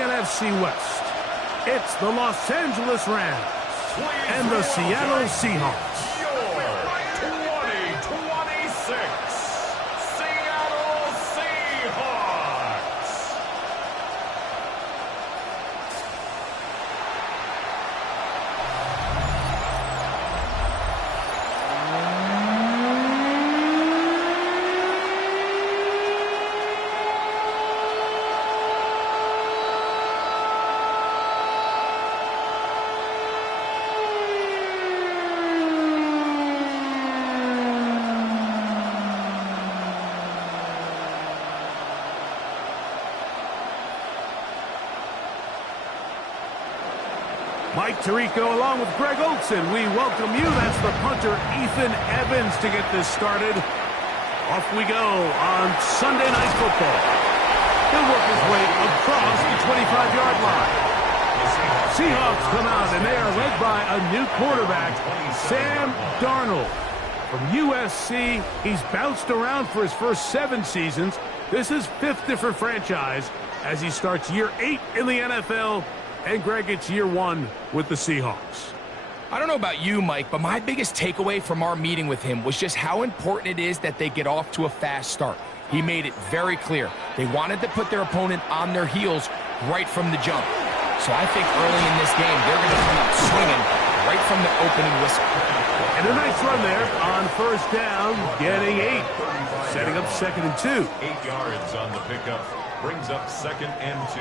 NFC West, it's the Los Angeles Rams and the Seattle Seahawks. Your 2026 Seattle Seahawks. Mike Tirico along with Greg Olson. We welcome you. That's the punter, Ethan Evans, to get this started. Off we go on Sunday Night Football. He'll work his way across the 25-yard line. Seahawks come out, and they are led by a new quarterback, Sam Darnold. From USC, he's bounced around for his first 7 seasons. This is 5th different franchise as he starts year 8 in the NFL. And Greg, it's year 1 with the Seahawks. I don't know about you, Mike, but my biggest takeaway from our meeting with him was just how important it is that they get off to a fast start. He made it very clear. They wanted to put their opponent on their heels right from the jump. So I think early in this game, they're going to come out swinging right from the opening whistle. And a nice run there on first down, getting 8. Setting up 2nd and 2. 8 yards on the pickup. Brings up 2nd and 2.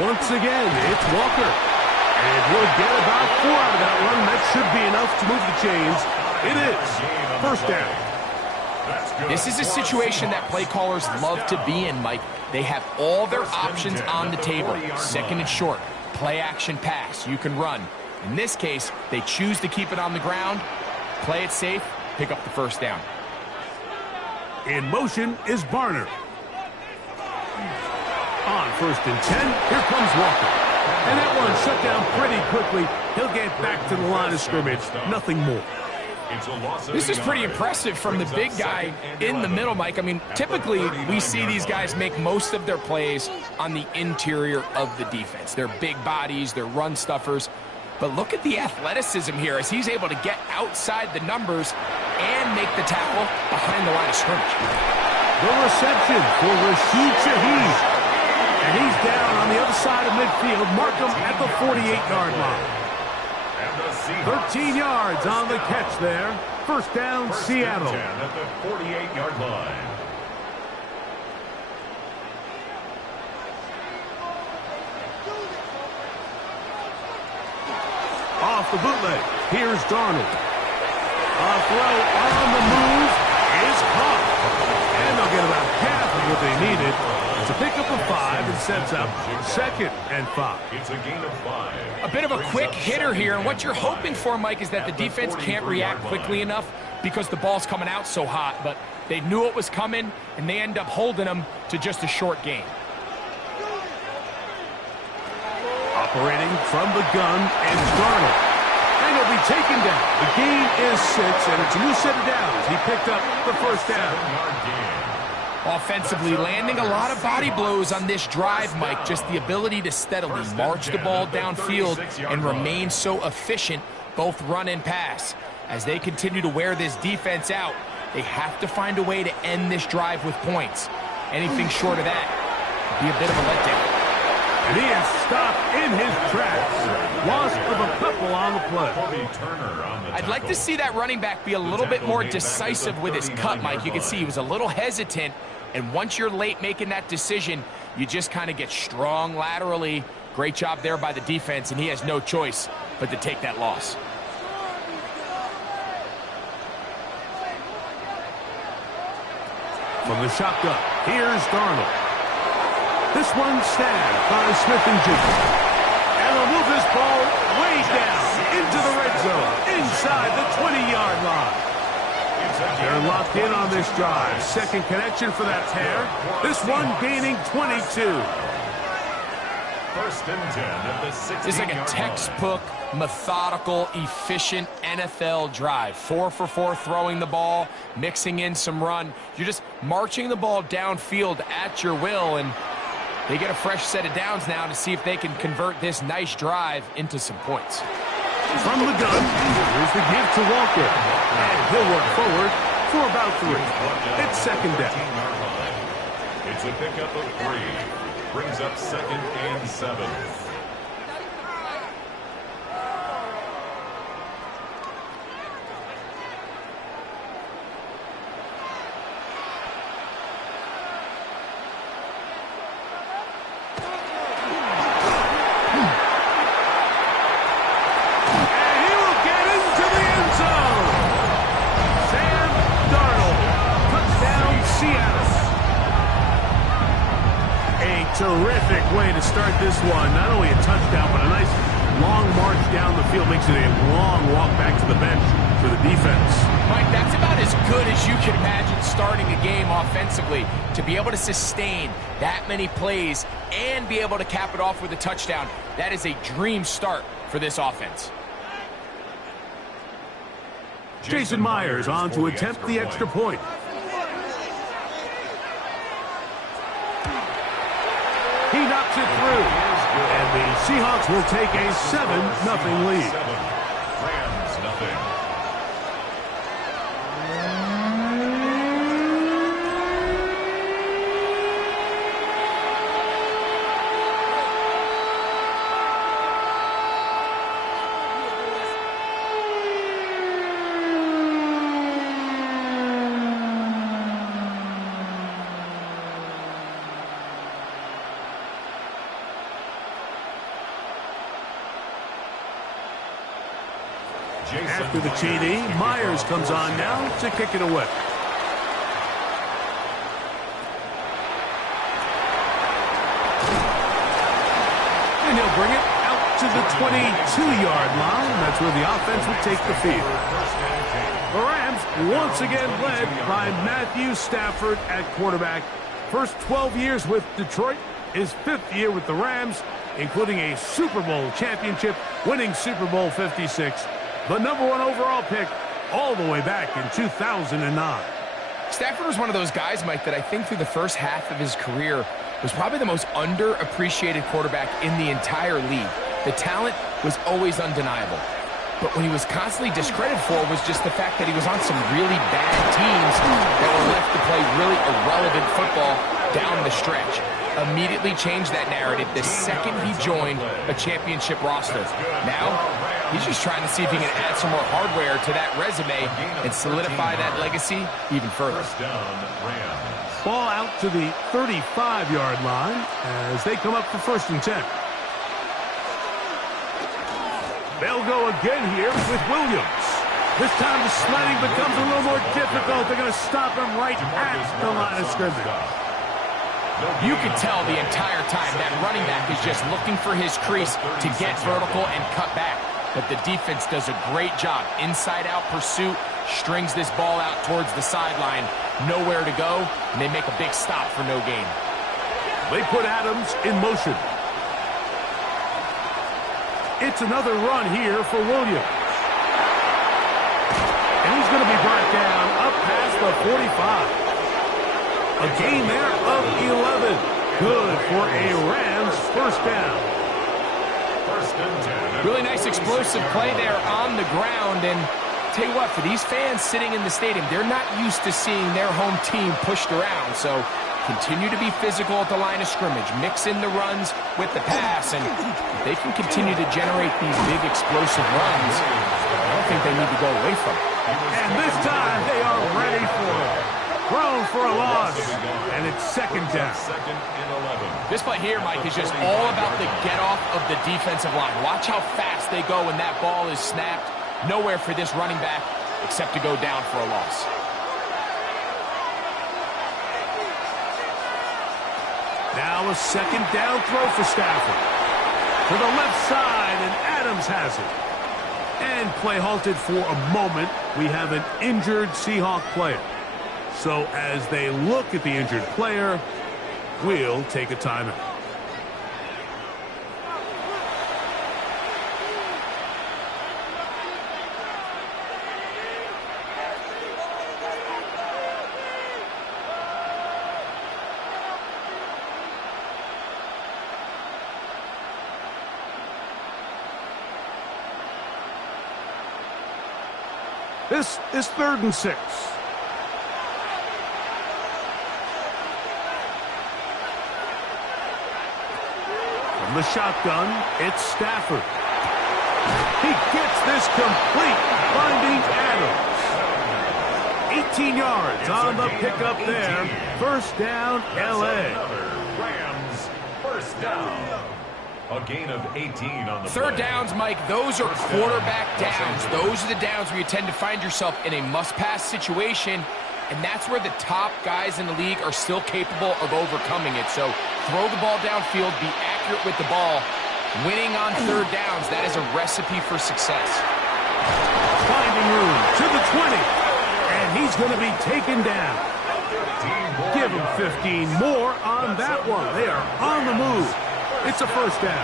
Once again, it's Walker. And he'll get about 4 out of that run. That should be enough to move the chains. It is first down. This is a situation that play callers love to be in, Mike. They have all their options on the table. 2nd and short, play action pass, you can run. In this case, they choose to keep it on the ground, play it safe, pick up the first down. In motion is Barner. On 1st and 10, here comes Walker. And that one shut down pretty quickly. He'll get back to the line of scrimmage. Nothing more. This is pretty impressive from the big guy in the middle, Mike. I mean, typically we see these guys make most of their plays on the interior of the defense. They're big bodies, they're run stuffers. But look at the athleticism here as he's able to get outside the numbers and make the tackle behind the line of scrimmage. The reception for Rashid Shaheed. And he's down on the other side of midfield. Mark him at the 48-yard line. 13 yards on the catch there. First down, Seattle. At the 48-yard line. Off the bootleg. Here's Darnold. A throw on the move is caught. And they'll get about half of what they needed. It's a pickup of 5 and sets up 2nd and 5. It's a gain of 5. A bit of a quick hitter here, and what you're hoping for, Mike, is that the defense can't react quickly enough because the ball's coming out so hot, but they knew it was coming, and they end up holding them to just a short gain. Operating from the gun is Darnold. And he'll be taken down. The gain is 6, and it's a new set of downs. He picked up the first down. Offensively, landing a lot of body blows on this drive, Mike. Just the ability to steadily march the ball downfield and remain so efficient, both run and pass. As they continue to wear this defense out, they have to find a way to end this drive with points. Anything short of that would be a bit of a letdown. And he is stopped in his tracks. Loss of a couple on the play. I'd like to see that running back be a little bit more decisive with his cut, Mike. You can see he was a little hesitant, and once you're late making that decision, you just kind of get strong laterally. Great job there by the defense, and he has no choice but to take that loss. From the shotgun, here's Darnold. This one snagged by Smith and Jiggy. And they'll move this ball way down into the red zone, inside the 20-yard line. They're locked in on this drive. 2nd connection for that pair. This one gaining 22. First and 10 at the 16-yard line. It's like a textbook, methodical, efficient NFL drive. 4 for 4 throwing the ball, mixing in some run. You're just marching the ball downfield at your will, and they get a fresh set of downs now to see if they can convert this nice drive into some points. From the gun, here's the give to Walker. And he'll work forward for about 3. It's second down. It's a pickup of 3. Brings up second and 7. Terrific way to start this one. Not only a touchdown, but a nice long march down the field. Makes it a long walk back to the bench for the defense. Mike, that's about as good as you can imagine starting a game offensively. To be able to sustain that many plays and be able to cap it off with a touchdown, that is a dream start for this offense. Jason Myers on to attempt the extra point. He knocks it through. And the Seahawks will take a 7-0 lead. Rams, nothing. After the TD, Myers comes on now to kick it away. And he'll bring it out to the 22-yard line. That's where the offense will take the field. The Rams once again led by Matthew Stafford at quarterback. First 12 years with Detroit, his 5th year with the Rams, including a Super Bowl championship, winning Super Bowl 56. The #1 overall pick all the way back in 2009. Stafford was one of those guys, Mike, that I think through the first half of his career was probably the most underappreciated quarterback in the entire league. The talent was always undeniable. But what he was constantly discredited for was just the fact that he was on some really bad teams that were left to play really irrelevant football down the stretch. Immediately changed that narrative the second he joined a championship roster. Now, he's just trying to see if he can add some more hardware to that resume and solidify that legacy even further. Ball out to the 35-yard line as they come up for 1st and 10. They'll go again here with Williams. This time the sliding becomes a little more difficult. They're going to stop him right at the line of scrimmage. You can tell the entire time that running back is just looking for his crease to get vertical and cut back. But the defense does a great job. Inside-out pursuit, strings this ball out towards the sideline. Nowhere to go, and they make a big stop for no gain. They put Adams in motion. It's another run here for Williams. And he's going to be brought down up past the 45. A gain there of 11. Good for a Rams 1st down. Really nice explosive play there on the ground. And tell you what, for these fans sitting in the stadium, they're not used to seeing their home team pushed around. So continue to be physical at the line of scrimmage. Mix in the runs with the pass. And if they can continue to generate these big explosive runs, I don't think they need to go away from it. And this time they are ready for it. Thrown for a loss, and it's 2nd down. This play here, Mike, is just all about the get-off of the defensive line. Watch how fast they go when that ball is snapped. Nowhere for this running back except to go down for a loss. Now a 2nd down throw for Stafford. To the left side, and Adams has it. And play halted for a moment. We have an injured Seahawk player. So as they look at the injured player, we'll take a timeout. This is 3rd and 6. From the shotgun, it's Stafford. He gets this complete, finding Adams. 18 yards on the pickup there. First down, L.A. Rams, first down. A gain of 18 on the Third play. downs, Mike, those are quarterback downs. Those are the downs where you tend to find yourself in a must-pass situation, and that's where the top guys in the league are still capable of overcoming it. So throw the ball downfield, be accurate with the ball. Winning on third downs, that is a recipe for success. Finding room to the 20, and he's going to be taken down. Give him 15 more on that one. They are on the move. It's a first down.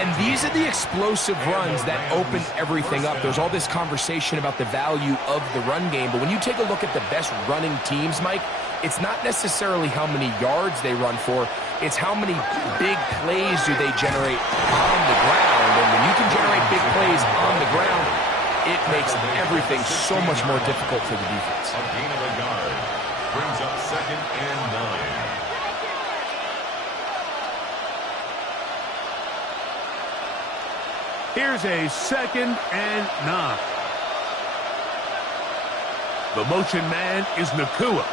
And these are the explosive runs that open everything up. There's all this conversation about the value of the run game, but when you take a look at the best running teams, Mike, it's not necessarily how many yards they run for, it's how many big plays do they generate on the ground. And when you can generate big plays on the ground, it makes everything so much more difficult for the defense. A gain of a yard brings up 2nd and 9. Here's a 2nd and 9. The motion man is Nakua.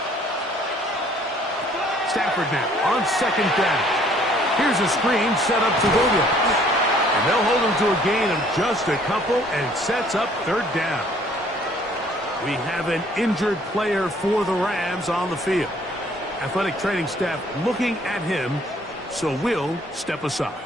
Stafford now on 2nd down. Here's a screen set up to Williams. And they'll hold him to a gain of just a couple, and it sets up 3rd down. We have an injured player for the Rams on the field. Athletic training staff looking at him, so we'll step aside.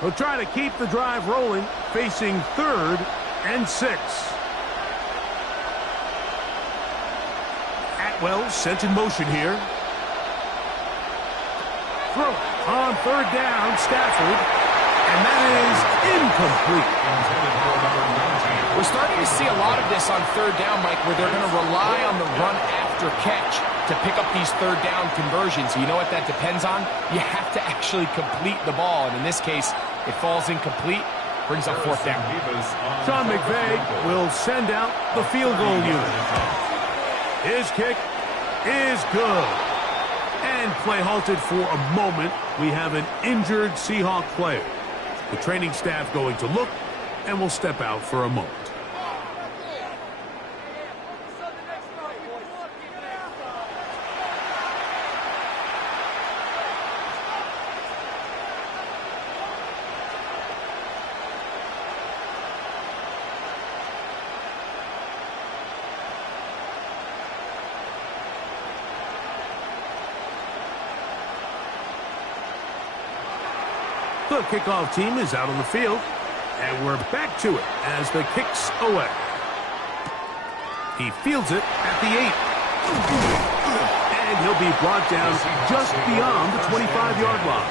They'll try to keep the drive rolling, facing 3rd and 6. Atwell sent in motion here. Throw on 3rd down, Stafford, and that is incomplete. We're starting to see a lot of this on 3rd down, Mike, where they're going to rely on the run after catch to pick up these 3rd down conversions. You know what that depends on? You have to actually complete the ball, and in this case, it falls incomplete, brings up 4th down. Sean McVay will send out the field goal unit. His kick is good. And play halted for a moment. We have an injured Seahawk player. The training staff going to look, and will step out for a moment. The kickoff team is out on the field, and we're back to it as the kick's away. He fields it at the 8. And he'll be brought down just beyond the 25-yard line.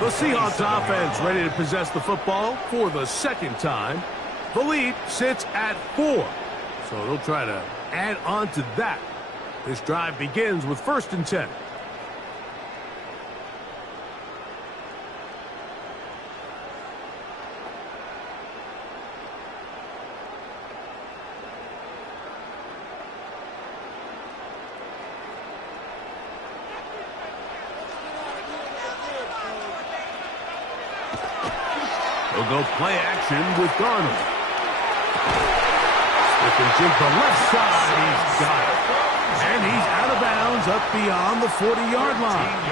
The Seahawks offense ready to possess the football for the 2nd time. The lead sits at 4, so they'll try to add on to that. This drive begins with 1st and 10. They'll go play action with Darnold. With and jump the left side. He's got it. And he's out of bounds up beyond the 40-yard line.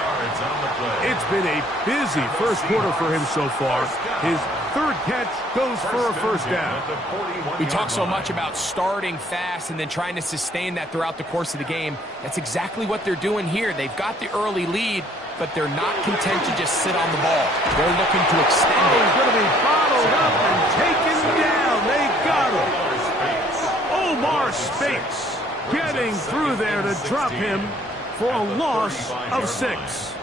It's been a busy first quarter for him so far. His 3rd catch goes for a first down. We talk so much about starting fast and then trying to sustain that throughout the course of the game. That's exactly what they're doing here. They've got the early lead, but they're not content to just sit on the ball. They're looking to extend it. He's going to be bottled up and taken down. They got him. Omar Speights getting through there to drop him for a loss of 6.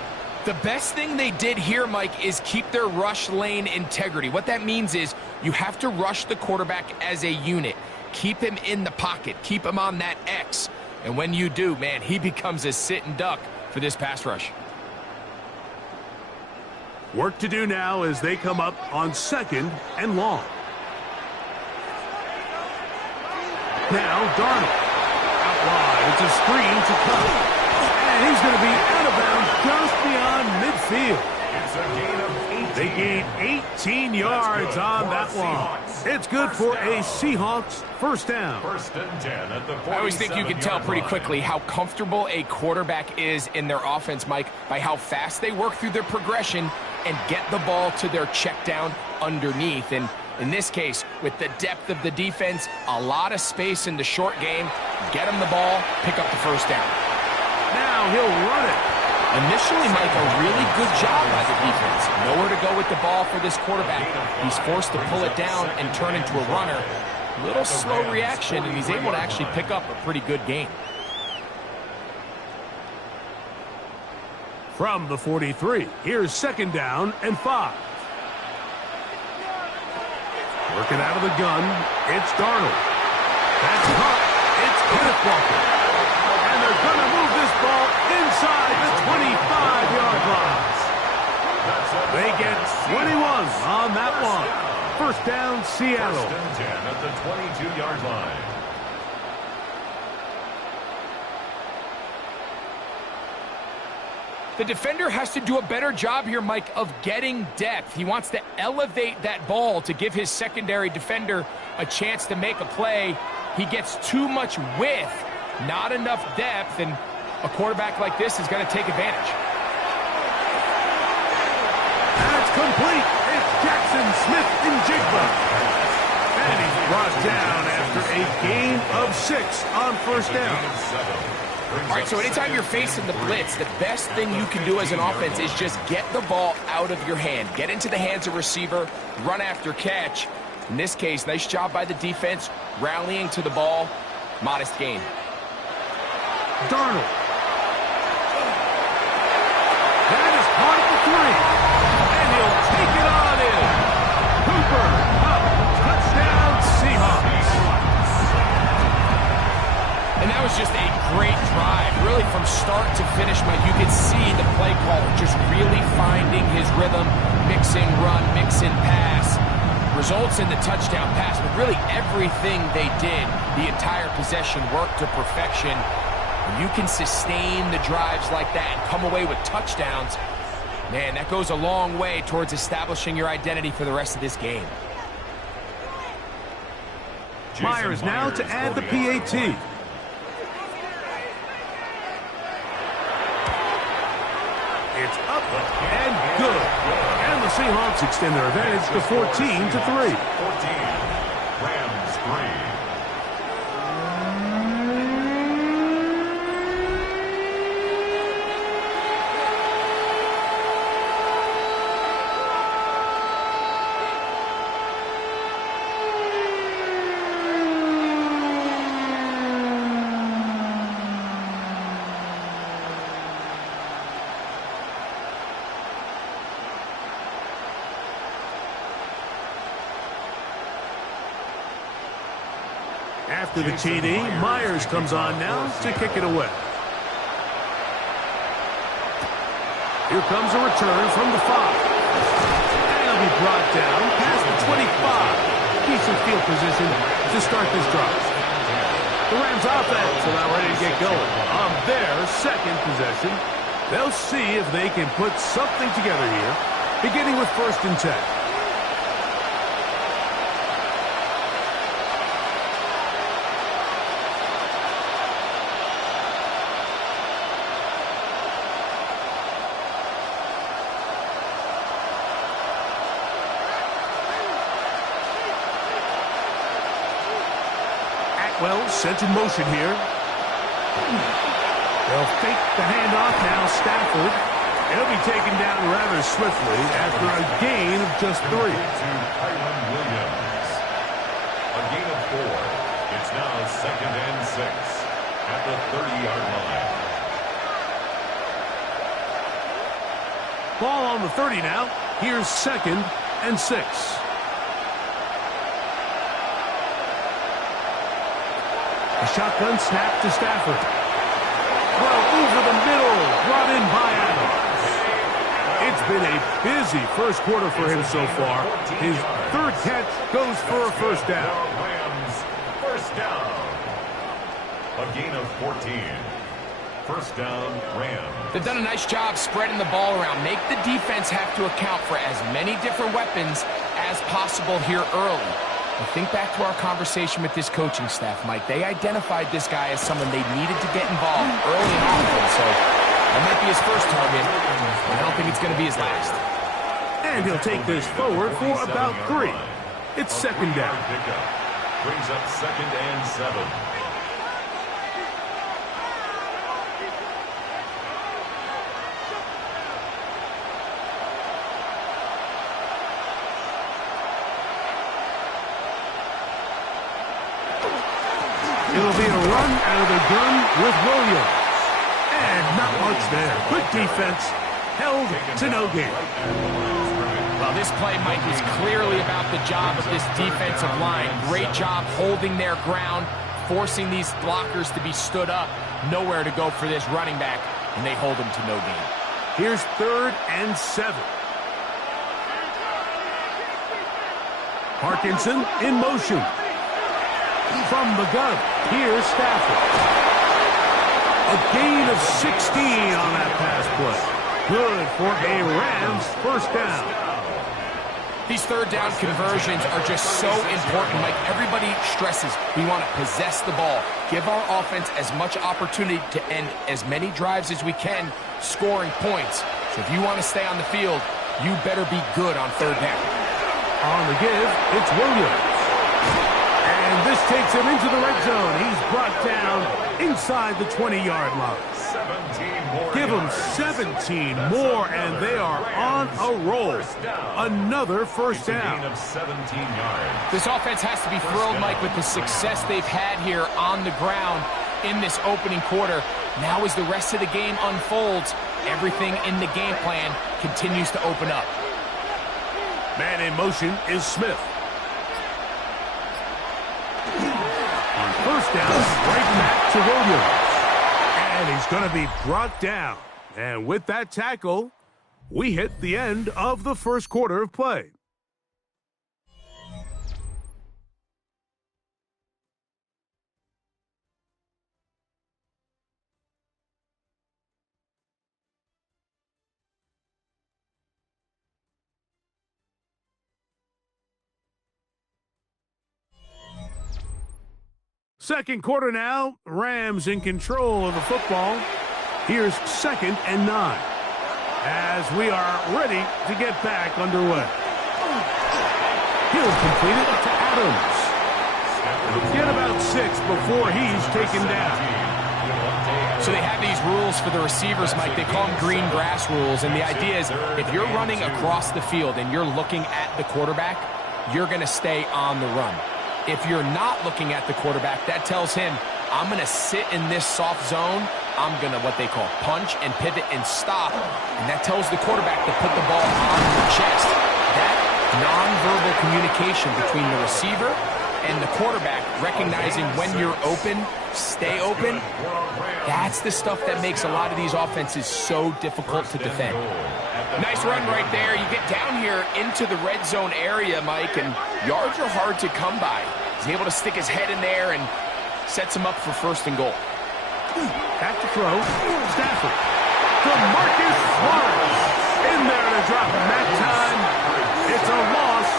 The best thing they did here, Mike, is keep their rush lane integrity. What that means is you have to rush the quarterback as a unit. Keep him in the pocket. Keep him on that X. And when you do, man, he becomes a sitting duck for this pass rush. Work to do now as they come up on 2nd and long. Now Darnold. Out wide. It's a screen to Cup. And he's going to be out of bounds just beyond midfield. It's a gain of 18. They gain 18 yards on that one. It's good for a Seahawks first down. 1st and 10 at the 47-yard I always think you can tell pretty quickly how comfortable a quarterback is in their offense, Mike, by how fast they work through their progression and get the ball to their check down underneath. And in this case, with the depth of the defense, a lot of space in the short game, get him the ball, pick up the first down. Now he'll run it. Initially, Mike, a really good job by the defense. Nowhere to go with the ball for this quarterback. He's forced to pull it down and turn into a runner. Little slow reaction, and he's able to actually pick up a pretty good gain. From the 43, here's 2nd down and 5. Working out of the gun, it's Darnold. That's caught. It's Kenneth Walker. And they're going to move this ball inside the 25-yard line. They get 21 on that one. First down, Seattle. 1st and 10 at the 22-yard line. The defender has to do a better job here, Mike, of getting depth. He wants to elevate that ball to give his secondary defender a chance to make a play. He gets too much width, not enough depth, and a quarterback like this is going to take advantage. That's complete. It's Jackson Smith-Njigba. And he's brought down after a gain of 6 on first down. All right, so anytime you're facing the blitz, the best thing you can do as an offense is just get the ball out of your hand. Get into the hands of receiver, run after catch. In this case, nice job by the defense, rallying to the ball. Modest gain. Darnold. That is part of the 3. And he'll take it on in. Cooper, up, touchdown, Seahawks. And that was just a great drive, really from start to finish, Mike. You could see the play caller just really finding his rhythm, mixing run, mixing pass. Results in the touchdown pass, but really everything they did, the entire possession worked to perfection. When you can sustain the drives like that and come away with touchdowns, man, that goes a long way towards establishing your identity for the rest of this game. Myers now to add the PAT. It's up and good. And the Seahawks extend their advantage to 14-3. 14. Rams 3. After the TD, Myers comes on now to kick it away. Here comes a return from the 5. And he'll be brought down past the 25. Decent field position to start this drive. The Rams offense are now ready to get going. On their 2nd possession, they'll see if they can put something together here, beginning with 1st and 10. Well, sent in motion here. They'll fake the handoff now. Stafford. He'll be taken down rather swiftly after a gain of just 3. To Kyron Williams. A gain of 4. It's now 2nd and 6 at the 30-yard line. Ball on the 30 now. Here's 2nd and 6. A shotgun snap to Stafford. Well, over the middle, brought in by Adams. It's been a busy first quarter for him so far. His 3rd catch goes for a first down. Rams, first down. A gain of 14. First down, Rams. They've done a nice job spreading the ball around. Make the defense have to account for as many different weapons as possible here early. And think back to our conversation with this coaching staff, Mike. They identified this guy as someone they needed to get involved early and often. So that might be his first target. I don't think it's going to be his last. And he'll take this forward for about 3. It's 2nd down. Brings up 2nd and 7. It'll be a run out of the gun with Williams. And not much there. Good defense. Held to no gain. Well, this play, Mike, is clearly about the job of this defensive line. Great job holding their ground, forcing these blockers to be stood up. Nowhere to go for this running back, and they hold him to no gain. Here's 3rd and 7. Parkinson in motion. From the gun, here's Stafford. A gain of 16 on that pass play. Good for a Rams first down. These 3rd down conversions are just so important. Like everybody stresses, we want to possess the ball. Give our offense as much opportunity to end as many drives as we can, scoring points. So if you want to stay on the field, you better be good on 3rd down. On the give, it's Williams. And this takes him into the red zone. He's brought down inside the 20-yard line. 17 more. Give them yards. 17 more, and they are on a roll. Another first down. Gain of 17 yards. This offense has to be thrilled, Mike, with the success they've had here on the ground in this opening quarter. Now as the rest of the game unfolds, everything in the game plan continues to open up. Man in motion is Smith. On first down, right back to Williams. And he's going to be brought down. And with that tackle, we hit the end of the first quarter of play. Second quarter now, Rams in control of the football. Here's 2nd and 9 as we are ready to get back underway. He'll complete it to Adams. Get about 6 before he's taken down. So they have these rules for the receivers, Mike. They call them green grass rules. And the idea is if you're running across the field and you're looking at the quarterback, you're going to stay on the run. If you're not looking at the quarterback, that tells him, I'm going to sit in this soft zone. I'm going to what they call punch and pivot and stop. And that tells the quarterback to put the ball on the chest. That nonverbal communication between the receiver and the quarterback, recognizing when you're open, stay open, that's the stuff that makes a lot of these offenses so difficult to defend. Nice run right there. You get down here into the red zone area, Mike, and yards are hard to come by. He's able to stick his head in there and sets him up for 1st and goal. Back to throw. Stafford. DeMarcus Lawrence in there to drop him. That time, it's a loss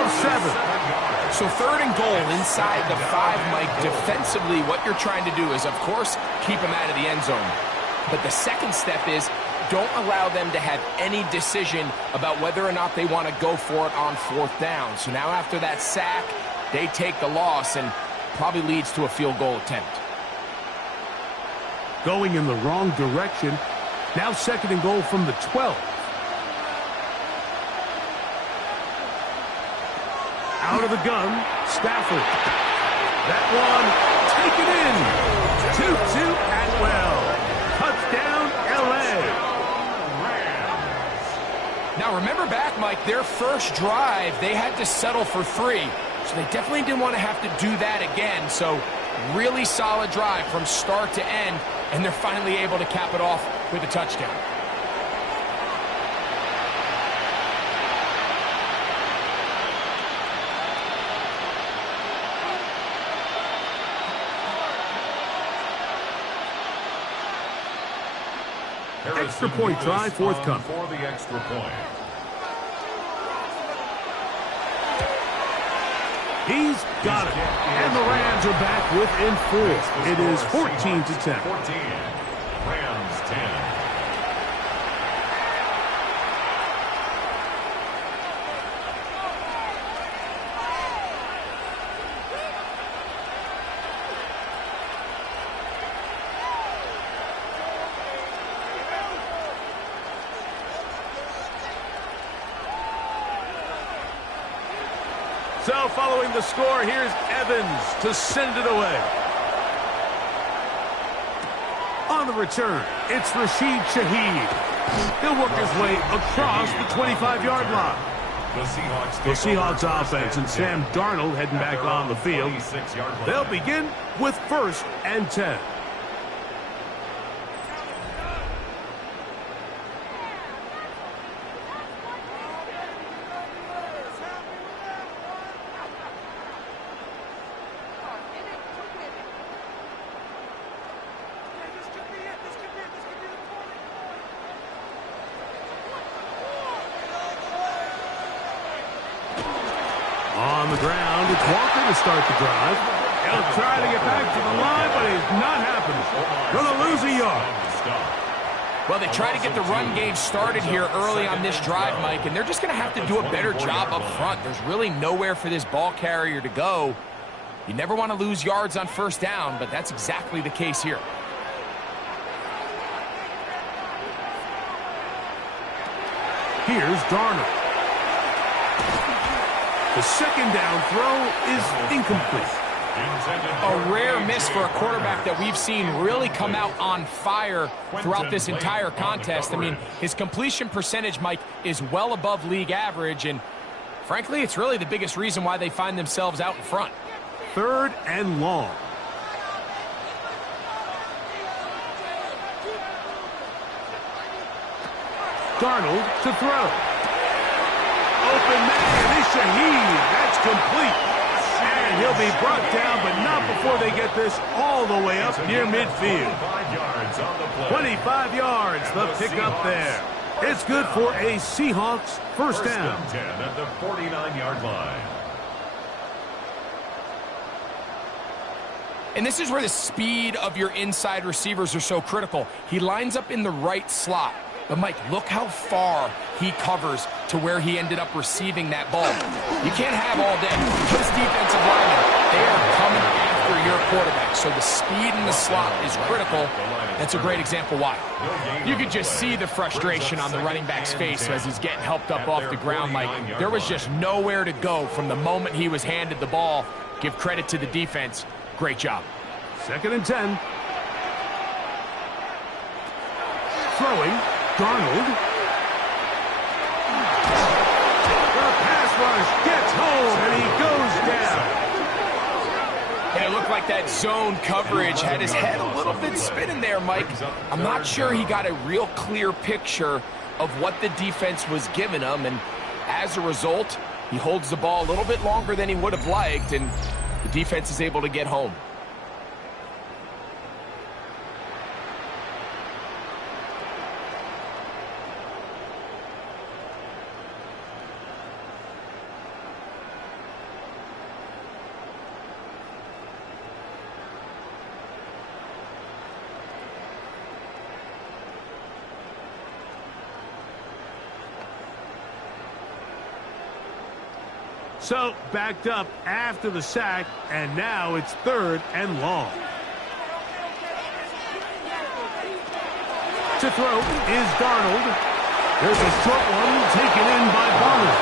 of 7. So 3rd and goal inside the 5, Mike. Defensively, what you're trying to do is, of course, keep him out of the end zone. But the second step is don't allow them to have any decision about whether or not they want to go for it on 4th down. So now after that sack, they take the loss and probably leads to a field goal attempt. Going in the wrong direction. Now 2nd and goal from the 12. Out of the gun, Stafford. That one taken in. 2-2 Atwell. Touchdown, L.A. Mike, their first drive, they had to settle for 3. So they definitely didn't want to have to do that again. So really solid drive from start to end, and they're finally able to cap it off with a touchdown. Extra point try forthcoming. For the extra point. He's got it. And the Rams are back within 4. It is 14-10. 14. Rams 10. So following the score, here's Evans to send it away. On the return, it's Rashid Shaheed. He'll work his way across the 25-yard line. The Seahawks offense and Sam Darnold heading back on the field. They'll begin with 1st and 10. On the ground, it's Walker to start the drive. He'll try to get back to the line, but it's not happening. Going to lose a yard. Well, they try to get the run game started here early on this drive, Mike, and they're just going to have to do a better job up front. There's really nowhere for this ball carrier to go. You never want to lose yards on 1st down, but that's exactly the case here. Here's Darnold. The 2nd down throw is incomplete. A rare miss for a quarterback that we've seen really come out on fire throughout this entire contest. I mean, his completion percentage, Mike, is well above league average, and frankly, it's really the biggest reason why they find themselves out in front. 3rd and long. Darnold to throw. Open man is Shaheed. That's complete. And he'll be brought down, but not before they get this all the way up near midfield. 25 yards, the pickup there. It's good for a Seahawks 1st down. 10 at the 49-yard line. And this is where the speed of your inside receivers are so critical. He lines up in the right slot. But, Mike, look how far he covers to where he ended up receiving that ball. You can't have all day. This defensive lineman, they are coming after your quarterback. So the speed in the slot is critical. That's a great example why. You could just see the frustration on the running back's face as he's getting helped up off the ground. Mike, there was just nowhere to go from the moment he was handed the ball. Give credit to the defense. Great job. 2nd and 10. Throwing. Darnold. The pass rush gets home, and he goes down. And it looked like that zone coverage had his head a little bit spinning there, Mike. I'm not sure he got a real clear picture of what the defense was giving him, and as a result, he holds the ball a little bit longer than he would have liked, and the defense is able to get home. So, backed up after the sack, and now it's 3rd and long. To throw is Darnold. There's a short one taken in by Barner.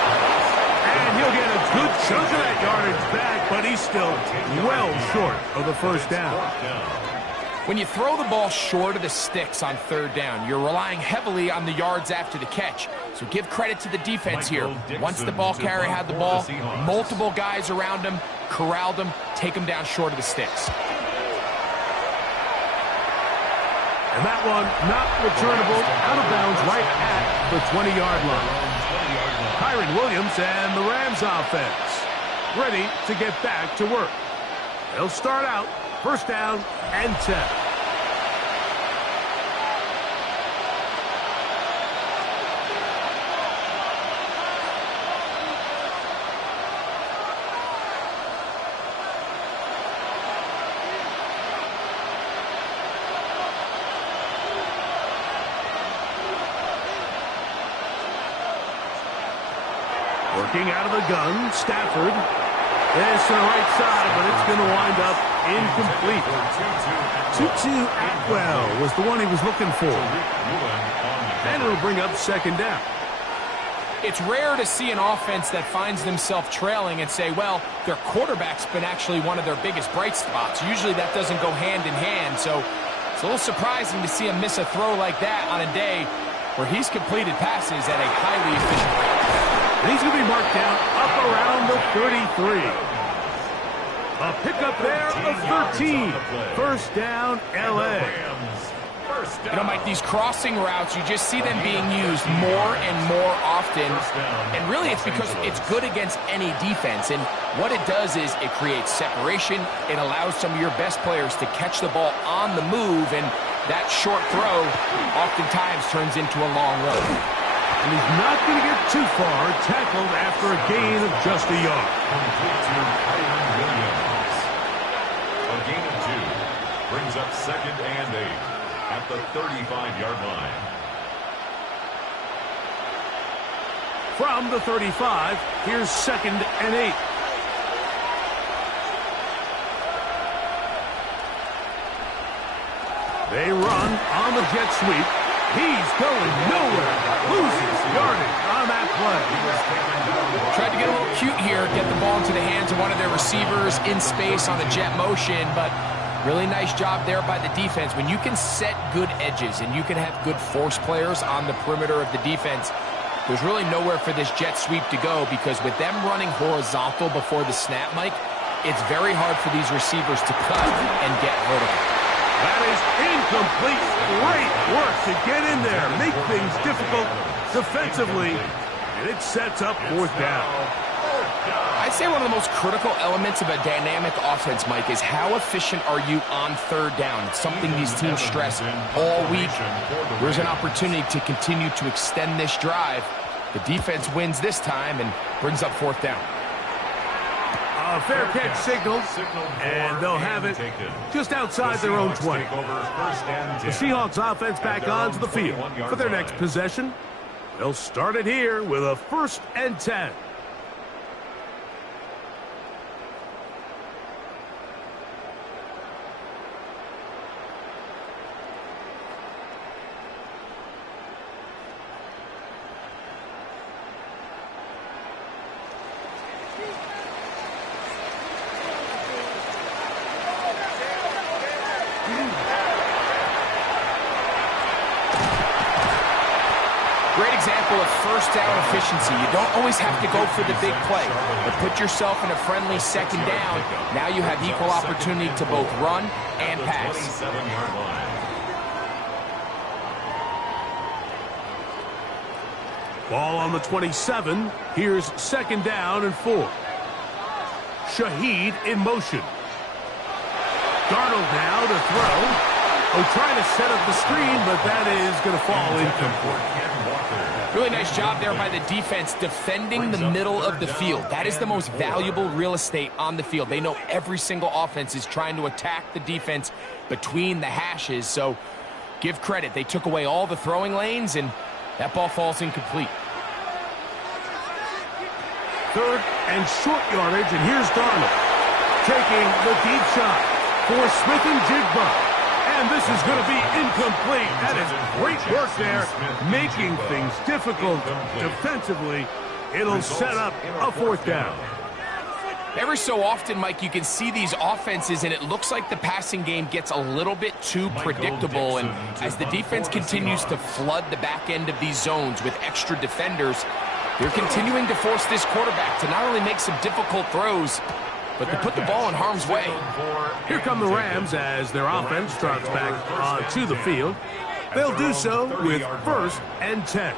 And he'll get a good chunk of that yardage back, but he's still well short of the 1st down. When you throw the ball short of the sticks on third down, you're relying heavily on the yards after the catch. So give credit to the defense here. Once the ball carrier had the ball, multiple guys around him, corralled him, take him down short of the sticks. And that one not returnable, out of bounds right at the 20-yard line. Kyron Williams and the Rams offense ready to get back to work. They'll start out first down and 10. Working out of the gun, Stafford. This to the right side, but it's going to wind up incomplete. Tutu Atwell was the one he was looking for. And it'll bring up second down. It's rare to see an offense that finds themselves trailing and say, well, their quarterback's been actually one of their biggest bright spots. Usually that doesn't go hand in hand, so it's a little surprising to see him miss a throw like that on a day where he's completed passes at a highly efficient rate. And he's going to be marked down up around the 33. A pickup there of 13. First down, L.A. You know, Mike, these crossing routes, you just see them being used more and more often. And really, it's because it's good against any defense. And what it does is it creates separation. It allows some of your best players to catch the ball on the move. And that short throw oftentimes turns into a long run. And he's not going to get too far, tackled after a gain of just a yard. A gain of 2 brings up second and 8 at the 35-yard line. From the 35, here's second and 8. They run on the jet sweep. He's going nowhere. Loses yardage on that play. Tried to get a little cute here, get the ball into the hands of one of their receivers in space on a jet motion, but really nice job there by the defense. When you can set good edges and you can have good force players on the perimeter of the defense, there's really nowhere for this jet sweep to go, because with them running horizontal before the snap, Mike, it's very hard for these receivers to cut and get vertical. That is incomplete. Great work to get in there, make things difficult defensively, and it sets up fourth down. I'd say one of the most critical elements of a dynamic offense, Mike, is how efficient are you on third down. It's something these teams stress all week. There's an opportunity to continue to extend this drive. The defense wins this time and brings up fourth down. A fair catch signal, and they'll have it just outside their own 20. The Seahawks offense back onto the field for their next possession. They'll start it here with a first and 10. Great example of first down efficiency. You don't always have to go for the big play, but put yourself in a friendly second down. Now you have equal opportunity to both run and pass. Ball on the 27. Here's second down and 4. Shaheed in motion. Darnold now to throw. Trying to set up the screen, but that is going to fall incomplete. Really nice job there by the defense defending the middle of the field. That is the most valuable real estate on the field. They know every single offense is trying to attack the defense between the hashes, so give credit. They took away all the throwing lanes, and that ball falls incomplete. Third and short yardage, and here's Darnold taking the deep shot for Smith and Jigba. And this is going to be incomplete. That is great work there, making things difficult defensively. It'll set up a fourth down. Every so often, Mike, you can see these offenses, and it looks like the passing game gets a little bit too predictable. And as the defense continues to flood the back end of these zones with extra defenders, they're continuing to force this quarterback to not only make some difficult throws, but to put the ball in harm's way. Here come the Rams as their offense starts back onto the field. They'll do so with 1st and 10.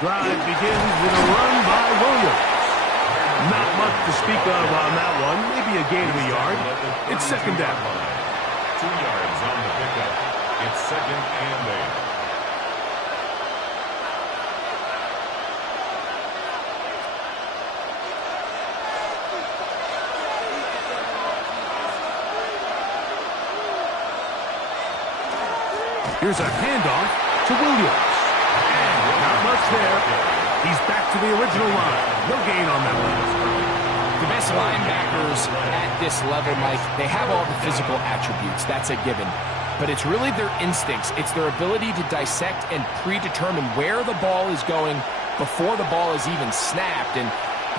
Drive begins with a run by Williams. Not much to speak of on that one. Maybe a gain of a yard. It's 2nd down. 2 yards on the pickup. It's 2nd and 8. Here's a handoff to Williams. Not much there. He's back to the original line. No gain on that one. The best linebackers at this level, Mike, they have all the physical attributes. That's a given. But it's really their instincts. It's their ability to dissect and predetermine where the ball is going before the ball is even snapped. And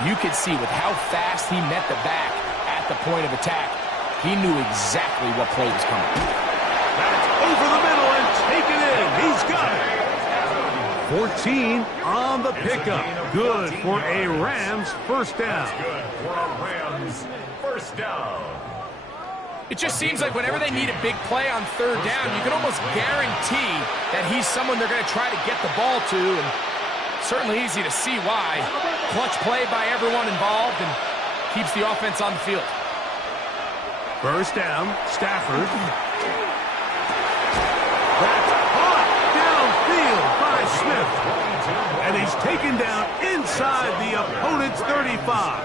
you could see with how fast he met the back at the point of attack, he knew exactly what play was coming. That's over the middle and taken in. He's got it. 14 on the pickup. Good for a Rams 1st down. Good for a Rams 1st down. It just seems like whenever they need a big play on 3rd down, you can almost guarantee that he's someone they're going to try to get the ball to, and certainly easy to see why. Clutch play by everyone involved and keeps the offense on the field. 1st down, Stafford. That's caught downfield by Smith. And he's taken down inside the opponent's 35.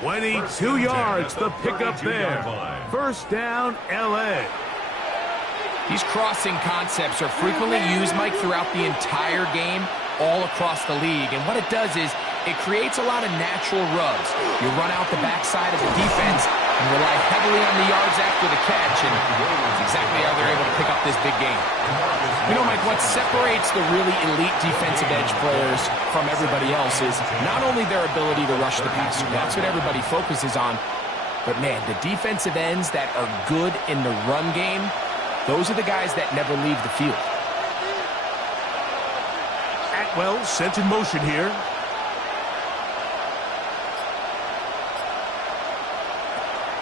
22 yards, the pickup there. 1st down, L.A. These crossing concepts are frequently used, Mike, throughout the entire game, all across the league. And what it does is it creates a lot of natural rubs. You run out the backside of the defense and rely heavily on the yards after the catch, and that's exactly how they're able to pick up this big game. You know, Mike, what separates the really elite defensive edge players from everybody else is not only their ability to rush the passer. That's what everybody focuses on. But, man, the defensive ends that are good in the run game, those are the guys that never leave the field. Atwell sent in motion here.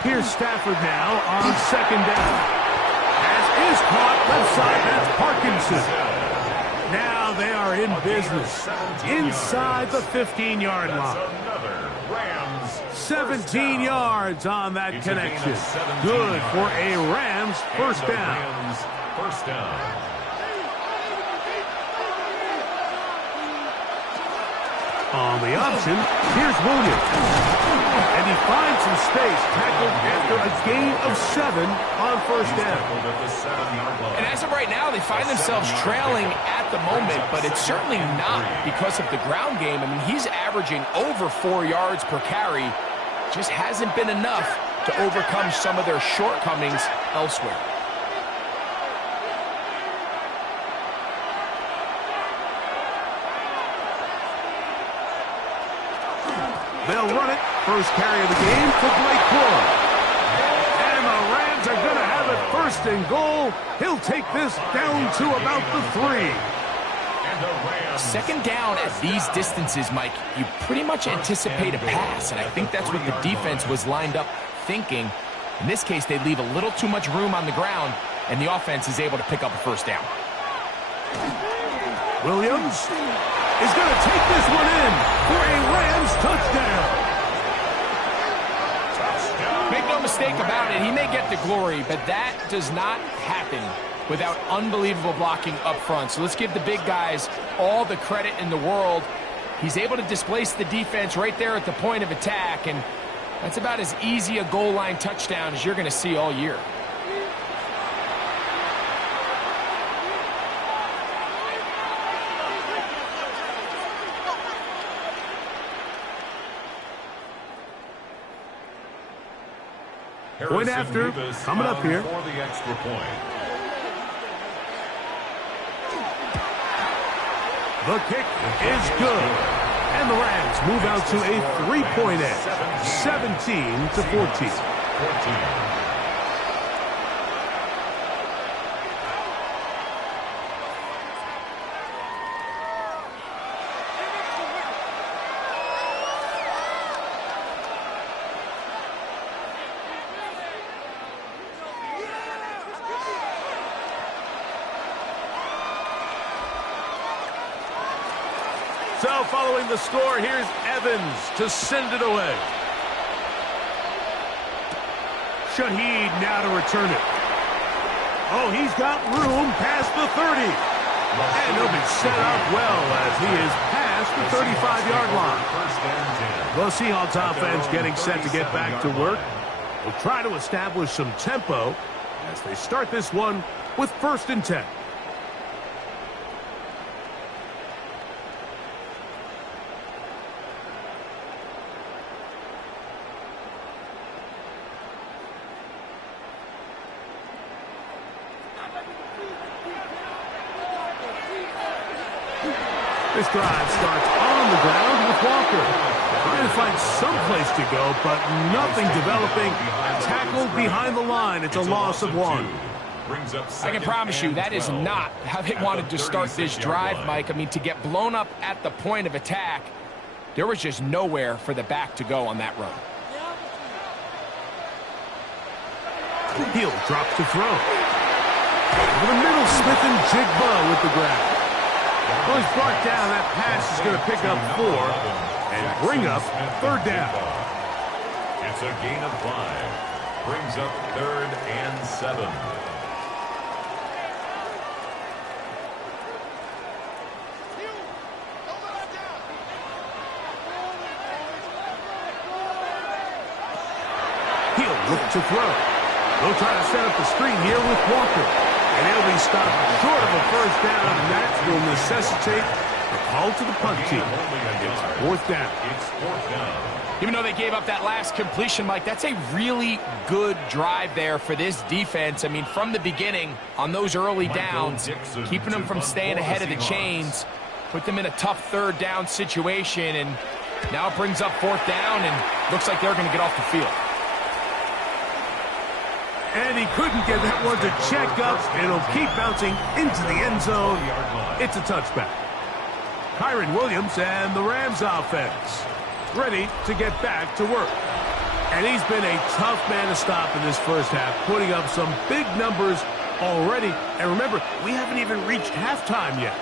Here's Stafford now on 2nd down. As is caught left side, that's Parkinson. Now they are in business inside the 15-yard line. 17 yards on that connection. Good for a Rams 1st down. 1st down. On the option, here's Williams. And he finds some space, tackled after a gain of 7 on 1st down. And as of right now, they find themselves trailing at the moment, but it's certainly not because of the ground game. I mean, he's averaging over 4 yards per carry. Just hasn't been enough to overcome some of their shortcomings elsewhere. They'll run it. 1st carry of the game to Blake Corum. And the Rams are going to have it 1st and goal. He'll take this down to about the 3. 2nd down at these distances, Mike, you pretty much anticipate a pass, and I think that's what the defense was lined up thinking. In this case, they leave a little too much room on the ground, and the offense is able to pick up a 1st down. Williams is going to take this one in for a Rams touchdown. Make no mistake about it, he may get the glory, but that does not happen without unbelievable blocking up front. So let's give the big guys all the credit in the world. He's able to displace the defense right there at the point of attack, and that's about as easy a goal line touchdown as you're going to see all year. Point after, coming up here. For the extra point. The kick is good. And the Rams move out to a 3-point edge, 17-14. So following the score, here's Evans to send it away. Shaheed now to return it. Oh, he's got room past the 30. And he'll be set up well as he is past the 35-yard line. The Seahawks offense getting set to get back to work. They'll try to establish some tempo as they start this one with 1st and 10. This drive starts on the ground with Walker. Trying to find some place to go, but nothing developing. Tackled behind the line. It's a loss of 1. I can promise you that is not how they wanted to start this drive, Mike. I mean, to get blown up at the point of attack, there was just nowhere for the back to go on that run. Hill drops to throw. Over the middle, Smith and Jigba with the grab. Well, he's brought down. That pass is going to pick up 4 and bring up 3rd down. It's a gain of 5. Brings up 3rd and 7. He'll look to throw. They'll try to set up the screen here with Walker. And he'll be stopped short of a 1st down, and that will necessitate a call to the punt team. It's 4th down. It's 4th down. Even though they gave up that last completion, Mike, that's a really good drive there for this defense. I mean, from the beginning, on those early downs, keeping them from staying ahead of the chains, put them in a tough 3rd down situation, and now it brings up 4th down, and looks like they're going to get off the field. And he couldn't get that one to check up. It'll keep bouncing into the end zone. It's a touchback. Kyren Williams and the Rams offense ready to get back to work. And he's been a tough man to stop in this 1st half, putting up some big numbers already. And remember, we haven't even reached halftime yet.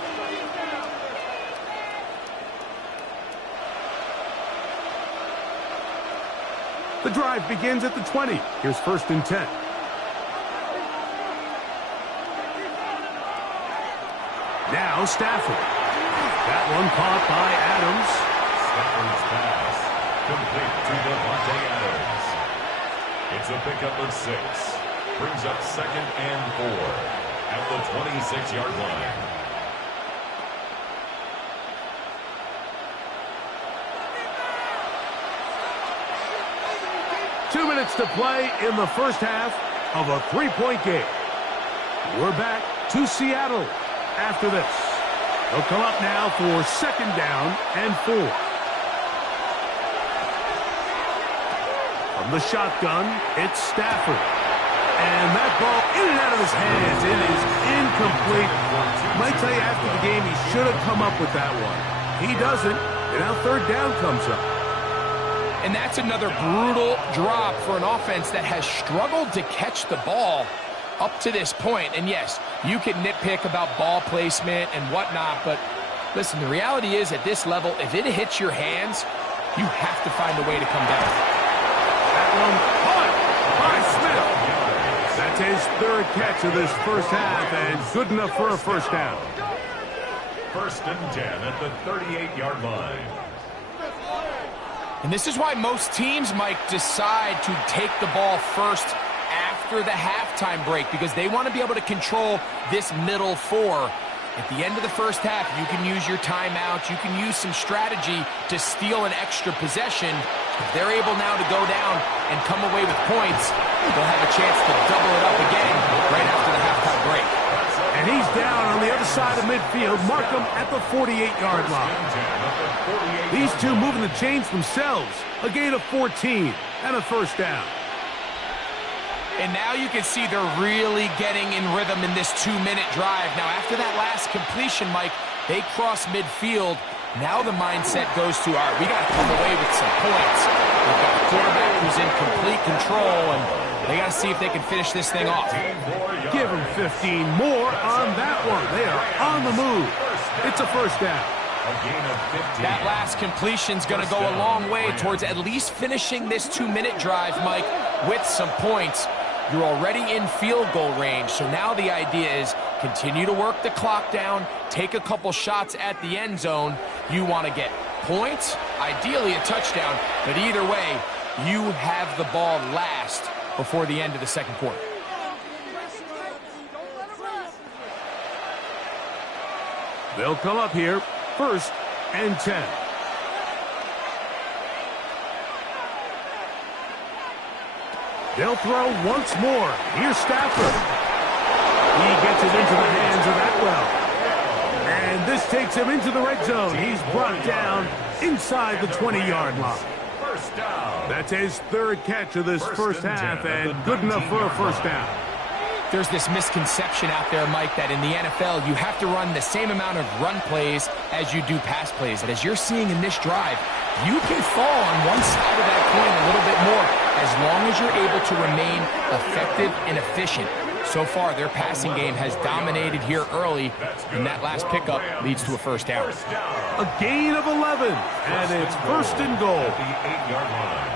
The drive begins at the 20. Here's 1st and 10. Now Stafford. That one caught by Adams. Stafford's pass complete to Devontae Adams. It's a pickup of 6. Brings up 2nd and 4 at the 26-yard line. Two minutes to play in the 1st half of a 3-point game. We're back to Seattle after this. They'll come up now for 2nd down and 4. From the shotgun, it's Stafford. And that ball in and out of his hands. It is incomplete. Might tell you after the game he should have come up with that one. He doesn't, and now 3rd down comes up. And that's another brutal drop for an offense that has struggled to catch the ball up to this point. And yes, you can nitpick about ball placement and whatnot, but listen, the reality is at this level, if it hits your hands, you have to find a way to come down. That one caught by Smith. That's his 3rd catch of this 1st half, and good enough for a 1st down. 1st and 10 at the 38-yard line. And this is why most teams, Mike, decide to take the ball first after the halftime break, because they want to be able to control this middle 4. At the end of the 1st half, you can use your timeouts. You can use some strategy to steal an extra possession. If they're able now to go down and come away with points, they'll have a chance to double it up again right after the halftime break. And he's down on the other side of midfield. Mark him at the 48-yard line. These two moving the chains themselves. A gain of 14 and a first down. And now you can see they're really getting in rhythm in this 2-minute drive. Now, after that last completion, Mike, they cross midfield. Now the mindset goes to, all right, we got to come away with some points. We've got a quarterback who's in complete control, and they got to see if they can finish this thing off. Give them 15 more on that one. They are on the move. It's a first down. That last completion's going to go a long way towards at least finishing this 2-minute drive, Mike, with some points. You're already in field goal range, so now the idea is continue to work the clock down, take a couple shots at the end zone. You want to get points, ideally a touchdown, but either way, you have the ball last before the end of the second quarter. They'll come up here, 1st and 10. They'll throw once more. Here's Stafford. He gets it into the hands of Atwell. And this takes him into the red zone. He's brought down inside the 20-yard line. That's his 3rd catch of this first half, and good enough for a first down. There's this misconception out there, Mike, that in the NFL, you have to run the same amount of run plays as you do pass plays. And as you're seeing in this drive, you can fall on one side of that coin a little bit more as long as you're able to remain effective and efficient. So far, their passing game has dominated here early, and that last pickup leads to a first down. A gain of 11, and it's 1st and goal. The 8-yard line.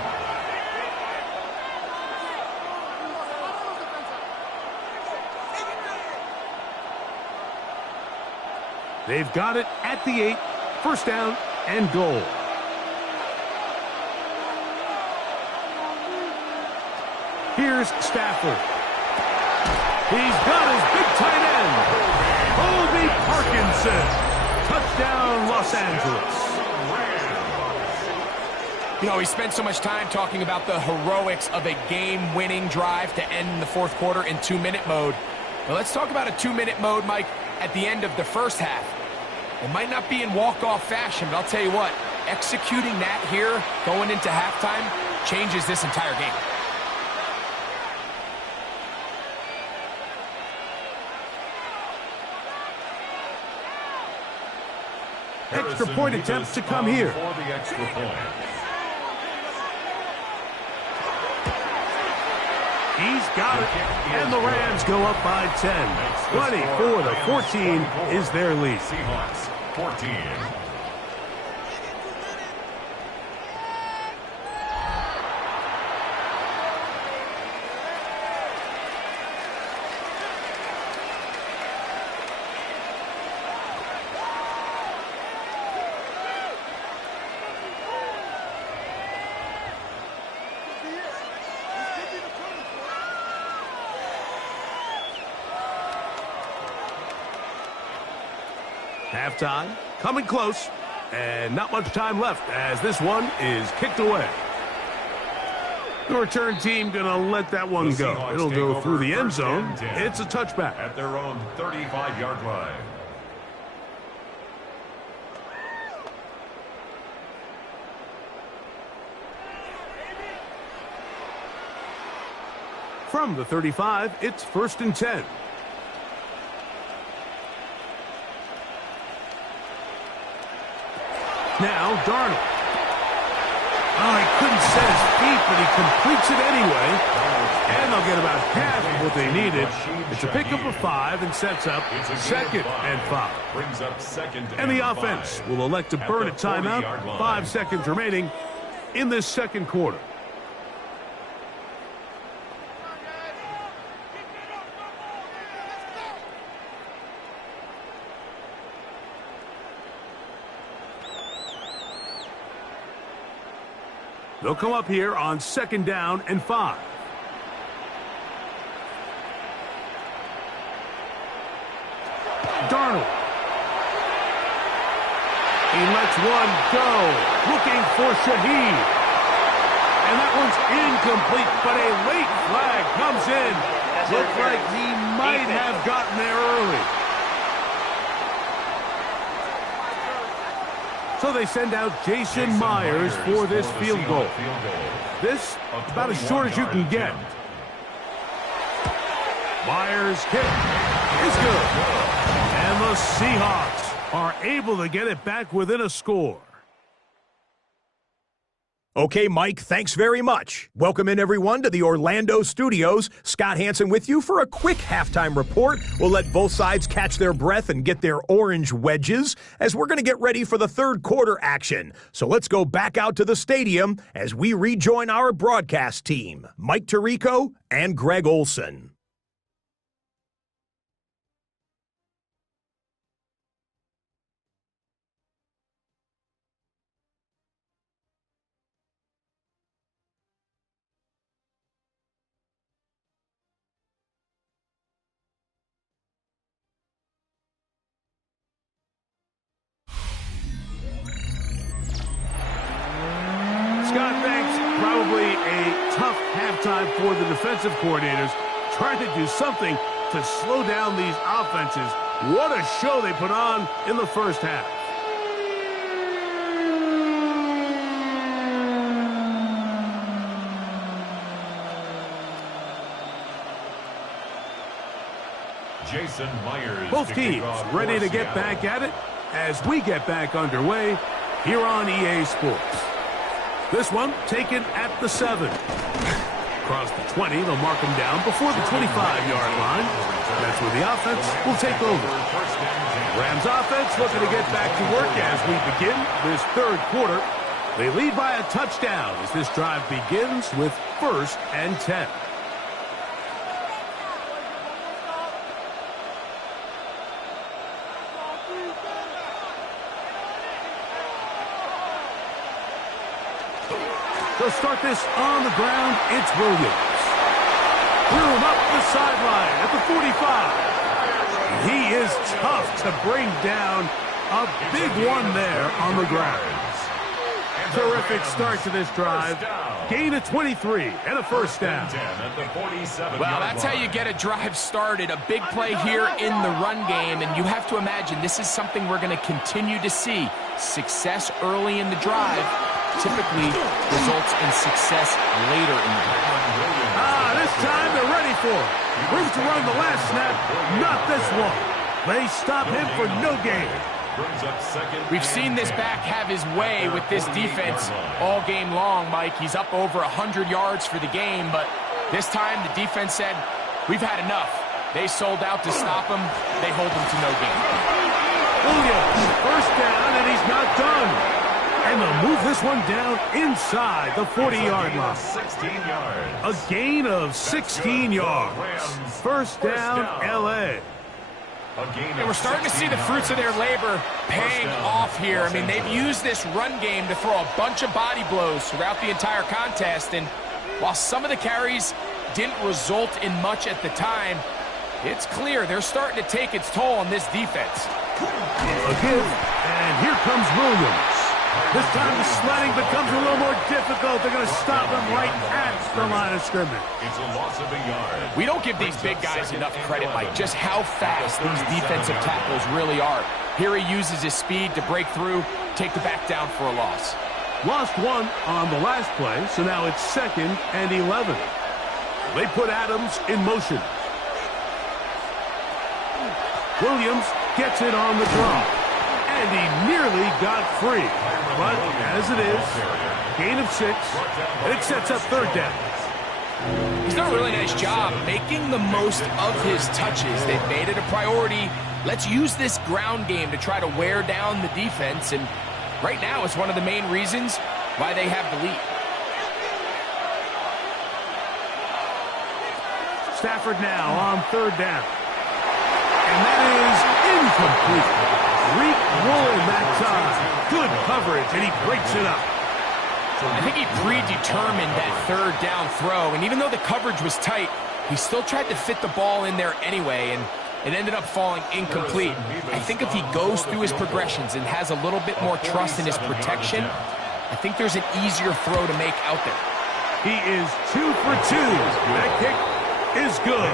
They've got it at the 8, 1st down and goal. Here's Stafford. He's got his big tight end, Colby Parkinson. Touchdown, Los Angeles. You know, we spent so much time talking about the heroics of a game-winning drive to end the fourth quarter in 2-minute mode. Well, let's talk about a 2-minute mode, Mike, at the end of the first half. It might not be in walk-off fashion, but I'll tell you what, executing that here going into halftime changes this entire game. Extra point attempts to come here. For the extra point. He's got it, and the Rams go up by 10. 24-14 is their lead. Seahawks, 14. Halftime, coming close, and not much time left as this one is kicked away. The return team going to let that one go. It'll go through the end zone. It's a touchback. At their own 35-yard line. From the 35, it's 1st and 10. Now, Darnold. Oh, he couldn't set his feet, but he completes it anyway. And they'll get about half of what they needed. It's a pickup of 5 and sets up 2nd and 5. Brings up 2nd And the 5. offense will elect to burn a timeout. 5 seconds remaining in this second quarter. They'll come up here on 2nd down and 5. Darnold. He lets one go. Looking for Shaheed. And that one's incomplete, but a late flag comes in. Looks like he might have gotten there early. So they send out Jason Myers for this field goal. This, about as short as you can get. Myers' kick is good. And the Seahawks are able to get it back within a score. Okay, Mike, thanks very much. Welcome in, everyone, to the Orlando studios. Scott Hansen with you for a quick halftime report. We'll let both sides catch their breath and get their orange wedges as we're going to get ready for the third quarter action. So let's go back out to the stadium as we rejoin our broadcast team, Mike Tirico and Greg Olson. Scott, thanks. Probably a tough halftime for the defensive coordinators, trying to do something to slow down these offenses. What a show they put on in the first half. Jason Myers. Both teams ready to get back at it as we get back underway here on EA Sports. This one taken at the 7. Across the 20, they'll mark him down before the 25-yard line. That's where the offense will take over. Rams offense looking to get back to work as we begin this third quarter. They lead by a touchdown as this drive begins with 1st and 10. They'll start this on the ground. It's Williams. Threw him up the sideline at the 45. He is tough to bring down. A big one there on the ground. Terrific start to this drive. Gain of 23 and a first down. Well, that's how you get a drive started. A big play here in the run game, and you have to imagine this is something we're going to continue to see. Success early in the drive typically results in success later in the game. This time they're ready for it. Room to run the last snap, not this one. They stop him for no gain. We've seen this back have his way with this defense all game long, Mike. He's up over 100 yards for the game, but this time the defense said, we've had enough. They sold out to stop him. They hold him to no gain. Williams, first down, and he's not done. And they'll move this one down inside the 40-yard line. 16 yards. A gain of 16 yards. First down, L.A. And we're starting to see the fruits of their labor paying off here. I mean, they've used this run game to throw a bunch of body blows throughout the entire contest. And while some of the carries didn't result in much at the time, it's clear they're starting to take its toll on this defense. A give, and here comes Williams. This time the sledding becomes a little more difficult. They're going to stop him right at the line of scrimmage. It's a loss of a yard. We don't give these big guys enough credit, Mike, just how fast these defensive tackles really are. Here he uses his speed to break through, take the back down for a loss. Lost one on the last play, so now it's 2nd and 11. They put Adams in motion. Williams gets it on the draw. And he nearly got free. But as it is, gain of 6, and it sets up 3rd down. He's done a really nice job making the most of his touches. They've made it a priority. Let's use this ground game to try to wear down the defense. And right now, it's one of the main reasons why they have the lead. Stafford now on 3rd down. And that is incomplete. Reek rolling that time. Good coverage, and he breaks it up. I think he predetermined that 3rd down throw, and even though the coverage was tight, he still tried to fit the ball in there anyway, and it ended up falling incomplete. I think if he goes through his progressions and has a little bit more trust in his protection, I think there's an easier throw to make out there. He is 2 for 2. That kick is good.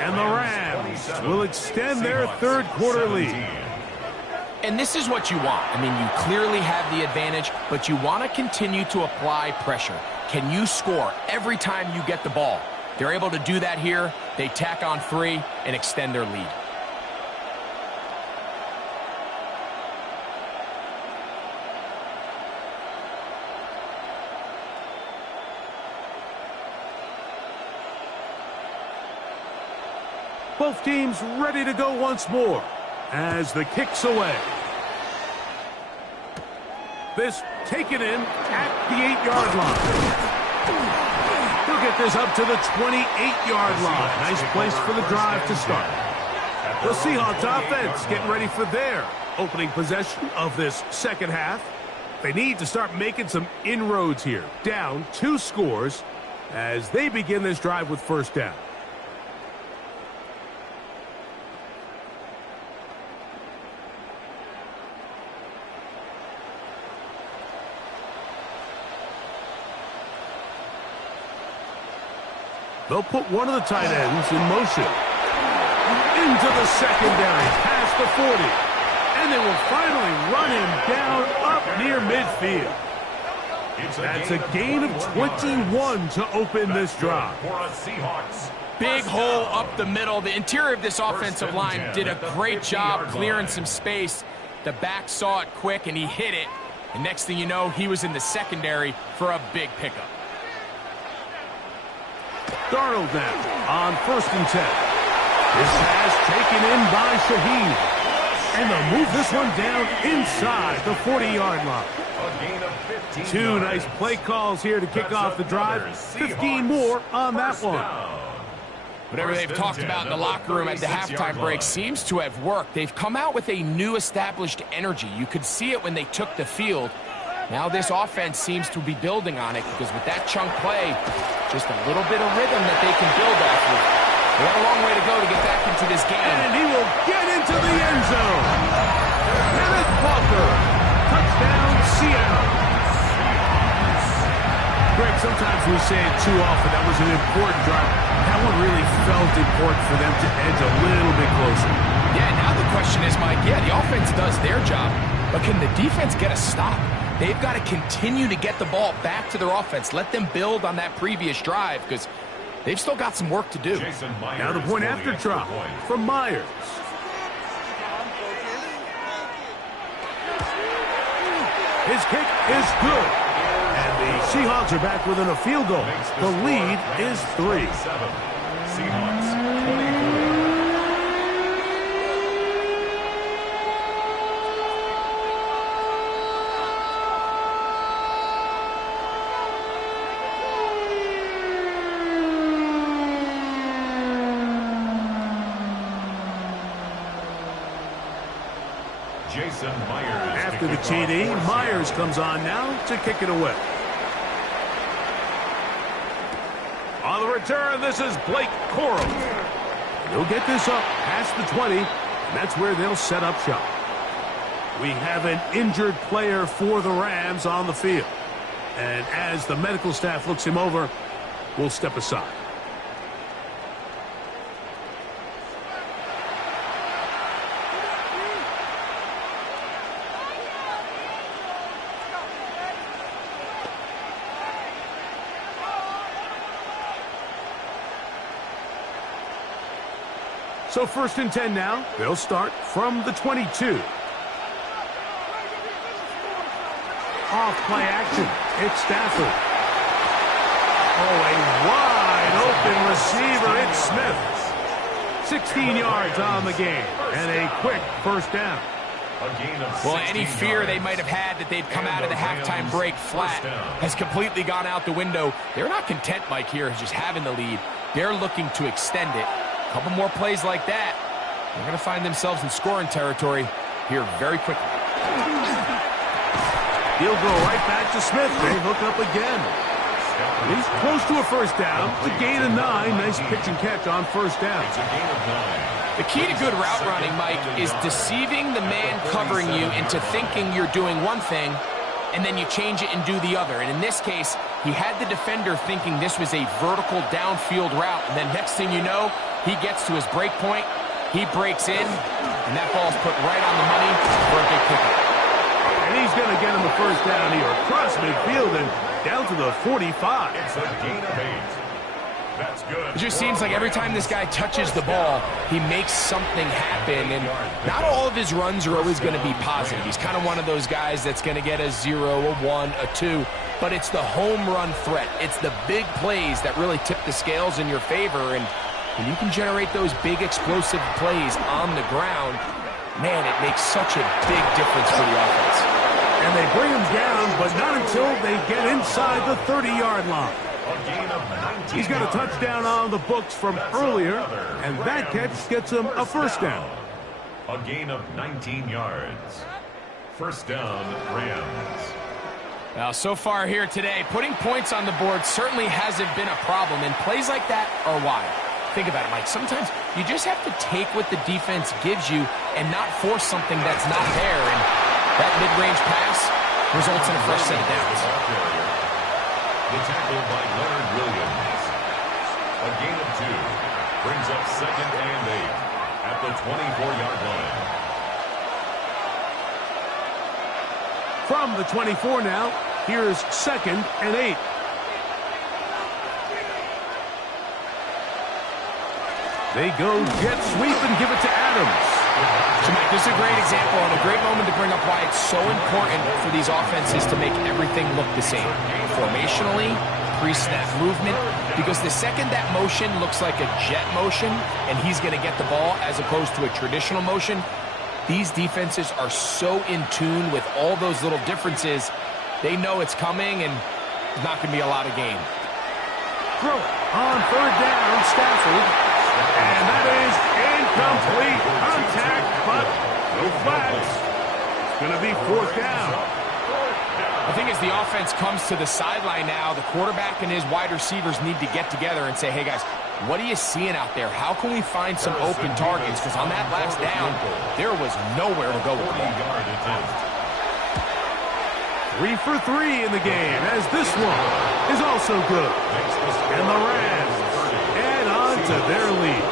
And the Rams will extend their third quarter lead. And this is what you want. I mean, you clearly have the advantage, but you want to continue to apply pressure. Can you score every time you get the ball? They're able to do that here. They tack on 3 and extend their lead. Both teams ready to go once more as the kick's away. This taken in at the 8-yard line. He'll get this up to the 28-yard line. Nice place for the drive to start. The Seahawks offense getting ready for their opening possession of this second half. They need to start making some inroads here. Down 2 scores as they begin this drive with first down. They'll put one of the tight ends in motion. Into the secondary, past the 40. And they will finally run him down up near midfield. That's a gain of 21 to open this drive. Big hole up the middle. The interior of this offensive line did a great job clearing some space. The back saw it quick, and he hit it. And next thing you know, he was in the secondary for a big pickup. Darnold now on 1st and 10. This pass taken in by Shaheed. And they'll move this one down inside the 40-yard line. 2 nice play calls here to kick off the drive. 15 more on that one. Whatever they've talked about in the locker room at the halftime break seems to have worked. They've come out with a new established energy. You could see it when they took the field. Now this offense seems to be building on it because with that chunk play, just a little bit of rhythm that they can build off of. They have a long way to go to get back into this game. And he will get into the end zone. Kenneth Walker. Touchdown, Seattle. Greg, sometimes we say it too often. That was an important drive. That one really felt important for them to edge a little bit closer. Yeah, now the question is, Mike, the offense does their job, but can the defense get a stop? They've got to continue to get the ball back to their offense. Let them build on that previous drive because they've still got some work to do. Now the point after drop from Myers. His kick is good. And the Seahawks are back within a field goal. The lead is 3. Seahawks 24. After the TD, Myers comes on now to kick it away. On the return, this is Blake Corum. He'll get this up past the 20, and that's where they'll set up shop. We have an injured player for the Rams on the field. And as the medical staff looks him over, we'll step aside. So 1st and 10 now. They'll start from the 22. Off play action. It's Stafford. Oh, a wide open receiver. It's Smith. 16 yards on the game. And a quick first down. Well, any fear they might have had that they'd come out of the halftime break flat has completely gone out the window. They're not content, Mike, here just having the lead. They're looking to extend it. A couple more plays like that, they're going to find themselves in scoring territory here very quickly. He'll go right back to Smith. They hook up again. He's close to a first down. The gain of 9. Nice pitch and catch on first down. The key to good route running, Mike, is deceiving the man covering you into thinking you're doing one thing and then you change it and do the other. And in this case, he had the defender thinking this was a vertical downfield route. And then next thing you know, he gets to his break point, he breaks in, and that ball's put right on the money for a big pickup. And he's going to get him a first down here across midfield and down to the 45. It's a gain of 8. That's good. It just seems like every time this guy touches the ball, he makes something happen. And not all of his runs are always going to be positive. He's kind of one of those guys that's going to get a 0, a 1, a 2. But it's the home run threat. It's the big plays that really tip the scales in your favor. And when you can generate those big explosive plays on the ground, man, it makes such a big difference for the offense. And they bring him down, but not until they get inside the 30-yard line. A gain of 19. He's got a touchdown on the books from earlier, and that catch gets him a first down. A gain of 19 yards. First down, Rams. Now, so far here today, putting points on the board certainly hasn't been a problem, and plays like that are why. Think about it, Mike. Sometimes you just have to take what the defense gives you and not force something that's not there, and that mid-range pass results in a fresh set of downs. The tackle by Leonard Williams. A gain of 2. Brings up second and 8 at the 24-yard line. From the 24 now, here's second and 8. They go jet sweep and give it to Adams. So, Mike, this is a great example and a great moment to bring up why it's so important for these offenses to make everything look the same. Formationally, pre-snap movement, because the second that motion looks like a jet motion and he's going to get the ball as opposed to a traditional motion, these defenses are so in tune with all those little differences, they know it's coming and there's not going to be a lot of gain. Throw it on third down, Stafford. And that is incomplete. Contact, but no flags. It's going to be fourth down. I think as the offense comes to the sideline now, the quarterback and his wide receivers need to get together and say, hey, guys, what are you seeing out there? How can we find some open targets? Because on that last down, there was nowhere to go with the ball. 3 for 3 in the game, as this one is also good. And the Rams add on to their lead.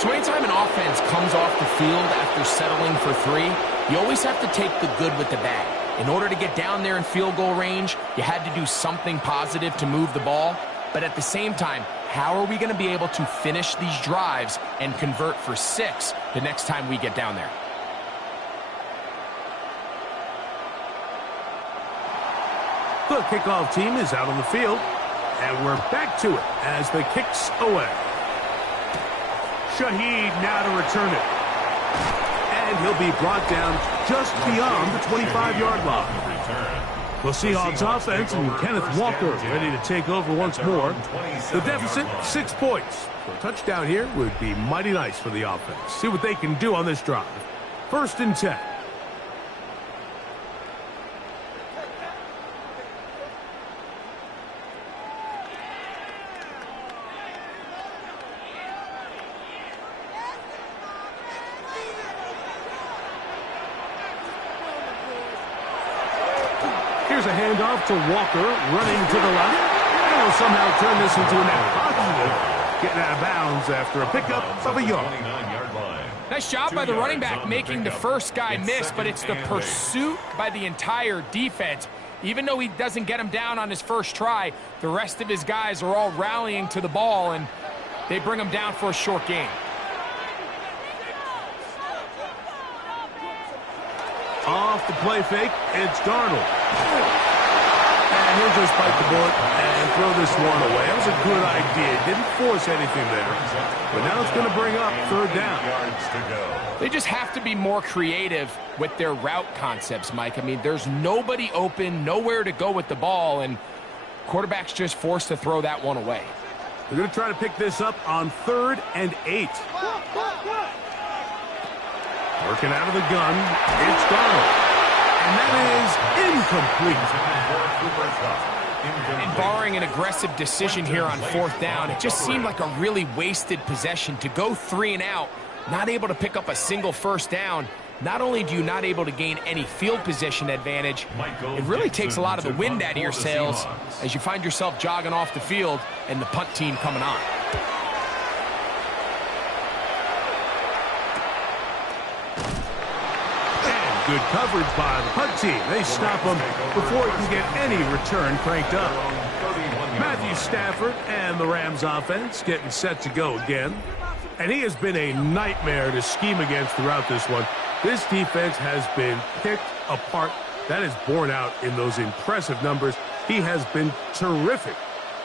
So anytime an offense comes off the field after settling for 3, you always have to take the good with the bad. In order to get down there in field goal range, you had to do something positive to move the ball. But at the same time, how are we going to be able to finish these drives and convert for 6 the next time we get down there? The kickoff team is out on the field, and we're back to it as the kick's away. Shaheed now to return it. And he'll be brought down just beyond the 25-yard line. The Seahawks offense and Kenneth Walker ready to take over once more. The deficit, 6 points. So a touchdown here would be mighty nice for the offense. See what they can do on this drive. First and 10. Here's a handoff to Walker, running to the left. And will somehow turn this into a net positive. Getting out of bounds after a pickup of a yard. Nice job by the running back making the first guy miss, but it's the pursuit by the entire defense. Even though he doesn't get him down on his first try, the rest of his guys are all rallying to the ball, and they bring him down for a short gain. Off the play fake, it's Darnold. And he'll just bite the bullet and throw this one away. That was a good idea. Didn't force anything there. But now it's going to bring up third down. They just have to be more creative with their route concepts, Mike. I mean, there's nobody open, nowhere to go with the ball, and quarterback's just forced to throw that one away. They're going to try to pick this up on 3rd and 8. Working out of the gun, it's Darnold. And that is incomplete. And barring an aggressive decision here on 4th down, it just seemed like a really wasted possession to go 3 and out, not able to pick up a single first down. not only do you not able to gain any field position advantage, it really takes a lot of the wind out of your sails as you find yourself jogging off the field and the punt team coming on. Good coverage by the punt team. They stop him before he can get any return cranked up. Matthew Stafford and the Rams offense getting set to go again. And he has been a nightmare to scheme against throughout this one. This defense has been picked apart. That is borne out in those impressive numbers. He has been terrific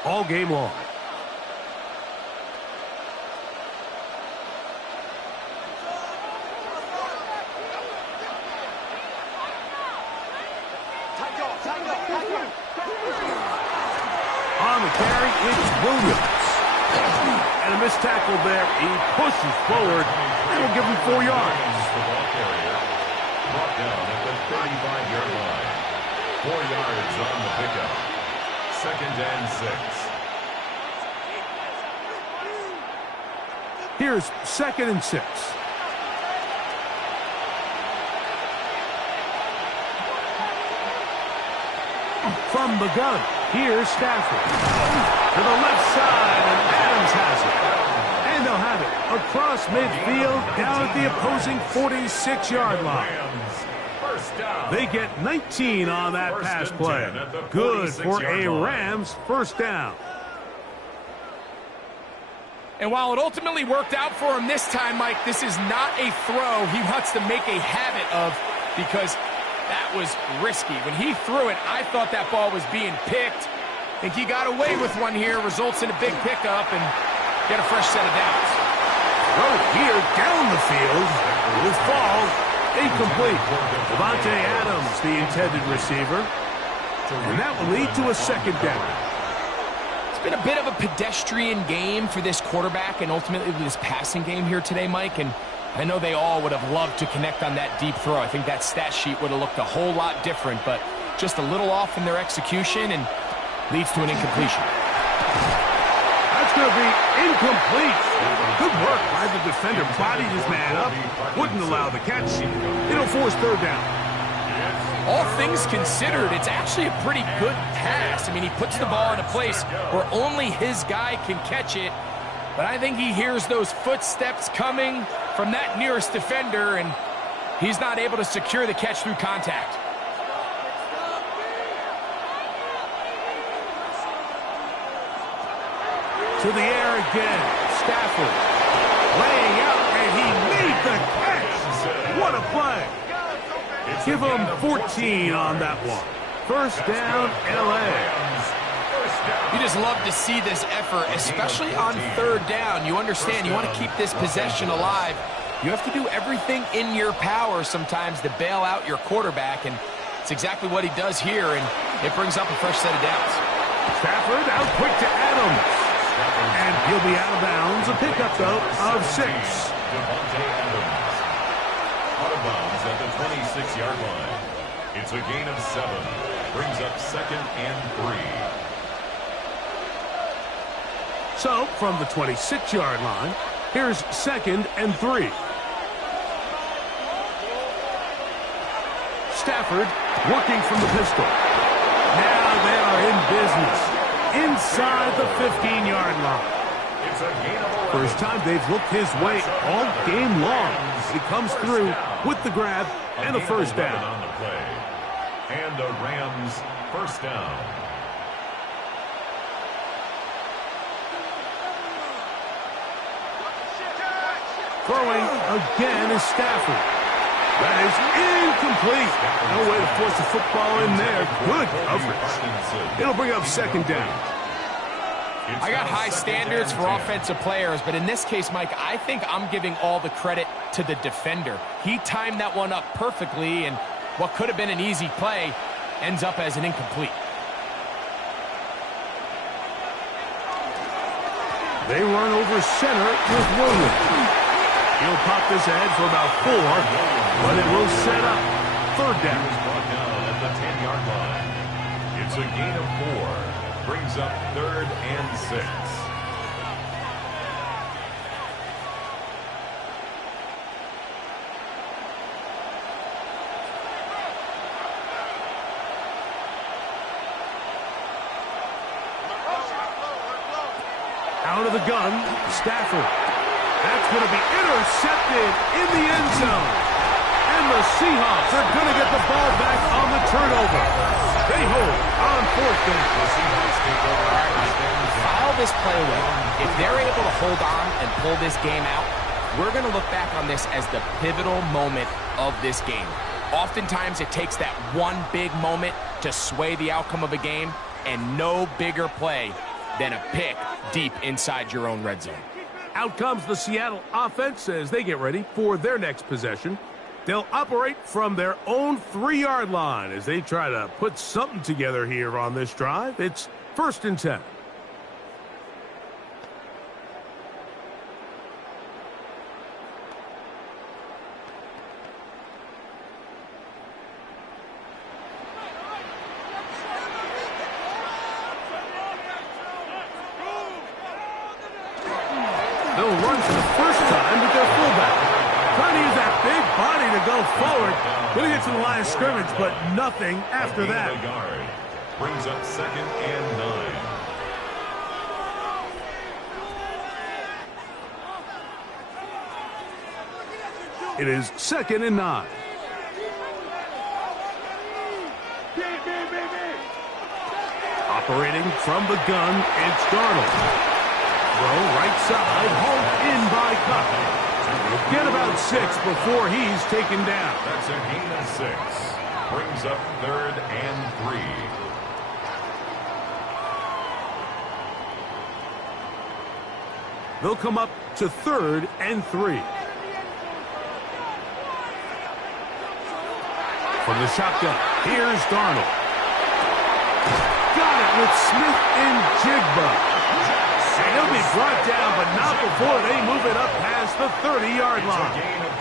all game long. On the carry, it's Williams. And a missed tackle there. He pushes forward. That'll give him 4 yards. The ball carrier brought down at the 35-yard line. 4 yards on the pickup. 2nd and 6. Here's 2nd and 6. From the gun, here's Stafford. To the left side, and Adams has it. And they'll have it across midfield down at the opposing 46-yard line. They get 19 on that pass play. Good for a Rams first down. And while it ultimately worked out for him this time, Mike, this is not a throw he wants to make a habit of because that was risky. When he threw it, I thought that ball was being picked. I think he got away with one here, results in a big pickup, and get a fresh set of downs. Throw here down the field. Will fall. Incomplete. Devontae Adams, the intended receiver. And that will lead to a 2nd down. It's been a bit of a pedestrian game for this quarterback and ultimately this passing game here today, Mike, and I know they all would have loved to connect on that deep throw. I think that stat sheet would have looked a whole lot different, but just a little off in their execution and leads to an incompletion. That's going to be incomplete. Good work by the defender. Bodied his man up. Wouldn't allow the catch. It'll force 3rd down. All things considered, it's actually a pretty good pass. I mean, he puts the ball in a place where only his guy can catch it. But I think he hears those footsteps coming from that nearest defender, and he's not able to secure the catch through contact. To the air again. Stafford laying out, and he made the catch. What a play. Give him 14 on that one. First down, L.A. You just love to see this effort, especially on 3rd down. You understand, you want to keep this possession alive. You have to do everything in your power sometimes to bail out your quarterback, and it's exactly what he does here, and it brings up a fresh set of downs. Stafford out quick to Adams. And he'll be out of bounds. A pickup, though, of 6. Devontae Adams. Out of bounds at the 26-yard line. It's a gain of 7. Brings up 2nd and 3. So, from the 26-yard line, here's 2nd and 3. Stafford working from the pistol. Now they are in business. Inside the 15-yard line. First time they've looked his way all game long. He comes through with the grab and a first down. On the play. And a Rams first down. Throwing again is Stafford. That is incomplete. No way to force the football in there. Good coverage. It'll bring up 2nd down. I got high standards for offensive players, but in this case, Mike, I think I'm giving all the credit to the defender. He timed that one up perfectly, and what could have been an easy play ends up as an incomplete. They run over center with Williams. He'll pop this ahead for about 4, but it will set up 3rd down. Brought down at the 10-yard line. It's a gain of 4. Brings up 3rd and 6. Out of the gun, Stafford. That's going to be intercepted in the end zone. And the Seahawks are going to get the ball back on the turnover. They hold on fourth down. The Seahawks take over. File this play away. If they're able to hold on and pull this game out, we're going to look back on this as the pivotal moment of this game. Oftentimes, it takes that one big moment to sway the outcome of a game, and no bigger play than a pick deep inside your own red zone. Out comes the Seattle offense as they get ready for their next possession. They'll operate from their own 3-yard line as they try to put something together here on this drive. It's 1st and 10. They'll run for the first time with their fullback. Trying to use that big body to go forward. Going to get to the line of scrimmage, but nothing after that. Yard. Brings up 2nd and 9. It is 2nd and 9. Operating from the gun, it's Darnold. Throw right side, hauled in by Cup. He'll get about 6 before he's taken down. That's a gain of 6. Brings up 3rd and 3. They'll come up to 3rd and 3. From the shotgun, here's Darnold. Got it with Smith and Jigba. And he'll be brought down, but not before they move it up past the 30-yard line. It's a gain of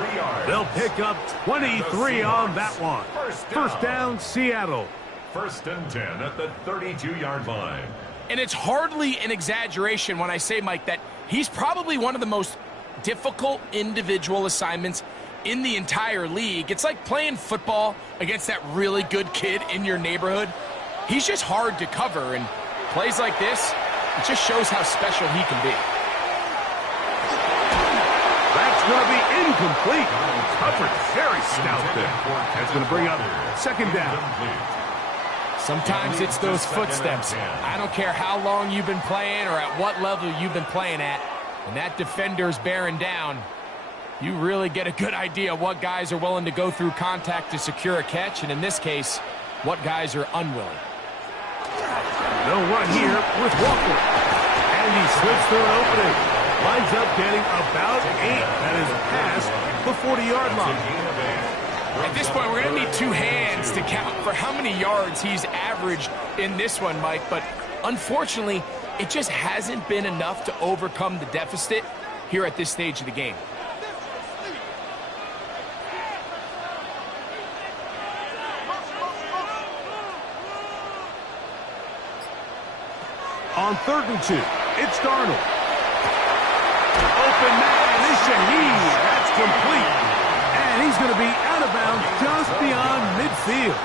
23 yards. They'll pick up 23 on that one. First down, Seattle. 1st and 10 at the 32-yard line. And it's hardly an exaggeration when I say, Mike, that he's probably one of the most difficult individual assignments in the entire league. It's like playing football against that really good kid in your neighborhood. He's just hard to cover, and plays like this, it just shows how special he can be. That's going to be incomplete. Coverage very stout there. That's going to bring up 2nd down. Sometimes it's those footsteps. I don't care how long you've been playing or at what level you've been playing at. When that defender's bearing down, you really get a good idea what guys are willing to go through contact to secure a catch, and in this case, what guys are unwilling. They'll run here with Walker. And he slips through an opening. Winds up getting about 8. That is past the 40-yard line. At this point, we're going to need 2 hands to count for how many yards he's averaged in this one, Mike. But unfortunately, it just hasn't been enough to overcome the deficit here at this stage of the game. On 3rd and 2, it's Darnold. Open man is Shaheed. That's complete. And he's going to be out of bounds just beyond midfield.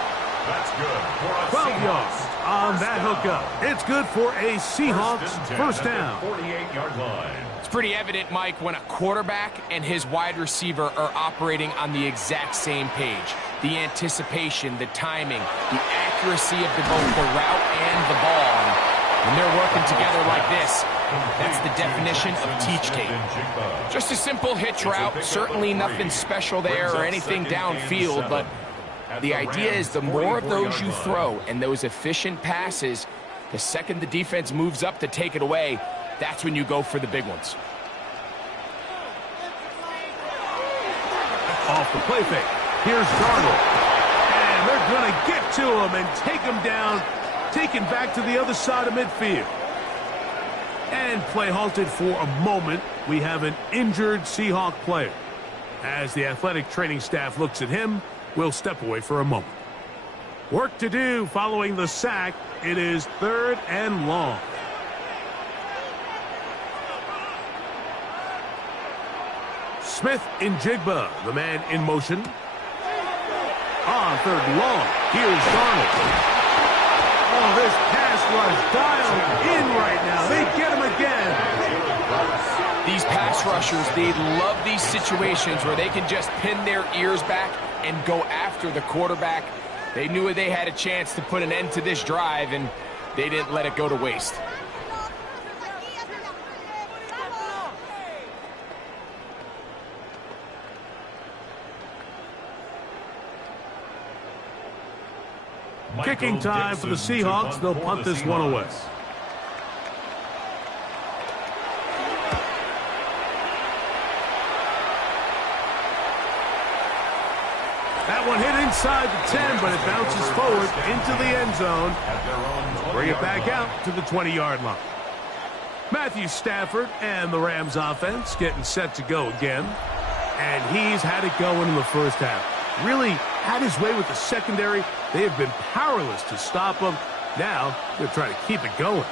That's good for a 12 yards on that hookup. It's good for a Seahawks first down. 48-yard line. It's pretty evident, Mike, when a quarterback and his wide receiver are operating on the exact same page. The anticipation, the timing, the accuracy of both the route and the ball. When they're working together like this, that's the definition of teach tape. Just a simple hitch route, certainly nothing special there or anything downfield, but the idea is the more of those you throw and those efficient passes, the second the defense moves up to take it away, that's when you go for the big ones. Off the play fake, here's Darnold. And they're going to get to him and take him down. Taken back to the other side of midfield. And play halted for a moment. We have an injured Seahawk player. As the athletic training staff looks at him, we'll step away for a moment. Work to do following the sack. It is 3rd and long. Smith and Jigba, the man in motion. On 3rd and long, here's Darnold. Oh, this pass rush dialed in right now. They get him again. pass rushers, they love these situations where they can just pin their ears back and go after the quarterback. They knew they had a chance to put an end to this drive, and they didn't let it go to waste. Kicking time for the Seahawks. They'll punt this one away. That one hit inside the 10, but it bounces forward into the end zone. Bring it back out to the 20-yard line. Matthew Stafford and the Rams offense getting set to go again. And he's had it going in the first half. Really had his way with the secondary. They have been powerless to stop him. Now they're trying to keep it going.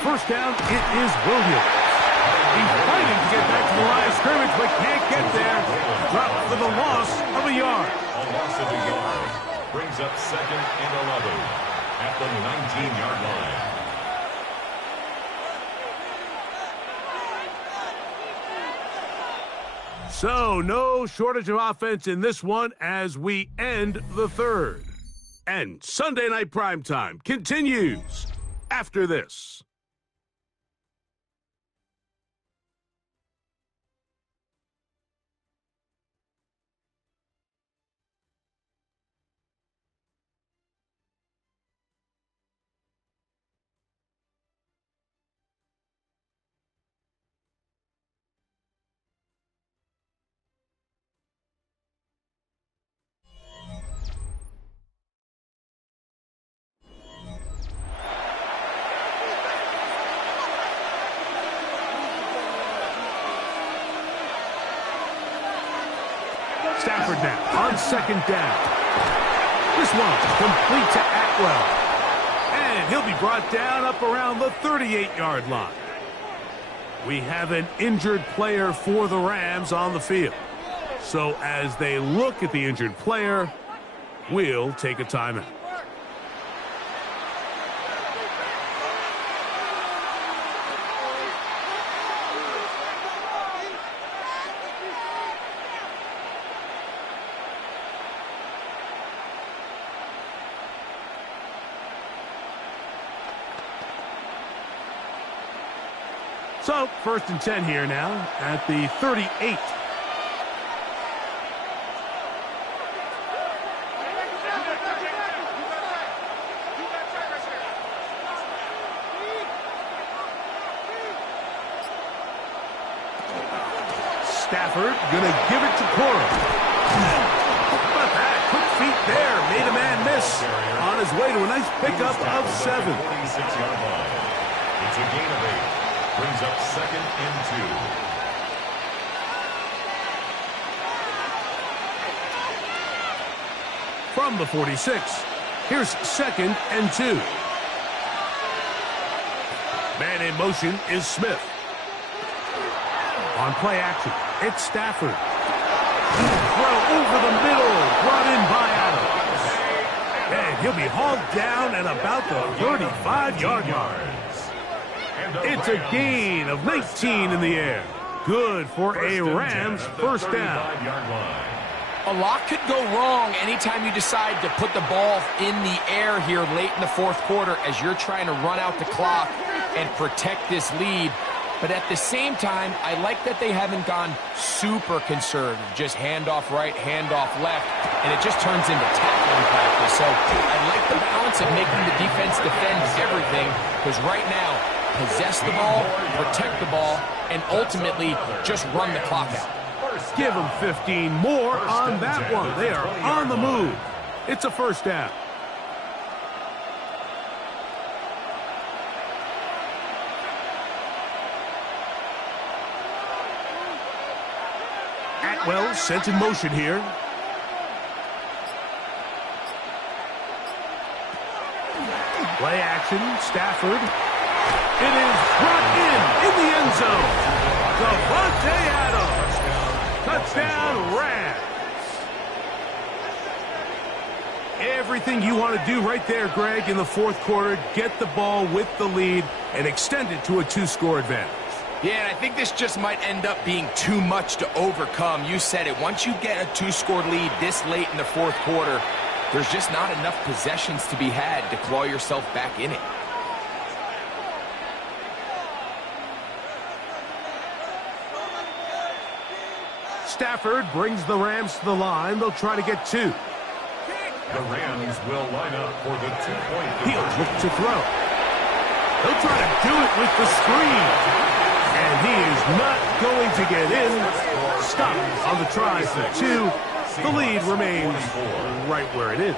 First down, it is Williams. He's fighting to get back to the line of scrimmage, but can't get there. Dropped for the loss of a yard. A loss of a yard brings up 2nd and 11 at the 19-yard line. So, no shortage of offense in this one as we end the third. And Sunday Night Primetime continues after this. Stafford now on 2nd down. This one complete to Atwell. And he'll be brought down up around the 38-yard line. We have an injured player for the Rams on the field. So as they look at the injured player, we'll take a timeout. So, 1st and 10 here now at the 38. Stafford gonna give it to Cora. But that quick feet there made a man miss on his way to a nice pickup of 7. 46-yard line. It's a gain of 8. Brings up 2nd and 2. From the 46, here's 2nd and 2. Man in motion is Smith. On play action, it's Stafford. Throw over the middle, brought in by Adams. And he'll be hauled down at about the 35-yard line. It's a gain of 19 in the air. Good for a Rams first down. A lot could go wrong anytime you decide to put the ball in the air here late in the 4th quarter as you're trying to run out the clock and protect this lead. But at the same time, I like that they haven't gone super conservative. Just handoff right, handoff left, and it just turns into tackling practice. So I like the balance of making the defense defend everything, because right now, possess the ball, protect the ball, and ultimately just run the clock out. Give them 15 more on that one. They are on the move. It's a first down. Atwell sent in motion here. Play action, Stafford. It is brought in the end zone. Davante Adams Touchdown, Rams. Everything you want to do right there, Greg, in the fourth quarter. Get the ball with the lead and extend it to a 2-score advantage. Yeah, and I think this just might end up being too much to overcome. You said it. Once you get a 2-score lead this late in the fourth quarter, there's just not enough possessions to be had to claw yourself back in it. Stafford brings the Rams to the line. They'll try to get 2. The Rams will line up for the 2-point He'll conversion. look to throw. He'll try to do it with the screen. And he is not going to get in. Stop on the try for 2. The lead remains right where it is.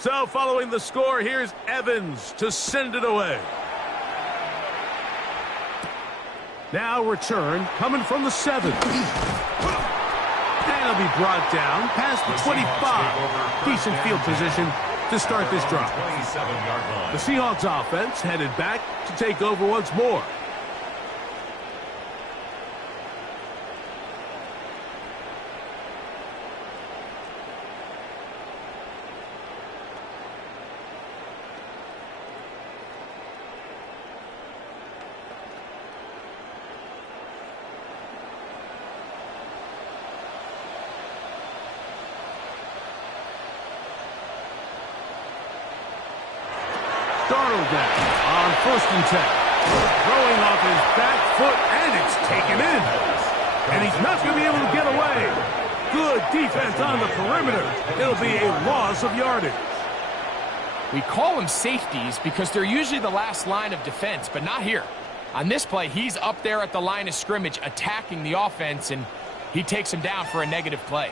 So following the score, here's Evans to send it away. Now return coming from the 7. And he'll be brought down past the 25. Decent field position to start this drive. The Seahawks offense headed back to take over once more. Darnold down on 1st and 10. Throwing off his back foot, and it's taken in. And he's not going to be able to get away. Good defense on the perimeter. It'll be a loss of yardage. We call them safeties because they're usually the last line of defense, but not here. On this play, he's up there at the line of scrimmage attacking the offense, and he takes him down for a negative play.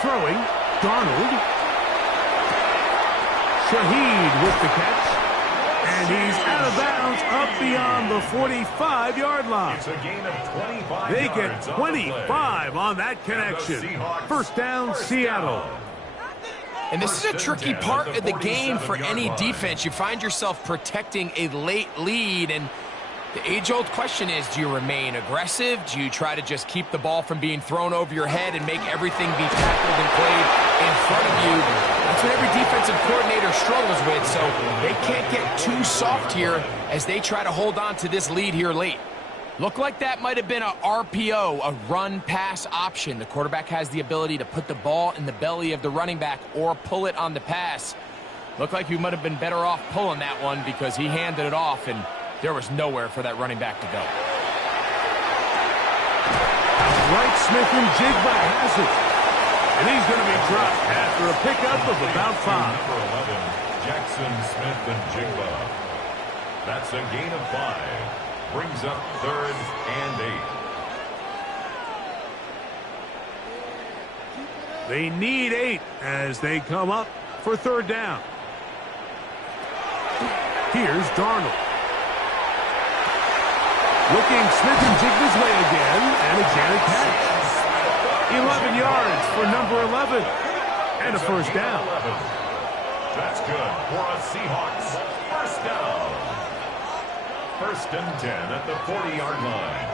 Throwing, Darnold. Shaheed with the catch. And he's out of bounds up beyond the 45-yard line. It's a gain of 25 They yards get on 25 on that connection. First down, Seattle. And this is a tricky part of the game for any defense. You find yourself protecting a late lead, and the age-old question is, do you remain aggressive? Do you try to just keep the ball from being thrown over your head and make everything be tackled and played in front of you? That's what every defensive coordinator struggles with, so they can't get too soft here as they try to hold on to this lead here late. Looked like that might have been a RPO, a run-pass option. The quarterback has the ability to put the ball in the belly of the running back or pull it on the pass. Looked like he might have been better off pulling that one because he handed it off, and there was nowhere for that running back to go. Right, Smith and Jigba has it. And he's going to be dropped after a pickup of about 5. Number 11, Jackson Smith and Jigba. That's a gain of 5. Brings up 3rd and 8. They need 8 as they come up for 3rd down. Here's Darnold. Looking Smith and Jigba's way again, and a Janet catch. 11 yards for number 11, and a first down. 11. That's good for a Seahawks first down. 1st and 10 at the 40-yard line.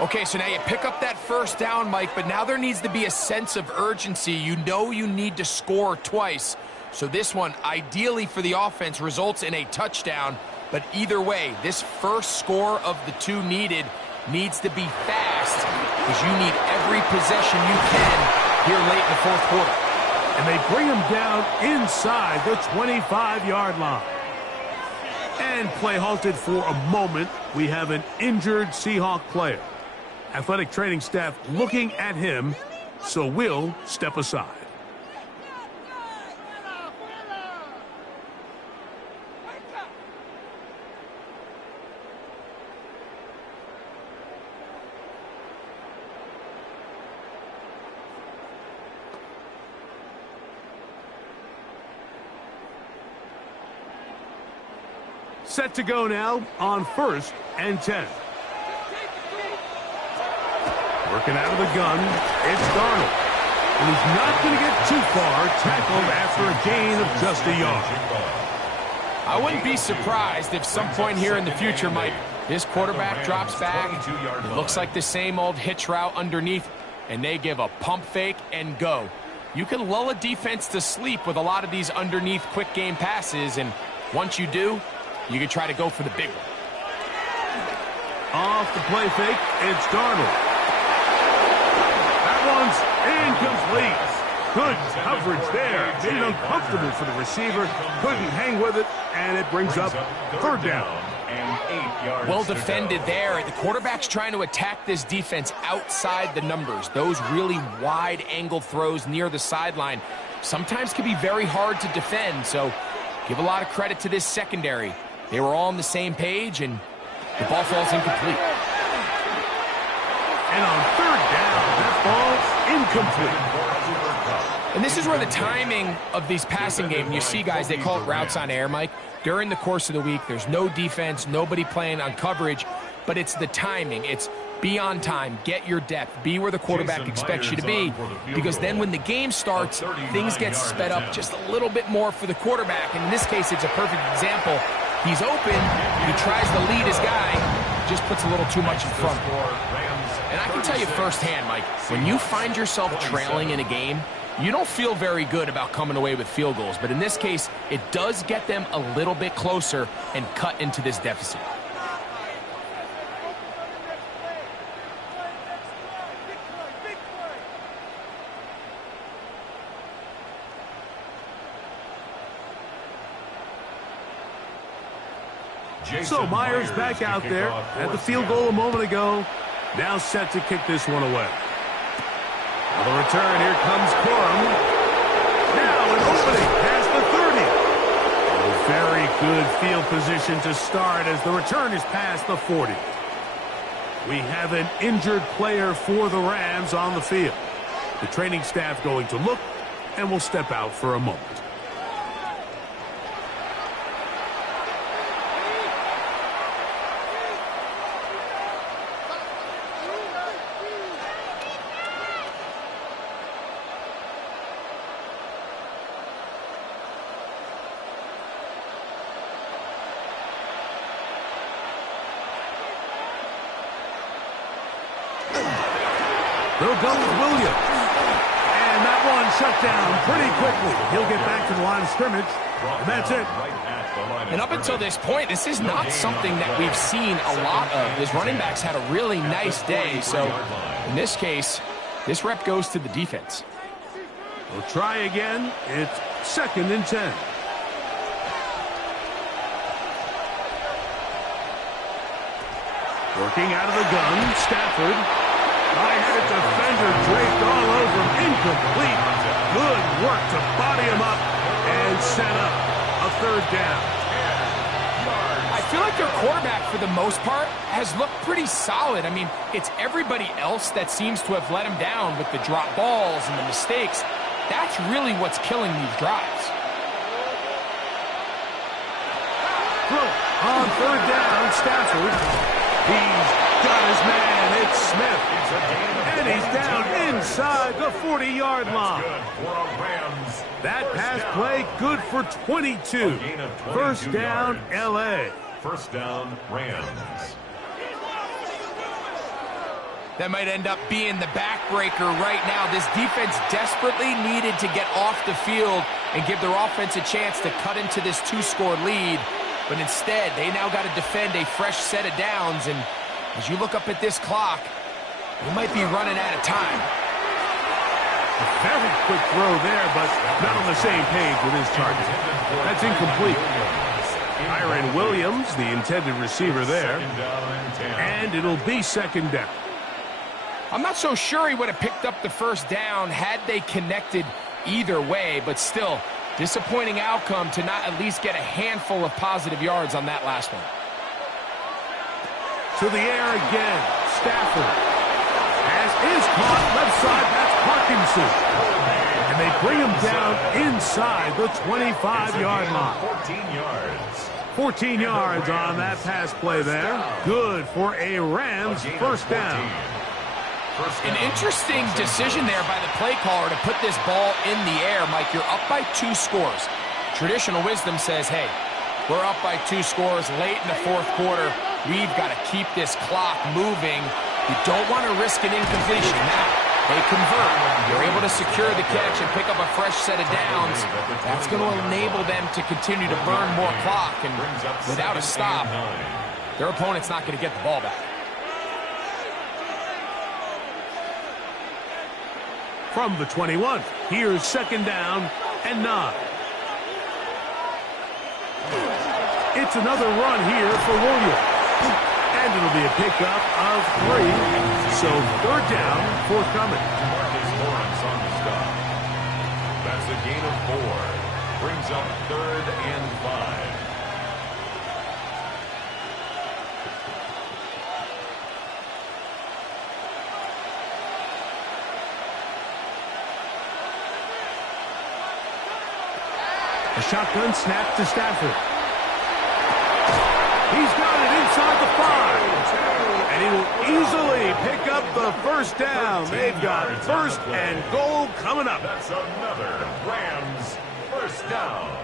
Okay, so now you pick up that first down, Mike, but now there needs to be a sense of urgency. You know you need to score twice. So this one, ideally for the offense, results in a touchdown. But either way, this first score of the 2 needed needs to be fast because you need every possession you can here late in the 4th quarter. And they bring him down inside the 25-yard line. And play halted for a moment. We have an injured Seahawk player. Athletic training staff looking at him, so we'll step aside. Set to go now on 1st and 10. Working out of the gun, it's Darnold. And he's not going to get too far, tackled after a gain of just a yard. I wouldn't be surprised if some point here in the future, Mike, this quarterback drops back. It looks like the same old hitch route underneath, and they give a pump fake and go. You can lull a defense to sleep with a lot of these underneath quick game passes, and once you do, you can try to go for the big one. Off the play fake, it's Darnold. That one's incomplete. Good coverage there. Made it uncomfortable for the receiver. Couldn't hang with it, and it brings up 3rd down. And 8 yards. Well defended there. The quarterback's trying to attack this defense outside the numbers. Those really wide angle throws near the sideline sometimes can be very hard to defend, so give a lot of credit to this secondary. They were all on the same page, and the ball falls incomplete. And on 3rd down, that ball's incomplete. And this is where the timing of these passing games, you see guys, they call it routes on air, Mike. During the course of the week, there's no defense, nobody playing on coverage, but it's the timing. It's be on time, get your depth, be where the quarterback expects you to be, because then when the game starts, things get sped up just a little bit more for the quarterback. And in this case, it's a perfect example. He's open, he tries to lead his guy, just puts a little too much in front. And I can tell you firsthand, Mike, when you find yourself trailing in a game, you don't feel very good about coming away with field goals. But in this case, it does get them a little bit closer and cut into this deficit. So Myers back out there at the field goal a moment ago. Now set to kick this one away. On the return, here comes Corum. Now an opening past the 30. A very good field position to start as the return is past the 40. We have an injured player for the Rams on the field. The training staff going to look and will step out for a moment. They'll go with Williams. And that one shut down pretty quickly. He'll get back to the line of scrimmage. And that's it. And up until this point, this is not something that we've seen a lot of. His running backs had a really nice day. So in this case, this rep goes to the defense. We'll try again. It's 2nd and 10. Working out of the gun, Stafford. I had a defender draped all over him. Incomplete. Good work to body him up and set up a 3rd down. I feel like their quarterback, for the most part, has looked pretty solid. I mean, it's everybody else that seems to have let him down with the drop balls and the mistakes. That's really what's killing these drives. On 3rd down, Stafford. He's got his man. It's Smith. And he's down inside the 40-yard line. That pass play good for 22. 1st down, L.A. 1st down, Rams. That might end up being the backbreaker right now. This defense desperately needed to get off the field and give their offense a chance to cut into this 2-score lead. But instead, they now got to defend a fresh set of downs. And as you look up at this clock, we might be running out of time. A very quick throw there, but not on the same page with his target. That's incomplete. Kyren Williams, the intended receiver there. And it'll be 2nd down. I'm not so sure he would have picked up the 1st down had they connected either way, but still, disappointing outcome to not at least get a handful of positive yards on that last one. To the air again, Stafford. Pass is caught left side, that's Parkinson. And they bring him down inside the 25-yard line. 14 yards. 14 yards on that pass play there. Good for a Rams first down. An interesting decision there by the play caller to put this ball in the air. Mike, you're up by 2 scores. Traditional wisdom says, hey, we're up by 2 scores late in the fourth quarter. We've got to keep this clock moving. You don't want to risk an incompletion. Now, they convert. They're able to secure the catch and pick up a fresh set of downs. That's going to enable them to continue to burn more clock. And without a stop, their opponent's not going to get the ball back. From the 21, here's second down and 9. It's another run here for Williams. And it'll be a pickup of 3. So third down forthcoming. On the stop. That's a gain of 4. Brings up 3rd and 5. A shotgun snap to Stafford. He's got it inside the 5. And he will easily pick up the first down. They've got first and goal coming up. That's another Rams first down.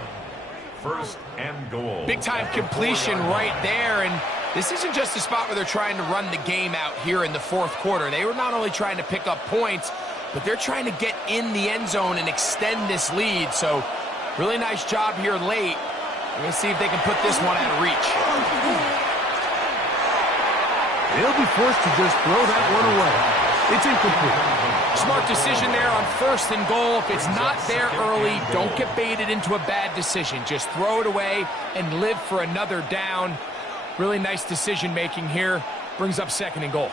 First and goal. Big-time completion right there. And this isn't just a spot where they're trying to run the game out here in the fourth quarter. They were not only trying to pick up points, but they're trying to get in the end zone and extend this lead. So really nice job here late. We're going to see if they can put this one out of reach. They'll be forced to just throw that one away. It's incomplete. Smart decision there on first and goal. If it's not there early, don't get baited into a bad decision. Just throw it away and live for another down. Really nice decision-making here. Brings up second and goal.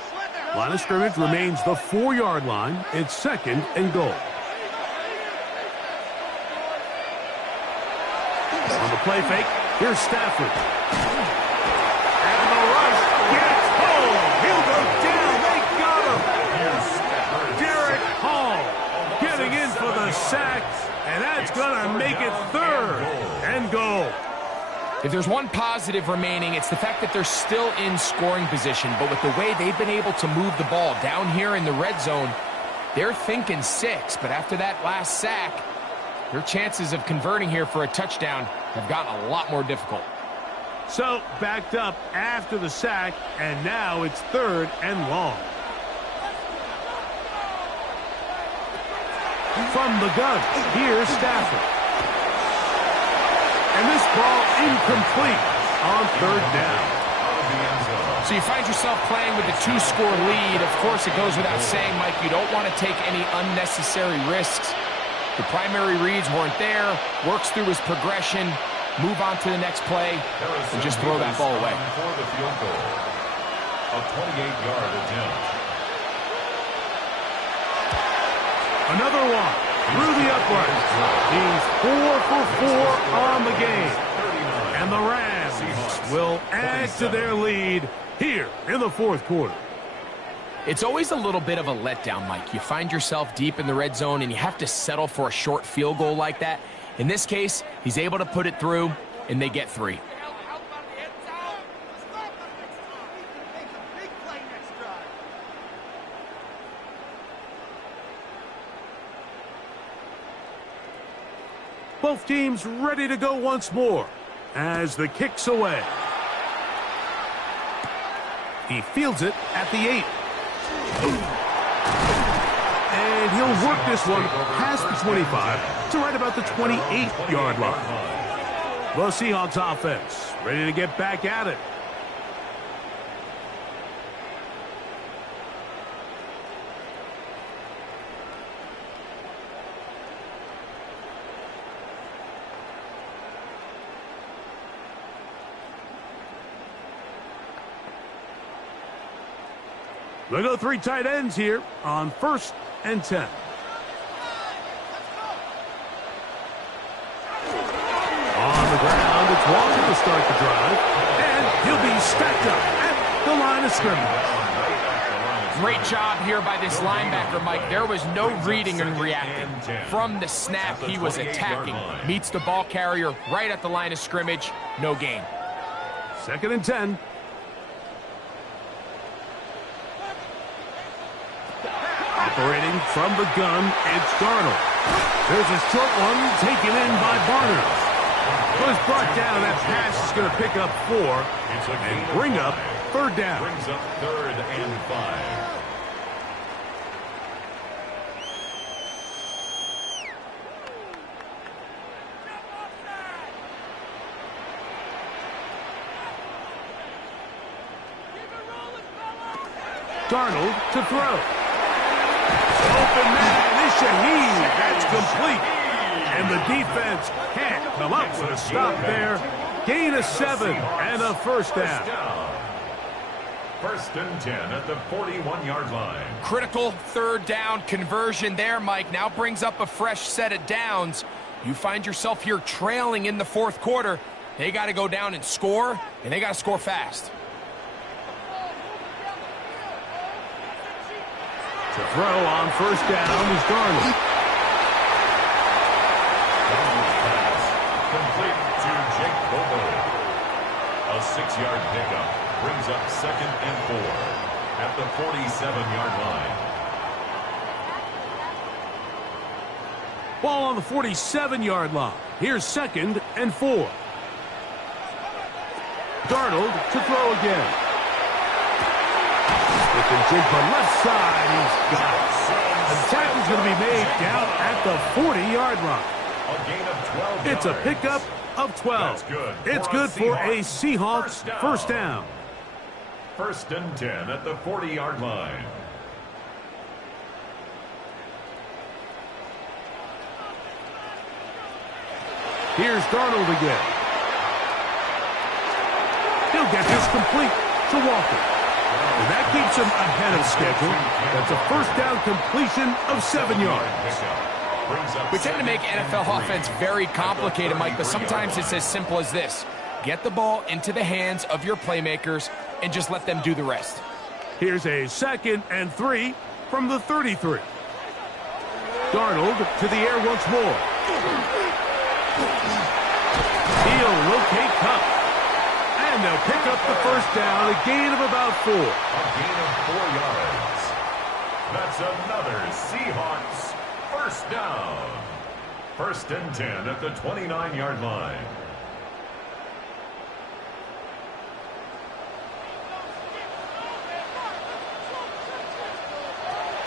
Line of scrimmage remains the 4-yard line. It's second and goal. On the play fake, here's Stafford. And the rush gets home. He'll go down. They got him. Derek Hall getting in for the sack, and that's going to make it third and goal. If there's one positive remaining, it's the fact that they're still in scoring position. But with the way they've been able to move the ball down here in the red zone, they're thinking 6. But after that last sack, their chances of converting here for a touchdown have gotten a lot more difficult. So, backed up after the sack, and now it's third and long. From the gun, here's Stafford. And this ball incomplete on third down. So you find yourself playing with a 2-score lead. Of course, it goes without saying, Mike, you don't want to take any unnecessary risks. The primary reads weren't there, works through his progression, move on to the next play, and just throw that ball away. For the field goal, a 28-yard attempt. Another one through the uprights. He's 4 for 4 on the game. And the Rams will add to their lead here in the fourth quarter. It's always a little bit of a letdown, Mike. You find yourself deep in the red zone, and you have to settle for a short field goal like that. In this case, he's able to put it through, and they get 3. Both teams ready to go once more as the kick's away. He fields it at the 8. And he'll work this one past the 25 to right about the 28-yard line. The Seahawks offense ready to get back at it. They go 3 tight ends here on first and 10. On the ground, it's Walker to start the drive. And he'll be stacked up at the line of scrimmage. Great job here by this linebacker, Mike. There was no reading and reacting. From the snap, he was attacking. Meets the ball carrier right at the line of scrimmage. No gain. 2nd and 10. Operating from the gun, it's Darnold. There's a short one taken in by Barnes. Was brought down. That pass is going to pick up 4 and bring up 3rd down. Brings up 3rd and 5. Darnold to throw. Open man is Shaheed. That's complete. And the defense can't come up with a stop there. Gain of 7 and a 1st down. 1st and 10 at the 41-yard line. Critical 3rd down conversion there, Mike. Now brings up a fresh set of downs. You find yourself here trailing in the 4th quarter. They got to go down and score, and they got to score fast. To throw on 1st down is Darnold. Darnold's pass complete to Jake Bobo. A 6-yard pickup brings up 2nd and 4 at the 47-yard line. Ball on the 47-yard line. Here's 2nd and 4. Darnold to throw again. Looking jig for left side. He's got it. The tackle's going to be made down at the 40-yard line. A gain of 12 It's a yards. pickup of 12. That's good. It's good for a Seahawks first down. 1st and 10 at the 40-yard line. Here's Darnold again. He'll get this complete to Walker. And that keeps him ahead of schedule. That's a 1st down completion of 7 yards. We tend to make NFL offense very complicated, Mike, but sometimes it's as simple as this. Get the ball into the hands of your playmakers and just let them do the rest. Here's a 2nd and 3 from the 33. Darnold to the air once more. He'll locate Cup. And they'll pick up the 1st down, a gain of about 4. A gain of 4 yards. That's another Seahawks first down. 1st and 10 at the 29-yard line.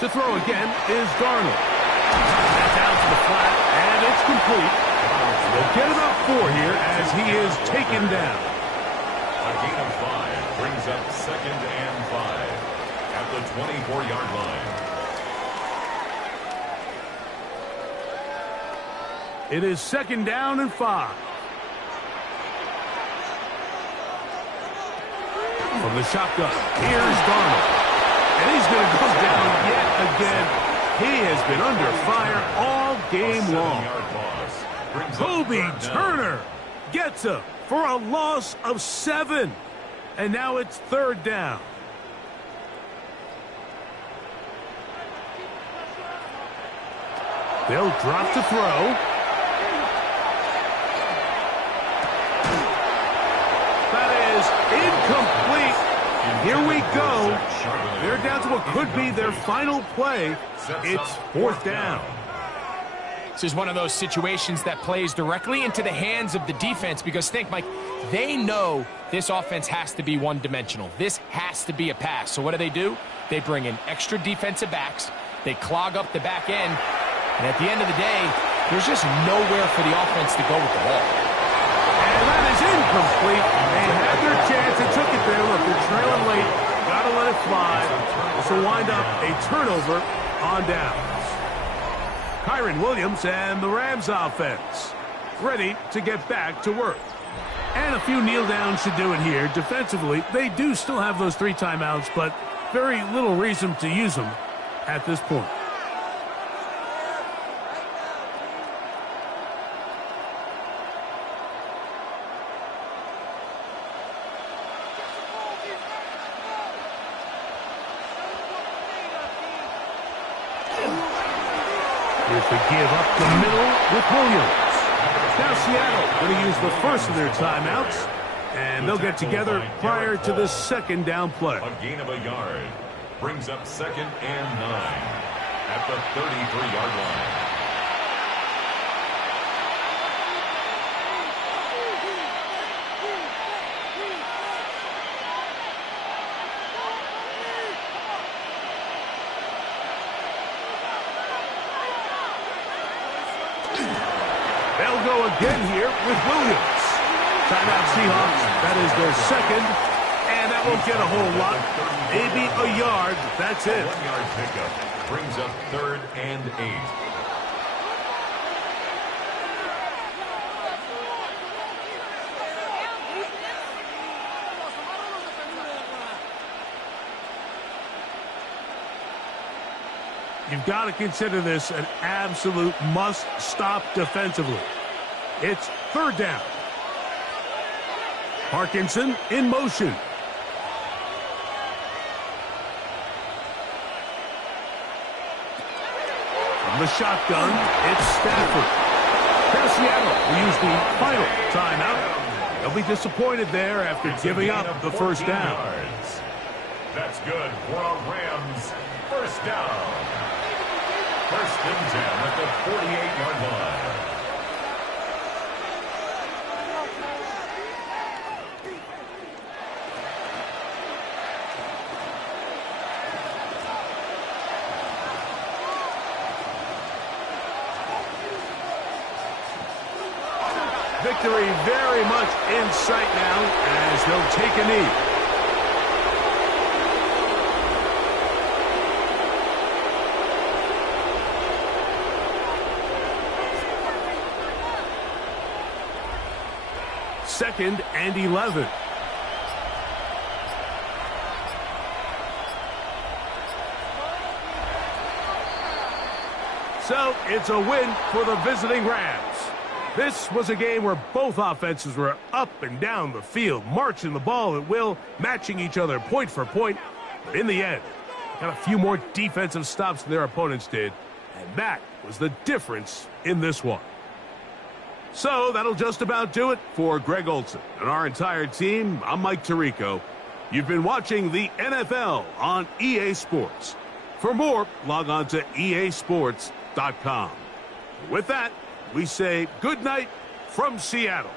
To throw again is Darnold. That's out to the flat, and it's complete. They'll get about 4 here as he is taken down. A gain of 5 brings up 2nd and 5 at the 24-yard line. It is 2nd down and 5. From the shotgun, here's Darnold. And he's going to go down yet again. He has been under fire all game long. Kobe Turner gets him for a loss of 7. And now it's 3rd down. They'll drop to throw. That is incomplete. And here we go. They're down to what could be their final play. It's 4th down. This is one of those situations that plays directly into the hands of the defense because think, Mike, they know this offense has to be one-dimensional. This has to be a pass. So what do? They bring in extra defensive backs. They clog up the back end. And at the end of the day, there's just nowhere for the offense to go with the ball. And that is incomplete. They had their chance and took it there. Look, they're trailing late. Got to let it fly. This will wind up a turnover on downs. Kyron Williams and the Rams offense ready to get back to work. And a few kneel downs should do it here. Defensively, they do still have those 3 timeouts, but very little reason to use them at this point. Here's the give up the middle with Williams. Now Seattle going to use the first of their timeouts. And they'll get together prior to the second down play. A gain of a yard brings up 2nd and 9 at the 33-yard line. They'll go again here with Williams. Timeout Seahawks. That is their second. And that won't get a whole lot. Maybe a yard. That's it. 1-yard pickup brings up 3rd and 8. You've got to consider this an absolute must-stop defensively. It's 3rd down. Parkinson in motion. From the shotgun, it's Stafford. Now Seattle will use the final timeout. They'll be disappointed there after giving up the first down. Yards. That's good for a Rams first down. 1st and 10 at the 48-yard line. Victory very much in sight now as they'll take a knee. Second and 11. So it's a win for the visiting Rams. This was a game where both offenses were up and down the field, marching the ball at will, matching each other point for point. But in the end, got a few more defensive stops than their opponents did, and that was the difference in this one. So that'll just about do it for Greg Olsen and our entire team. I'm Mike Tirico. You've been watching the NFL on EA Sports. For more, log on to easports.com. With that, we say good night from Seattle.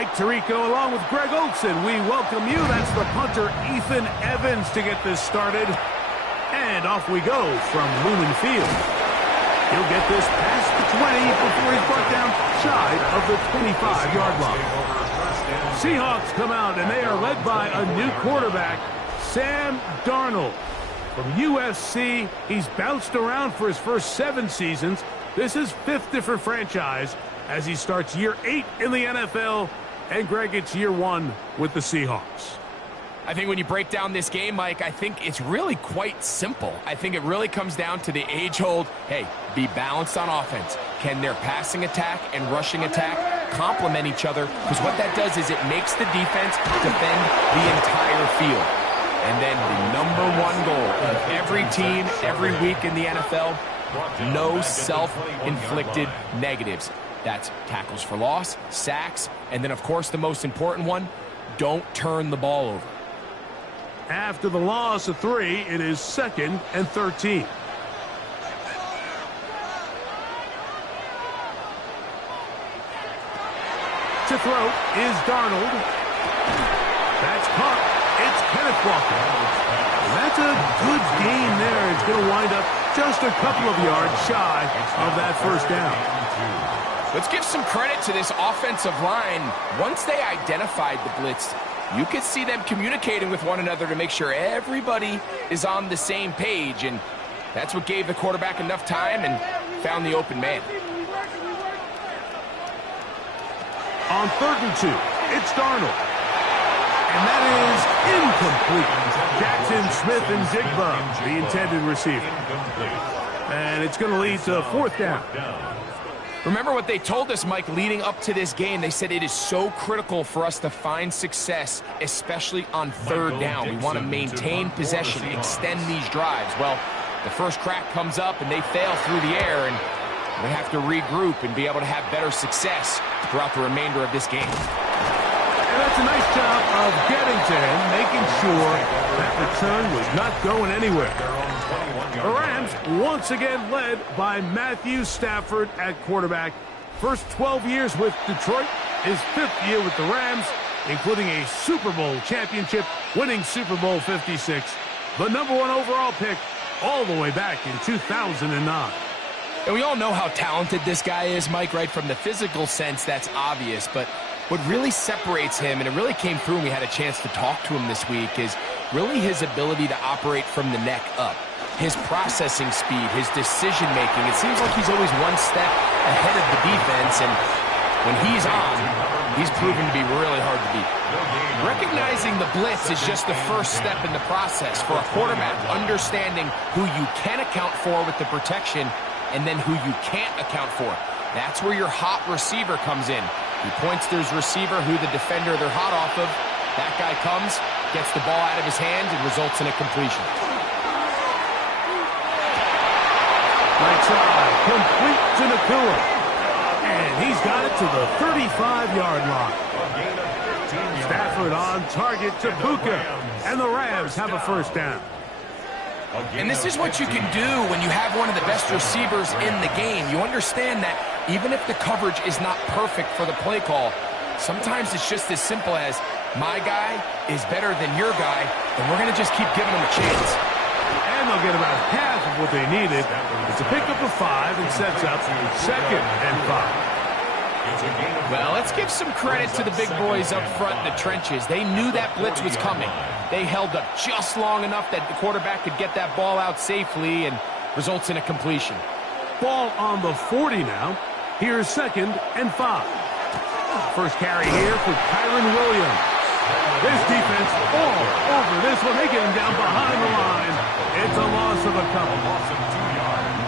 Mike Tirico along with Greg Olsen. We welcome you. That's the punter, Ethan Evans, to get this started. And off we go from Lumen Field. He'll get this past the 20 before he's brought down shy of the 25-yard line. Seahawks come out, and they are led by a new quarterback, Sam Darnold. From USC, he's bounced around for his first 7 seasons. This is 5th different franchise as he starts year 8 in the NFL. And, Greg, it's year 1 with the Seahawks. I think when you break down this game, Mike, I think it's really quite simple. I think it really comes down to the age-old, hey, be balanced on offense. Can their passing attack and rushing attack complement each other? Because what that does is it makes the defense defend the entire field. And then the #1 goal of every team, every week in the NFL, no self-inflicted negatives. That's tackles for loss, sacks, and then, of course, the most important one, don't turn the ball over. After the loss of 3, it is 2nd and 13. To throw is Darnold. That's caught. It's Kenneth Walker. That's a good gain there. It's going to wind up just a couple of yards shy of that first down. Let's give some credit to this offensive line. Once they identified the blitz, you could see them communicating with one another to make sure everybody is on the same page, and that's what gave the quarterback enough time and found the open man. On 3rd and 2, it's Darnold. And that is incomplete. Jackson Smith and Jigba, the intended receiver. And it's going to lead to 4th down. Remember what they told us, Mike, leading up to this game. They said it is so critical for us to find success, especially on 3rd down. We want to maintain possession, extend these drives. Well, the first crack comes up, and they fail through the air, and we have to regroup and be able to have better success throughout the remainder of this game. And that's a nice job of getting to him, making sure that return was not going anywhere. The Rams once again led by Matthew Stafford at quarterback. First 12 years with Detroit, his 5th year with the Rams, including a Super Bowl championship, winning Super Bowl 56. The #1 overall pick all the way back in 2009. And we all know how talented this guy is, Mike, right? From the physical sense, that's obvious. But what really separates him, and it really came through when we had a chance to talk to him this week, is really his ability to operate from the neck up. His processing speed, his decision-making. It seems like he's always one step ahead of the defense, and when he's on, he's proven to be really hard to beat. Recognizing the blitz is just the first step in the process for a quarterback, understanding who you can account for with the protection and then who you can't account for. That's where your hot receiver comes in. He points to his receiver, who the defender they're hot off of. That guy comes, gets the ball out of his hand, and results in a completion. Right side, complete to Nakua. And he's got it to the 35-yard line. Stafford on target to Puka. And the Rams have a first down. And this is what you can do when you have one of the best receivers in the game. You understand that even if the coverage is not perfect for the play call, sometimes it's just as simple as, my guy is better than your guy, and we're going to just keep giving him a chance. And they'll get about half of what they needed. It's a pickup of 5 and sets up 2nd and 5. Well, let's give some credit to the big boys up front in the trenches. They knew that blitz was coming. They held up just long enough that the quarterback could get that ball out safely and results in a completion. Ball on the 40 now. Here's 2nd and 5. First carry here for Kyron Williams. This defense all over this one. They get him down behind the line. It's a loss of a couple.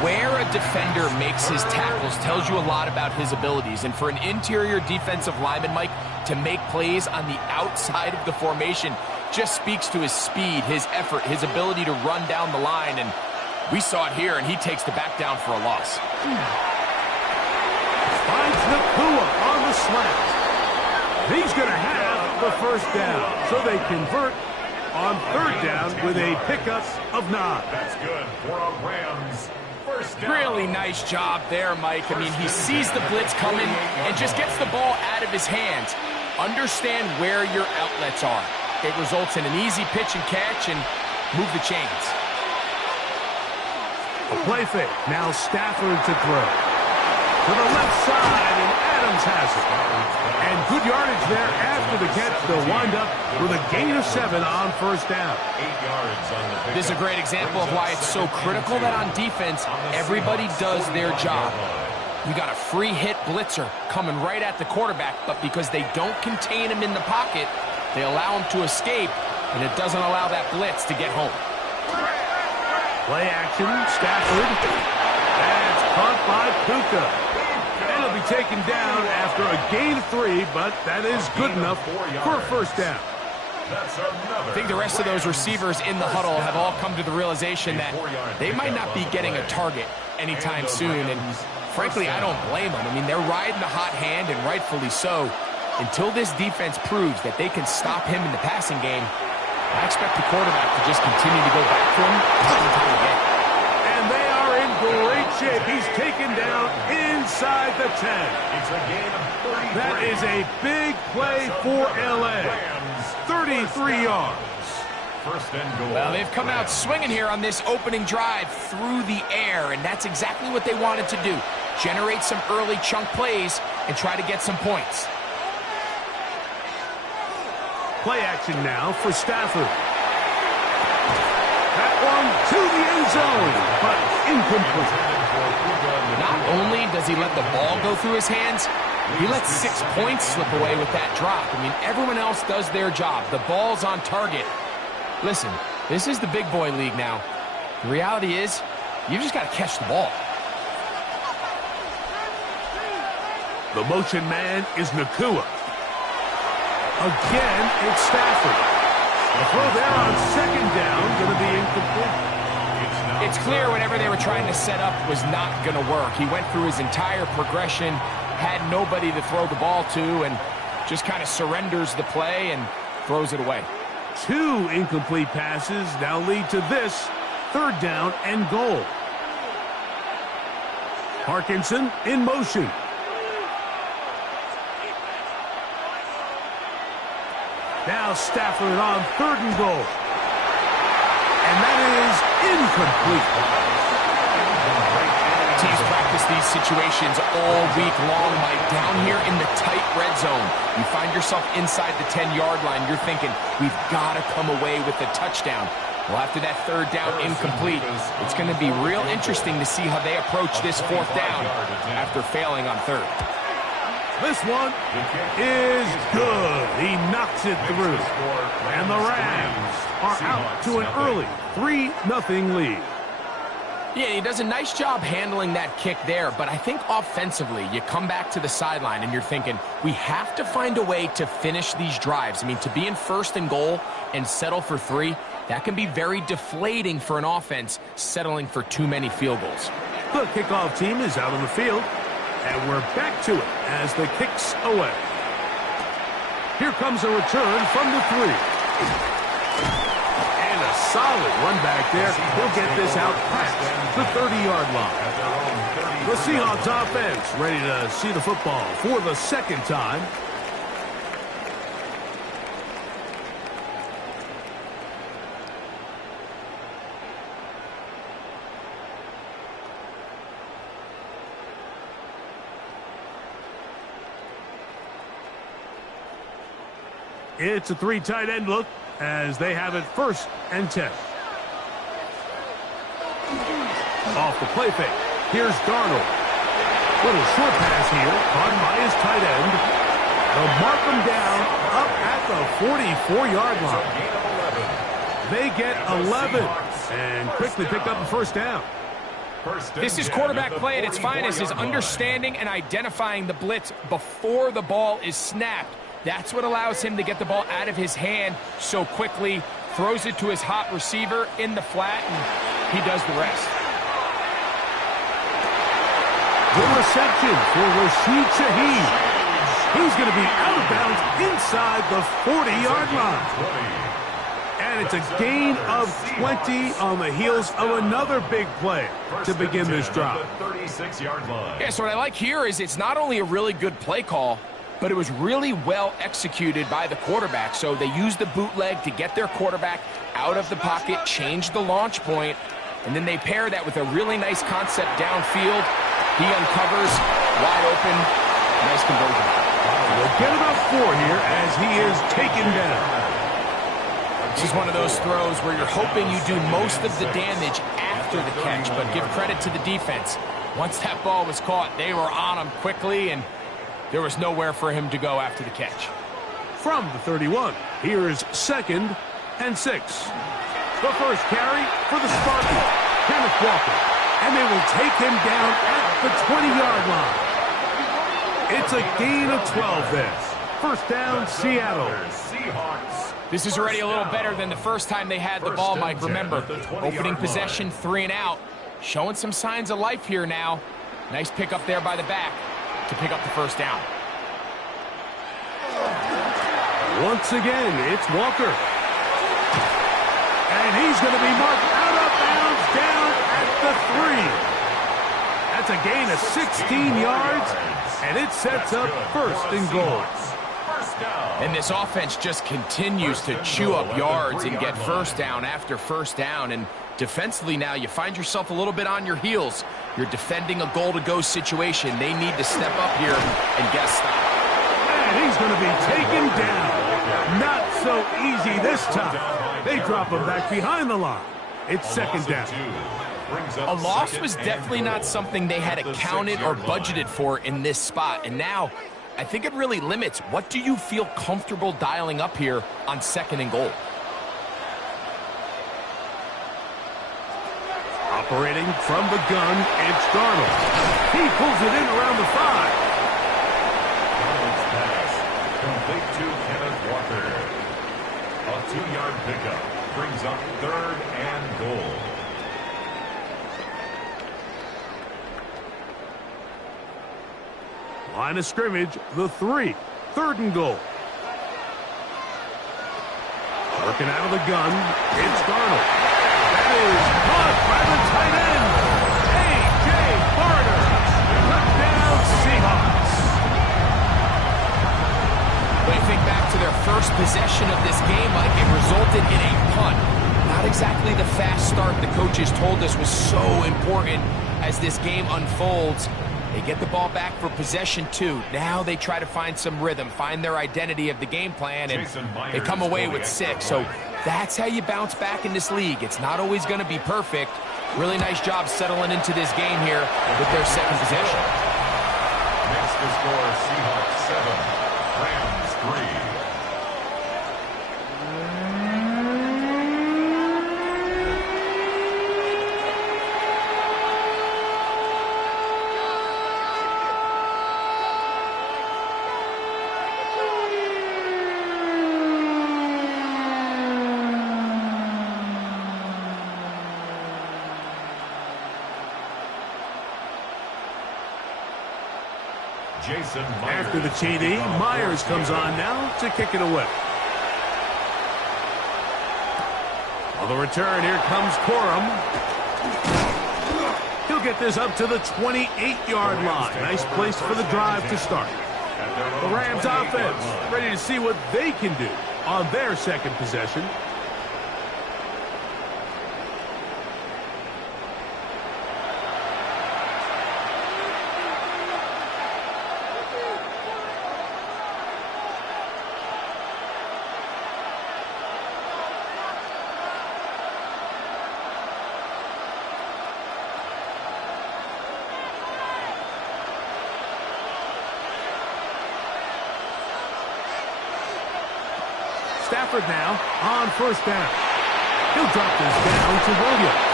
Where a defender makes his tackles tells you a lot about his abilities. And for an interior defensive lineman, Mike, to make plays on the outside of the formation just speaks to his speed, his effort, his ability to run down the line. And we saw it here, and he takes the back down for a loss. Finds Nakua on the slant. He's going to have the first down. So they convert on 3rd down with a pickup of 9. That's good for a Rams. Really nice job there, Mike. I mean, he sees the blitz coming and just gets the ball out of his hands. Understand where your outlets are. It results in an easy pitch and catch and move the chains. A play fake. Now Stafford to throw. To the left side, and Adams has it. And good yardage there after the catch. They'll wind up with a gain of 7 on first down. 8 yards on the pickup. This is a great example of why it's so critical that on defense, everybody does their job. You got a free hit blitzer coming right at the quarterback, but because they don't contain him in the pocket, they allow him to escape, and it doesn't allow that blitz to get home. Play action, Stafford. That's caught by Puka. And he'll be taken down after a gain of 3, but that is good enough for a first down. I think the rest of those receivers in the huddle have all come to the realization that they might not be getting a target anytime soon, and frankly, I don't blame them. I mean, they're riding the hot hand, and rightfully so. Until this defense proves that they can stop him in the passing game, I expect the quarterback to just continue to go back to him time and time again. And they are in great shape. He's taken down inside the 10. It's a gain of 33. That is a big play for L.A. 33 yards. First and goal. Well, they've come out swinging here on this opening drive through the air, and that's exactly what they wanted to do. Generate some early chunk plays and try to get some points. Play action now for Stafford. That one to the end zone, but incomplete. Not only does he let the ball go through his hands, he lets 6 points slip away with that drop. I mean, everyone else does their job. The ball's on target. Listen, this is the big boy league now. The reality is, you just got to catch the ball. The motion man is Nakua. Again, it's Stafford. The throw there on second down, going to be incomplete. It's clear whatever they were trying to set up was not going to work. He went through his entire progression, had nobody to throw the ball to, and just kind of surrenders the play and throws it away. 2 incomplete passes now lead to this third down and goal. Parkinson in motion. Now Stafford on third and goal. And that is incomplete. Teams practice these situations all week long, Mike. Down here in the tight red zone, you find yourself inside the 10-yard line. You're thinking, we've got to come away with a touchdown. Well, after that third down incomplete, it's going to be real interesting to see how they approach this fourth down after failing on third. This one is good. He knocks it through. And the Rams are out to an early 3-0 lead. Yeah, he does a nice job handling that kick there, but I think offensively, you come back to the sideline and you're thinking, we have to find a way to finish these drives. I mean, to be in first and goal and settle for 3, that can be very deflating for an offense settling for too many field goals. The kickoff team is out on the field. And we're back to it as the kick's away. Here comes a return from the 3. And a solid run back there. He'll get this out past the 30-yard line. The Seahawks offense ready to see the football for the second time. It's a 3 tight end look as they have it first and 10. Off the play fake. Here's Darnold. Little short pass here, caught by his tight end. They'll mark him down up at the 44-yard line. They get 11 and quickly pick up a first down. This is quarterback play at its finest, is understanding and identifying the blitz before the ball is snapped. That's what allows him to get the ball out of his hand so quickly, throws it to his hot receiver in the flat, and he does the rest. The reception for Rashid Shaheed. He's going to be out of bounds inside the 40-yard line. And it's a gain of 20 on the heels of another big play to begin this drive. Yeah, so what I like here is it's not only a really good play call, but it was really well executed by the quarterback. So they used the bootleg to get their quarterback out of the pocket, change the launch point, and then they pair that with a really nice concept downfield. He uncovers, wide open, nice conversion. We'll get about 4 here as he is taken down. This is one of those throws where you're hoping you do most of the damage after the catch, but give credit to the defense. Once that ball was caught, they were on him quickly, and there was nowhere for him to go after the catch. From the 31, here is 2nd and 6. The first carry for the Spartans, Kenneth Walker, and they will take him down at the 20-yard line. It's a gain of 12 there. First down, Seattle. Seahawks. This is already a little better than the first time they had the ball, Mike. Remember, opening possession, 3 and out. Showing some signs of life here now. Nice pick up there by the back to pick up the first down. Once again, it's Walker. And he's going to be marked out of bounds down at the 3. That's a gain of 16 yards, and it sets up 1st and goal. And this offense just continues to chew up yards and get first down after first down. And defensively now, you find yourself a little bit on your heels. You're defending a goal-to-go situation. They need to step up here and get a stop. And he's going to be taken down. Not so easy this time. They drop him back behind the line. It's 2nd down. A loss was definitely not something they had accounted or budgeted for in this spot. And now, I think it really limits. What do you feel comfortable dialing up here on 2nd and goal? Operating from the gun, it's Darnold. He pulls it in around the 5. Darnold's pass, complete to Kenneth Walker. A 2-yard pickup brings up 3rd and goal. Line of scrimmage, the 3. 3rd and goal. Working out of the gun, it's Darnold. That is caught by the tight end, A.J. Barter. Touchdown, Seahawks. When you think back to their first possession of this game, Mike, it resulted in a punt. Not exactly the fast start the coaches told us was so important as this game unfolds. They get the ball back for possession 2. Now they try to find some rhythm, find their identity of the game plan, and they come away with 6. So that's how you bounce back in this league. It's not always going to be perfect. Really nice job settling into this game here with their 2nd possession. Next to score, Seahawks 7, Rams 3. After the TD, Myers comes on now to kick it away. On the return, here comes Corum. He'll get this up to the 28-yard line. Nice place for the drive to start. The Rams offense ready to see what they can do on their 2nd possession. Stafford now on 1st down. He'll drop this down to Williams.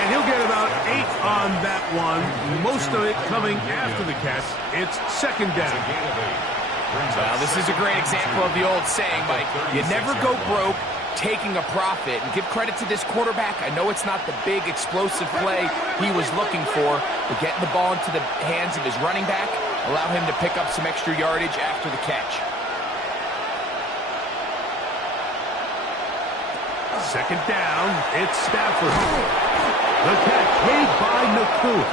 And he'll get about 8 on that one. Most of it coming after the catch. It's 2nd down. Well, this is a great example of the old saying, Mike. You never go broke taking a profit. And give credit to this quarterback. I know it's not the big explosive play he was looking for, but getting the ball into the hands of his running back allowed him to pick up some extra yardage after the catch. 2nd down, it's Stafford. The catch made by Nakua.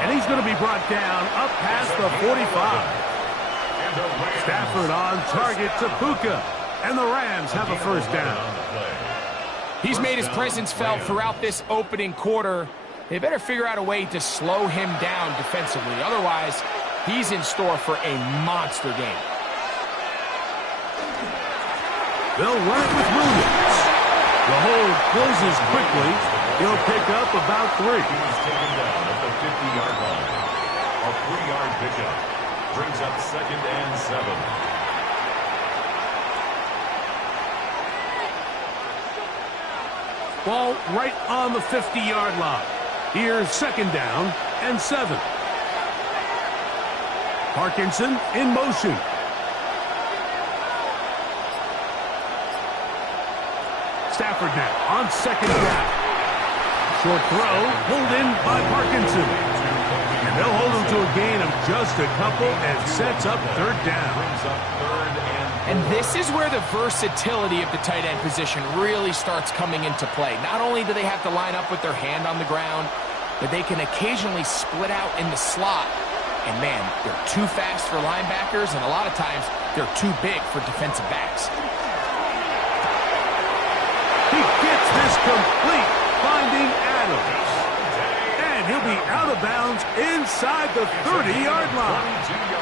And he's going to be brought down up past the 45. Stafford on target to Puka, and the Rams have a first down. He's made his presence felt throughout this opening quarter. They better figure out a way to slow him down defensively. Otherwise, he's in store for a monster game. They'll run it with Williams. The hold closes quickly. He'll pick up about 3. He was taken down at the 50-yard line. A 3-yard pickup brings up 2nd and 7. Ball right on the 50-yard line. Here's 2nd down and 7. Parkinson in motion. Stafford now on 2nd down. Short throw pulled in by Parkinson. And they'll hold him to a gain of just a couple and sets up 3rd down. And this is where the versatility of the tight end position really starts coming into play. Not only do they have to line up with their hand on the ground, but they can occasionally split out in the slot. And man, they're too fast for linebackers, and a lot of times they're too big for defensive backs. He gets this complete, finding Adams. And he'll be out of bounds inside the 30-yard line.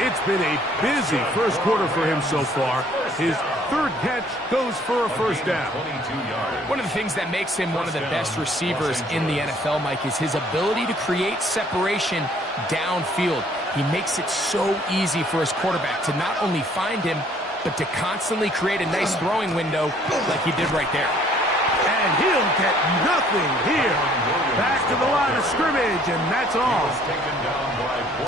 It's been a busy first quarter for him so far. His 3rd catch goes for a first down. One of the things that makes him one of the best receivers in the NFL, Mike, is his ability to create separation downfield. He makes it so easy for his quarterback to not only find him, but to constantly create a nice throwing window like he did right there. And he'll get nothing here. Back to the line of scrimmage, and that's all.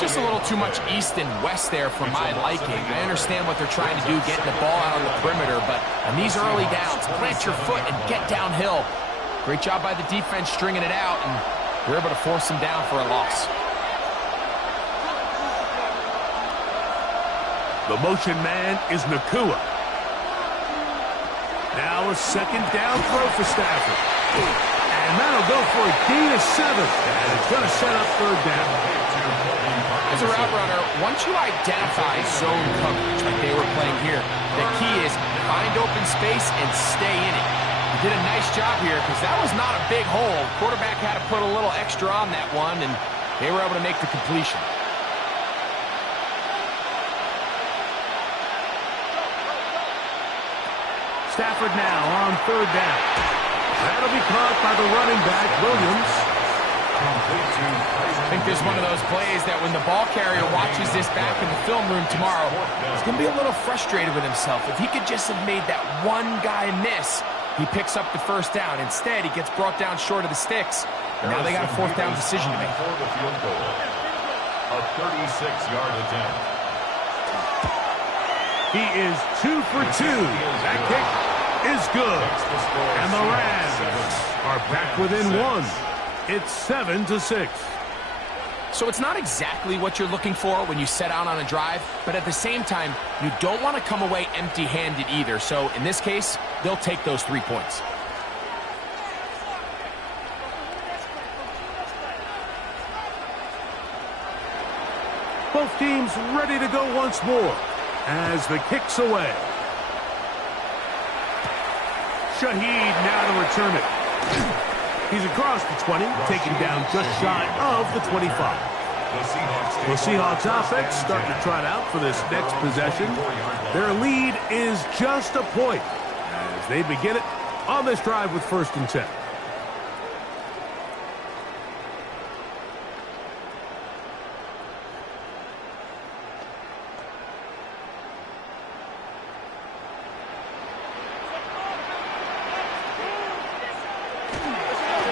Just a little too much east and west there for my liking. I understand what they're trying to do, getting the ball out on the perimeter, but on these early downs, plant your foot and get downhill. Great job by the defense stringing it out, and they're able to force him down for a loss. The motion man is Nakua. Now a 2nd down throw for Stafford. And that'll go for a gain of 7. And it's going to set up 3rd down. As a route runner, once you identify zone coverage like they were playing here, the key is find open space and stay in it. He did a nice job here because that was not a big hole. Quarterback had to put a little extra on that one, and they were able to make the completion. Stafford now on 3rd down. That'll be caught by the running back, Williams. I think this is one of those plays that when the ball carrier watches this back in the film room tomorrow, he's going to be a little frustrated with himself. If he could just have made that one guy miss, he picks up the first down. Instead, he gets brought down short of the sticks. And now they got a 4th down decision to make. A 36-yard attempt. He is 2 for 2. That kick is good. And the Rams are back within 1. It's 7-6. So it's not exactly what you're looking for when you set out on a drive, but at the same time, you don't want to come away empty-handed either. So in this case, they'll take those 3 points. Both teams ready to go once more as the kick's away. Shaheed now to return it. He's across the 20, taken down just shy of the 25. The Seahawks offense starting to trot out for this next possession. Their lead is just a point as they begin it on this drive with 1st and 10.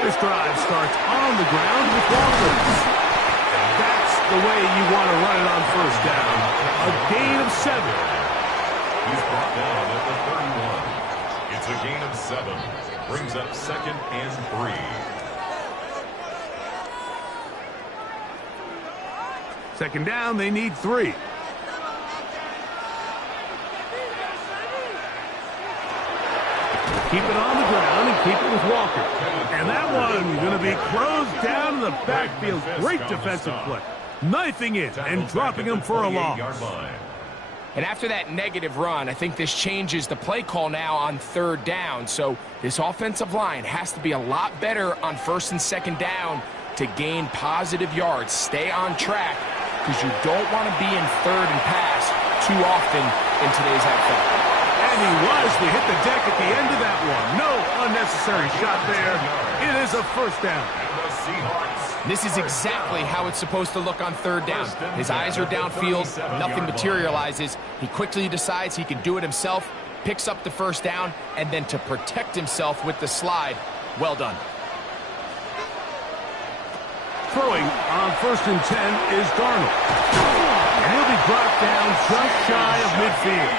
This drive starts on the ground with Walker. That's the way you want to run it on 1st down. A gain of 7. He's brought down at the 31. It's a gain of 7. Brings up 2nd and 3. 2nd down, they need 3. Keep it on the ground and keep it with Walker. And that one going to be closed down in the backfield. Great defensive play. Knifing it and dropping him for a loss. And after that negative run, I think this changes the play call now on third down. So this offensive line has to be a lot better on first and second down to gain positive yards. Stay on track because you don't want to be in third and pass too often in today's NFL. And he was. We hit the deck at the end of that one. No unnecessary shot there. It is a first down. This is exactly how it's supposed to look on third down. His eyes are downfield. Nothing materializes. He quickly decides he can do it himself, picks up the first down, and then to protect himself with the slide. Well done. Throwing on first and 10 is Darnold. And he'll be brought down just shy of midfield.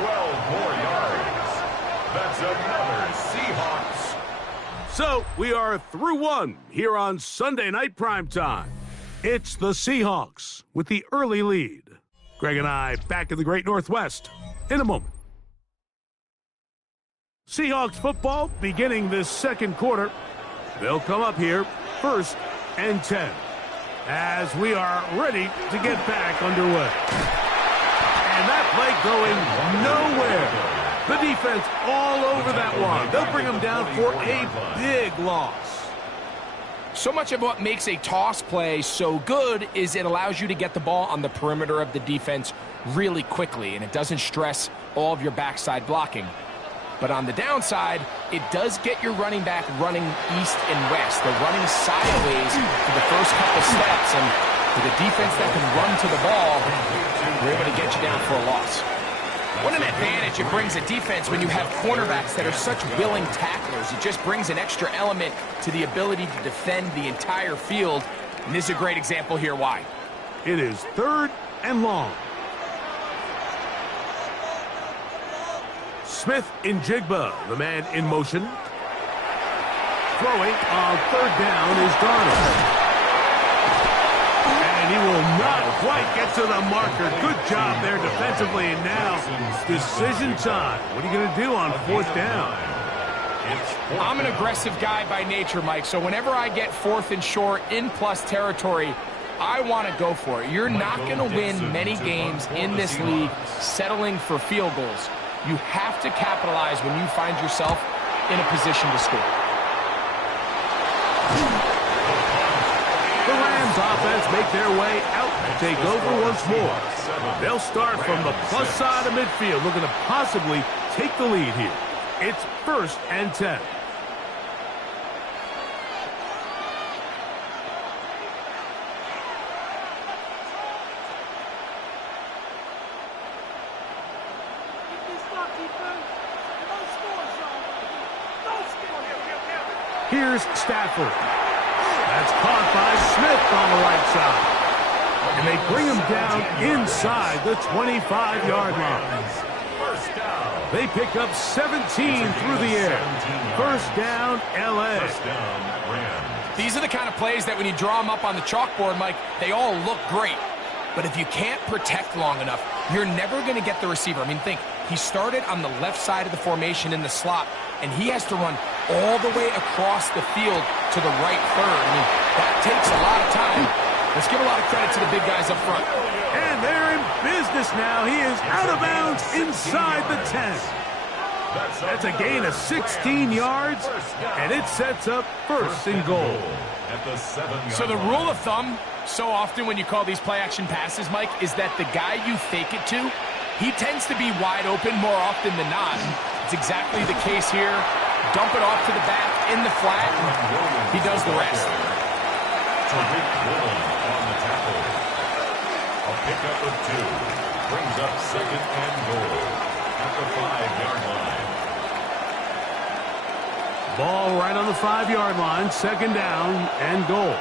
12 more yards. That's another Seahawks. So we are through one here on Sunday Night Primetime. It's the Seahawks with the early lead. Greg and I back in the Great Northwest in a moment. Seahawks football beginning this second quarter. They'll come up here first and 10 as we are ready to get back underway. And that play going nowhere. The defense all over that one. They'll bring them down for a big loss. So much of what makes a toss play so good is it allows you to get the ball on the perimeter of the defense really quickly, and it doesn't stress all of your backside blocking. But on the downside, it does get your running back running east and west. They're running sideways for the first couple steps, and for the defense that can run to the ball, they're able to get you down for a loss. What an advantage it brings a defense when you have cornerbacks that are such willing tacklers. It just brings an extra element to the ability to defend the entire field. And this is a great example here why. It is third and long. Smith in Jigba, the man in motion. Throwing on third down is Darnold. And he will not quite get to the marker. Good job there defensively. And now, decision time. What are you going to do on fourth down? I'm an aggressive guy by nature, Mike. So whenever I get fourth and short in plus territory, I want to go for it. You're not going to win many games in this league settling for field goals. You have to capitalize when you find yourself in a position to score. The Rams offense make their way out and take over once more. They'll start from the plus side of midfield, looking to possibly take the lead here. It's first and 10. Here's Stafford. That's caught by Smith on the right side. And they bring him down inside the 25-yard line. First down. They pick up 17 through the air. First down, L.A. First down, Rams. These are the kind of plays that when you draw them up on the chalkboard, Mike, they all look great. But if you can't protect long enough, you're never going to get the receiver. I mean, think, he started on the left side of the formation in the slot, and he has to run all the way across the field to the right third. I mean, that takes a lot of time. Let's give a lot of credit to the big guys up front. And they're in business now. He is out of bounds inside the 10. That's a gain of 16 yards, and it sets up first and goal. So the rule of thumb, so often when you call these play-action passes, Mike, is that the guy you fake it to, he tends to be wide open more often than not. It's exactly the case here. Dump it off to the back in the flat, and he does the rest. Tariq Woolen on the tackle. A pickup of 2 brings up second and goal at the 5-yard line. Ball right on the 5-yard line, second down and goal.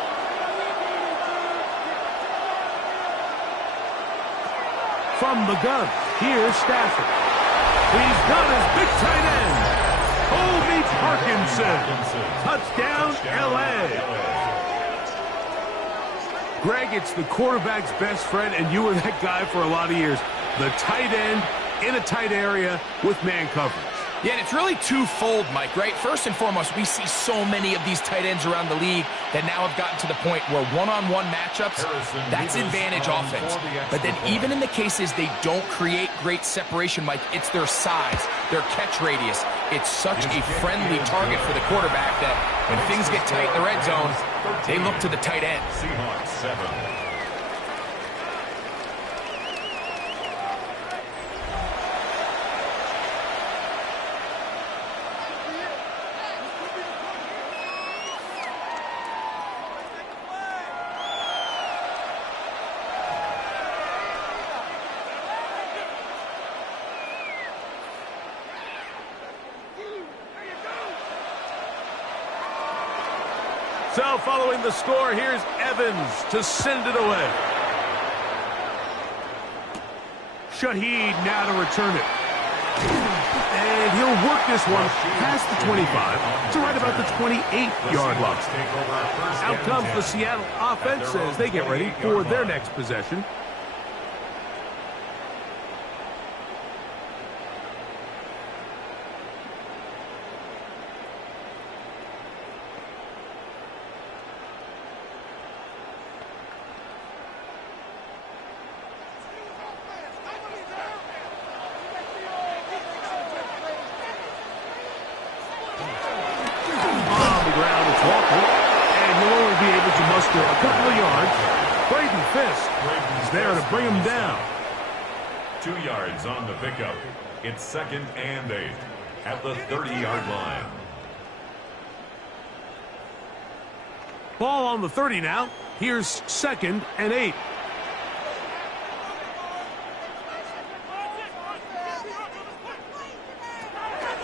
From the gun, here's Stafford. He's got his big tight end, Colby Parkinson. Touchdown, L.A. Greg, it's the quarterback's best friend, and you were that guy for a lot of years. The tight end in a tight area with man coverage. Yeah, and it's really twofold, Mike, right? First and foremost, we see so many of these tight ends around the league that now have gotten to the point where one-on-one matchups, that's advantage offense. But then even in the cases they don't create great separation, Mike, it's their size, their catch radius. It's such a friendly target for the quarterback that when things get tight in the red zone, they look to the tight end. Seahawks 7. So following the score, here's Evans to send it away. Shaheed now to return it. And he'll work this one past the 25 to right about the 28-yard line. Out comes the Seattle offense as they get ready for their next possession. A couple of yards. Braden Fisk is there to bring him down. 2 yards on the pickup. It's 2nd and 8 at the 30-yard line. Ball on the 30 now. Here's 2nd and 8.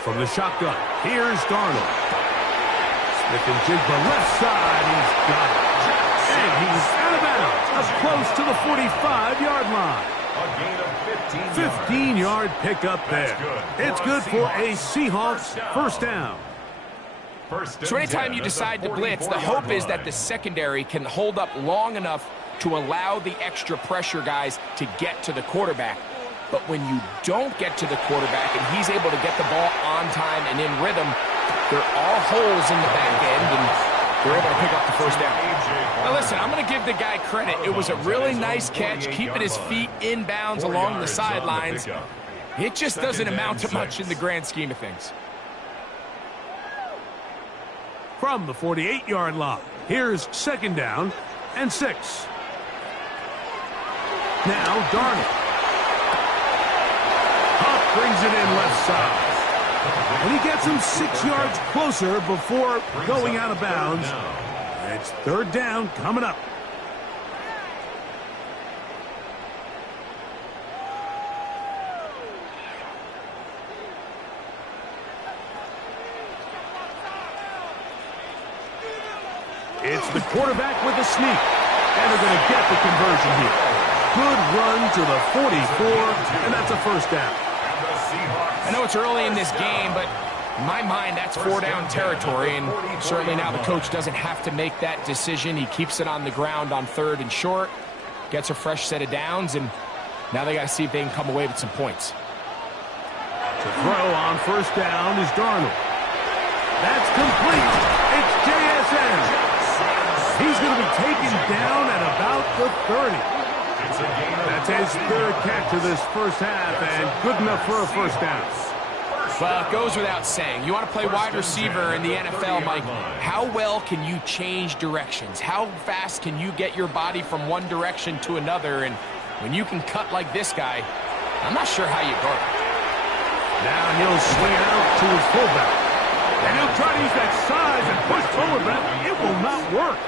From the shotgun, here's Darnold. Smith and Jigba left side. He's got it. And he's out of bounds, up close to the 45-yard line. A gain of 15 yards. 15-yard pickup there. It's good for a Seahawks first down. So anytime you decide to blitz, the hope is that the secondary can hold up long enough to allow the extra pressure guys to get to the quarterback. But when you don't get to the quarterback and he's able to get the ball on time and in rhythm, there are holes in the back end, and they're able to pick up the first down. Now listen, I'm going to give the guy credit. It was a really nice catch, keeping his feet in bounds along the sidelines. It just doesn't amount to much in the grand scheme of things. From the 48-yard line, here's 2nd down and 6. Now Darnold. Huff brings it in left side. And he gets him 6 yards closer before going out of bounds. It's 3rd down coming up. It's the quarterback with a sneak. And they're going to get the conversion here. Good run to the 44, and that's a first down. I know it's early in this game, but in my mind, that's 4-down territory, and certainly now the coach doesn't have to make that decision. He keeps it on the ground on 3rd and short, gets a fresh set of downs, and now they got to see if they can come away with some points. To throw on 1st down is Darnold. That's complete. It's JSN. He's going to be taken down at about the 30. That's his 3rd catch of this first half, and good enough for a first down. Well, it goes without saying. You want to play wide receiver in the NFL, Mike. How well can you change directions? How fast can you get your body from one direction to another? And when you can cut like this guy, I'm not sure how you guard it. Now he'll swing it out to his fullback. And he'll try to use that size and push forward, but it will not work.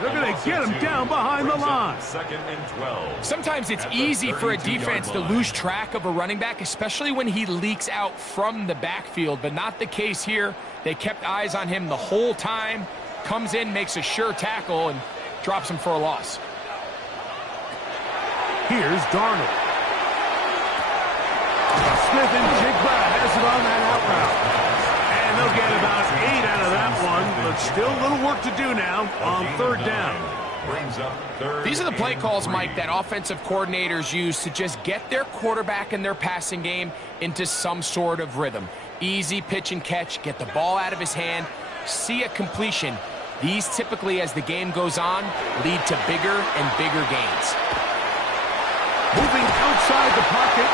They're going to get him down behind the line. 2nd and 12. Sometimes it's easy for a defense to lose track of a running back, especially when he leaks out from the backfield, but not the case here. They kept eyes on him the whole time. Comes in, makes a sure tackle, and drops him for a loss. Here's Darnold. Smith and Jigba has it on that out route. And they'll get about 8 out of that one, but still a little work to do now on 3rd down. Brings up third. These are the play calls, Mike, that offensive coordinators use to just get their quarterback and their passing game into some sort of rhythm. Easy pitch and catch, get the ball out of his hand, see a completion. These typically, as the game goes on, lead to bigger and bigger gains. Moving outside the pocket.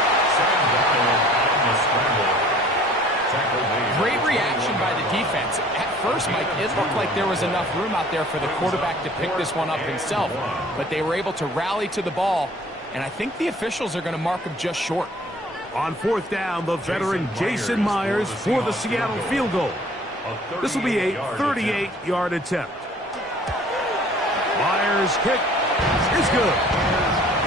Great reaction by the defense. At first, Mike, it looked like there was enough room out there for the quarterback to pick this one up himself, but they were able to rally to the ball, and I think the officials are going to mark him just short. On fourth down, the veteran Jason Myers for the Seattle field goal. This will be a 38-yard attempt. Myers' kick is good.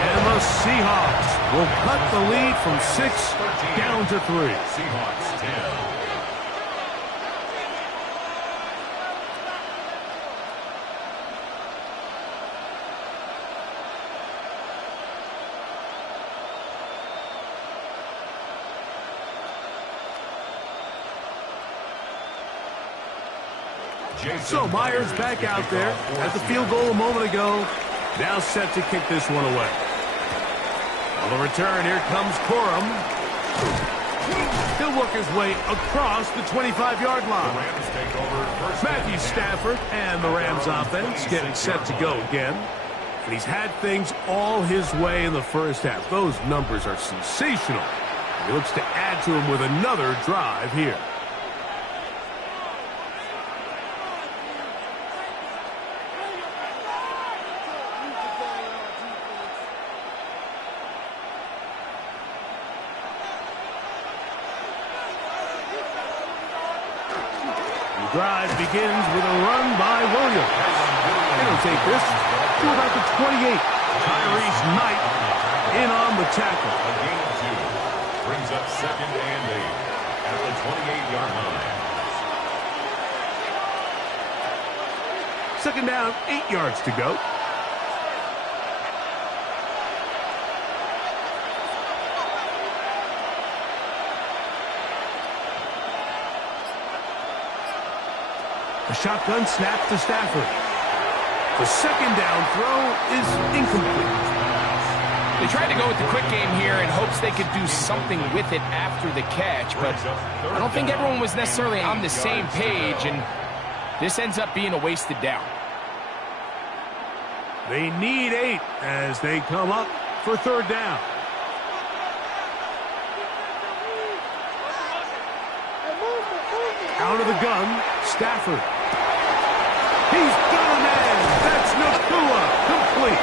And the Seahawks will cut the lead from 6 down to 3. Seahawks 10. So Myers back out there at the field goal a moment ago. Now set to kick this one away. On the return, here comes Corum. He'll work his way across the 25-yard line. Matthew Stafford and the Rams offense getting set to go again. And he's had things all his way in the first half. Those numbers are sensational. He looks to add to them with another drive here. Drive begins with a run by Williams. He'll take this to about the 28. Tyrese Knight in on the tackle. A gain of 2. Brings up 2nd and 8 at the 28-yard line. Second down, 8 yards to go. A shotgun snap to Stafford. The second down throw is incomplete. They tried to go with the quick game here in hopes they could do something with it after the catch, but I don't think everyone was necessarily on the same page, and this ends up being a wasted down. They need 8 as they come up for third down. Out of the gun, Stafford. He's got a man. That's Nakua. Complete.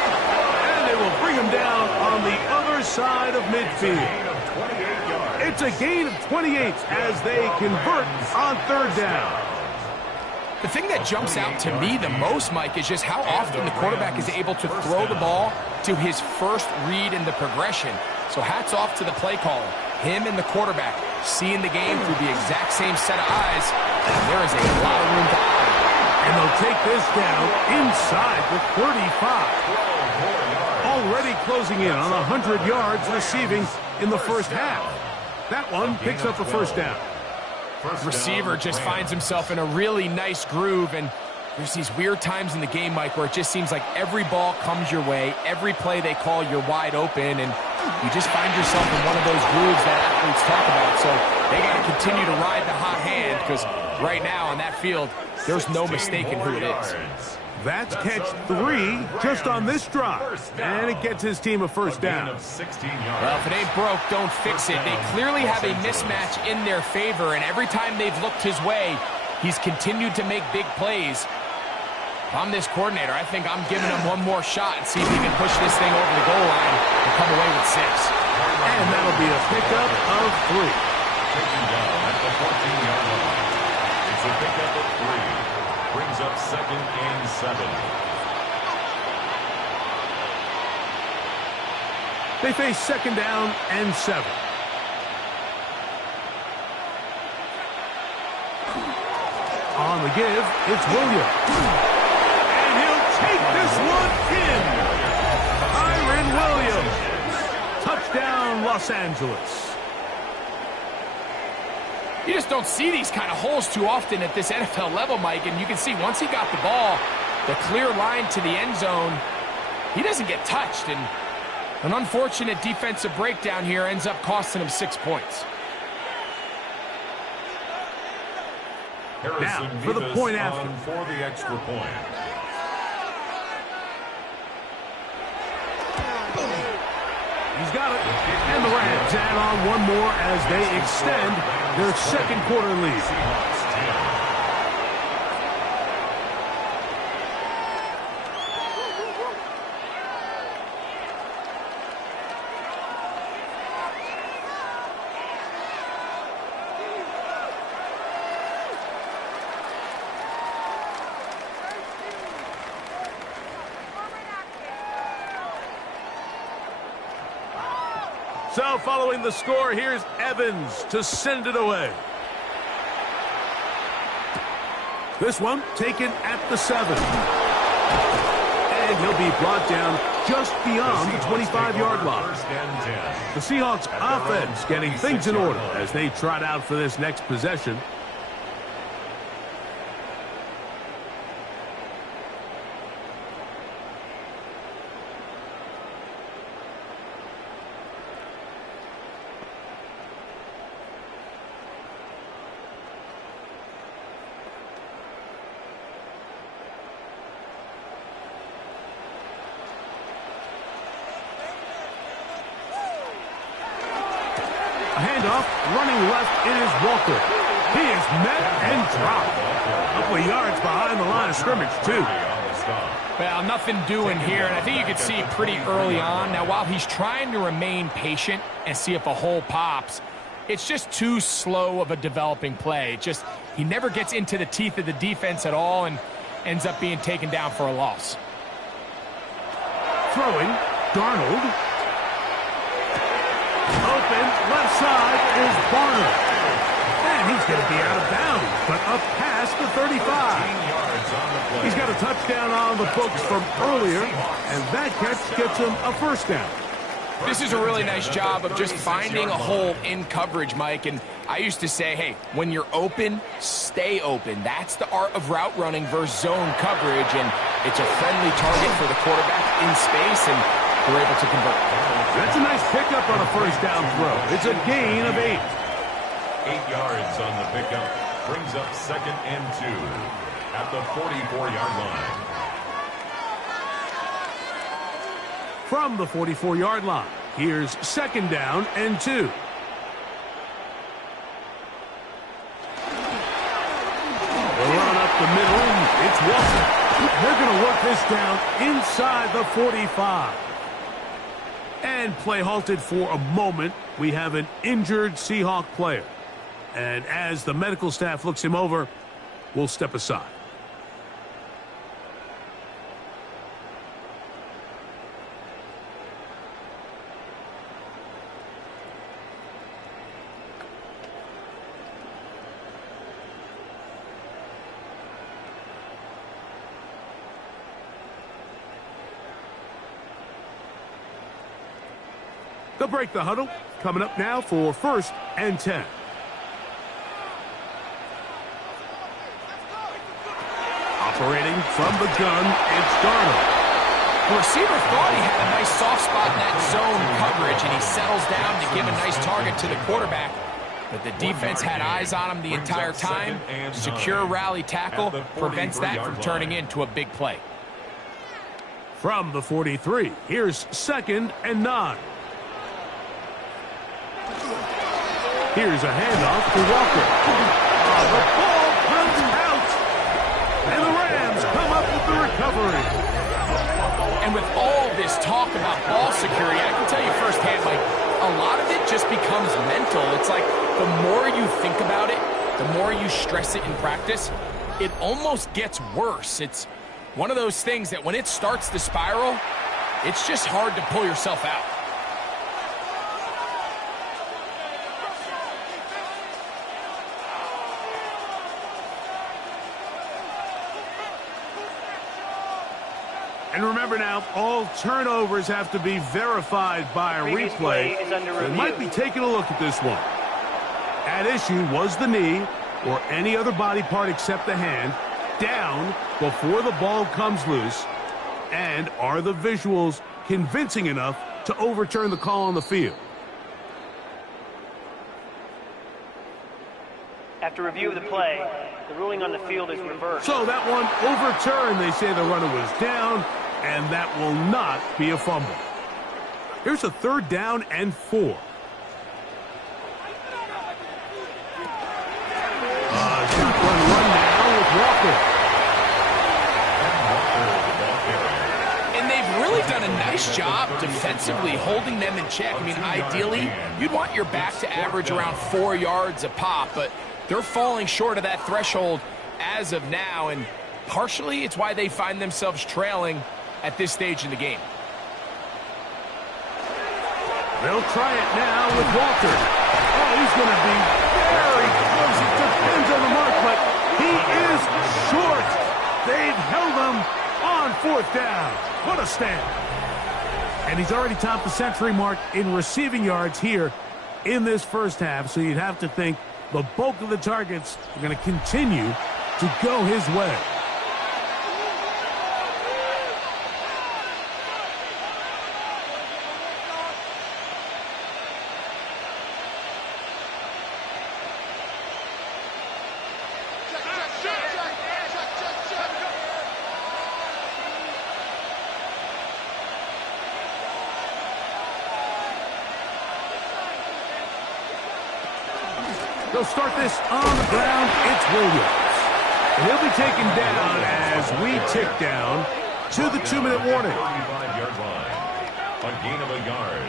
And they will bring him down on the other side of midfield. It's a gain of 28 as they convert on third down. The thing that jumps out to me the most, Mike, is just how often the quarterback is able to throw the ball to his first read in the progression. So hats off to the play caller. Him and the quarterback seeing the game through the exact same set of eyes. And there is a lot of room to operate. And they'll take this down inside the 35. Already closing in on 100 yards receiving in the first half. That one picks up a first down. Receiver just finds himself in a really nice groove, and there's these weird times in the game, Mike, where it just seems like every ball comes your way, every play they call, you're wide open, and you just find yourself in one of those grooves that athletes talk about. So they got to continue to ride the hot hand, because right now on that field, there's no mistaking who it is. That's catch 3 just on this drive, and it gets his team a first down. Well, if it ain't broke, don't fix it. They clearly have a mismatch in their favor, and every time they've looked his way, he's continued to make big plays. If I'm this coordinator, I think I'm giving him one more shot and see if he can push this thing over the goal line and come away with 6. And that'll be a pickup of 3. Taken down at the 14-yard line. It's a pickup of 3. Brings up 2nd and 7. They face second down and 7. On the give, it's Williams. And he'll take this one in. Kyren Williams. Touchdown, Los Angeles. You just don't see these kind of holes too often at this NFL level, Mike, and you can see once he got the ball, the clear line to the end zone. He doesn't get touched, and an unfortunate defensive breakdown here ends up costing him 6 points. Now, for the point after. For the extra point. He's got it. And the Rams add on one more as they extend their second quarter lead. Seahawks 10. So following the score, here's Evans to send it away. This one taken at the 7. And he'll be brought down just beyond the 25-yard line. The Seahawks offense getting things in order as they trot out for this next possession. A handoff, running left, it is Walker. He is met and dropped. A couple of yards behind the line of scrimmage, too. Well, nothing doing here, and I think you could see pretty early on. Now, while he's trying to remain patient and see if a hole pops, it's just too slow of a developing play. He never gets into the teeth of the defense at all and ends up being taken down for a loss. Throwing, Darnold. Open, left side is Barner. And he's going to be out of bounds, but up past the 35. He's got a touchdown on the books from earlier, and that catch gets him a first down. This is a really nice job of just finding a hole in coverage, Mike. And I used to say, hey, when you're open, stay open. That's the art of route running versus zone coverage, and it's a friendly target for the quarterback in space, and they're able to convert. That's a nice pickup on a first down throw. It's a gain of 8. 8 yards on the pickup. Brings up 2nd and 2 at the 44-yard line. From the 44-yard line, here's 2nd down and 2. The run up the middle, it's Wilson. They're going to work this down inside the 45. And play halted for a moment. We have an injured Seahawk player. And as the medical staff looks him over, we'll step aside. They'll break the huddle. Coming up now for 1st and 10. Operating from the gun, it's Darnold. The receiver thought he had a nice soft spot in that zone coverage, and he settles down to give a nice target to the quarterback. But the defense had eyes on him the entire time. Secure rally tackle prevents that from turning into a big play. From the 43, here's 2nd and 9. Here's a handoff to Walker. The ball comes out. And the Rams come up with the recovery. And with all this talk about ball security, I can tell you firsthand, Mike, a lot of it just becomes mental. It's like the more you think about it, the more you stress it in practice, it almost gets worse. It's one of those things that when it starts to spiral, it's just hard to pull yourself out. And remember now, all turnovers have to be verified by a replay. They might be taking a look at this one. At issue was the knee or any other body part except the hand. Down before the ball comes loose? And are the visuals convincing enough to overturn the call on the field? After review of the play, the ruling on the field is reversed. So that one overturned. They say the runner was down, and that will not be a fumble. Here's a 3rd down and 4. Shotgun run now with Walker. And they've really done a nice job defensively holding them in check. I mean, ideally, you'd want your back to average around 4 yards a pop, but they're falling short of that threshold as of now, and partially it's why they find themselves trailing at this stage in the game. They'll try it now with Walker. Oh, he's going to be very close. It depends on the mark, but he is short. They've held him on 4th down. What a stand. And he's already topped the century mark in receiving yards here in this first half, so you'd have to think the bulk of the targets are going to continue to go his way. They'll start this on the ground. It's Williams. And he'll be taken down as we tick down to the 2-minute warning. 35-yard line. A gain of a yard.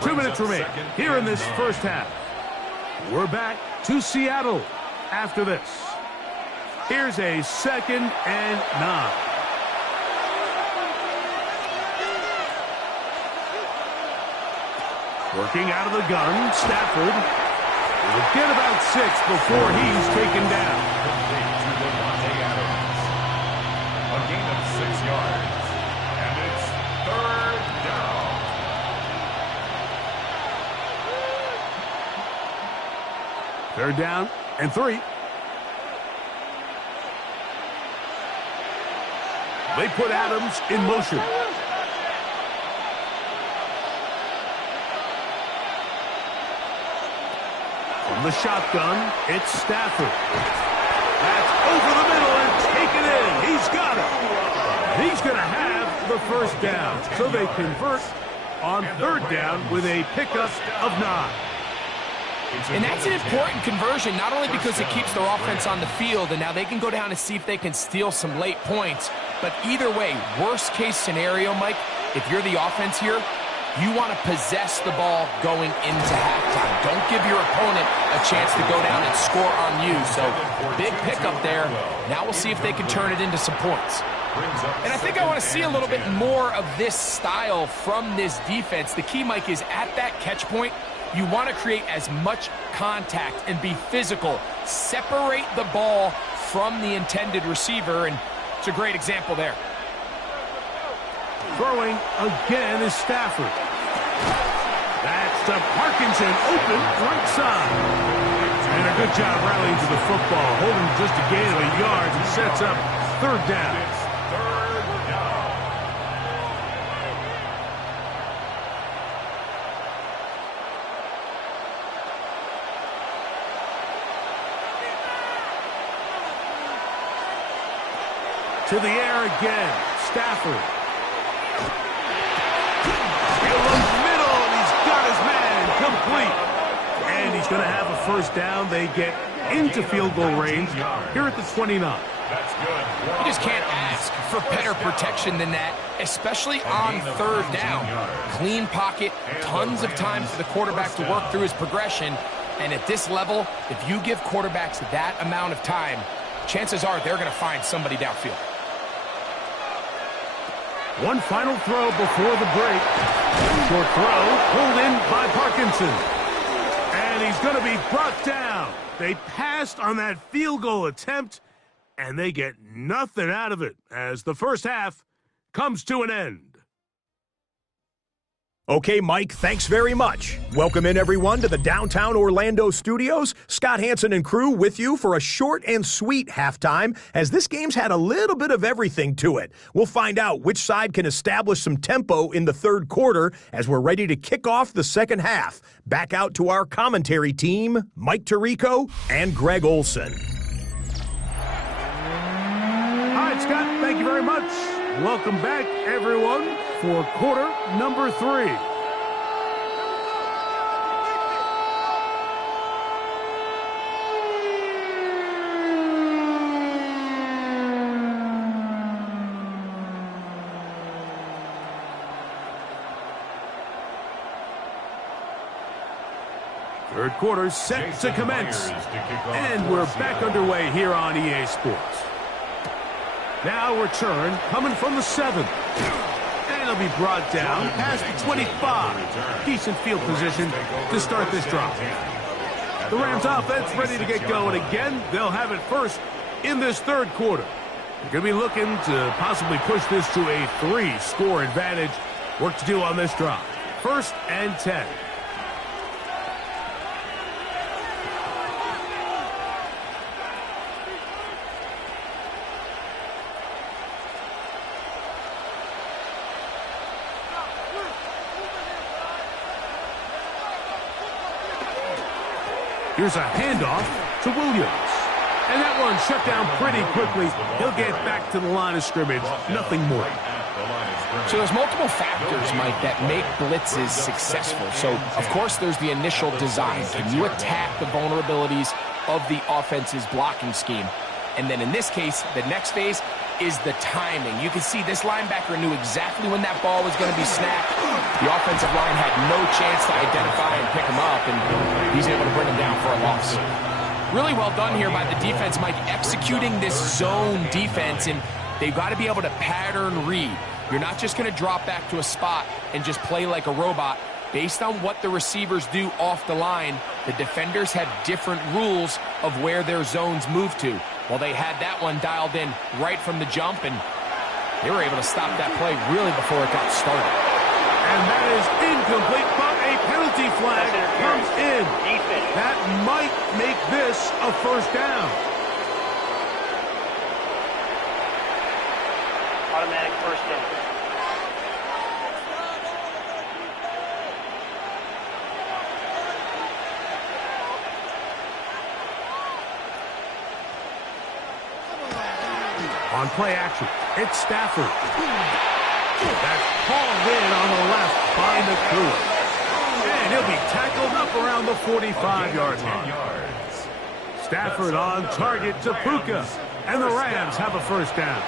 2 minutes remain here in this first half. We're back to Seattle after this. Here's a 2nd and 9. Working out of the gun, Stafford. We'll get about 6 before he's taken down. A gain of 6 yards. And it's 3rd down. Third down and 3. They put Adams in motion. From the shotgun, it's Stafford. That's over the middle and taken in. He's got it. He's going to have the first down. So they convert on 3rd down with a pickup of 9. And that's an important conversion, not only because it keeps their offense on the field, and now they can go down and see if they can steal some late points. But either way, worst case scenario, Mike, if you're the offense here, you want to possess the ball going into halftime. Don't give your opponent a chance to go down and score on you. So, big pickup there. Now we'll see if they can turn it into some points. And I think I want to see a little bit more of this style from this defense. The key, Mike, is at that catch point, you want to create as much contact and be physical. Separate the ball from the intended receiver, and it's a great example there. Throwing again is Stafford. That's to Parkinson, open right side. And a good job rallying to the football, holding just a gain of a yard and sets up 3rd down. It's 3rd down. To the air again, Stafford. Still in the middle, and he's got his man complete. And he's going to have a first down. They get into field goal range here at the 29. That's good. You just can't ask for better protection than that, especially on 3rd down. Clean pocket, tons of time for the quarterback to work through his progression. And at this level, if you give quarterbacks that amount of time, chances are they're going to find somebody downfield. One final throw before the break. Short throw pulled in by Parkinson. And he's going to be brought down. They passed on that field goal attempt, and they get nothing out of it as the first half comes to an end. Okay, Mike, thanks very much. Welcome in, everyone, to the downtown Orlando studios. Scott Hansen and crew with you for a short and sweet halftime, as this game's had a little bit of everything to it. We'll find out which side can establish some tempo in the third quarter as we're ready to kick off the second half. Back out to our commentary team, Mike Tirico and Greg Olson. All right, Scott, thank you very much. Welcome back, everyone, for quarter number 3. Third quarter set to commence, and we're back underway here on EA Sports. Now return coming from the 7. And it'll be brought down past the 25. Decent field position to start this drive. The Rams offense ready to get going again. They'll have it first in this third quarter. They're going to be looking to possibly push this to a 3-score advantage. Work to do on this drive. 1st and 10. Here's a handoff to Williams. And that one shut down pretty quickly. He'll get back to the line of scrimmage. Nothing more. So there's multiple factors, Mike, that make blitzes successful. So, of course, there's the initial design. Can you attack the vulnerabilities of the offense's blocking scheme? And then in this case, the next phase is the timing. You can see this linebacker knew exactly when that ball was going to be snapped. The offensive line had no chance to identify and pick him up, and he's able to bring him down for a loss. Really well done here by the defense, Mike, executing this zone defense, and they've got to be able to pattern read. You're not just going to drop back to a spot and just play like a robot. Based on what the receivers do off the line, the defenders have different rules of where their zones move to. Well, they had that one dialed in right from the jump, and they were able to stop that play really before it got started. And that is incomplete, but a penalty flag comes in. That might make this a first down. Automatic first down. On play action, it's Stafford. That's hauled in on the left by Nakua. And he'll be tackled up around the 45-yard line. Stafford on target to Puka. And the Rams have a first down.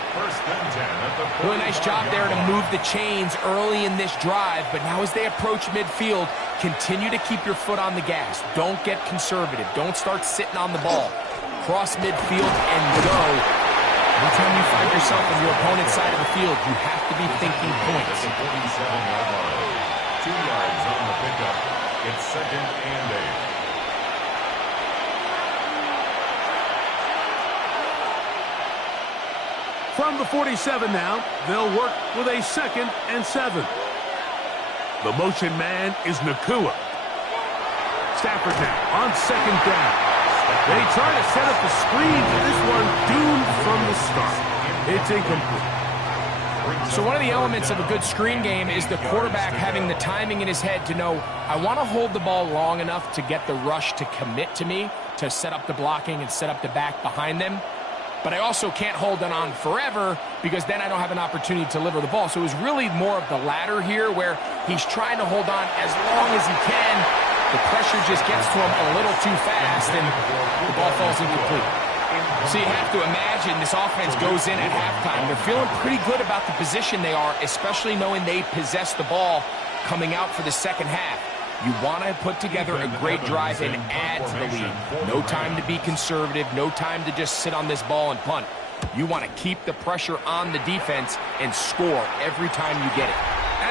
Really nice job there to move the chains early in this drive. But now as they approach midfield, continue to keep your foot on the gas. Don't get conservative. Don't start sitting on the ball. Cross midfield and go. Anytime you find yourself on your opponent's side of the field, you have to be thinking points. 47-yard line. 2 yards on the pickup. It's 2nd and 8. From the 47 now, they'll work with a 2nd and 7. The motion man is Nakua. Stafford now on 2nd down. They try to set up the screen, but this one doomed from the start. It's incomplete. So one of the elements of a good screen game is the quarterback having the timing in his head to know, I want to hold the ball long enough to get the rush to commit to me, to set up the blocking and set up the back behind them. But I also can't hold it on forever because then I don't have an opportunity to deliver the ball. So it was really more of the latter here where he's trying to hold on as long as he can. The pressure just gets to him a little too fast, and the ball falls incomplete. So you have to imagine this offense goes in at halftime. They're feeling pretty good about the position they are, especially knowing they possess the ball coming out for the second half. You want to put together a great drive and add to the lead. No time to be conservative. No time to just sit on this ball and punt. You want to keep the pressure on the defense and score every time you get it.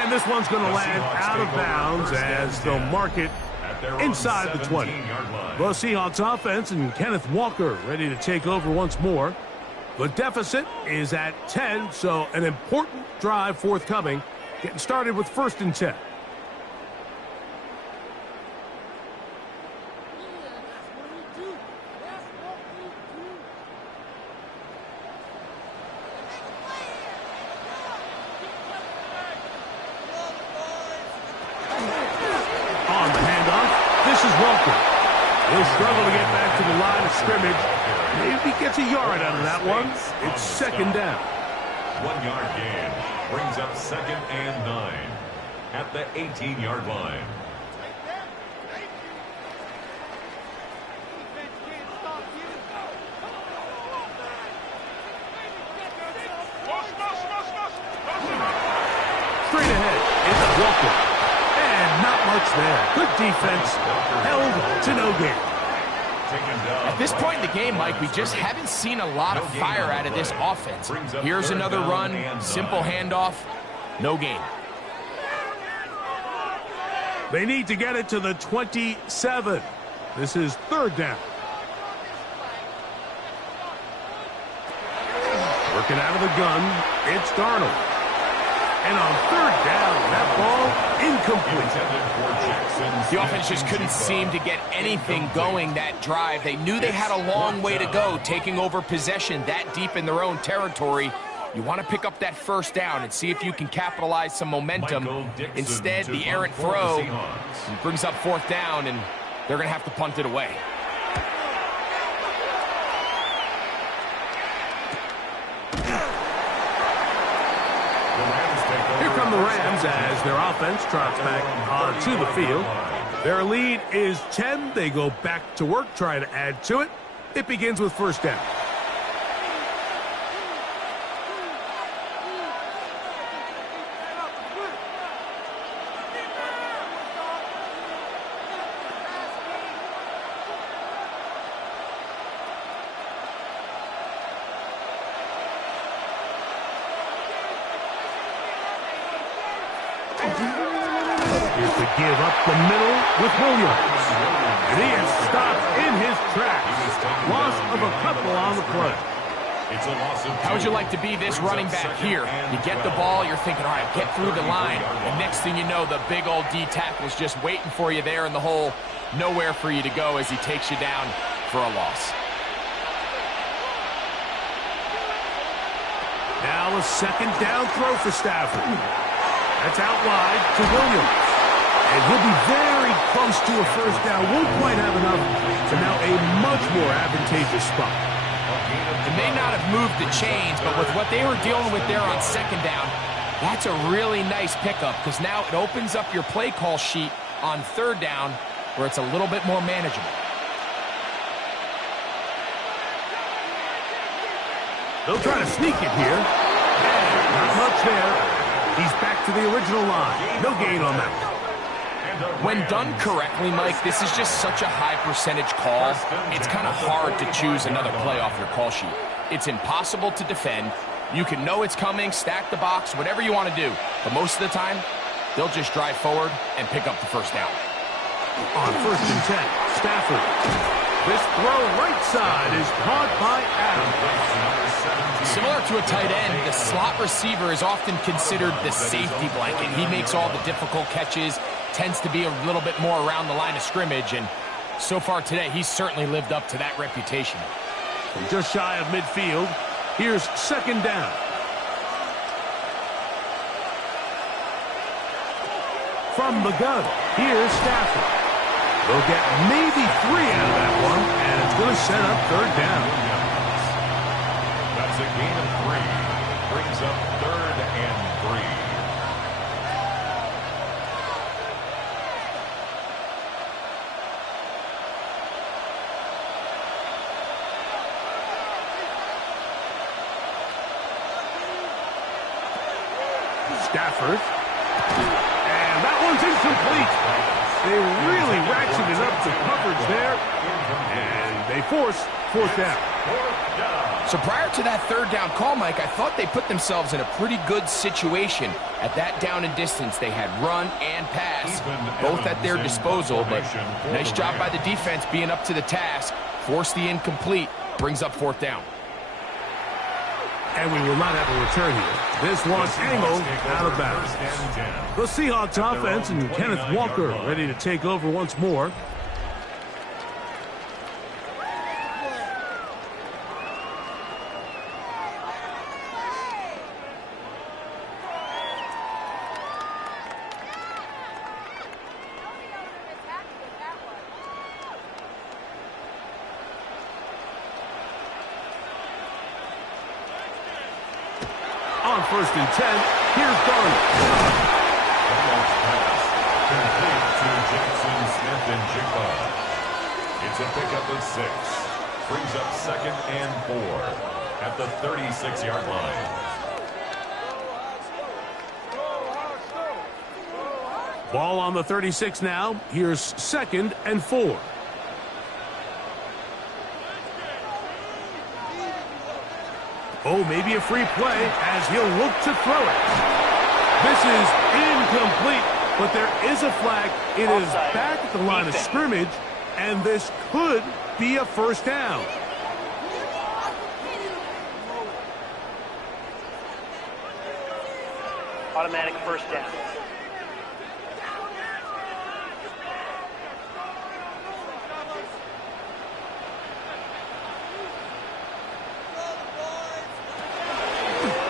And this one's going to land out of bounds as they'll mark it inside the 20. The Seahawks offense and Kenneth Walker ready to take over once more. The deficit is at 10, so an important drive forthcoming. Getting started with 1st and 10. He'll struggle to get back to the line of scrimmage. Maybe gets a yard out of that one. It's second down. 1 yard gain brings up 2nd and 9 at the 18-yard line. Straight ahead, it's Walker. And not much there. Good defense. Held to no gain. At this point in the game, Mike, we just haven't seen a lot of fire out of this offense. Here's another run, simple handoff, no gain. They need to get it to the 27. This is third down. Working out of the gun, it's Darnold. And on third down, that ball incomplete. The offense just couldn't seem to get anything going that drive. They knew they had a long way to go, taking over possession that deep in their own territory. You want to pick up that first down and see if you can capitalize some momentum. Instead, the errant throw brings up fourth down, and they're going to have to punt it away. Here come the Rams as their offense trots back onto the field. Their lead is 10. They go back to work, try to add to it. It begins with first down. Here's to give up the middle with Williams. And he is stopped in his tracks. Loss of a couple on the play. How would you like to be this running back here? You get the ball, you're thinking, all right, get through the line. And next thing you know, the big old D tackle's just waiting for you there in the hole. Nowhere for you to go as he takes you down for a loss. Now a second down throw for Stafford. That's out wide to Williams. And he'll be very close to a first down. Won't quite have enough to now a much more advantageous spot. It may not have moved the chains, but with what they were dealing with there on second down, that's a really nice pickup because now it opens up your play call sheet on third down where it's a little bit more manageable. They'll try to sneak it here. Not much there. He's back to the original line. No gain on that. When done correctly, Mike, this is just such a high percentage call. It's kind of hard to choose another play off your call sheet. It's impossible to defend. You can know it's coming, stack the box, whatever you want to do. But most of the time, they'll just drive forward and pick up the first down. On first and 10, Stafford. This throw right side is caught by Adams. Similar to a tight end, the slot receiver is often considered the safety blanket. He makes all the difficult catches, tends to be a little bit more around the line of scrimmage, and so far today, he's certainly lived up to that reputation. From just shy of midfield, here's second down. From the gun, here's Stafford. They'll get maybe 3 out of that one, and it's going to set up third down. That's a gain of 3. Brings up 3rd and 3. Stafford. And that one's incomplete. They really ratcheted up the coverage there. And they force fourth down. So prior to that third down call, Mike, I thought they put themselves in a pretty good situation. At that down and distance, they had run and pass, both at their disposal. But nice job by the defense being up to the task. Force the incomplete, brings up fourth down. And we will not have a return here. This one angled out of bounds. The Seahawks offense and Kenneth Walker ready to take over once more. on 1st and 10. Here's Darnold. Complete to Jackson Smith-Njigba. It's a pickup of 6. Brings up 2nd and 4 at the 36-yard line. Ball on the 36 now. Here's 2nd and 4. Oh, maybe a free play as he'll look to throw it. This is incomplete, but there is a flag. It is back at the line of scrimmage, and this could be a 1st down. Automatic 1st down.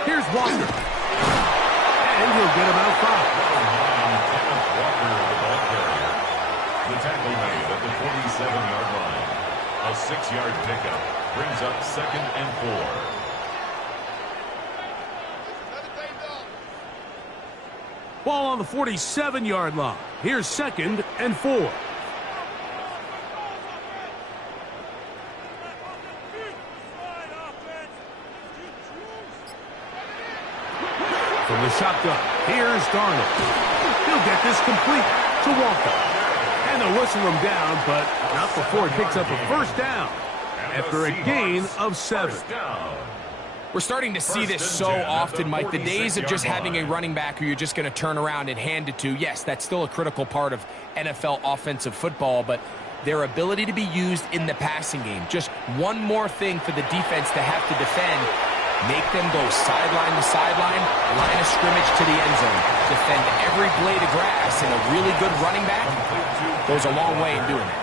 Here's Walker. And he'll get about 5. The tackle made at the 47-yard line. A 6-yard pickup brings up 2nd and 4. Ball on the 47-yard line. Here's 2nd and 4. From the shotgun, here's Darnold. He'll get this complete to Walker. And they'll whistle him down, but not before he picks up a 1st down after a gain of 7. We're starting to see this so often, Mike. The days of just having a running back who you're just going to turn around and hand it to, yes, that's still a critical part of NFL offensive football, but their ability to be used in the passing game, just one more thing for the defense to have to defend. Make them go sideline to sideline, line of scrimmage to the end zone. Defend every blade of grass, and a really good running back goes a long way in doing it.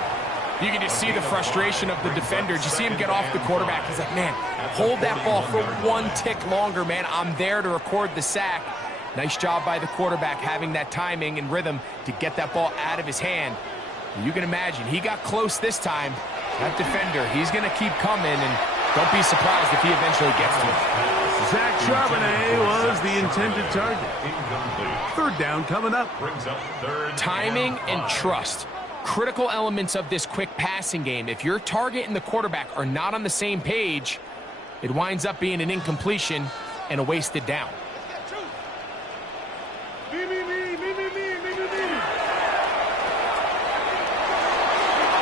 You can just see the frustration of the defender. You see him get off the quarterback. He's like, man, hold that ball for 1 tick longer, man. I'm there to record the sack. Nice job by the quarterback having that timing and rhythm to get that ball out of his hand. You can imagine, he got close this time. That defender, he's going to keep coming, and don't be surprised if he eventually gets to it. Zach Charbonnet was the intended target. 3rd down coming up. Timing and trust. Critical elements of this quick passing game. If your target and the quarterback are not on the same page, it winds up being an incompletion and a wasted down.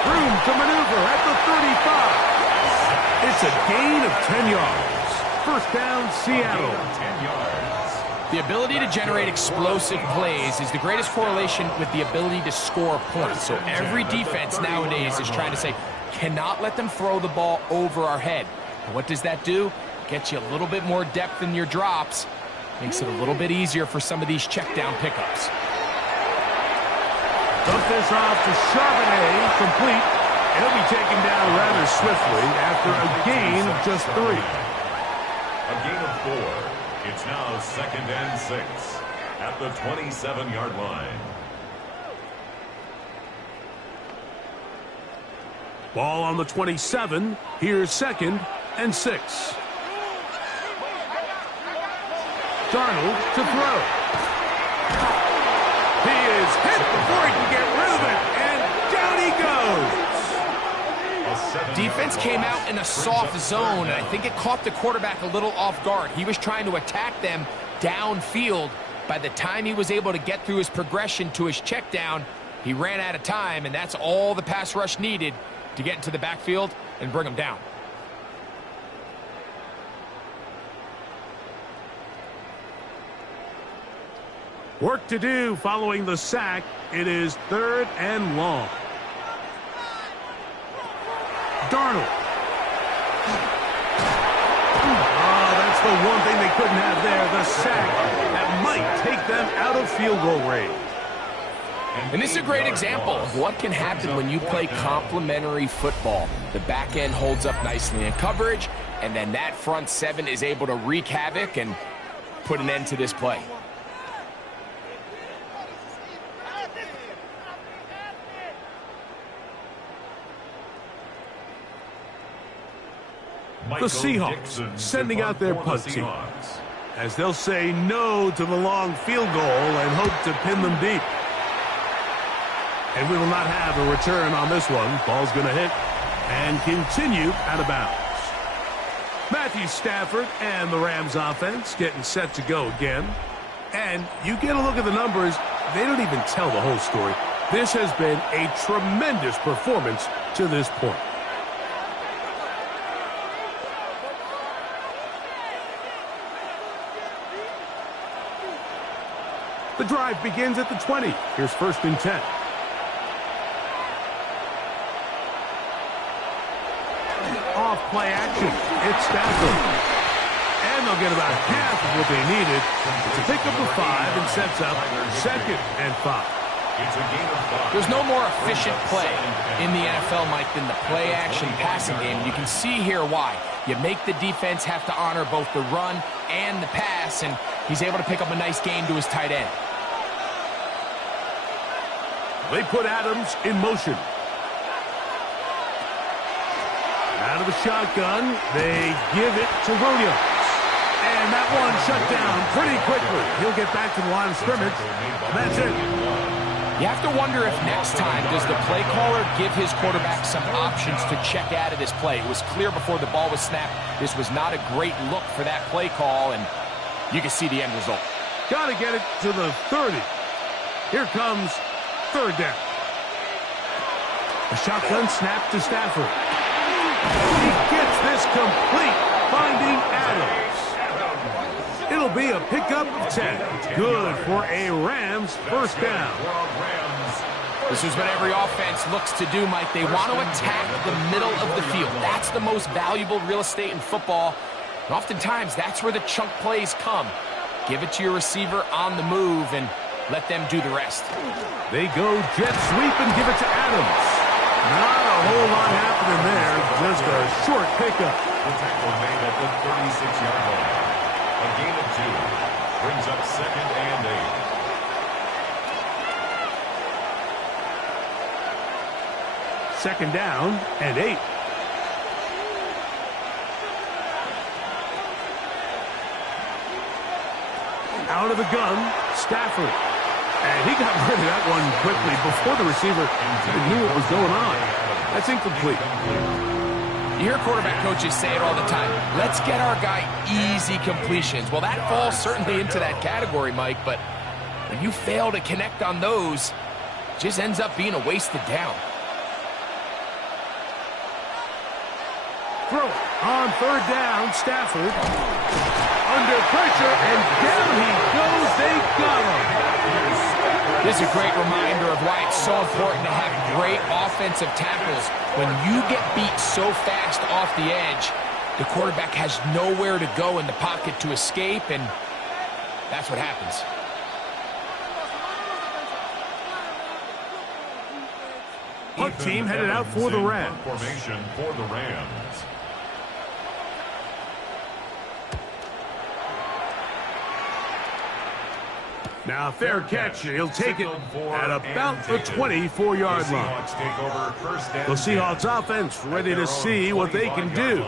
Room to maneuver at the 35. It's a gain of 10 yards. 1st down, Seattle. 10 yards. The ability to generate explosive plays is the greatest correlation with the ability to score points. So every defense nowadays is trying to say, cannot let them throw the ball over our head. And what does that do? Gets you a little bit more depth in your drops. Makes it a little bit easier for some of these check down pickups. Dump this off to Charbonnet, complete. He'll be taken down rather swiftly after a gain of just 3. A gain of 4. It's now 2nd and 6 at the 27-yard line. Ball on the 27. Here's 2nd and 6. Darnold to throw. He is hit before he can get rid of it, and down he goes. Defense came out in a soft zone, and I think it caught the quarterback a little off guard. He was trying to attack them downfield. By the time he was able to get through his progression to his check down, he ran out of time, and that's all the pass rush needed to get into the backfield and bring him down. Work to do following the sack. It is 3rd and long. Darnold. That's the one thing they couldn't have there, the sack that might take them out of field goal range. And this is a great example of what can happen when you play complementary football. The back end holds up nicely in coverage, and then that front 7 is able to wreak havoc and put an end to this play. The Seahawks sending out their punt team. as they'll say no to the long field goal and hope to pin them deep. And we will not have a return on this one. Ball's going to hit and continue out of bounds. Matthew Stafford and the Rams offense getting set to go again. And you get a look at the numbers, they don't even tell the whole story. This has been a tremendous performance to this point. The drive begins at the 20. Here's 1st and 10. Off play action. It's Stafford. And they'll get about half of what they needed to pick up the 5 and sets up 2nd and 5. It's a gain of 5. There's no more efficient play in the NFL, Mike, than the play-action passing game. You can see here why. You make the defense have to honor both the run and the pass, and he's able to pick up a nice gain to his tight end. They put Adams in motion. Out of the shotgun, they give it to Williams. And that one shut down pretty quickly. He'll get back to the line of scrimmage. That's it. You have to wonder if next time does the play caller give his quarterback some options to check out of this play. It was clear before the ball was snapped. This was not a great look for that play call, and you can see the end result. Got to get it to the 30. Here comes 3rd down. A shotgun snap to Stafford. He gets this complete, finding Adams. It'll be a pickup of 10. Good for a Rams 1st down. This is what every offense looks to do, Mike. They want to attack the middle of the field. That's the most valuable real estate in football. And oftentimes, that's where the chunk plays come. Give it to your receiver on the move and let them do the rest. They go jet sweep and give it to Adams. Not a whole lot happening there. Just a short pickup. The tackle made at the 36-yard line. A gain of 2 brings up 2nd and 8. 2nd down and 8. Out of the gun, Stafford. And he got rid of that one quickly before the receiver even knew what was going on. That's incomplete. You hear quarterback coaches say it all the time. Let's get our guy easy completions. Well, that falls certainly into that category, Mike, but when you fail to connect on those, it just ends up being a wasted down. Throw on 3rd down, Stafford. Under pressure, and down he goes. They got him. This is a great reminder of why it's so important to have great offensive tackles. When you get beat so fast off the edge, the quarterback has nowhere to go in the pocket to escape, and that's what happens. Punt team headed out for the Rams. Formation for the Rams. Now, fair catch. He'll take it at about the 24-yard line. The Seahawks offense ready to see what they can do.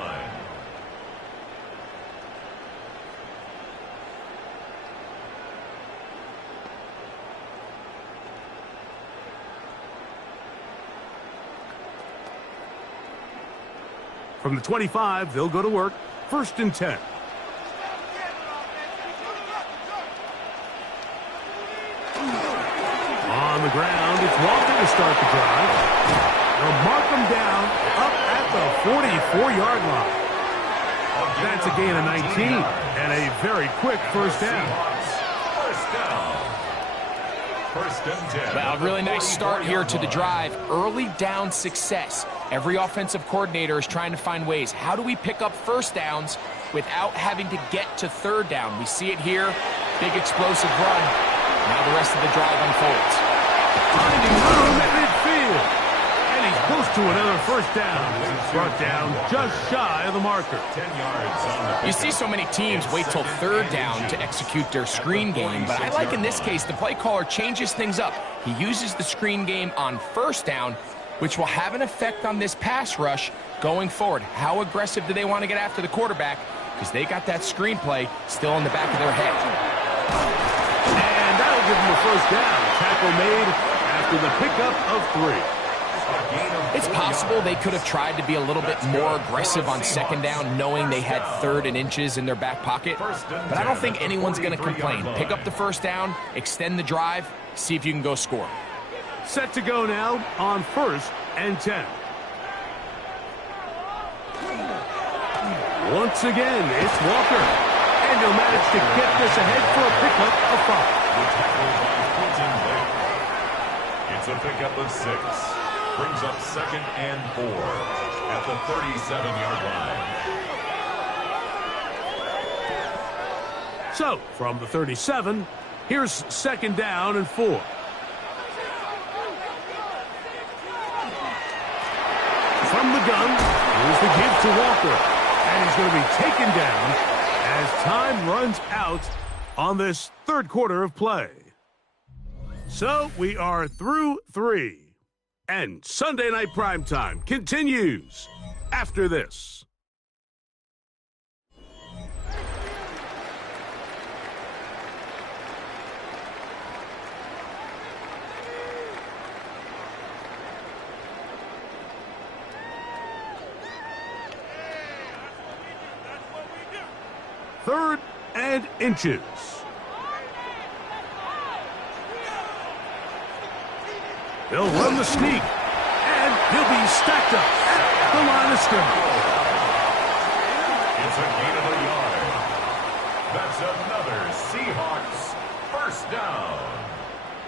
From the 25, they'll go to work. 1st and 10. On the ground, it's Walker to start the drive. They'll mark them down up at the 44-yard line. That's a gain of 19 and a very quick 1st down. Well, really nice start here to the drive. Early down success. Every offensive coordinator is trying to find ways. How do we pick up 1st downs without having to get to 3rd down? We see it here. Big explosive run. Now the rest of the drive unfolds. Finding room at midfield. And he's close to another 1st down. He's brought down just shy of the marker. 10 yards on the You see so many teams wait till 3rd down to execute their screen game, but I like in this case the play caller changes things up. He uses the screen game on 1st down, which will have an effect on this pass rush going forward. How aggressive do they want to get after the quarterback? because they got that screenplay still in the back of their head. And that'll give them a first down. Tackle made after the pickup of 3. It's possible they could have tried to be a little bit more aggressive on second down, knowing they had 3rd and inches in their back pocket. But I don't think anyone's going to complain. Pick up the first down, extend the drive, see if you can go score. Set to go now on 1st and 10. Once again, it's Walker. And he'll manage to get this ahead for a pickup of 5. It's a pickup of 6. Brings up 2nd and 4 at the 37-yard line. So, from the 37, here's 2nd down and 4. From the gun, here's the give to Walker. And he's going to be taken down as time runs out on this 3rd quarter of play. So, we are through 3. And Sunday Night Primetime continues after this. Third and inches. He'll run the sneak, and he'll be stacked up at the line of scrimmage. It's a gain of a yard. That's another Seahawks first down.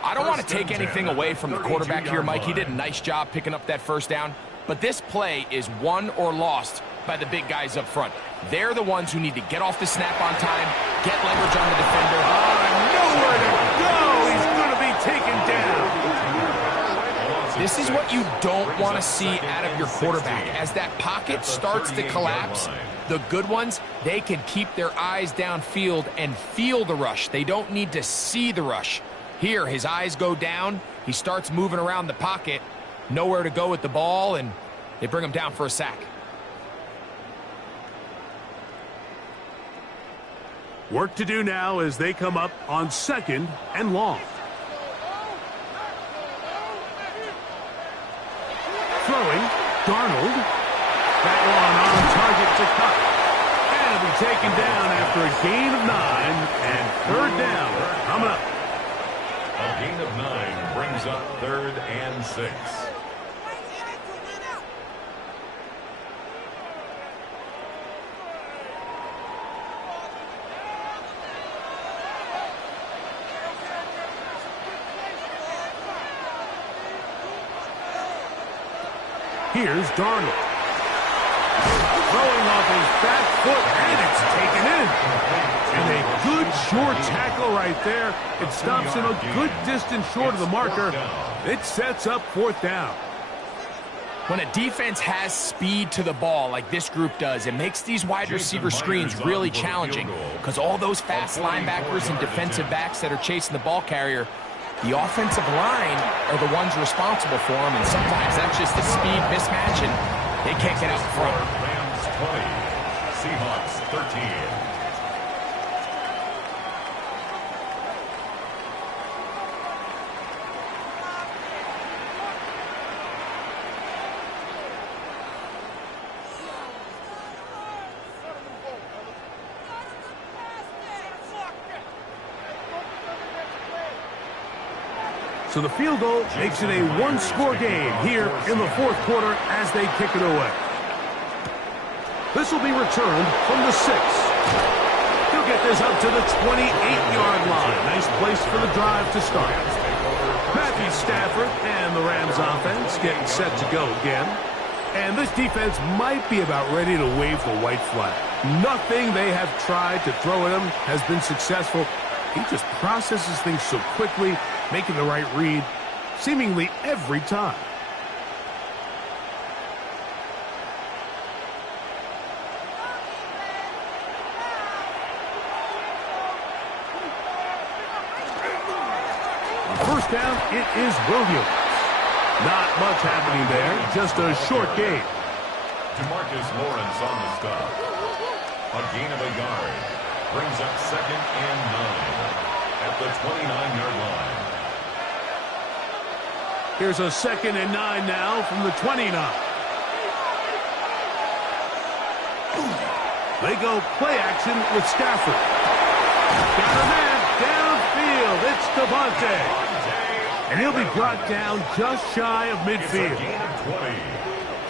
I don't want to take anything away from the quarterback here, Mike. He did a nice job picking up that first down. But this play is won or lost by the big guys up front. They're the ones who need to get off the snap on time, get leverage on the defender. Nowhere to go. He's going to be taken down. This is what you don't want to see out of your quarterback. As that pocket starts to collapse, the good ones, they can keep their eyes downfield and feel the rush. They don't need to see the rush. Here, his eyes go down. He starts moving around the pocket. Nowhere to go with the ball, and they bring him down for a sack. Work to do now as they come up on 2nd and long. Throwing, Darnold. That one on target to cut. And it'll be taken down after a gain of 9 and 3rd down coming up. A gain of 9 brings up 3rd and 6. Here's Darnold. Throwing off his back foot, and it's taken in. And a good short tackle right there. It stops him a good distance short of the marker. It sets up 4th down. When a defense has speed to the ball like this group does, it makes these wide receiver screens really challenging because all those fast linebackers and defensive backs that are chasing the ball carrier, the offensive line are the ones responsible for them, and sometimes that's just a speed mismatch, and they can't get out front. Rams 20, Seahawks 13. So the field goal makes it a one-score game here in the 4th quarter as they kick it away. This will be returned from the 6. He'll get this up to the 28-yard line. Nice place for the drive to start. Matthew Stafford and the Rams offense getting set to go again. And this defense might be about ready to wave the white flag. Nothing they have tried to throw at him has been successful. He just processes things so quickly, making the right read seemingly every time. On 1st down, it is Williams. Not much happening there, just a short gain. DeMarcus Lawrence on the stop. A gain of a yard. Brings up 2nd and 9 at the 29-yard line. Here's a 2nd and 9 now from the 29. They go play action with Stafford. Got a man downfield. It's Devontae. And he'll be brought down just shy of midfield.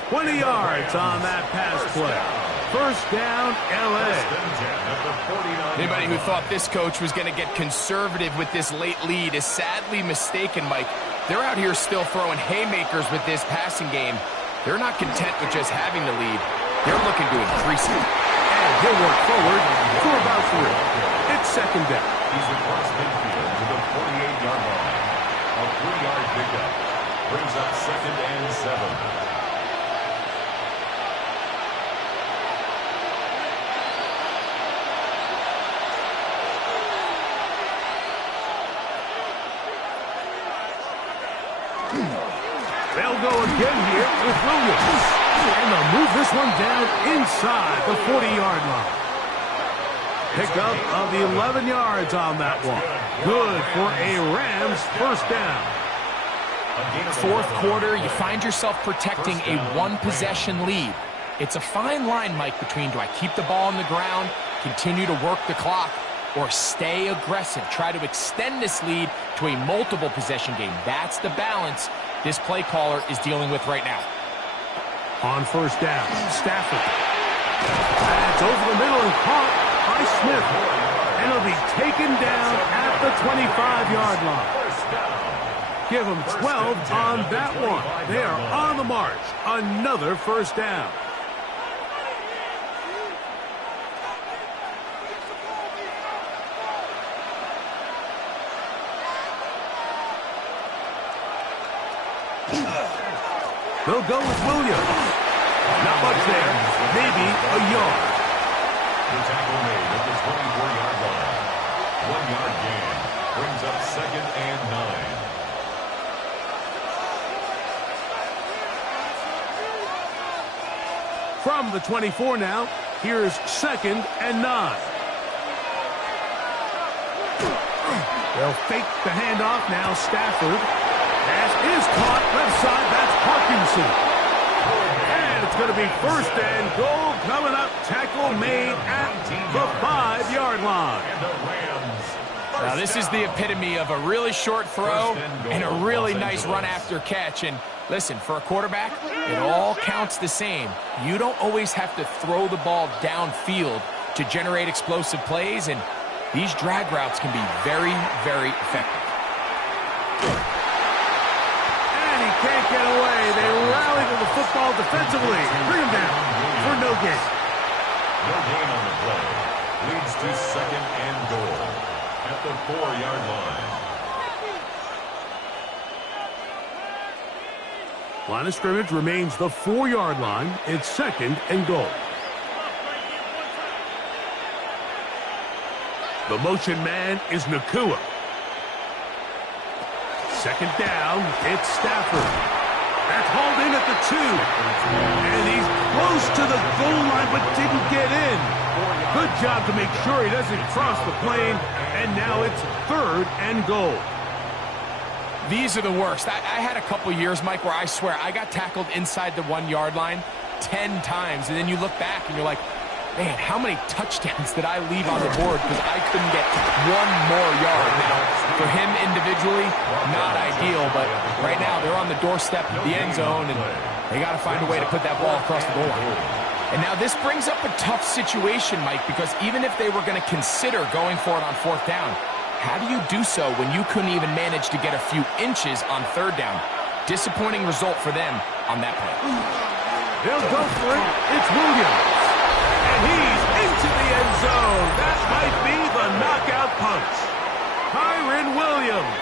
20 yards on that pass play. First down, L.A. Anybody who thought this coach was going to get conservative with this late lead is sadly mistaken, Mike. They're out here still throwing haymakers with this passing game. They're not content with just having the lead. They're looking to increase it. And he'll work forward for about 3. It's 2nd down. He's across midfield to the 48-yard line. A 3-yard pickup. Brings up 2nd and 7. They'll go again here with Williams. And they'll move this one down inside the 40-yard line. Pickup of 11 yards on that one. Good for a Rams first down. Fourth quarter, you find yourself protecting a one-possession lead. It's a fine line, Mike, between do I keep the ball on the ground, continue to work the clock, or stay aggressive, try to extend this lead to a multiple possession game. That's the balance this play caller is dealing with right now. On first down, Stafford. That's over the middle and caught by Smith. And he'll be taken down at the 25-yard line. Give them 12 on that one. They are on the march. Another first down. They'll go with Williams. Not much there. Maybe a yard. The tackle made at the 24-yard line. 1-yard gain. Brings up 2nd and 9. From the 24 now, here's 2nd and 9. They'll fake the handoff now. Stafford. Pass is caught left side. That's Parkinson. And it's going to be 1st and goal coming up. Tackle made at the 5-yard line. Now this is the epitome of a really short throw and a really nice run after catch. And listen, for a quarterback, it all counts the same. You don't always have to throw the ball downfield to generate explosive plays, and these drag routes can be very, very effective. Can't get away. They rally to the football defensively. Bring him down for no gain. No gain on the play. Leads to 2nd and goal at the 4-yard line. Line of scrimmage remains the 4-yard line. It's 2nd and goal. The motion man is Nakua. 2nd down, it's Stafford. That's hauled in at the 2. And he's close to the goal line but didn't get in. Good job to make sure he doesn't cross the plane. And now it's 3rd and goal. These are the worst. I had a couple years, Mike, where I swear I got tackled inside the 1-yard line 10 times. And then you look back and you're like, man, how many touchdowns did I leave on the board because I couldn't get one more yard? Now, for him individually, not ideal, but right now they're on the doorstep of the end zone, and they got to find a way to put that ball across the goal line. And now this brings up a tough situation, Mike, because even if they were going to consider going for it on 4th down, how do you do so when you couldn't even manage to get a few inches on 3rd down? Disappointing result for them on that play. They'll go for it. It's Williams. And he's into the end zone. That might be the knockout punch. Kyren Williams.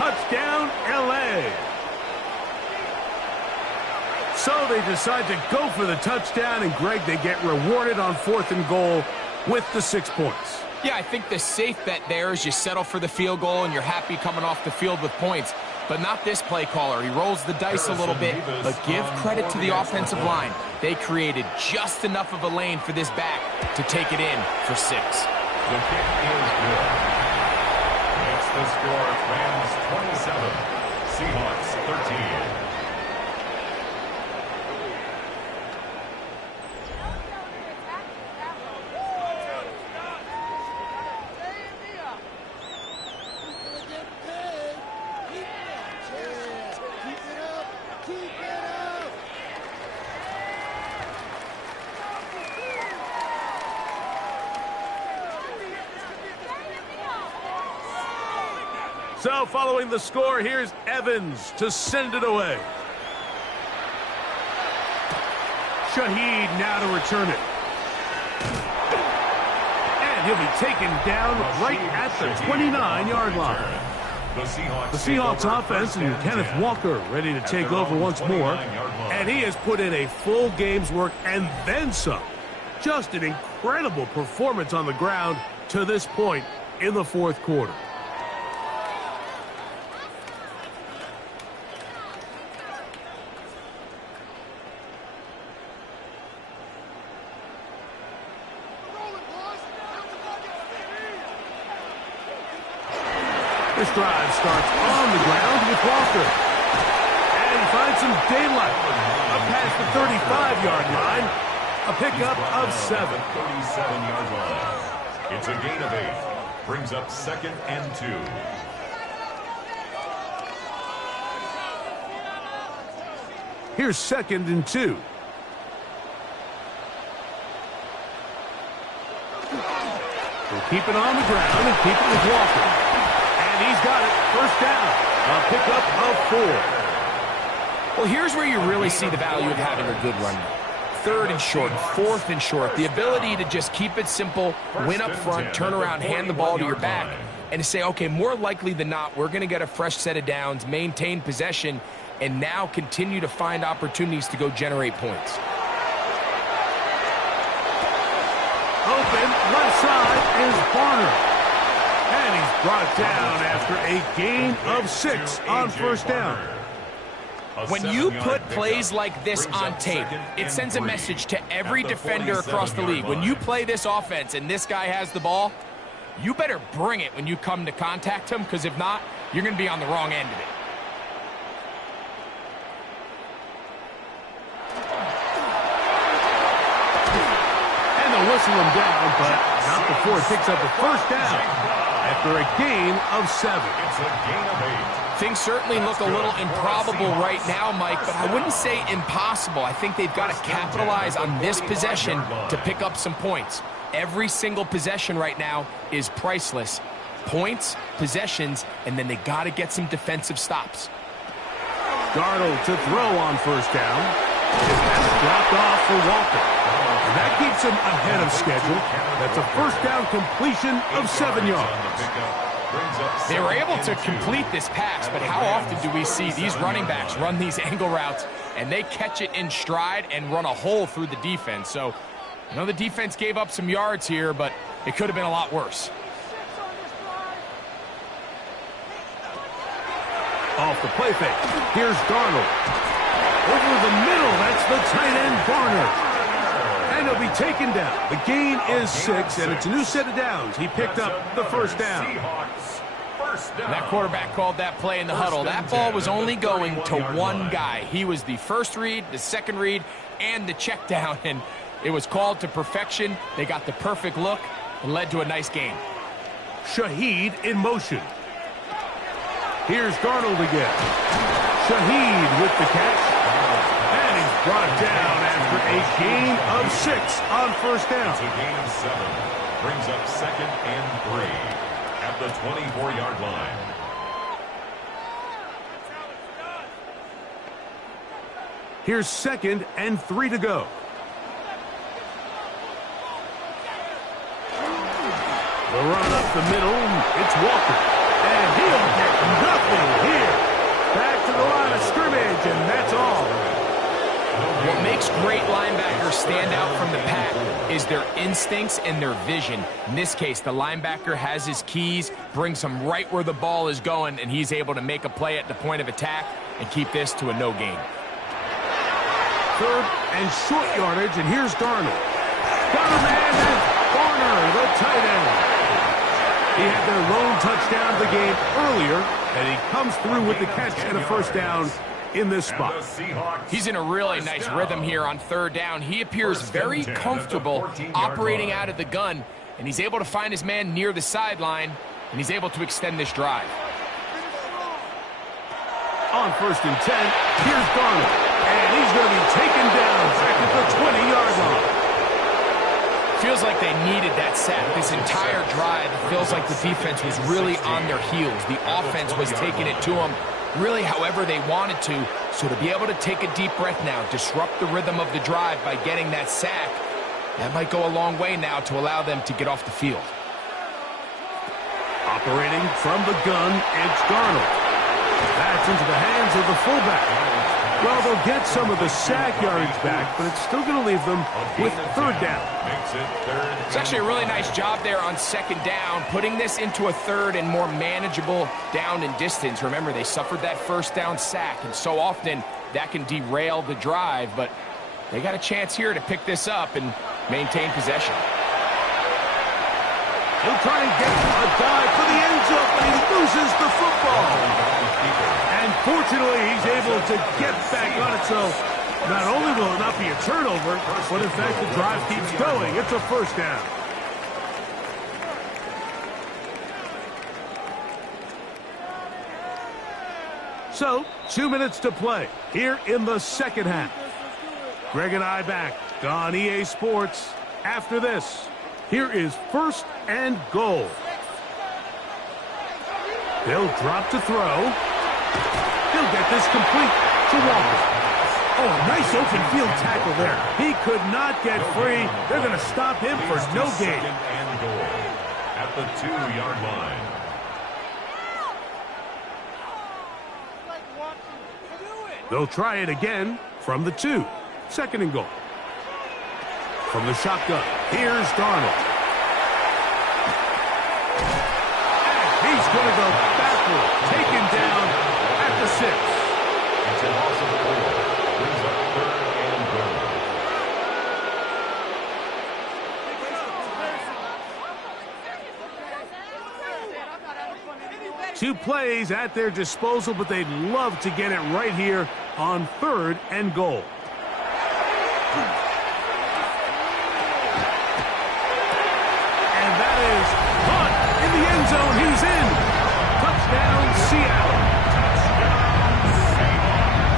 Touchdown, L.A. So they decide to go for the touchdown, and Greg, they get rewarded on 4th and goal with the 6 points. Yeah, I think the safe bet there is you settle for the field goal and you're happy coming off the field with points. But not this play caller. He rolls the dice a little bit, but give credit to the offensive line. They created just enough of a lane for this back to take it in for 6. The kick is good. It's the score, Rams 27, Seahawks 13. So following the score, here's Evans to send it away. Shaheed now to return it. And he'll be taken down right at the 29-yard line. The Seahawks offense and Kenneth Walker ready to take over once more. And he has put in a full game's work and then some. Just an incredible performance on the ground to this point in the fourth quarter. This drive starts on the ground with Walker. And he finds some daylight. Up past the 35-yard line. A pickup of 7. 37-yard line. It's a gain of 8. Brings up 2nd and 2. Here's 2nd and 2. We'll keep it on the ground and keep it with Walker. And he's got it. First down. A pickup of 4. Well, here's where you really see the value of having a good run. 3rd and short, 4th and short. The ability to just keep it simple, win up front, turn around, hand the ball to your back, and to say, okay, more likely than not, we're going to get a fresh set of downs, maintain possession, and now continue to find opportunities to go generate points. Open, left side is Barner. And he's brought down after a gain of 6 on first down. When you put plays like this on tape, it sends a message to every defender across the league. When you play this offense and this guy has the ball, you better bring it when you come to contact him, because if not, you're going to be on the wrong end of it. And they'll whistle him down, but not before he picks up the first down. After a gain of 7. It's a gain of 8. Things certainly look a little improbable right now, Mike, but I wouldn't say impossible. I think they've got to capitalize on this possession to pick up some points. Every single possession right now is priceless. Points, possessions, and then they got to get some defensive stops. Darnold to throw on first down. That's dropped off for Walker. And that keeps him ahead of schedule. That's a first down completion of 7 yards. They were able to complete this pass, but how often do we see these running backs run these angle routes and they catch it in stride and run a hole through the defense? So, I know the defense gave up some yards here, but it could have been a lot worse. Off the play fake. Here's Darnold. Over the middle, that's the tight end, Barner. And he'll be taken down. The gain is 6, and it's a new set of downs. He picked up the first down. That quarterback called that play in the huddle. That ball was only going to one guy. He was the first read, the second read, and the check down, and it was called to perfection. They got the perfect look and led to a nice game. Shaheed in motion. Here's Darnold again. Shaheed with the catch. And he's brought down after a gain of 6 on first down. It's a gain of 7. Brings up 2nd and 3 at the 24-yard line. Here's 2nd and 3 to go. The run up the middle, it's Walker. And he'll get nothing here. Back to the line of scrimmage, and that's all. What makes great linebackers stand out from the pack is their instincts and their vision. In this case, the linebacker has his keys, brings him right where the ball is going, and he's able to make a play at the point of attack and keep this to a no gain. Third and short yardage, and here's Darnold. Got a man, and Garner, the tight end. He had their lone touchdown of the game earlier, and he comes through with the catch and a first down in this spot. He's in a really nice rhythm here on third down. He appears very comfortable operating out of the gun, and he's able to find his man near the sideline, and he's able to extend this drive. On 1st and 10, here's Darnold, and he's going to be taken down back at the 20-yard line. Feels like they needed that sack. This entire drive, it feels like the defense was really on their heels. The offense was taking it to them really however they wanted to. So to be able to take a deep breath now, disrupt the rhythm of the drive by getting that sack, that might go a long way now to allow them to get off the field. Operating from the gun, it's Darnold. That's into the hands of the fullback. Well, they'll get some of the sack yardage back, but it's still going to leave them with third down. It's actually a really nice job there on second down, putting this into a third and more manageable down and distance. Remember, they suffered that first down sack, and so often that can derail the drive, but they got a chance here to pick this up and maintain possession. He'll try and get a dive for the end zone, but he loses the football. And fortunately, he's able to get back on it, so not only will it not be a turnover, but in fact the drive keeps going. It's a first down. So, 2 minutes to play here in the second half. Greg and I back on EA Sports. After this, here is 1st and goal. They'll drop to throw. He'll get this complete to Walker. Oh, nice open field tackle there. He could not get free. They're going to stop him for no gain. 2nd and goal at the 2-yard line. They'll try it again from the 2. 2nd and goal. From the shotgun, here's Darnold. And he's going to go backward, taken down at the 6. It's a loss of 4. Brings up 3rd and goal. 2 plays at their disposal, but they'd love to get it right here on 3rd and goal. And that is caught in the end zone. He's in. Touchdown, Seattle.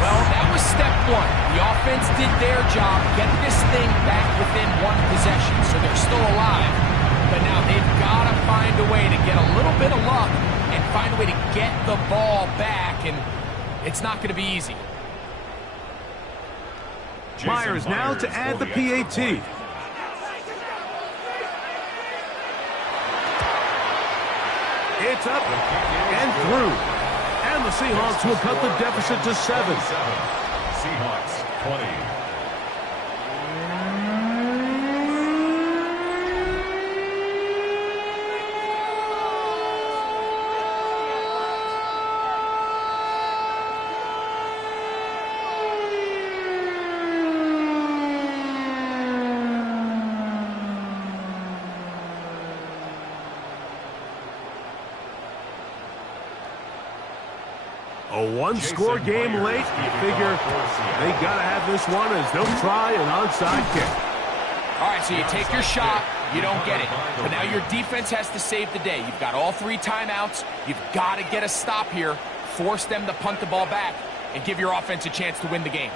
Well, that was step 1. The offense did their job, get this thing back within 1 possession, so they're still alive. But now they've got to find a way to get a little bit of luck and find a way to get the ball back, and it's not going to be easy. Myers now to add the PAT. It's up and through. And the Seahawks will cut the deficit to 7. Seahawks 20. A one-score game late. You figure they got to have this one as they'll try an onside kick. All right, so you take your shot, you don't get it. But now your defense has to save the day. You've got all 3 timeouts. You've got to get a stop here, force them to punt the ball back, and give your offense a chance to win the game.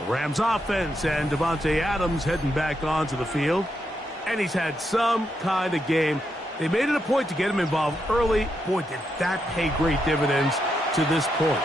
The Rams offense and Davante Adams heading back onto the field. And he's had some kind of game. They made it a point to get him involved early. Boy, did that pay great dividends to this point.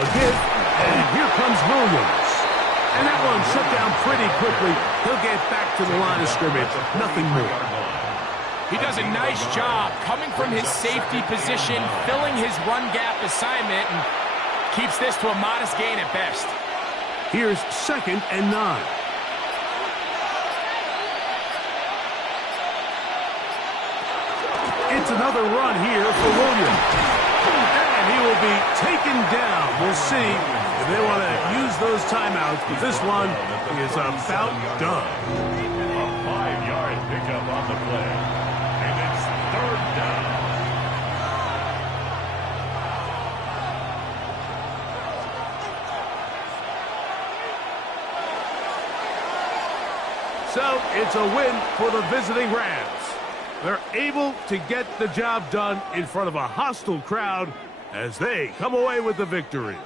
A give, and here comes Williams. And that one shut down pretty quickly. He'll get back to the line of scrimmage. Nothing more. He does a nice job coming from his safety position, filling his run gap assignment, and keeps this to a modest gain at best. Here's 2nd and 9. It's another run here for Williams. And he will be taken down. We'll see if they want to use those timeouts, but this one is about done. A 5-yard pickup on the play. And it's 3rd down. So it's a win for the visiting Rams. They're able to get the job done in front of a hostile crowd as they come away with the victory.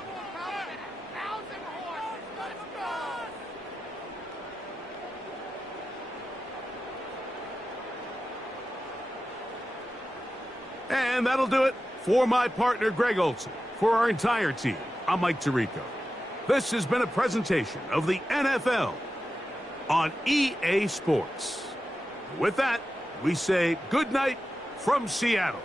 And that'll do it for my partner, Greg Olsen. For our entire team, I'm Mike Tirico. This has been a presentation of the NFL on EA Sports. With that, we say good night from Seattle.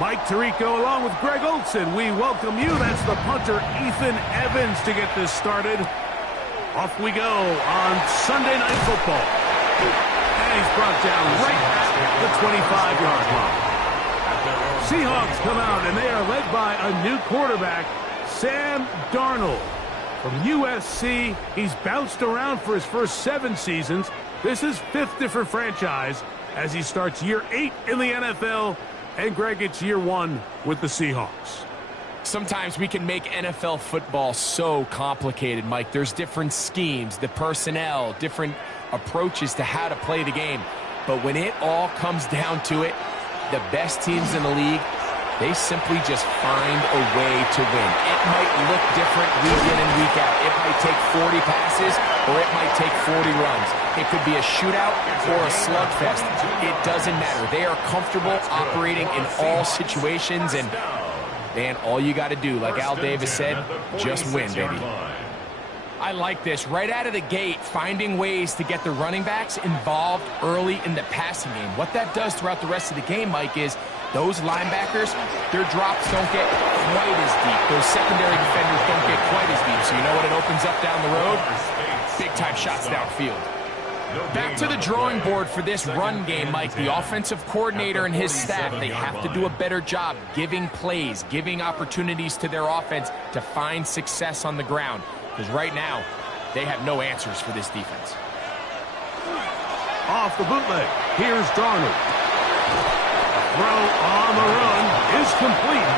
Mike Tirico along with Greg Olsen. We welcome you. That's the punter, Ethan Evans, to get this started. Off we go on Sunday Night Football. And he's brought down right at the 25-yard line. Seahawks come out, and they are led by a new quarterback, Sam Darnold. From USC, he's bounced around for his first 7 seasons. This is 5th different franchise as he starts year 8 in the NFL. And, Greg, it's year 1 with the Seahawks. Sometimes we can make NFL football so complicated, Mike. There's different schemes, the personnel, different approaches to how to play the game. But when it all comes down to it, the best teams in the league, they simply just find a way to win. It might look different week in and week out. It might take 40 passes or it might take 40 runs. It could be a shootout or a slugfest. It doesn't matter. They are comfortable operating in all situations, and, man, all you got to do, like Al Davis said, just win, baby. I like this. Right out of the gate, finding ways to get the running backs involved early in the passing game. What that does throughout the rest of the game, Mike, is those linebackers, their drops don't get quite as deep. Those secondary defenders don't get quite as deep. So you know what it opens up down the road? Big-time shots downfield. Back to the drawing board for this run game, Mike. The offensive coordinator and his staff, they have to do a better job giving plays, giving opportunities to their offense to find success on the ground. Because right now, they have no answers for this defense. Off the bootleg, here's Darnold. Throw on the run is complete.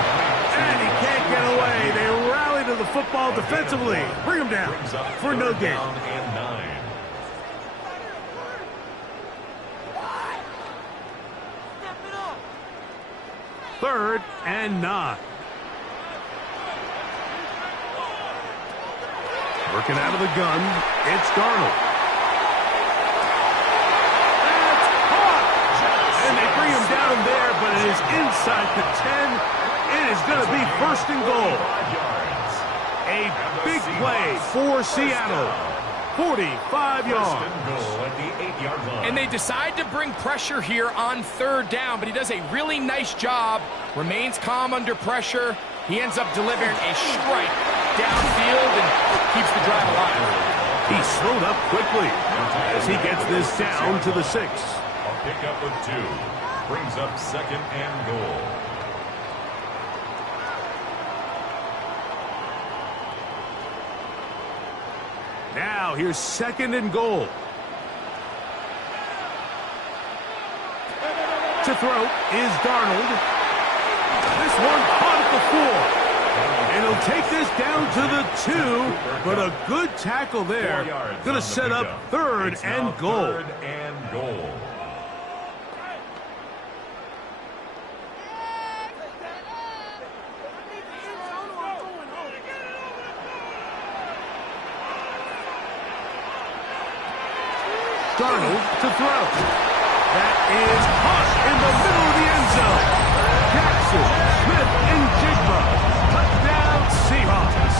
And he can't get away. They rally to the football defensively. Bring him down for no gain. 3rd and 9. Working out of the gun, it's Darnold. That's caught! And they bring him down there, but it is inside the 10. It is going to be 1st and goal. A big play for Seattle. 45 yards. And they decide to bring pressure here on 3rd down, but he does a really nice job. Remains calm under pressure. He ends up delivering a strike downfield and keeps the drive alive. He slowed up quickly as he gets this down to the 6. A pickup of 2 brings up 2nd and goal. Now here's 2nd and goal. To throw is Darnold. This one caught at the 4. And he'll take this down to the 2, but a good tackle there. Going to set up 3rd and goal. 3rd and goal. Darnold to throw. That is caught in the middle of the end zone. Jackson, Smith, and Jigba. Touchdown, Seahawks.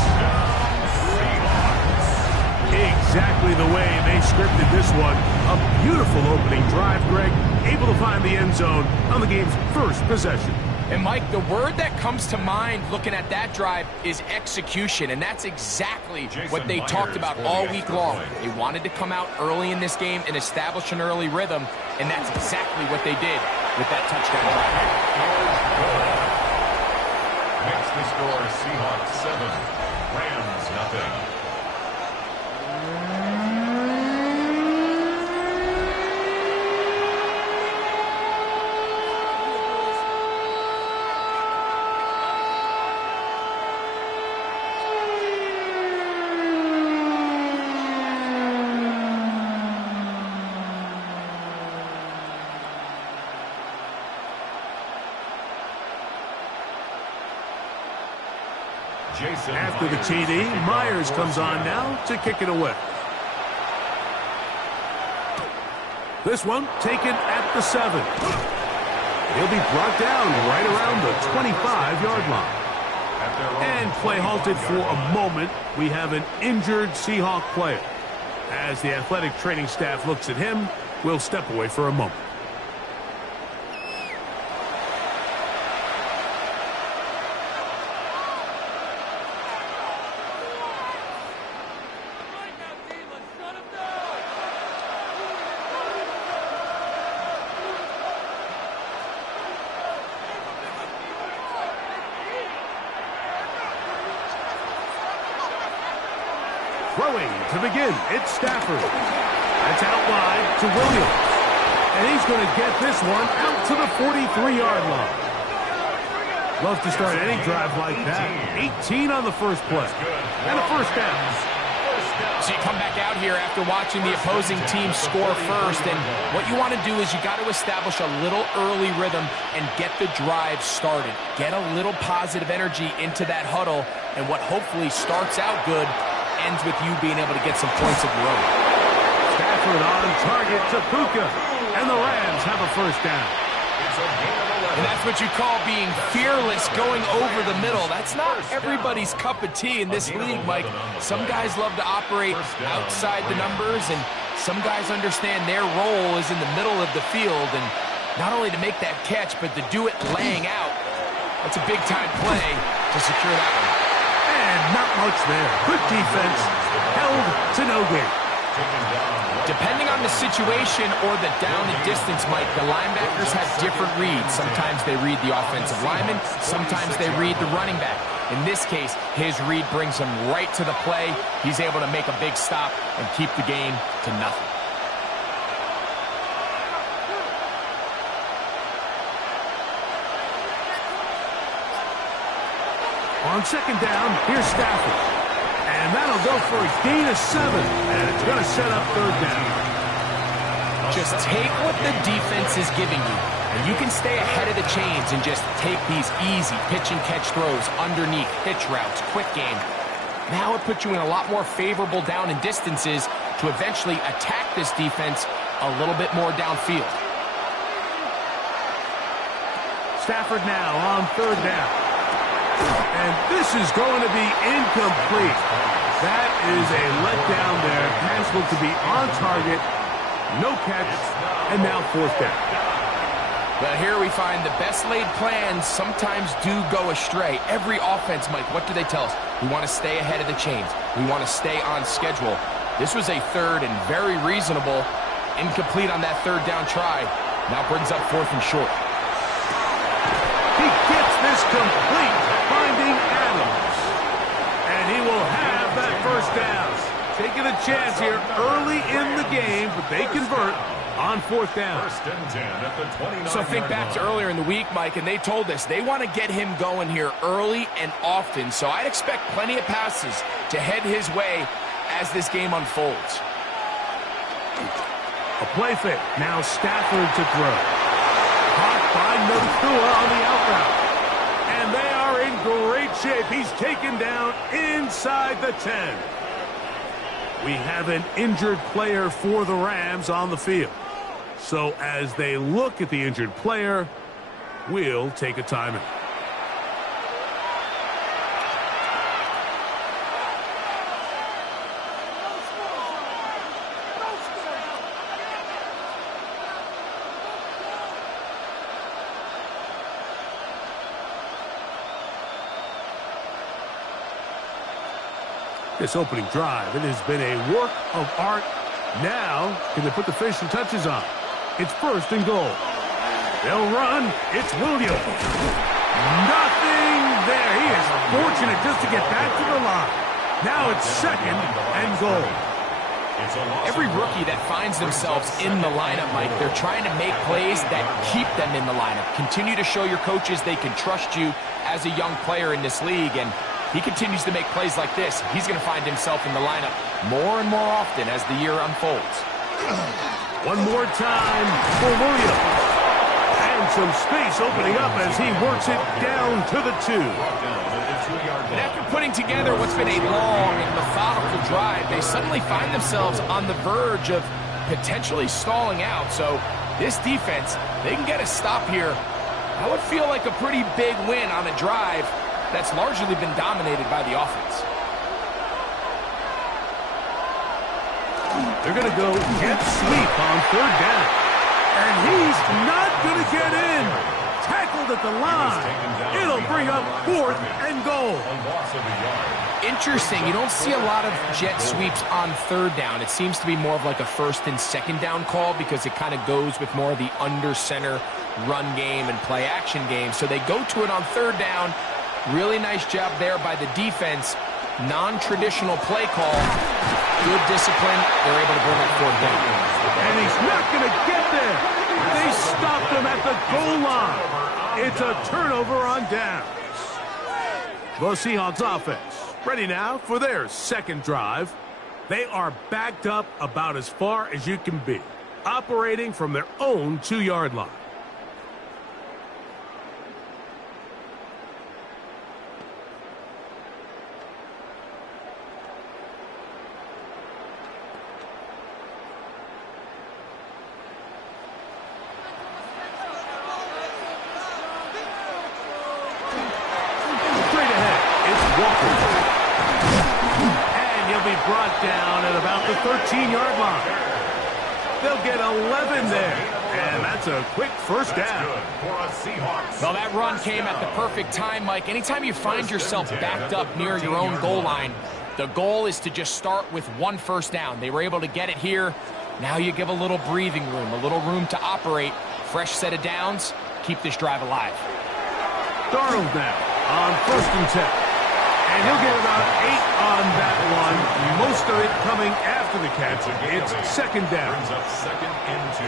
Exactly the way they scripted this one. A beautiful opening drive, Greg. Able to find the end zone on the game's first possession. And, Mike, the word that comes to mind looking at that drive is execution, and that's exactly what they talked about all week long. They wanted to come out early in this game and establish an early rhythm, and that's exactly what they did with that touchdown drive. Makes the score Seahawks 7, Rams nothing. After the TD, Myers comes on now to kick it away. This one taken at the 7. He'll be brought down right around the 25-yard line. And play halted for a moment. We have an injured Seahawk player. As the athletic training staff looks at him, we'll step away for a moment. Throwing to begin, it's Stafford. That's out wide to Williams. And he's going to get this one out to the 43-yard line. Love to start any drive like that. 18 on the first play. And a first down. So you come back out here after watching the opposing team score first, and what you want to do is you got to establish a little early rhythm and get the drive started. Get a little positive energy into that huddle, and what hopefully starts out good ends with you being able to get some points of your own. Stafford on target to Puka, and the Rams have a first down. And that's what you call being fearless, going over the middle. That's not everybody's cup of tea in this league, Mike. Some guys love to operate outside the numbers, and some guys understand their role is in the middle of the field, and not only to make that catch, but to do it laying out. That's a big-time play to secure that one. And not much there. Good defense, held to no gain. Depending on the situation or the down and distance, Mike, the linebackers have different reads. Sometimes they read the offensive lineman, sometimes they read the running back. In this case, his read brings him right to the play. He's able to make a big stop and keep the game to nothing. On second down, here's Stafford. And that'll go for a gain of 7. And it's going to set up third down. Just take what the defense is giving you, and you can stay ahead of the chains and just take these easy pitch and catch throws underneath, hitch routes, quick game. Now it puts you in a lot more favorable down and distances to eventually attack this defense a little bit more downfield. Stafford now on third down. And this is going to be incomplete. That is a letdown there. Pass looked to be on target. No catch. And now fourth down. But here we find the best laid plans sometimes do go astray. Every offense, Mike, what do they tell us? We want to stay ahead of the chains. We want to stay on schedule. This was a third and very reasonable. Incomplete on that third down try. Now brings up fourth and short. He gets this complete, finding Adams. And he will have that first down. Taking a chance here early in the game, but they convert on fourth down. First and 10 at the 29. So think back to earlier in the week, Mike, and they told us they want to get him going here early and often. So I'd expect plenty of passes to head his way as this game unfolds. A play fake. Now Stafford to throw. Caught by Nakua on the out route. And they are in great shape. He's taken down inside the 10. We have an injured player for the Rams on the field. So as they look at the injured player, we'll take a timeout. This opening drive, it has been a work of art. Now, can they put the finishing touches on? It's first and goal. They'll run. It's Williams. Nothing there. He is fortunate just to get back to the line. Now it's second and goal. Every rookie that finds themselves in the lineup, Mike, they're trying to make plays that keep them in the lineup. Continue to show your coaches they can trust you as a young player in this league, and he continues to make plays like this. He's going to find himself in the lineup more and more often as the year unfolds. One more time for Williams. And some space opening up as he works it down to the 2. And after putting together what's been a long and methodical drive, they suddenly find themselves on the verge of potentially stalling out. So this defense, they can get a stop here. That would feel like a pretty big win on a drive that's largely been dominated by the offense. They're going to go jet sweep on third down. And he's not going to get in. Tackled at the line. It'll bring up fourth and goal. Interesting. You don't see a lot of jet sweeps on third down. It seems to be more of like a first and second down call because it kind of goes with more of the under center run game and play action game. So they go to it on third down. Really nice job there by the defense. Non-traditional play call. good discipline. They're able to bring up fourth down. And he's not going to get there. They stopped him at the goal line. It's a turnover on downs. The Seahawks offense ready now for their second drive. They are backed up about as far as you can be, operating from their own 2-yard line. Brought down at about the 13-yard line. They'll get 11 there, and that's a quick first down. Well, that run came at the perfect time, Mike. Anytime you find yourself backed up near your own goal line, the goal is to just start with one first down. They were able to get it here. Now you give a little breathing room, a little room to operate. Fresh set of downs. Keep this drive alive. Darnold now on 1st and 10. And he'll get about 8 on that one. Most of it coming after the catch. It's second down. Brings up 2nd and 2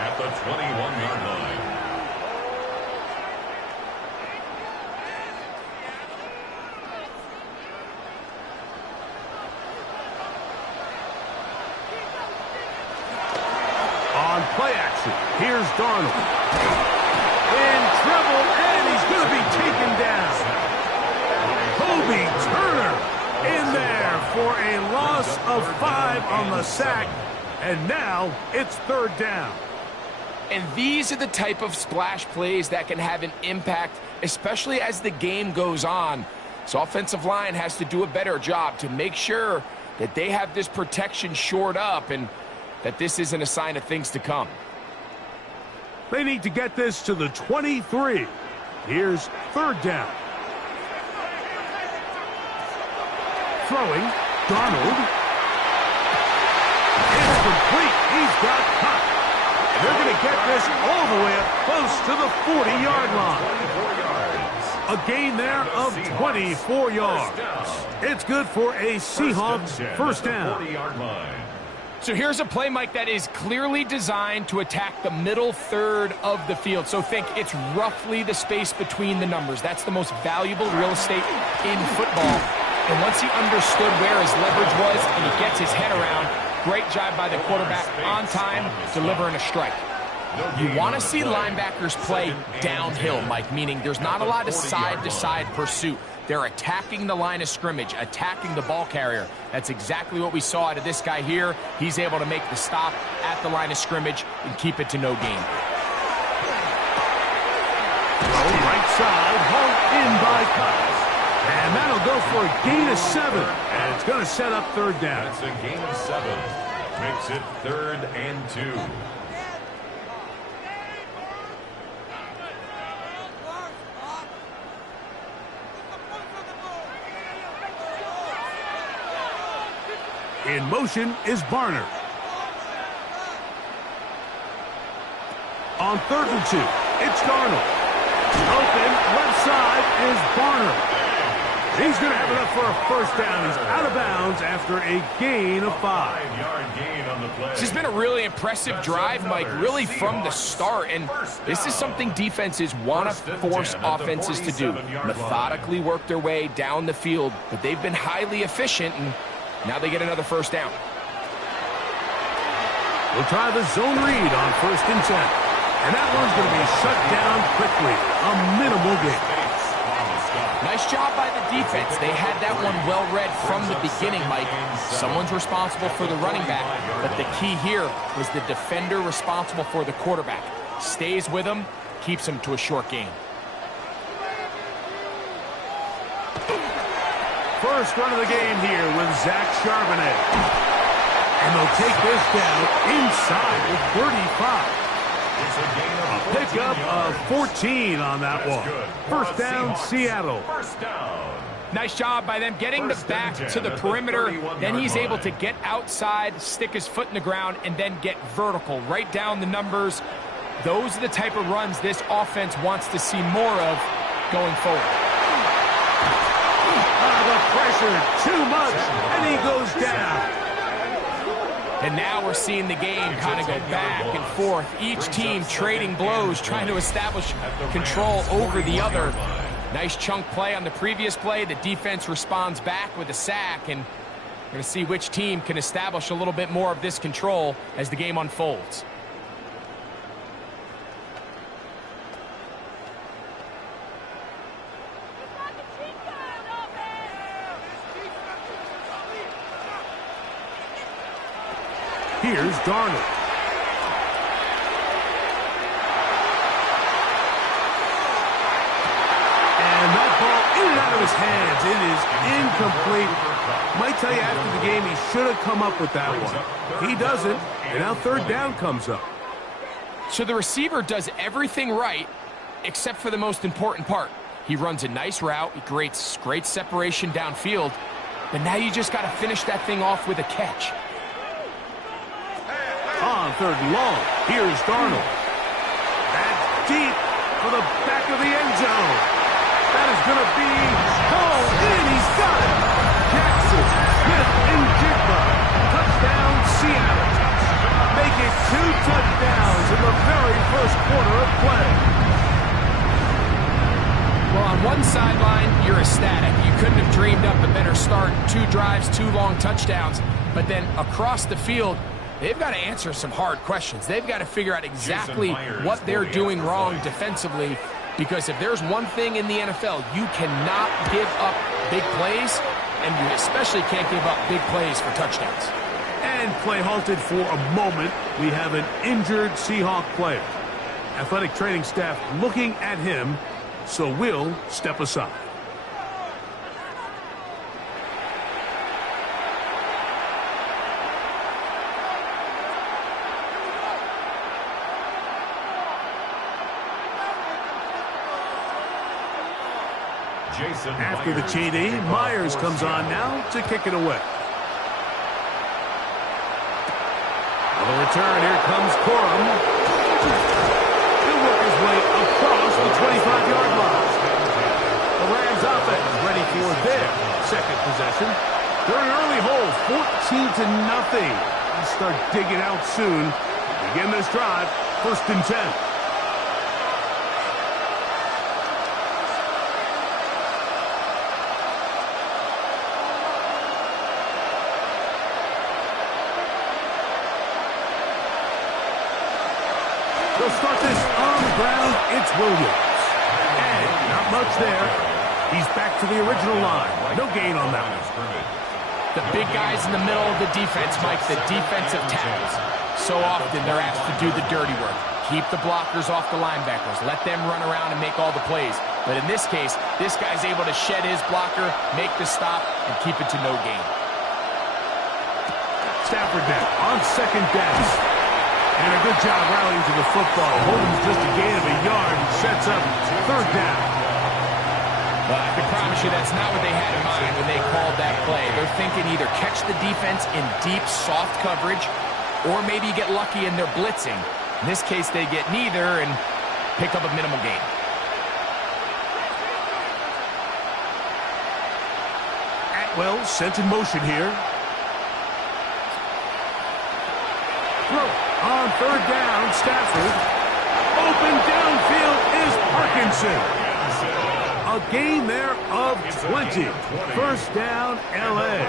at the 21-yard line. On play action, here's Darnold. In trouble, and he's going to be taken down. Turner in there for a loss of 5 on the sack, and now it's 3rd down. And these are the type of splash plays that can have an impact, especially as the game goes on. So offensive line has to do a better job to make sure that they have this protection shored up and that this isn't a sign of things to come. They need to get this to the 23. Here's 3rd down. Throwing, Darnold. It's complete. He's got caught. They're going to get this all the way up close to the 40-yard line. A gain there of 24 yards. It's good for a Seahawks first down. So here's a play, Mike, that is clearly designed to attack the middle third of the field. So think it's roughly the space between the numbers. That's the most valuable real estate in football. And once he understood where his leverage was and he gets his head around, great job by the quarterback on time, delivering a strike. You want to see linebackers play downhill, Mike, meaning there's not a lot of side-to-side pursuit. They're attacking the line of scrimmage, attacking the ball carrier. That's exactly what we saw out of this guy here. He's able to make the stop at the line of scrimmage and keep it to no gain. Throw right side, hauled in by Cox. And that'll go for a gain of 7. And it's going to set up 3rd down. That's a gain of 7. Makes it 3rd and 2. In motion is Barner. On 3rd and 2, it's Darnold. Open, left side is Barner. He's going to have enough for a first down. He's out of bounds after a gain of 5. 5-yard gain on the play. This has been a really impressive drive, Mike, really from the start. And this is something defenses want to force offenses to do. Methodically work their way down the field. But they've been highly efficient, and now they get another first down. We'll try the zone read on 1st and 10. And that one's going to be shut down quickly. A minimal gain. Nice job by the defense. They had that one well read from the beginning, Mike. Someone's responsible for the running back, but the key here was the defender responsible for the quarterback. Stays with him, keeps him to a short gain. First run of the game here with Zach Charbonnet. And they'll take this down inside the 35. A pickup of 14 on that one. First down, Seattle. Nice job by them getting the back to the perimeter. Then he's able to get outside, stick his foot in the ground, and then get vertical. Right down the numbers. Those are the type of runs this offense wants to see more of going forward. The pressure, too much, and he goes down. And now we're seeing the game kind of go back and forth. Each team trading blows, trying to establish control over the other. Nice chunk play on the previous play. The defense responds back with a sack, and we're going to see which team can establish a little bit more of this control as the game unfolds. Here's Darnold. And that ball in and out of his hands. It is incomplete. Might tell you after the game he should have come up with that one. He doesn't, and now third down comes up. So the receiver does everything right except for the most important part. He runs a nice route. He creates great separation downfield. But now you just got to finish that thing off with a catch. On third and long, here's Darnold. That's deep for the back of the end zone. That is going to be hauled in. He's got it. Jackson, Smith, and Jigba. Touchdown, Seattle. Make it 2 touchdowns in the very first quarter of play. Well, on one sideline, you're ecstatic. You couldn't have dreamed up a better start. 2 drives, 2 long touchdowns. But then across the field, they've got to answer some hard questions. They've got to figure out exactly what they're doing wrong defensively, because if there's one thing in the NFL, you cannot give up big plays, and you especially can't give up big plays for touchdowns. And play halted for a moment. We have an injured Seahawk player. Athletic training staff looking at him, so we'll step aside. After the TD, Myers comes on now to kick it away. On the return, here comes Corum. He'll work his way across the 25-yard line. The Rams offense ready for their second possession. They're an early hole, 14-0. They'll start digging out soon. Begin this drive, 1st and 10. They'll start this on the ground. It's Williams. And not much there. He's back to the original line. No gain on that one. The big guys in the middle of the defense, Mike, the defensive tackles. So often they're asked to do the dirty work. Keep the blockers off the linebackers. Let them run around and make all the plays. But in this case, this guy's able to shed his blocker, make the stop, and keep it to no gain. Stafford now on second down. And a good job rallying to the football. Holden's just a gain of a yard and sets up third down. Well, I can promise you that's not what they had in mind when they called that play. They're thinking either catch the defense in deep, soft coverage, or maybe get lucky in their blitzing. In this case, they get neither and pick up a minimal gain. Atwell sent in motion here. Throw. On third down, Stafford. Open downfield is Parkinson. A gain there of 20. First down, L.A.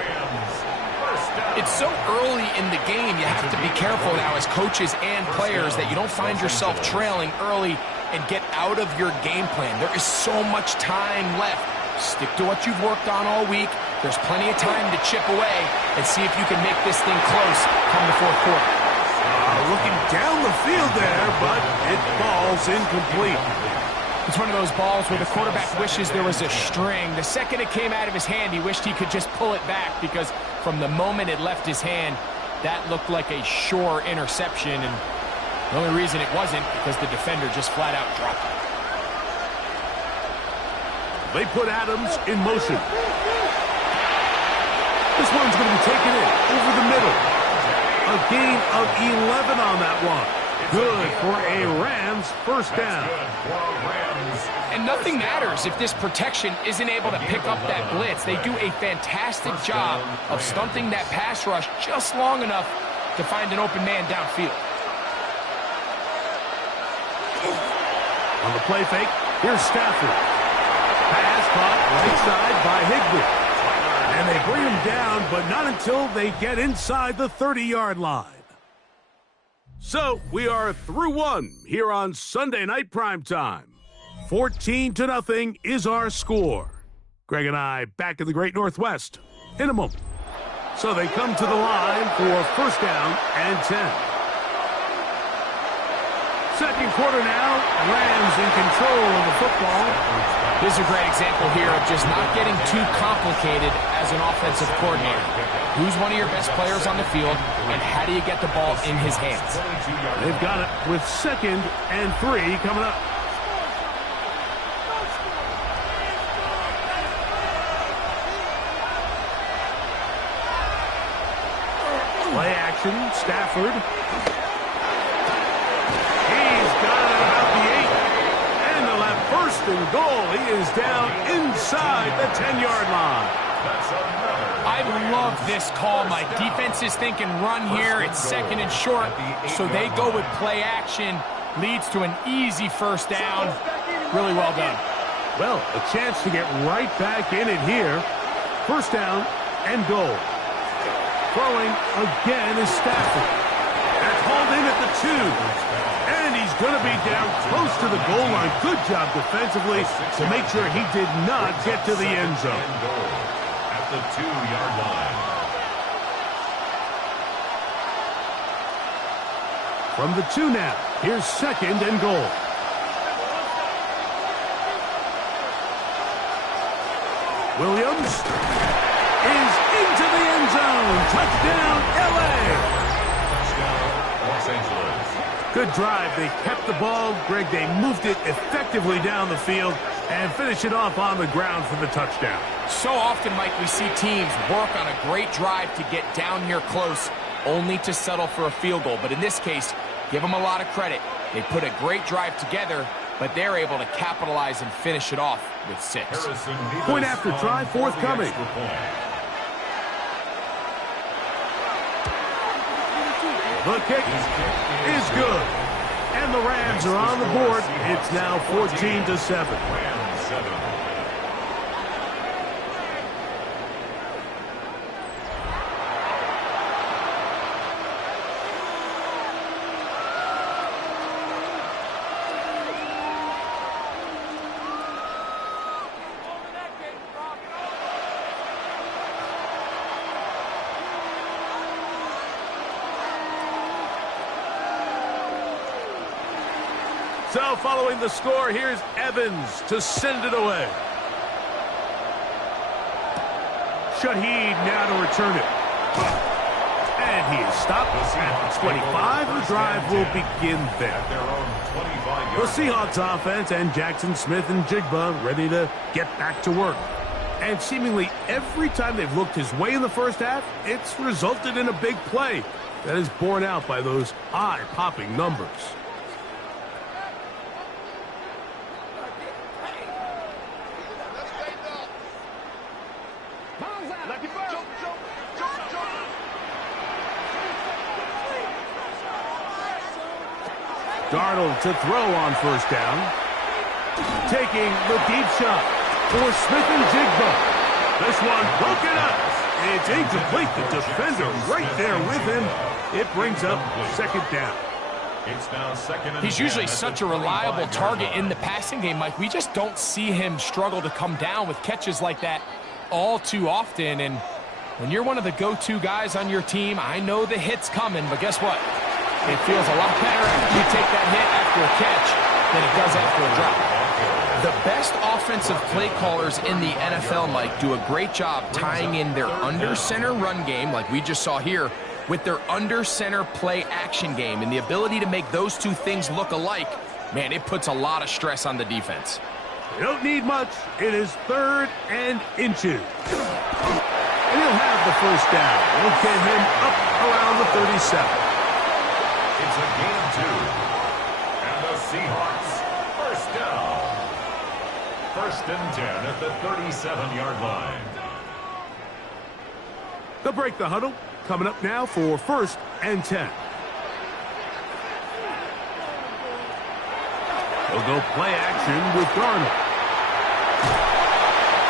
It's so early in the game, you have to be careful now as coaches and players that you don't find yourself trailing early and get out of your game plan. There is so much time left. Stick to what you've worked on all week. There's plenty of time to chip away and see if you can make this thing close come the fourth quarter. Looking down the field there, but it falls incomplete. It's one of those balls where the quarterback wishes there was a string. The second it came out of his hand, he wished he could just pull it back, because from the moment it left his hand, that looked like a sure interception, and the only reason it wasn't because the defender just flat out dropped it. They put Adams in motion. This one's going to be taken in over the middle. A gain of 11 on that one. Good for a Rams first down. And nothing matters if this protection isn't able to pick up that blitz. They do a fantastic job of stunting that pass rush just long enough to find an open man downfield. On the play fake, here's Stafford. Pass caught right side by Higbee. And they bring him down, but not until they get inside the 30-yard line. So we are through one here on Sunday Night Primetime. 14-0 is our score. Greg and I back in the Great Northwest in a moment. So they come to the line for first down and 10. Second quarter now, Rams in control of the football. This is a great example here of just not getting too complicated as an offensive coordinator. Who's one of your best players on the field, and how do you get the ball in his hands? They've got it with 2nd and 3 coming up. Play action, Stafford. He's got it about the 8. And they'll have 1st and goal. He is down inside the 10-yard line. I love this call. My defense is thinking run here. It's 2nd and short. So they go with play action. Leads to an easy first down. Really well done. Well, a chance to get right back in it here. First down and goal. Throwing again is Stafford. That's hauled in at the 2. And he's going to be down close to the goal line. Good job defensively to make sure he did not get to the end zone. At the 2-yard line. From the 2 now, here's 2nd and goal. Williams is into the end zone. Touchdown, L.A. Touchdown, Los Angeles. Good drive. They kept the ball. Greg, they moved it effectively down the field and finish it off on the ground for the touchdown. So often, Mike, we see teams work on a great drive to get down here close, only to settle for a field goal. But in this case, give them a lot of credit. They put a great drive together, but they're able to capitalize and finish it off with 6. Point after try forthcoming. The kick is good. And the Rams are on the board. It's now 14-7. So following the score, here's Evans to send it away. Shaheed now to return it. And he is stopped at the 25. The drive will begin there. The Seahawks offense and Jackson Smith and Jigba ready to get back to work. And seemingly every time they've looked his way in the first half, it's resulted in a big play that is borne out by those eye-popping numbers. Darnold to throw on first down. Taking the deep shot for Smith and Jigba. This one broken up. It's incomplete. The defender right there with him. It brings up 2nd down. It's now 2nd and He's usually such a reliable target in the passing game, Mike. We just don't see him struggle to come down with catches like that all too often. And when you're one of the go-to guys on your team, I know the hit's coming, but guess what? It feels a lot better after you take that hit after a catch than it does after a drop. The best offensive play callers in the NFL, Mike, do a great job tying in their under-center run game, like we just saw here, with their under-center play action game. And the ability to make those two things look alike, man, it puts a lot of stress on the defense. They don't need much. It is 3rd and inches. And he'll have the first down. We'll get him up around the 37. It's a gain of 2. And the Seahawks, first down. 1st and 10 at the 37-yard line. They'll break the huddle. Coming up now for 1st and 10. They'll go play action with Darnold.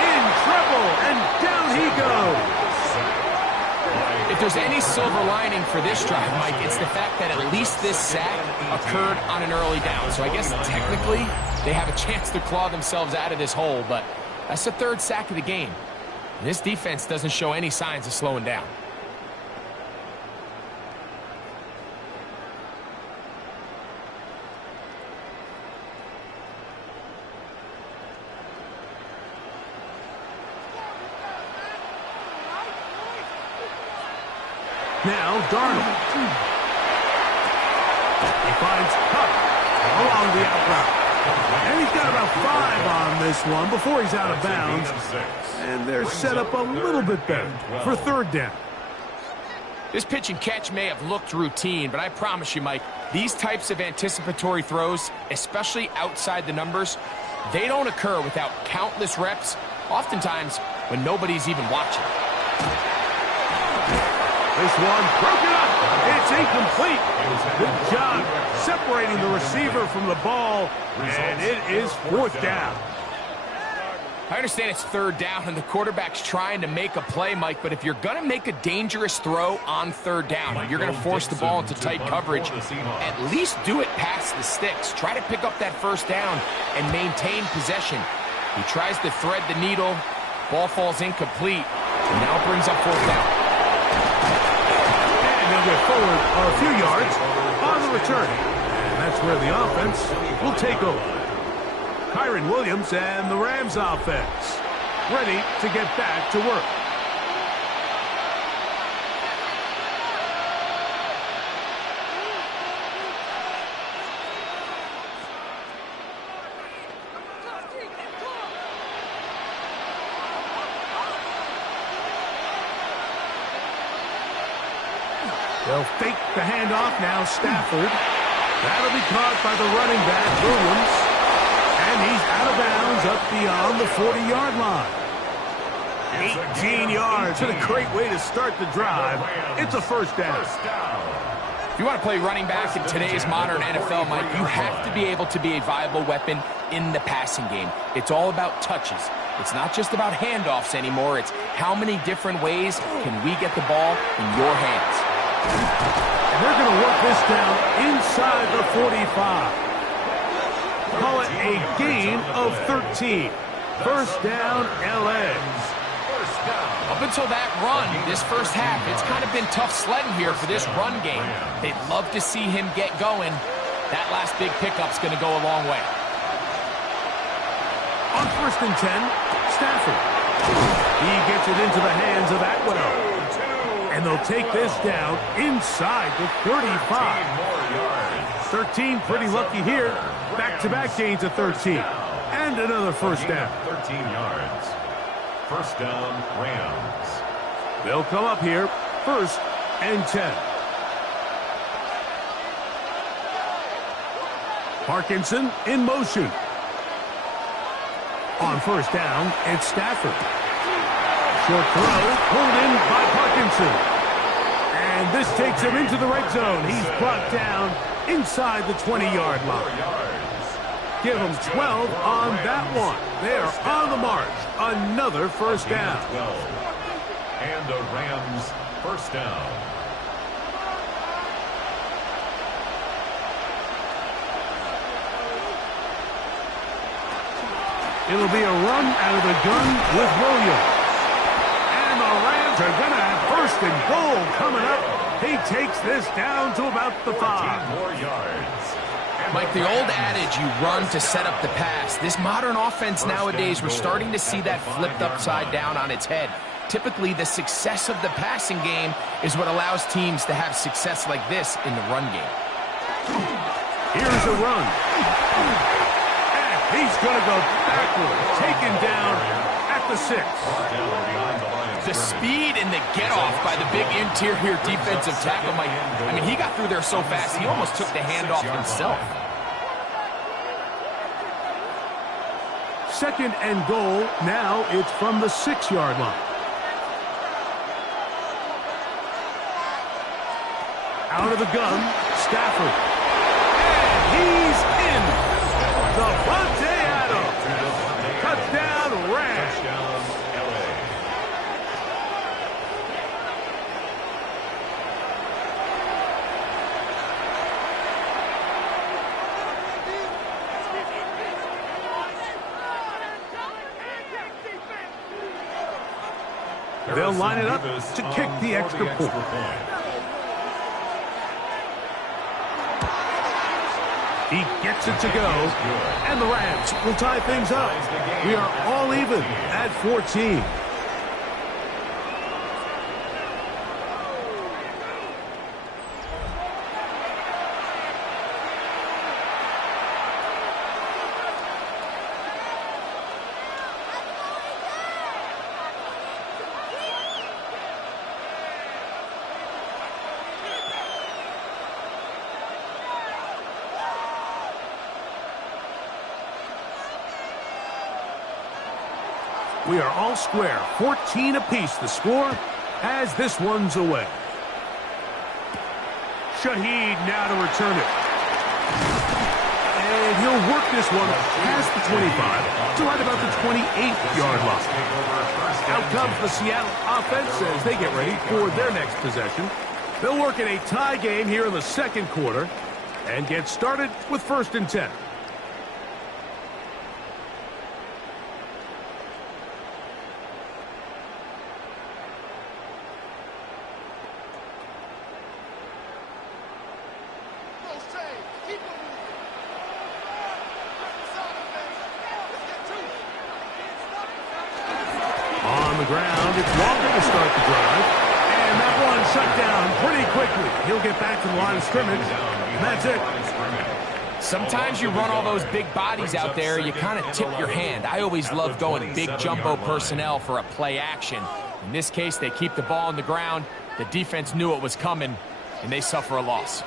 In trouble, and down he goes. If there's any silver lining for this drive, Mike, it's the fact that at least this sack occurred on an early down. So I guess technically they have a chance to claw themselves out of this hole, but that's the 3rd sack of the game. And this defense doesn't show any signs of slowing down. Now Darnold. He finds Cup along the out route. And he's got about 5 on this one before he's out of bounds. And they're set up a little bit better for 3rd down. This pitch and catch may have looked routine, but I promise you, Mike, these types of anticipatory throws, especially outside the numbers, they don't occur without countless reps, oftentimes when nobody's even watching. This one broken up. It's incomplete. Good job separating the receiver from the ball, and it is 4th down. I understand it's 3rd down and the quarterback's trying to make a play, Mike, but if you're going to make a dangerous throw on 3rd down, you're going to force the ball into tight coverage, at least do it past the sticks. Try to pick up that 1st down and maintain possession. He tries to thread the needle. Ball falls incomplete, and now brings up 4th down. They'll get forward a few yards on the return. And that's where the offense will take over. Kyron Williams and the Rams offense ready to get back to work. They'll fake the handoff now. Stafford. That'll be caught by the running back, Williams. And he's out of bounds up beyond the 40-yard line. 18 yards. What a great way to start the drive. It's a 1st down. If you want to play running back in today's modern NFL, Mike, you have to be able to be a viable weapon in the passing game. It's all about touches. It's not just about handoffs anymore. It's how many different ways can we get the ball in your hands. And they're going to work this down inside the 45. Call it a gain of 13. 1st down, LA. Up until that run, this 1st half, it's kind of been tough sledding here for this run game. They'd love to see him get going. That last big pickup's going to go a long way. On 1st and 10, Stafford. He gets it into the hands of Atwell. And they'll take this down inside the 35. 13, pretty lucky here. Back-to-back gains of 13. And another 1st down. 13 yards. 1st down, Rams. They'll come up here, 1st and 10. Parkinson in motion. On 1st down, it's Stafford. Short throw, pulled in by Parkinson. And this takes him into the red zone. He's brought down inside the 20-yard line. Give him 12 on that one. They're on the march. Another 1st down. And the Rams 1st down. It'll be a run out of the gun with Williams. And the Rams are going to have 1st and goal coming up. He takes this down to about the 5. 14 more yards. Mike, the old adage, you run to set up the pass. This modern offense nowadays, we're starting to see that flipped upside down on its head. Typically, the success of the passing game is what allows teams to have success like this in the run game. Here's a run. And he's going to go backwards, taken down at the 6. The speed and the get-off by the big interior defensive tackle, Mike. I mean, he got through there so fast, he almost took the handoff himself. 2nd and goal. Now it's from the 6-yard line. Out of the gun, Stafford. And he's in. Davante Adams. Touchdown, Rams. They'll line it up to kick the extra point. He gets it to go, and the Rams will tie things up. We are all even at 14. We are all square. 14 apiece the score as this one's away. Shaheed now to return it. And he'll work this one past the 25 to right about the 28-yard line. Out comes the Seattle offense as they get ready for their next possession. They'll work in a tie game here in the 2nd quarter and get started with 1st and 10. On the ground, it's Walker to start the drive. And that one shut down pretty quickly. He'll get back to the line of scrimmage. And that's it. Sometimes you run all those big bodies out there, you kind of tip your hand. I always love going big jumbo personnel for a play action. In this case, they keep the ball on the ground. The defense knew it was coming, and they suffer a loss.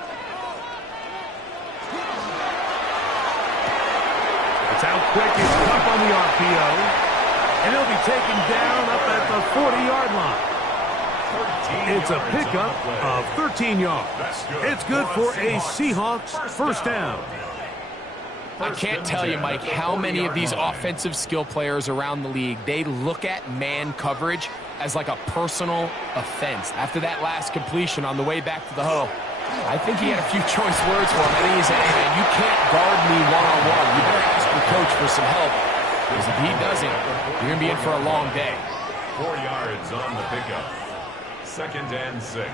It's out quick. It's up on the RPO. And he'll be taken down up at the 40-yard line. It's a pickup of 13 yards. It's good for a Seahawks first down. I can't tell you, Mike, how many of these offensive skill players around the league, they look at man coverage as like a personal offense. After that last completion on the way back to the huddle, I think he had a few choice words for him. I think he said, hey, man, you can't guard me one-on-one. You better ask your coach for some help. Because if he doesn't, you're going to be in for a long day. 4 yards on the pickup. 2nd and 6.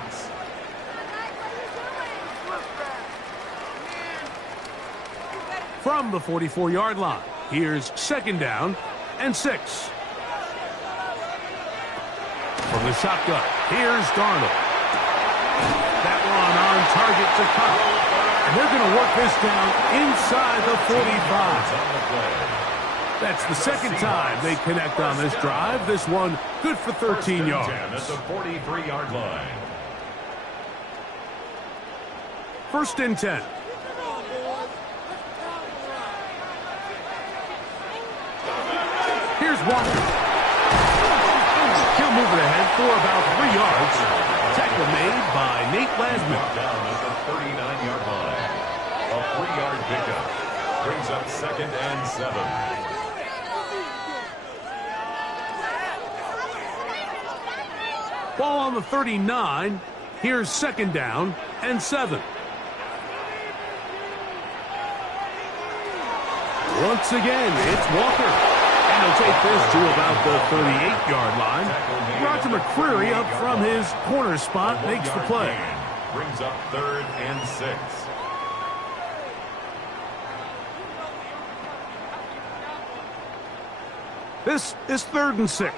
From the 44-yard line, here's 2nd down and 6. From the shotgun, here's Darnold. That one on target to Cobb. And they're going to work this down inside the 45. That's the 2nd time they connect on this drive. This one good for 13 yards. At the 43-yard line. 1st and 10. Here's Walker. He'll move it ahead for about 3 yards. Tackle made by Nate Lasman. Down at the 39-yard line. A 3-yard pickup. Brings up 2nd and 7. Ball on the 39. Here's 2nd down and 7. Once again, it's Walker. And he'll take this to about the 38-yard line. Roger McCreary up from his corner spot makes the play. Brings up 3rd and 6. This is 3rd and 6.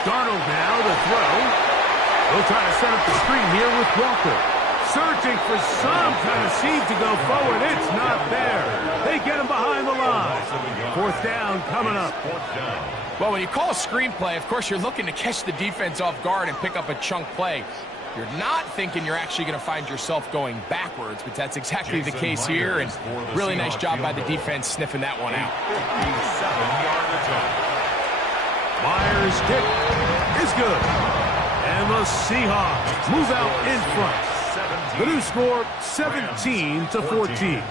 Darnold now to throw. He'll try to set up the screen here with Walker. Searching for some kind of received to go forward. It's not there. They get him behind the line. Fourth down coming up. Well, when you call a screenplay, of course, you're looking to catch the defense off guard and pick up a chunk play. You're not thinking you're actually going to find yourself going backwards, but that's exactly the case here, and really nice job by the defense sniffing that one out. 57-yard Myers' kick is good. And the Seahawks move out in front. The new score, 17-14.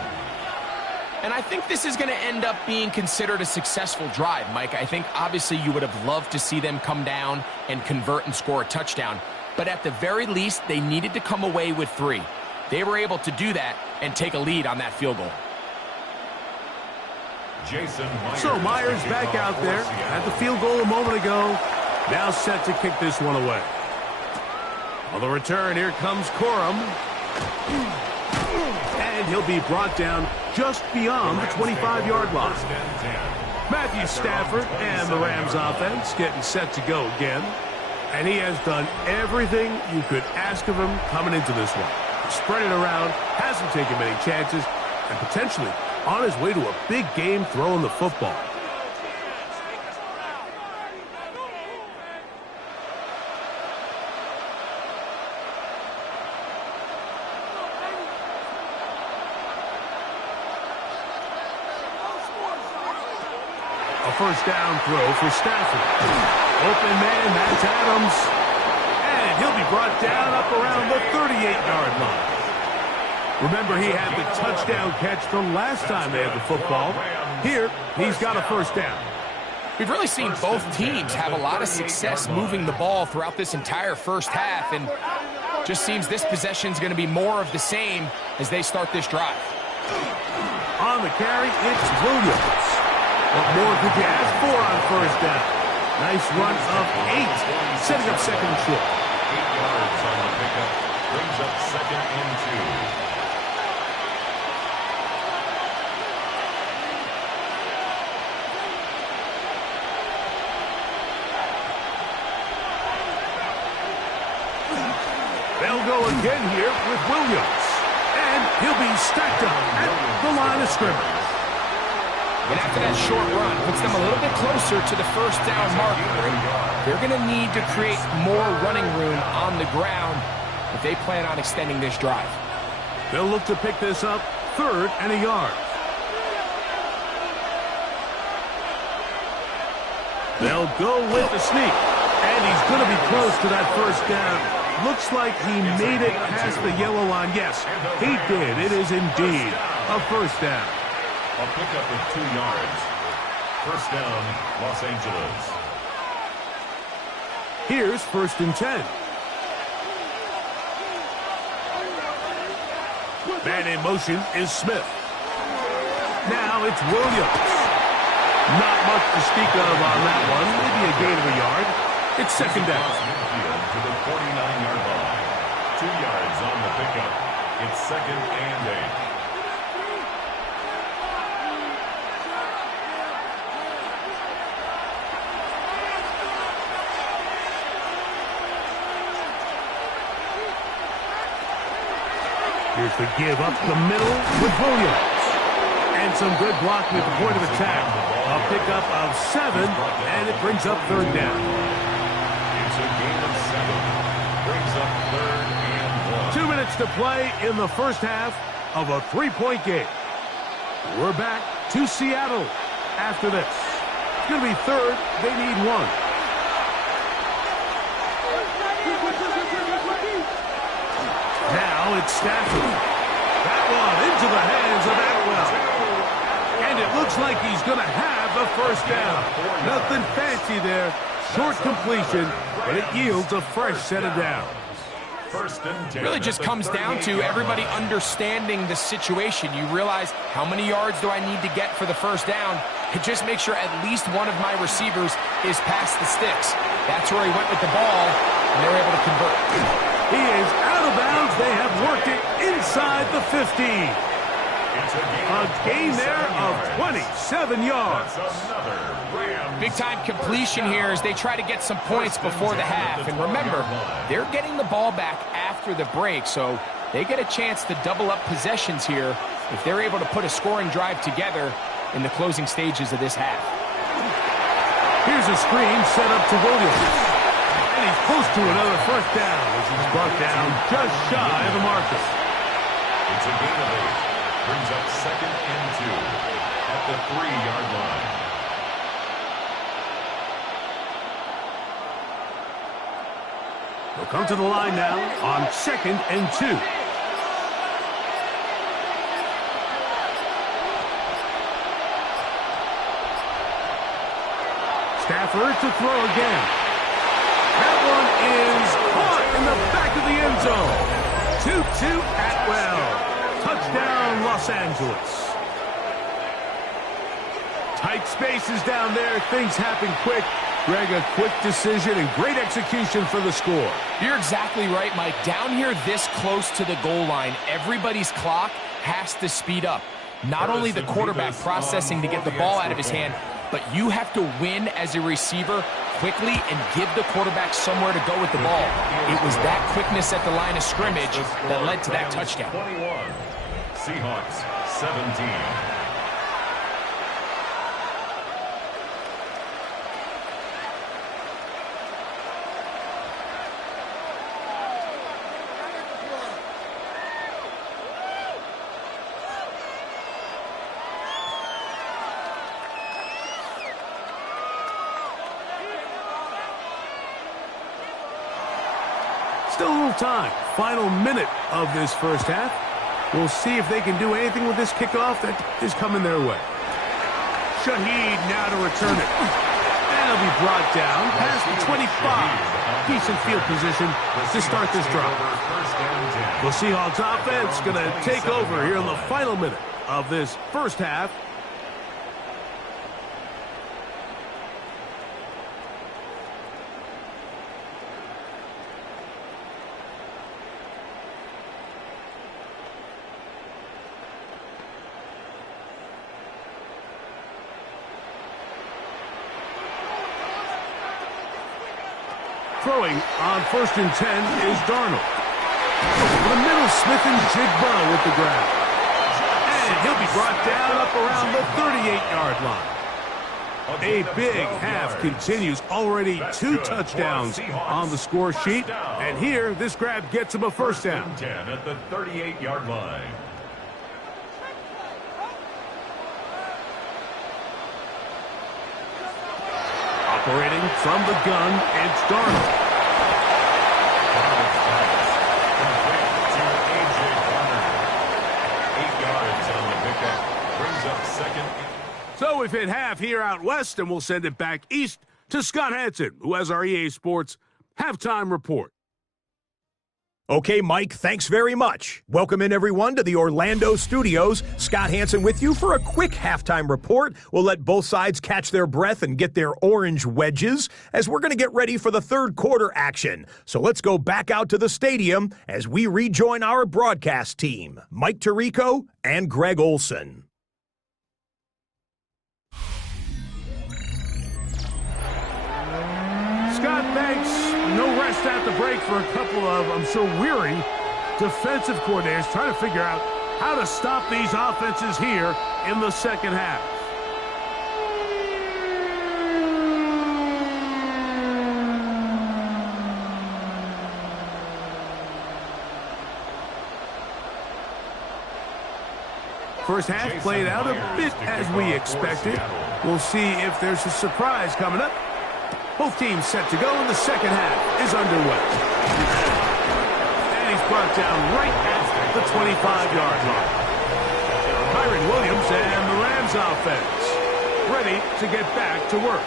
And I think this is going to end up being considered a successful drive, Mike. I think obviously you would have loved to see them come down and convert and score a touchdown. But at the very least, they needed to come away with 3. They were able to do that and take a lead on that field goal. So Myers back out there at the field goal a moment ago. Now set to kick this one away. On the return, here comes Corum. And he'll be brought down just beyond the 25-yard line. Matthew Stafford and the Rams offense getting set to go again. And he has done everything you could ask of him coming into this one. Spread it around, hasn't taken many chances, and potentially on his way to a big game throwing the football. A first down throw for Stafford. Open man, that's Adams. And he'll be brought down up around the 38-yard line. Remember, he had the touchdown catch the last time they had the football. Here, he's got a first down. We've really seen both teams have a lot of success moving the ball throughout this entire first half, and just seems this possession is going to be more of the same as they start this drive. On the carry, it's Williams. What more could you ask for on first down? Nice run of 8, setting up second and short. 8 yards on the pickup, brings up second and 2. They'll go again here with Williams. And he'll be stacked up at the line of scrimmage. And after that short run, puts them a little bit closer to the first down marker. They're going to need to create more running room on the ground if they plan on extending this drive. They'll look to pick this up, 3rd and a yard. They'll go with the sneak. And he's going to be close to that first down. Looks like he made it past the yellow line. Yes, he did. It is indeed a first down. A pickup of 2 yards. First down, Los Angeles. Here's 1st and 10. Man in motion is Smith. Now it's Williams. Not much to speak of on that one. Maybe a gain of a yard. It's second down. Midfield to the 49-yard line. 2 yards on the pickup. It's second and 8. Here's the give up the middle with Williams. And some good blocking at the point of attack. A pickup of 7, and it brings up 3rd down. It's a game of 7. Brings up 3rd and 1. 2 minutes to play in the first half of a 3-point game. We're back to Seattle after this. It's going to be 3rd. They need 1. Now it's Stafford. That one into the hands of Atwell. And it looks like he's going to have the first down. Nothing fancy there. Short completion, but it yields a fresh set of downs. It really just comes down to everybody understanding the situation. You realize, how many yards do I need to get for the first down? And just make sure at least one of my receivers is past the sticks. That's where he went with the ball, and they were able to convert. He is out of bounds. They have worked it inside the 15. A gain there of 27 yards. Big-time completion here as they try to get some points before the half. And remember, they're getting the ball back after the break, so they get a chance to double up possessions here if they're able to put a scoring drive together in the closing stages of this half. Here's a screen set up to Williams. And he's close to another first down as he's brought down just shy of the marker. It's a gain of 8. Brings up 2nd and 2 at the 3-yard line. They'll come to the line now on 2nd and 2. Stafford to throw again. That one is caught in the back of the end zone. 2-2 Atwell. Touchdown, Los Angeles. Tight spaces down there. Things happen quick. Greg, a quick decision and great execution for the score. You're exactly right, Mike. Down here this close to the goal line, everybody's clock has to speed up. Not only the quarterback processing to get the ball out of his hand, but you have to win as a receiver quickly and give the quarterback somewhere to go with the ball. It was that quickness at the line of scrimmage that led to that touchdown. 21, Seahawks 17. Still a little time. Final minute of this first half. We'll see if they can do anything with this kickoff that is coming their way. Shaheed now to return it. And he'll be brought down past the 25. Decent field position to start this drive. The Seahawks offense going to take over here in the final minute of this first half. Throwing on 1st and 10 is Darnold. Over the middle, Smith and Jigba with the grab. And he'll be brought down up around the 38-yard line. A big half continues. Already 2 touchdowns on the score sheet. And here, this grab gets him a first down. 10 at the 38-yard line. Operating from the gun, it's Darnold. Darnold's pass complete to A.J. Darnold. 8 yards on the pickup. Brings up 2nd. So we've hit half here out west, and we'll send it back east to Scott Hansen, who has our EA Sports halftime report. Okay, Mike, thanks very much. Welcome in, everyone, to the Orlando studios. Scott Hansen with you for a quick halftime report. We'll let both sides catch their breath and get their orange wedges as we're going to get ready for the third quarter action. So let's go back out to the stadium as we rejoin our broadcast team, Mike Tirico and Greg Olson. Scott, thanks. No rest at the break for a couple of, I'm sure, weary defensive coordinators trying to figure out how to stop these offenses here in the second half. First half played out a bit as we expected. We'll see if there's a surprise coming up. Both teams set to go, and the second half is underway. And he's brought down right at the 25-yard line. Kyren Williams and the Rams offense ready to get back to work.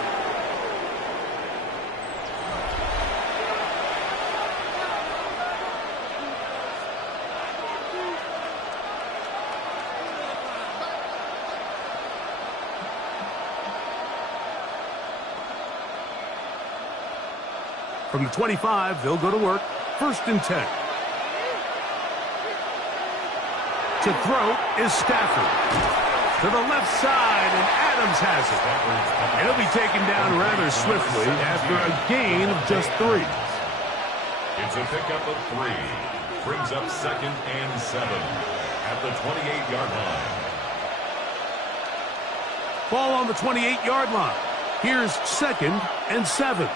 From the 25, they'll go to work. 1st and 10. To throw is Stafford. To the left side, and Adams has it. And he'll be taken down rather swiftly after a gain of just 3. It's a pickup of 3. Brings up 2nd and 7 at the 28-yard line. Ball on the 28-yard line. Here's 2nd and 7.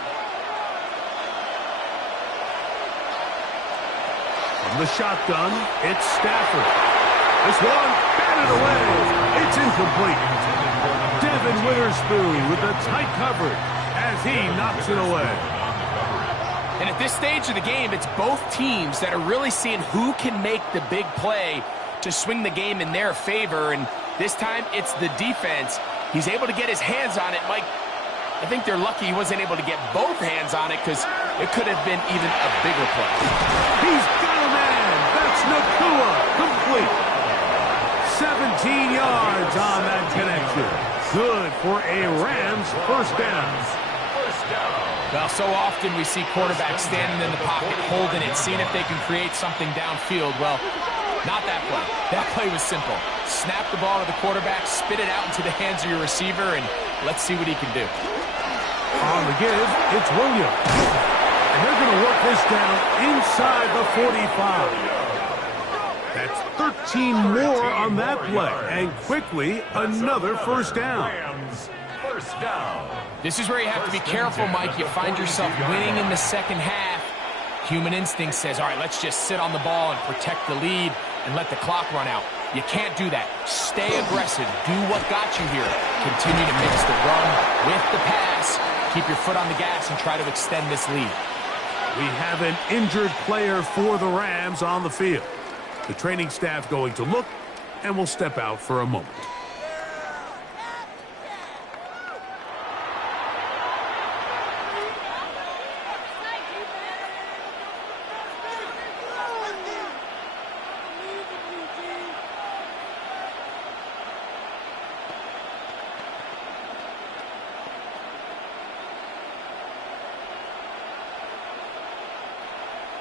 From the shotgun, it's Stafford. This one, batted away. It's incomplete. Devin Witherspoon with a tight coverage as he knocks it away. And at this stage of the game, it's both teams that are really seeing who can make the big play to swing the game in their favor. And this time, it's the defense. He's able to get his hands on it. Mike, I think they're lucky he wasn't able to get both hands on it because it could have been even a bigger play. He's got a man. That's Nakua. Complete. 17 yards on that connection. Good for a Rams first down. Well, so often we see quarterbacks standing in the pocket, holding it, seeing if they can create something downfield. Well, not that play. That play was simple. Snap the ball to the quarterback, spit it out into the hands of your receiver, and let's see what he can do. On the give, it's Williams. And they're going to work this down inside the 45. That's 13 more on that play. And quickly, another first down. First down. This is where you have to be careful, Mike. You find yourself winning in the second half. Human instinct says, all right, let's just sit on the ball and protect the lead and let the clock run out. You can't do that. Stay aggressive. Do what got you here. Continue to mix the run with the pass. Keep your foot on the gas and try to extend this lead. We have an injured player for the Rams on the field. The training staff going to look and will step out for a moment.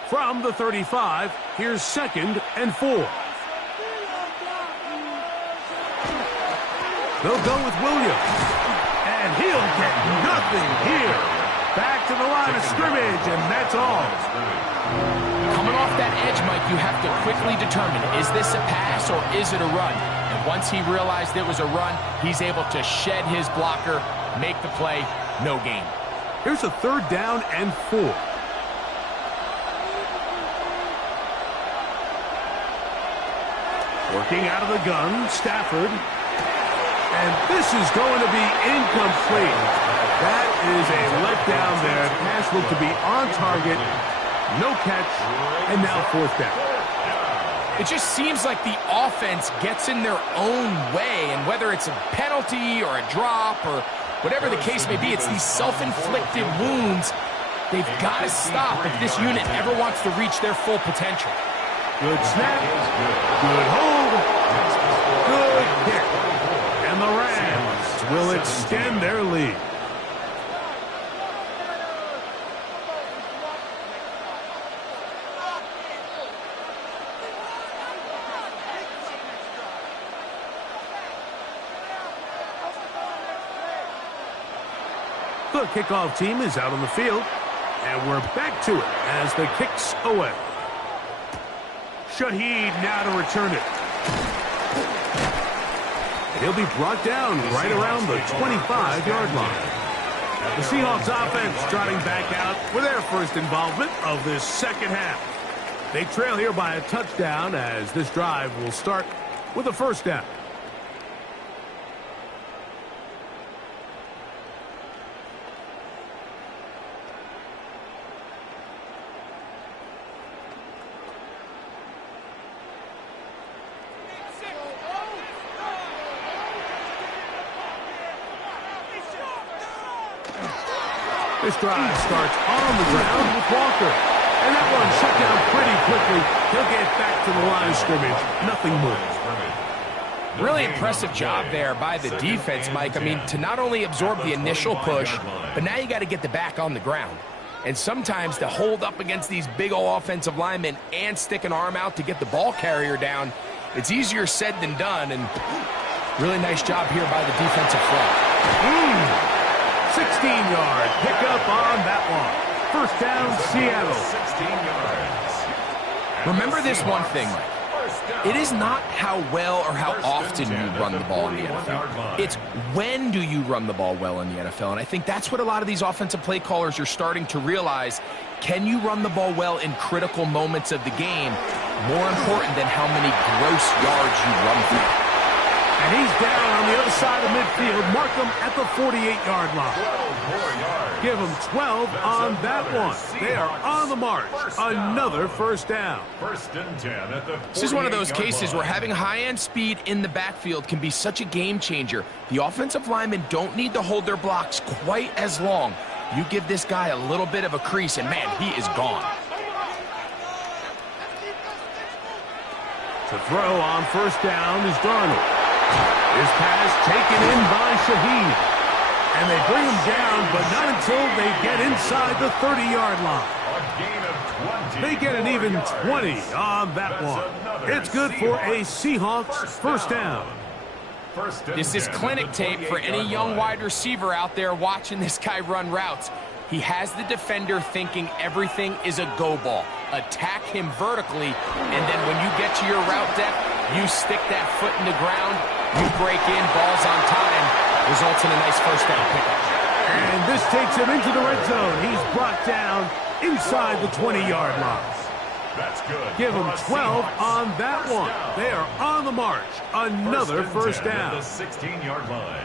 From the 35, here's 2nd and 4. They'll go with Williams. And he'll get nothing here. Back to the line of scrimmage, and that's all. Coming off that edge, Mike, you have to quickly determine, is this a pass or is it a run? And once he realized it was a run, he's able to shed his blocker, make the play, no gain. Here's a 3rd down and 4. Working out of the gun, Stafford. And this is going to be incomplete. That is a letdown there. Pass looked to be on target. No catch. And now 4th down. It just seems like the offense gets in their own way. And whether it's a penalty or a drop or whatever the case may be, it's these self-inflicted wounds. They've got to stop if this unit ever wants to reach their full potential. Good snap. Good hold. Good kick. And the Rams will extend their lead. The kickoff team is out on the field. And we're back to it as the kick's away. Shaheed now to return it. He'll be brought down right around the 25-yard line. The Seahawks offense trotting back out with their first involvement of this second half. They trail here by a touchdown as this drive will start with a first down. This drive starts on the ground with Walker. And that one shut down pretty quickly. He'll get back to the line of scrimmage. Nothing more. Really impressive job there by the defense, Mike. I mean, to not only absorb the initial push, but now you got to get the back on the ground. And sometimes to hold up against these big old offensive linemen and stick an arm out to get the ball carrier down, it's easier said than done. And really nice job here by the defensive front. 16-yard pickup on that one. First down, Seattle. 16 yards. Remember this one thing, Mike. It is not how well or how often you run the ball in the NFL. It's when do you run the ball well in the NFL. And I think that's what a lot of these offensive play callers are starting to realize. Can you run the ball well in critical moments of the game? More important than how many gross yards you run through. And he's down on the other side of midfield. Mark him at the 48-yard line. Give him 12 on that one. They are on the march. Another first down. First and 10 at the This is one of those cases where having high-end speed in the backfield can be such a game changer. The offensive linemen don't need to hold their blocks quite as long. You give this guy a little bit of a crease, and man, he is gone. To throw on first down is Darnold. His pass taken in by Shaheed. And they bring him down, but not until they get inside the 30-yard line. They get an even 20 on that one. It's good for a Seahawks first down. This is clinic tape for any young wide receiver out there watching this guy run routes. He has the defender thinking everything is a go ball. Attack him vertically, and then when you get to your route depth, you stick that foot in the ground, you break in, balls on time, results in a nice first down pickup. And this takes him into the red zone. He's brought down inside the 20-yard line. That's good. Give him 12 on that one. They are on the march. Another first down. At the 16-yard line.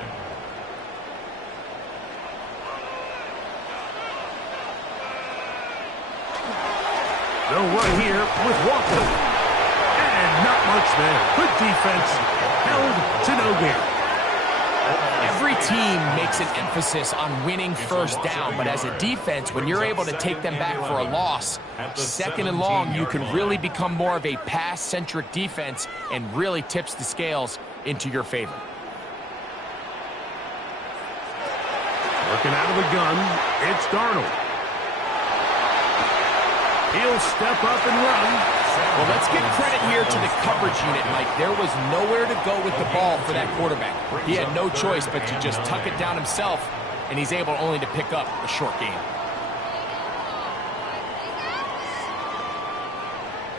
They'll run here with Walker. And not much there. Good defense. Held to no gain. Every team makes an emphasis on winning first down, but as a defense, when you're able to take them back for a loss, second and long, you can really become more of a pass-centric defense and really tips the scales into your favor. Working out of the gun, it's Darnold. He'll step up and run. Well, let's give credit here to the coverage unit, Mike. There was nowhere to go with the ball for that quarterback. He had no choice but to just tuck it down himself, and he's able only to pick up a short gain.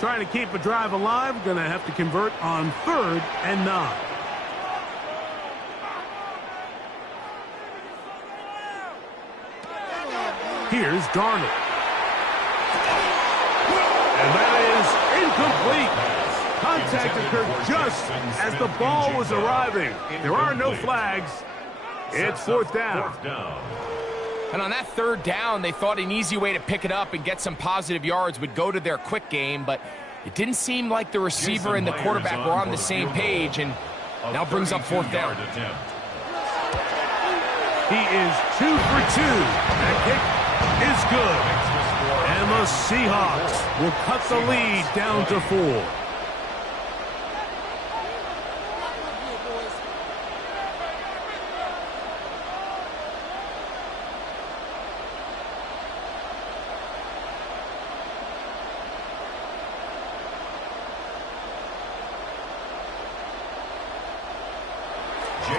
Trying to keep a drive alive, going to have to convert on 3rd and 9. Here's Darnold. And that is incomplete. Contact occurred just as the ball was arriving. There are no flags. It's 4th down. And on that 3rd down, they thought an easy way to pick it up and get some positive yards would go to their quick game, but it didn't seem like the receiver and the quarterback were on the same page, and now brings up 4th down. He is 2 for 2. That kick is good. And the Seahawks will cut the lead down to 4.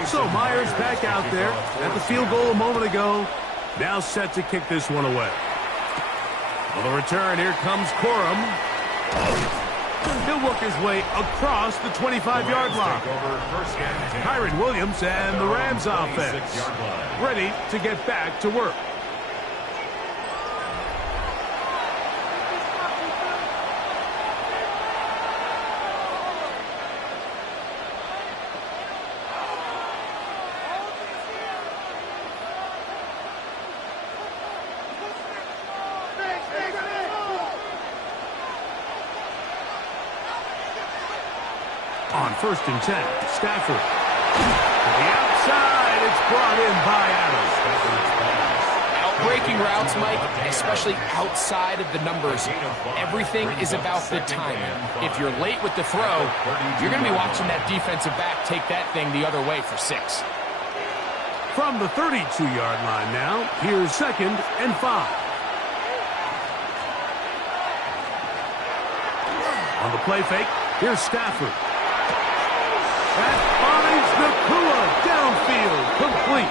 So Myers back out there at the field goal a moment ago. Now set to kick this one away. On the return, here comes Corum. He'll work his way across the 25-yard line. Kyron Williams and the Rams offense ready to get back to work. On 1st and 10, Stafford. To the outside, it's brought in by Adams. Outbreaking routes, Mike, especially outside of the numbers, everything is about the timing. If you're late with the throw, you're going to be watching that defensive back take that thing the other way for 6. From the 32-yard line now, here's 2nd and 5. On the play fake, here's Stafford. That finds Nakua downfield, complete.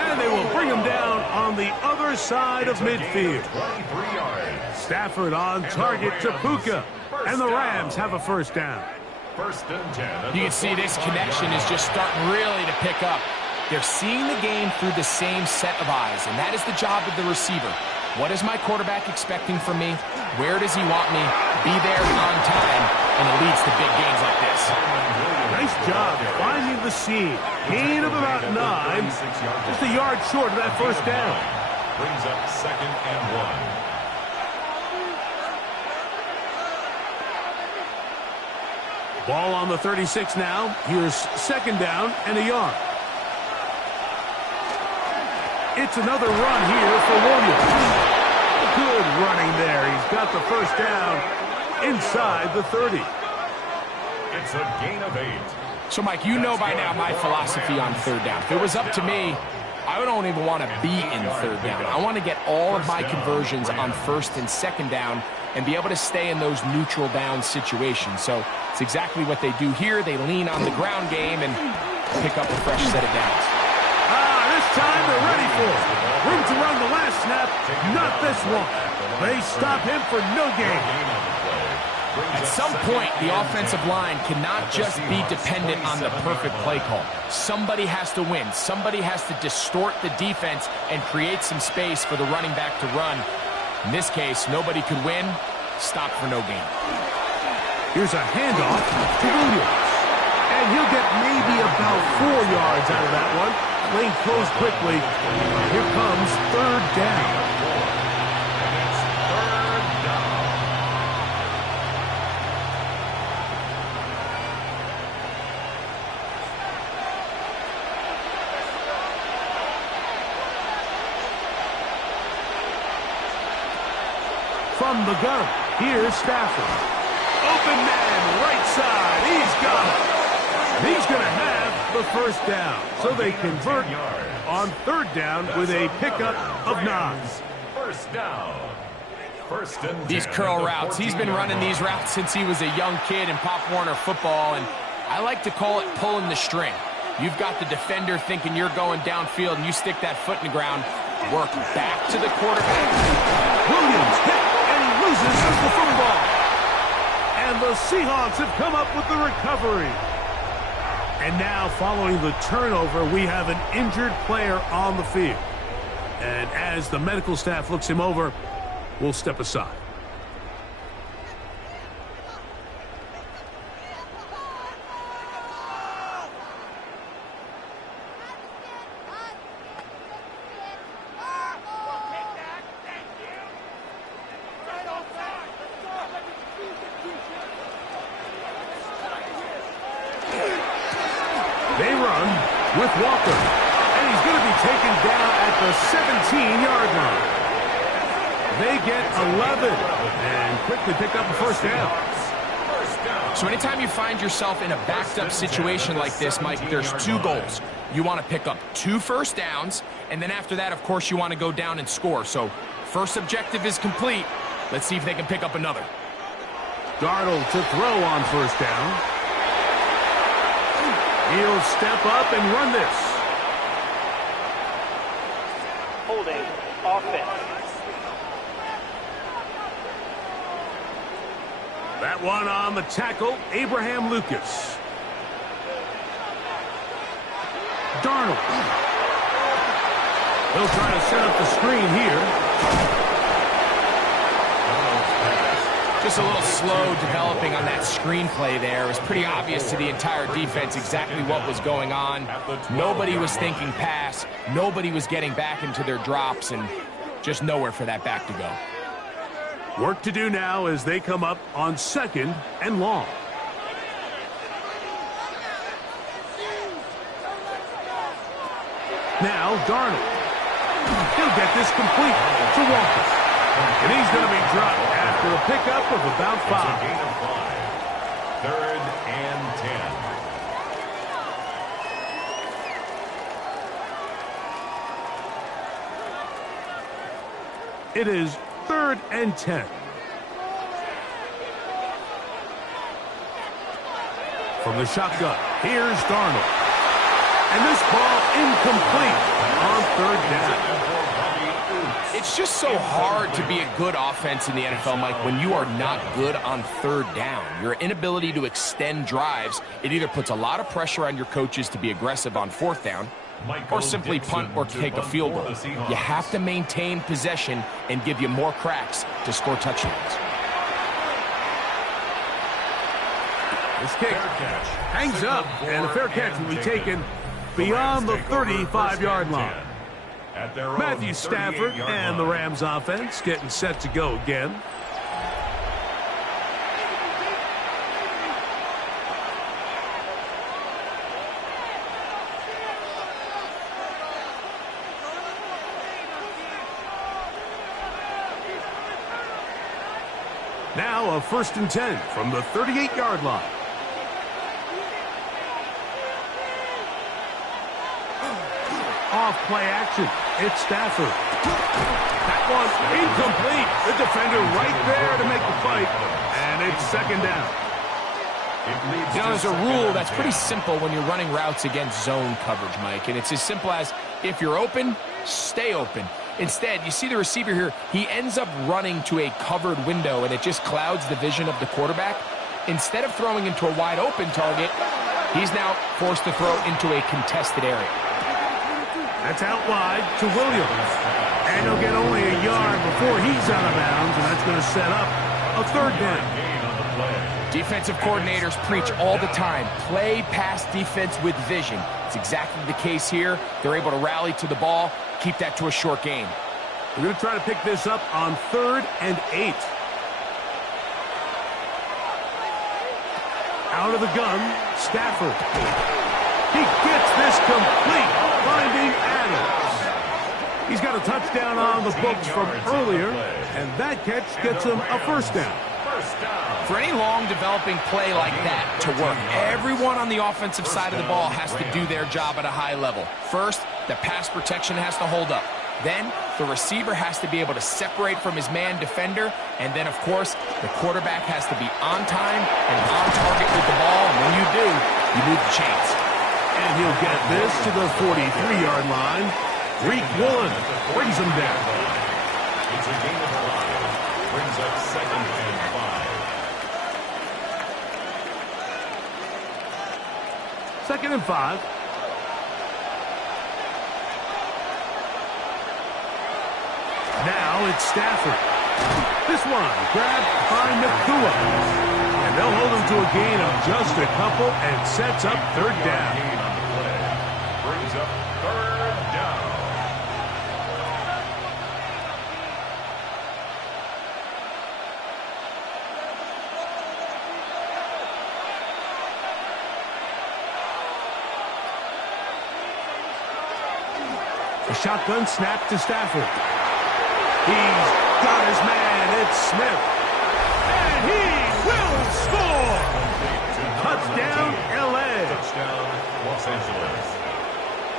And they will bring him down on the other side of midfield. Stafford on target to Puka. And the Rams have a first down. First and 10. You can see this connection is just starting really to pick up. They're seeing the game through the same set of eyes, and that is the job of the receiver. What is my quarterback expecting from me? Where does he want me? Be there on time, and it leads to big gains like this. Nice job finding the seam. Gain of about 9. Just a yard short of that first down. Brings up second and 1. Ball on the 36 now. Here's second down and a yard. It's another run here for Williams. Good running there. He's got the first down inside the 30. It's a gain of 8. So, Mike, you know by now my philosophy on third down. If it was up to me, I don't even want to be in third down. I want to get all of my conversions on first and second down and be able to stay in those neutral down situations. So it's exactly what they do here. They lean on the ground game and pick up a fresh set of downs. This time they're ready for it. Room to run the last snap. Not this one. They stop him for no gain. At some point, the offensive line cannot just be dependent on the perfect play call. Somebody has to win. Somebody has to distort the defense and create some space for the running back to run. In this case, nobody could win. Stop for no gain. Here's a handoff to Williams. And he'll get maybe about 4 yards out of that one. Lane closed quickly. Here comes third down. From the gun, here's Stafford. Open man, right side. He's got it. He's going to have the first down. So they convert on third down with a pickup of 9. First down. First and 10. These curl routes, he's been running these routes since he was a young kid in Pop Warner football, and I like to call it pulling the string. You've got the defender thinking you're going downfield, and you stick that foot in the ground, work back to the quarterback. Williams hit, and he loses the football. And the Seahawks have come up with the recovery. And now, following the turnover, we have an injured player on the field. And as the medical staff looks him over, we'll step aside. They run with Walker, and he's going to be taken down at the 17-yard line. They get 11 and quickly pick up a first down. So anytime you find yourself in a backed-up situation like this, Mike, there's 2 goals. You want to pick up 2 first downs, and then after that, of course, you want to go down and score. So first objective is complete. Let's see if they can pick up another. Darnold to throw on first down. He'll step up and run this. Holding offense. That one on the tackle, Abraham Lucas. Darnold. He'll try to set up the screen here. Just a little slow developing on that screenplay there. It was pretty obvious to the entire defense exactly what was going on. Nobody was thinking pass. Nobody was getting back into their drops, and just nowhere for that back to go. Work to do now as they come up on second and long. Now Darnold. He'll get this complete to Walker. And he's going to be dropped after a pickup of about 5. Gain of 5. Third and 10. It is third and 10. From the shotgun, here's Darnold. And this ball incomplete on third down. It It's just so hard to be a good offense in the NFL, Mike, when you are not good on third down. Your inability to extend drives, it either puts a lot of pressure on your coaches to be aggressive on fourth down or simply punt or take a field goal. You have to maintain possession and give you more cracks to score touchdowns. This kick hangs up, and a fair catch will be taken beyond the 35-yard line. Matthew Stafford and the Rams offense getting set to go again. Now a 1st and 10 from the 38-yard line. Off play action. It's Stafford. That one incomplete. The defender right there to make the fight. And it's 2nd down. You know, there's a rule that's pretty simple when you're running routes against zone coverage, Mike. And it's as simple as, if you're open, stay open. Instead, you see the receiver here, he ends up running to a covered window, and it just clouds the vision of the quarterback. Instead of throwing into a wide open target, he's now forced to throw into a contested area. That's out wide to Williams. And he'll get only a yard before he's out of bounds, and that's going to set up a 3rd down. Defensive coordinators preach all the time, play pass defense with vision. It's exactly the case here. They're able to rally to the ball, keep that to a short gain. We're going to try to pick this up on 3rd and 8. Out of the gun, Stafford. He gets this complete, finding Adams. He's got a touchdown on the books from earlier, and that catch gets him a 1st down. For any long developing play like that to work, everyone on the offensive side of the ball has to do their job at a high level. First, the pass protection has to hold up. Then, the receiver has to be able to separate from his man defender. And then, of course, the quarterback has to be on time and on target with the ball. And when you do, you move the chains. And he'll get this to the 43-yard line. Greek Woolen brings him down. It's a gain of 5. Brings up 2nd and 5. 2nd and 5. Now it's Stafford. This one grabbed by Nakua. And they'll hold him to a gain of just a couple and sets up 3rd down. Brings up 3rd down. A shotgun snap to Stafford. He's got his man. It's Smith. And he will score. Touchdown, L.A. Touchdown, Los Angeles.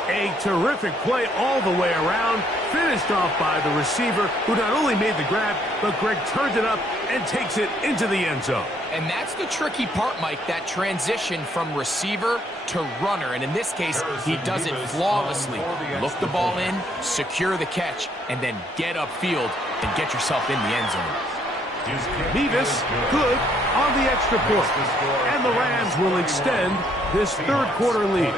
A terrific play all the way around. Finished off by the receiver, who not only made the grab, but Greg turned it up and takes it into the end zone. And that's the tricky part, Mike, that transition from receiver to runner. And in this case, he does it flawlessly. Look the ball in, secure the catch, and then get upfield and get yourself in the end zone. Beavis good on the extra point. And the Rams will extend this 3rd quarter lead.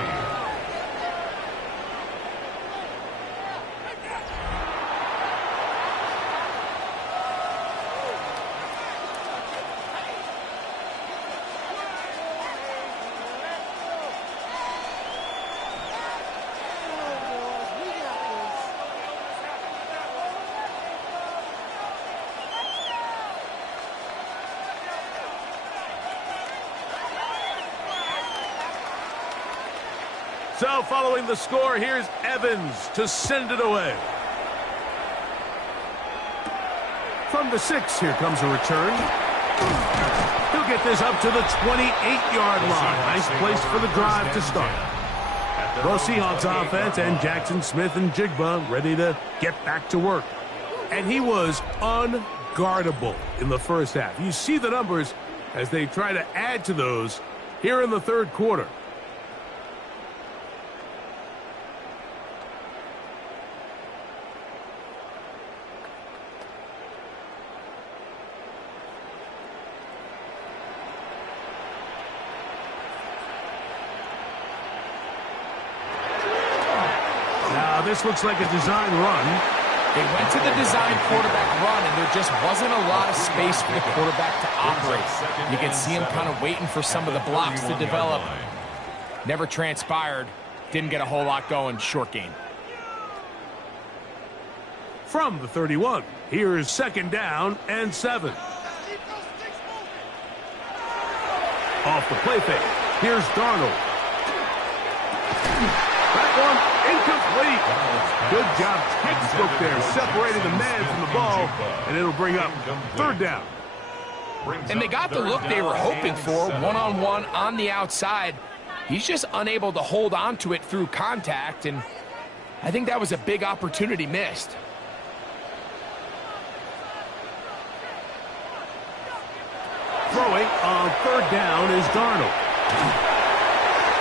So following the score, here's Evans to send it away. From the 6, here comes a return. He'll get this up to the 28-yard line. Nice place for the drive to start. The Seahawks offense and Jackson Smith and Jigba ready to get back to work. And he was unguardable in the first half. You see the numbers as they try to add to those here in the 3rd quarter. this looks like a design run. They went to the design quarterback run, and there just wasn't a lot of space for the quarterback to operate. You can see him kind of waiting for some of the blocks to develop. Never transpired. Didn't get a whole lot going. Short game. From the 31, here's 2nd down and 7. Off the play fake, here's Darnold. That one incomplete. Good job, textbook there, separating the man from the ball, and it'll bring up 3rd down. And they got the look they were hoping for, one-on-one on the outside. He's just unable to hold on to it through contact, and I think that was a big opportunity missed. Throwing on 3rd down is Darnold.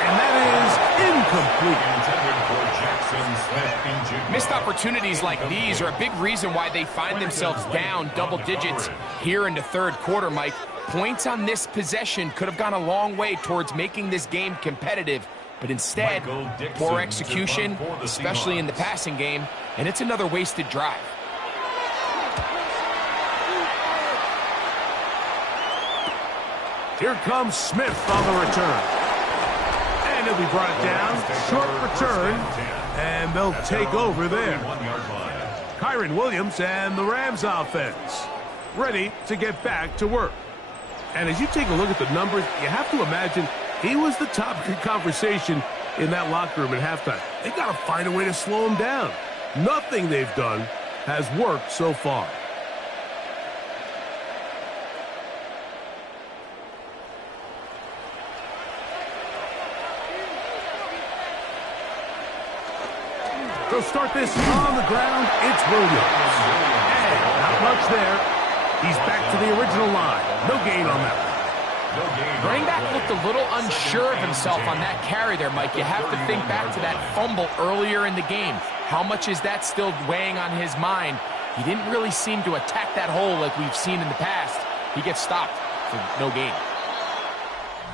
And that is incomplete. Missed opportunities like these are a big reason why they find themselves down double digits here in the 3rd quarter, Mike. Points on this possession could have gone a long way towards making this game competitive, but instead, poor execution, especially in the passing game, and it's another wasted drive. Here comes Smith on the return. And he'll be brought down. Short return. And they'll take over there. Kyron Williams and the Rams offense ready to get back to work. And as you take a look at the numbers, you have to imagine he was the topic of conversation in that locker room at halftime. They got to find a way to slow him down. Nothing they've done has worked so far. They'll start this on the ground. It's Williams. And not much there. He's back to the original line. No gain on that one. Running back looked a little unsure of himself on that carry there, Mike. You have to think back to that fumble earlier in the game. How much is that still weighing on his mind? He didn't really seem to attack that hole like we've seen in the past. He gets stopped for no gain.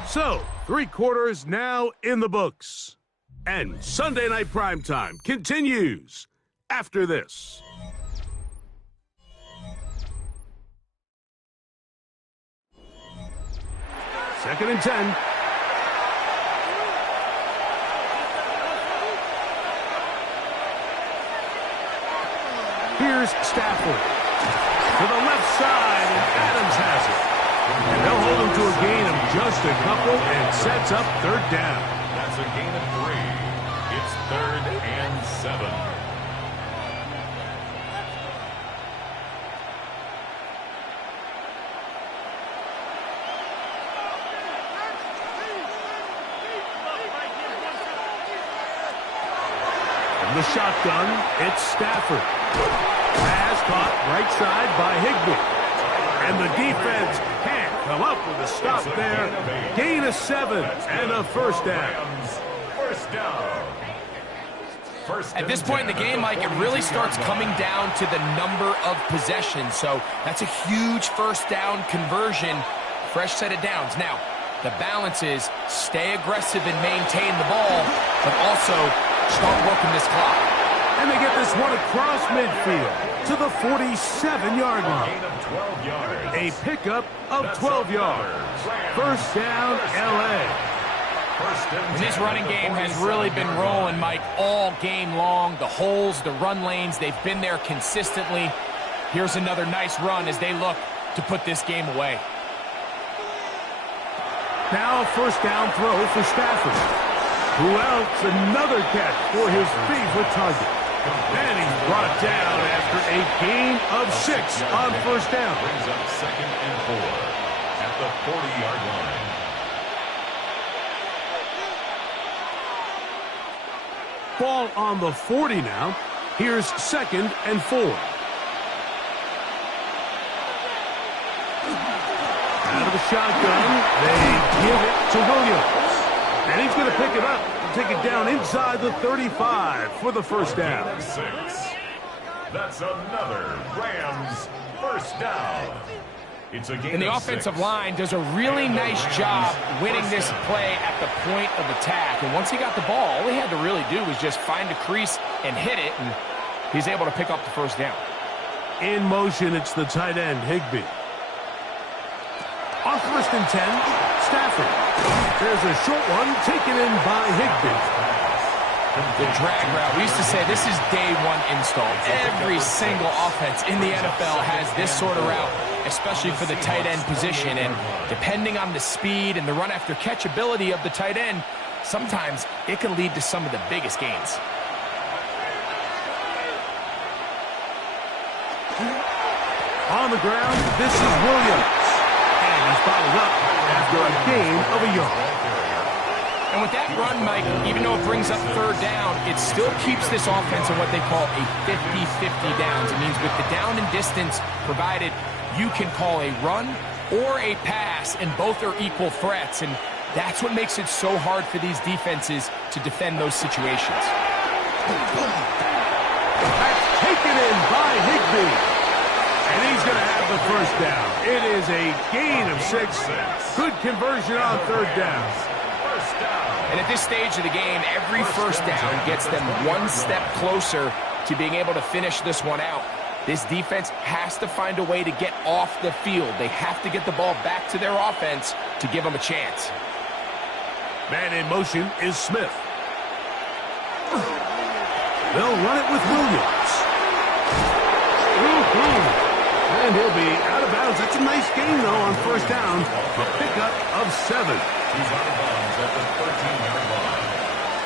So, 3 quarters now in the books. And Sunday Night Primetime continues after this. Second and 10. Here's Stafford to the left side, and Adams has it. And they'll hold him to a gain of just a couple and sets up 3rd down. That's a gain of 3. It's 3rd and 7. From the shotgun, it's Stafford. Pass caught right side by Higbee. And the defense can't come up with a stop there. Gain of 7 and a 1st down. At this point in the game, Mike, it really starts coming down to the number of possessions. So that's a huge 1st down conversion. Fresh set of downs. Now, the balance is stay aggressive and maintain the ball, but also start working this clock. And they get this one across midfield to the 47-yard line. A pickup of 12 yards. 1st down, L.A. And this running game has really been rolling, Mike, all game long. The holes, the run lanes, they've been there consistently. Here's another nice run as they look to put this game away. Now 1st down throw for Stafford. Who else? Another catch for his favorite target. And he's brought down after a gain of 6 on 1st down. Brings up 2nd and 4 at the 40-yard line. Ball on the 40 now. Here's 2nd and 4. Out of the shotgun, they give it to Williams. And he's going to pick it up and take it down inside the 35 for the 1st down. 6. That's another Rams 1st down. And the offensive line does a really nice job winning this play at the point of attack. And once he got the ball, all he had to really do was just find a crease and hit it, and he's able to pick up the first down. In motion, it's the tight end, Higbee. On 1st and 10, Stafford. There's a short one taken in by Higbee. The drag route. We used to say this is day one install. Every single offense in the NFL has this sort of route, especially for the tight end position. And depending on the speed and the run after catch ability of the tight end, sometimes it can lead to some of the biggest gains. On the ground, this is Williams. And he's followed up after a gain of a yard. And with that run, Mike, even though it brings up 3rd down, it still keeps this offense in what they call a 50-50 downs. It means with the down and distance provided, you can call a run or a pass, and both are equal threats. And that's what makes it so hard for these defenses to defend those situations. That's taken in by Higbee. And he's going to have the first down. It is a gain of 6. Good conversion on 3rd down. And at this stage of the game, every first down gets them one step closer to being able to finish this one out. This defense has to find a way to get off the field. They have to get the ball back to their offense to give them a chance. Man in motion is Smith. They'll run it with Williams. And he'll be out of bounds. That's a nice gain, though, on 1st down. A pickup of 7. He's out of bounds at the 13-yard line.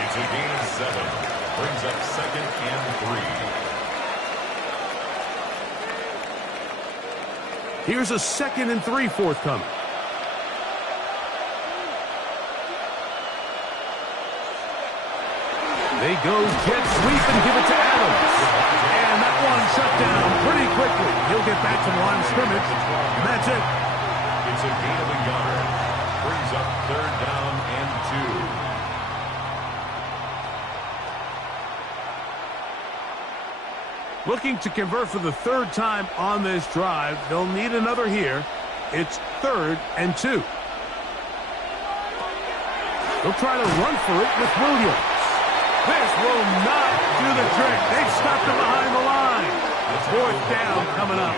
It's a gain of 7. Brings up 2nd and 3. Here's a 2nd and 3 forthcoming. They go jet sweep and give it to Adams. And that one shut down pretty quickly. He'll get back to the line of scrimmage. And that's it. It's a gain of a yard. Brings up 3rd down and 2. Looking to convert for the 3rd time on this drive. They'll need another here. It's 3rd and 2. They'll try to run for it with Williams. This will not do the trick. They've stopped him behind the line. 4th down coming up.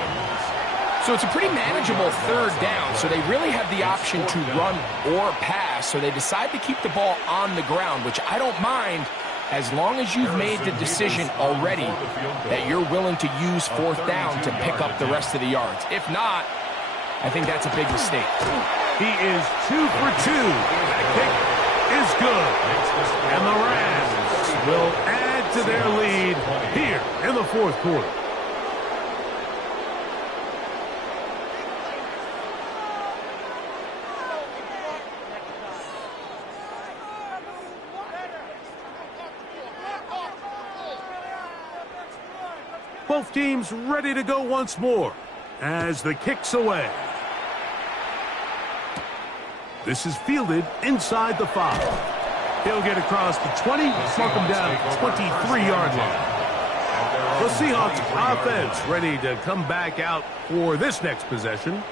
So it's a pretty manageable 3rd down, so they really have the option to run or pass, so they decide to keep the ball on the ground, which I don't mind as long as you've made the decision already that you're willing to use 4th down to pick up the rest of the yards. If not, I think that's a big mistake. He is 2 for 2. That kick is good. And the Rams will add to their lead here in the 4th quarter. Both teams ready to go once more as the kick's away. This is fielded inside the 5. He'll get across the 20, mark him down at the 23-yard line. The Seahawks offense ready to come back out for this next possession.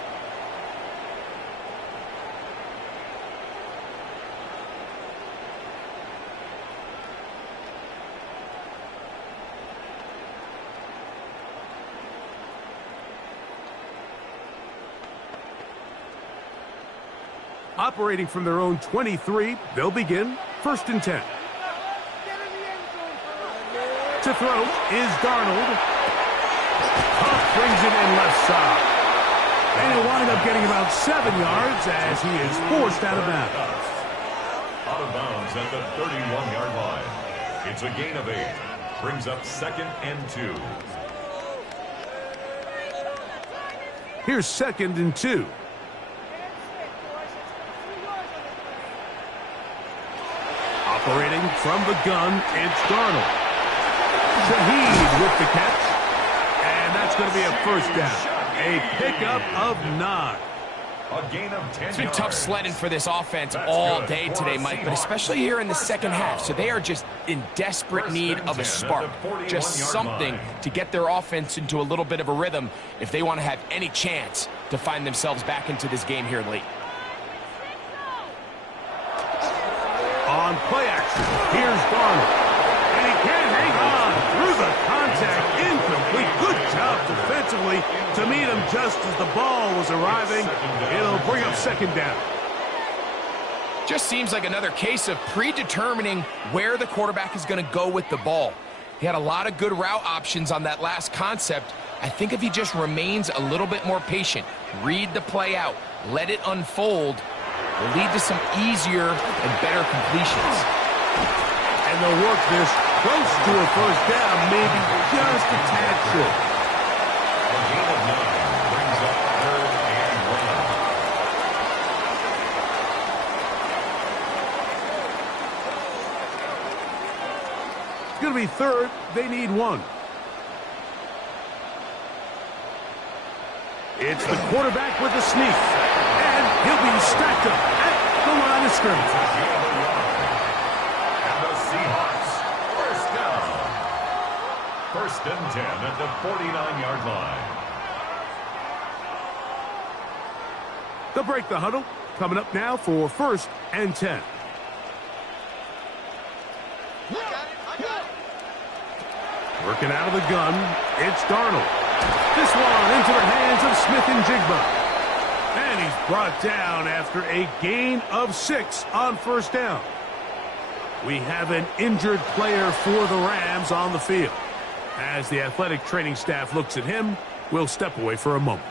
Operating from their own 23, they'll begin 1st and 10. To throw is Darnold. Brings it in left side. And he'll wind up getting about 7 yards as he is forced out of bounds. Out of bounds at the 31-yard line. It's a gain of 8. Brings up 2nd and 2. Here's 2nd and 2. Operating from the gun, it's Darnold. Shaheed with the catch. And that's going to be a 1st down. A pickup of 9. A gain of 10 It's been yards. tough sledding for this offense That's all good day for today, a Mike, but Seahawks. especially here in the second half. So they are just in desperate First need and of 10 a at spark, the 41-yard just something line. to get their offense into a little bit of a rhythm if they want to have any chance to find themselves back into this game here late. On play action, here's Darnold. And he can't hang on through the contact. Incomplete. Good job defensively to meet him just as the ball was arriving. It'll bring up second down. Just seems like another case of predetermining where the quarterback is going to go with the ball. He had a lot of good route options on that last concept. I think if he just remains a little bit more patient, read the play out, let it unfold, will lead to some easier and better completions. And they'll work this close to a first down, maybe just a tad short. A gain of 9 brings up 3rd and 1. It's going to be third. They need one. It's the quarterback with the sneak. And he'll be stacked up at the line of scrimmage. And the Seahawks, first down. 1st and 10 at the 49-yard line. They'll break the huddle. Coming up now for 1st and 10. Working out of the gun, it's Darnold. This one into the hands of Smith and Jigba. And he's brought down after a gain of 6 on first down. We have an injured player for the Rams on the field. As the athletic training staff looks at him, we'll step away for a moment.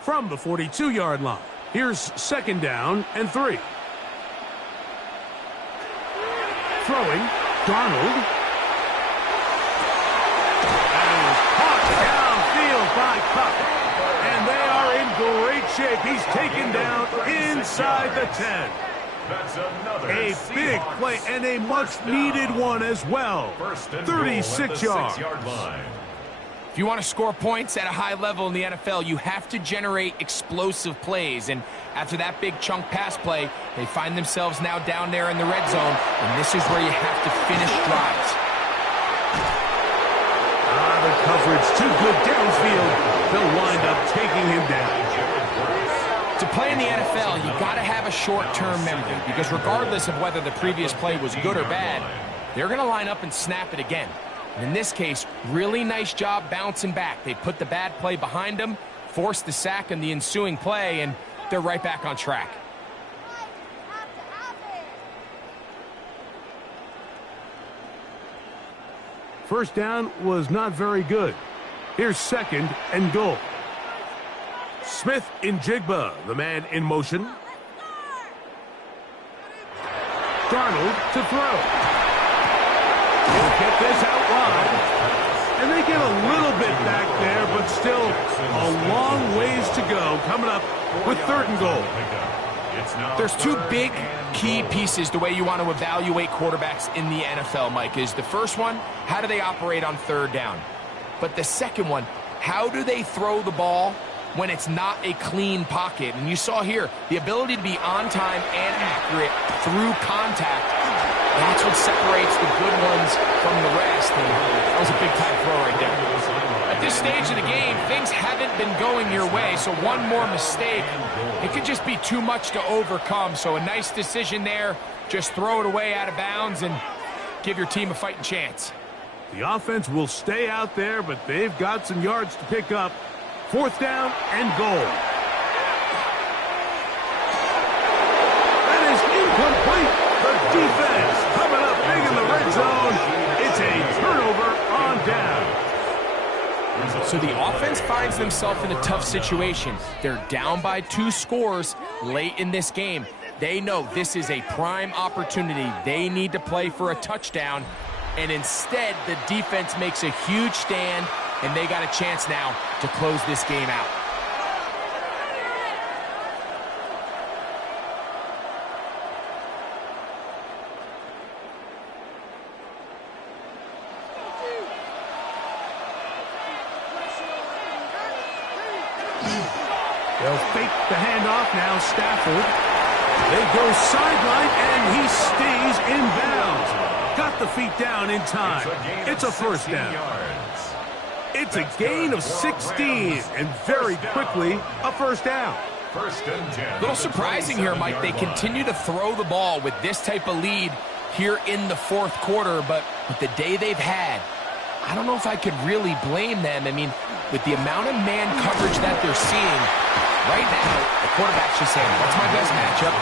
From the 42-yard line, here's 2nd down and 3. Throwing, Darnold. And is caught downfield by Cup. And they are in great shape. He's taken down inside the 10. That's another A big Seahawks play and a much-needed one as well. 36 yards. 6-yard line. If you want to score points at a high level in the NFL, you have to generate explosive plays. And after that big chunk pass play, they find themselves now down there in the red zone, and this is where you have to finish drives. The coverage too good downfield. They'll wind up taking him down. To play in the NFL, you got to have a short-term memory, because regardless of whether the previous play was good or bad, they're going to line up and snap it again. And in this case, really nice job bouncing back. They put the bad play behind them, forced the sack in the ensuing play, and they're right back on track. First down was not very good. Here's 2nd and goal. Smith in Jigba, the man in motion. Darnold to throw. He'll get this out wide. And they get a little bit back there, but still a long ways to go. Coming up with 3rd and goal. There's 2 big key pieces the way you want to evaluate quarterbacks in the NFL, Mike. Is the first one, how do they operate on 3rd down? But the second one, how do they throw the ball when it's not a clean pocket? And you saw here, the ability to be on time and accurate through contact. That's what separates the good ones from the rest. And that was a big-time throw right there. At this stage of the game, things haven't been going your way, so one more mistake, it could just be too much to overcome. So a nice decision there. Just throw it away out of bounds and give your team a fighting chance. The offense will stay out there, but they've got some yards to pick up. 4th down and goal. That is incomplete. The defense coming up big in the red zone. It's a turnover on down. So the offense finds themselves in a tough situation. They're down by 2 scores late in this game. They know this is a prime opportunity. They need to play for a touchdown. And instead, the defense makes a huge stand, and they got a chance now to close this game out. They'll fake the handoff now. Stafford. They go sideline, and he stays in bounds. Got the feet down in time. It's a first down. It's a gain of 16, and very quickly, a first down. First and 10. A little surprising here, Mike. They continue to throw the ball with this type of lead here in the fourth quarter, but with the day they've had, I don't know if I could really blame them. I mean, with the amount of man coverage that they're seeing, right now, the quarterback's just saying, what's my best matchup?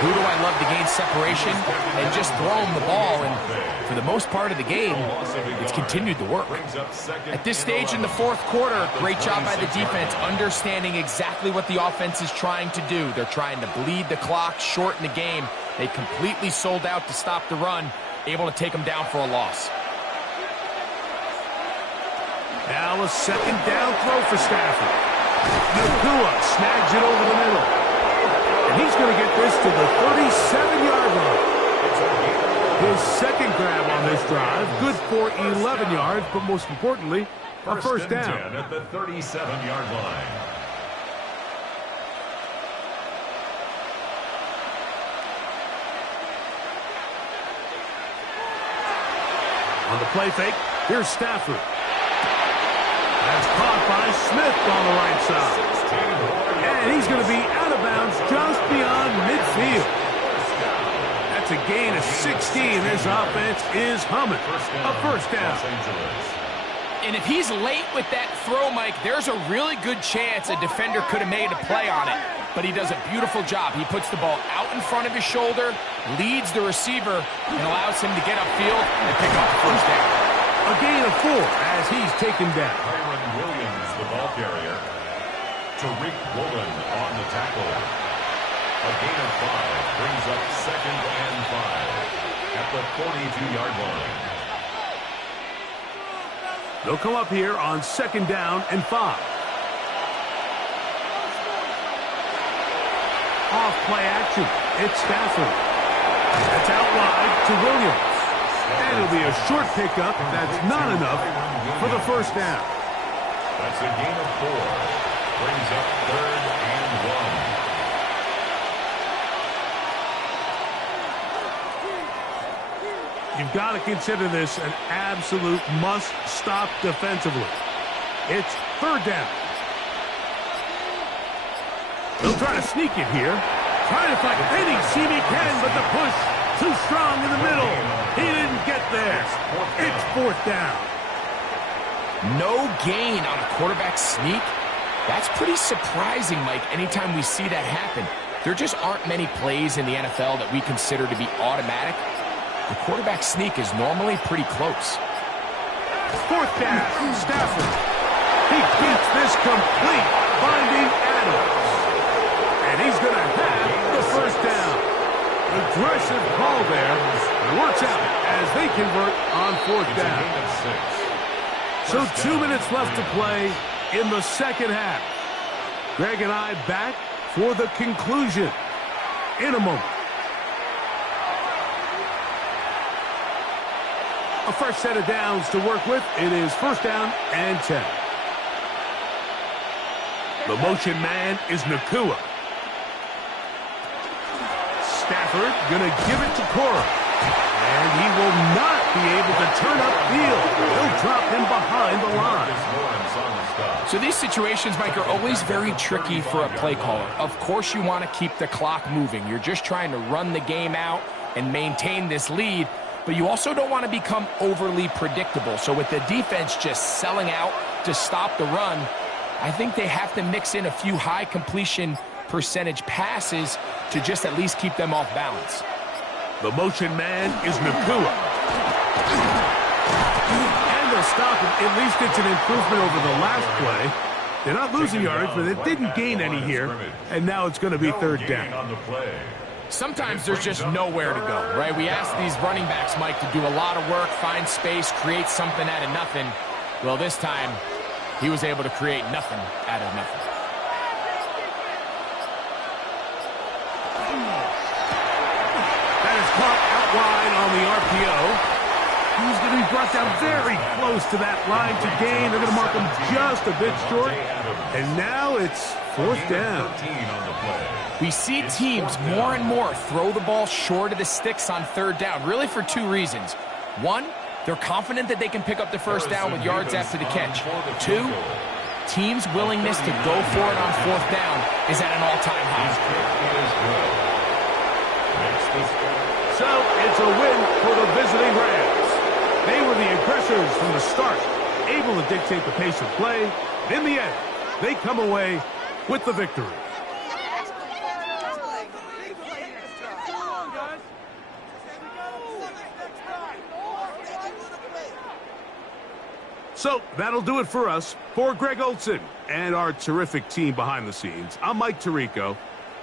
Who do I love to gain separation? And just throw them the ball. And for the most part of the game, it's continued to work. At this stage in the fourth quarter, great job by the defense, understanding exactly what the offense is trying to do. They're trying to bleed the clock, shorten the game. They completely sold out to stop the run, able to take them down for a loss. Now a second down throw for Stafford. Nakua snags it over the middle. And he's going to get this to the 37-yard line. His second grab on this drive, good for 11 yards, but most importantly, a first down. 10 at the 37-yard line. On the play fake, here's Stafford. That's caught by Smith on the right side. And he's going to be out of bounds just beyond midfield. That's a gain of 16. This offense is humming. A first down. And if he's late with that throw, Mike, there's a really good chance a defender could have made a play on it. But he does a beautiful job. He puts the ball out in front of his shoulder, leads the receiver, and allows him to get upfield and pick up the first down. A gain of 4 as he's taken down. Kyron Williams, the ball carrier. Tariq Woolen on the tackle. A gain of 5 brings up second and 5 at the 42-yard line. They'll come up here on second down and 5. Off play action. It's Stafford. That's out wide to Williams. And it'll be a short pickup. That's not enough for the first down. That's a gain of 4. Brings up third and 1. You've got to consider this an absolute must-stop defensively. It's third down. They'll try to sneak it here. Trying to find any seam he can, but the push too strong in the middle. He didn't get there. It's fourth down. No gain on a quarterback sneak. That's pretty surprising, Mike, anytime we see that happen. There just aren't many plays in the NFL that we consider to be automatic. The quarterback sneak is normally pretty close. Fourth down, Stafford. He keeps this complete, finding Adams. And he's going to have the first down. Aggressive call there. It works out as they convert on fourth down. So 2 minutes left to play in the second half. Greg and I back for the conclusion in a moment. A fresh set of downs to work with. It is first down and 10. The motion man is Nakua. Stafford going to give it to Cora. And he will not be able to turn upfield. He'll drop him behind the line. So these situations, Mike, are always very tricky for a play caller. Of course you want to keep the clock moving. You're just trying to run the game out and maintain this lead. But you also don't want to become overly predictable. So with the defense just selling out to stop the run, I think they have to mix in a few high completion percentage passes to just at least keep them off balance. The motion man is Nakua. And they'll stop him. At least it's an improvement over the last play. They're not losing yards, but they didn't gain any here. And now it's going to be third down. Sometimes there's just nowhere to go, right? We ask these running backs, Mike, to do a lot of work, find space, create something out of nothing. Well, this time, he was able to create nothing out of nothing. That is caught out wide on the RPO. He's going to be brought down very close to that line to gain. They're going to mark him just a bit short. And now it's fourth down. We see teams more and more throw the ball short of the sticks on third down, really for two reasons. One, they're confident that they can pick up the first down with yards after the catch. Two, teams' willingness to go for it on fourth down is at an all-time high. So it's a win for the visiting Rams. They were the aggressors from the start, able to dictate the pace of play. In the end, they come away with the victory. So that'll do it for us. For Greg Olsen and our terrific team behind the scenes, I'm Mike Tirico.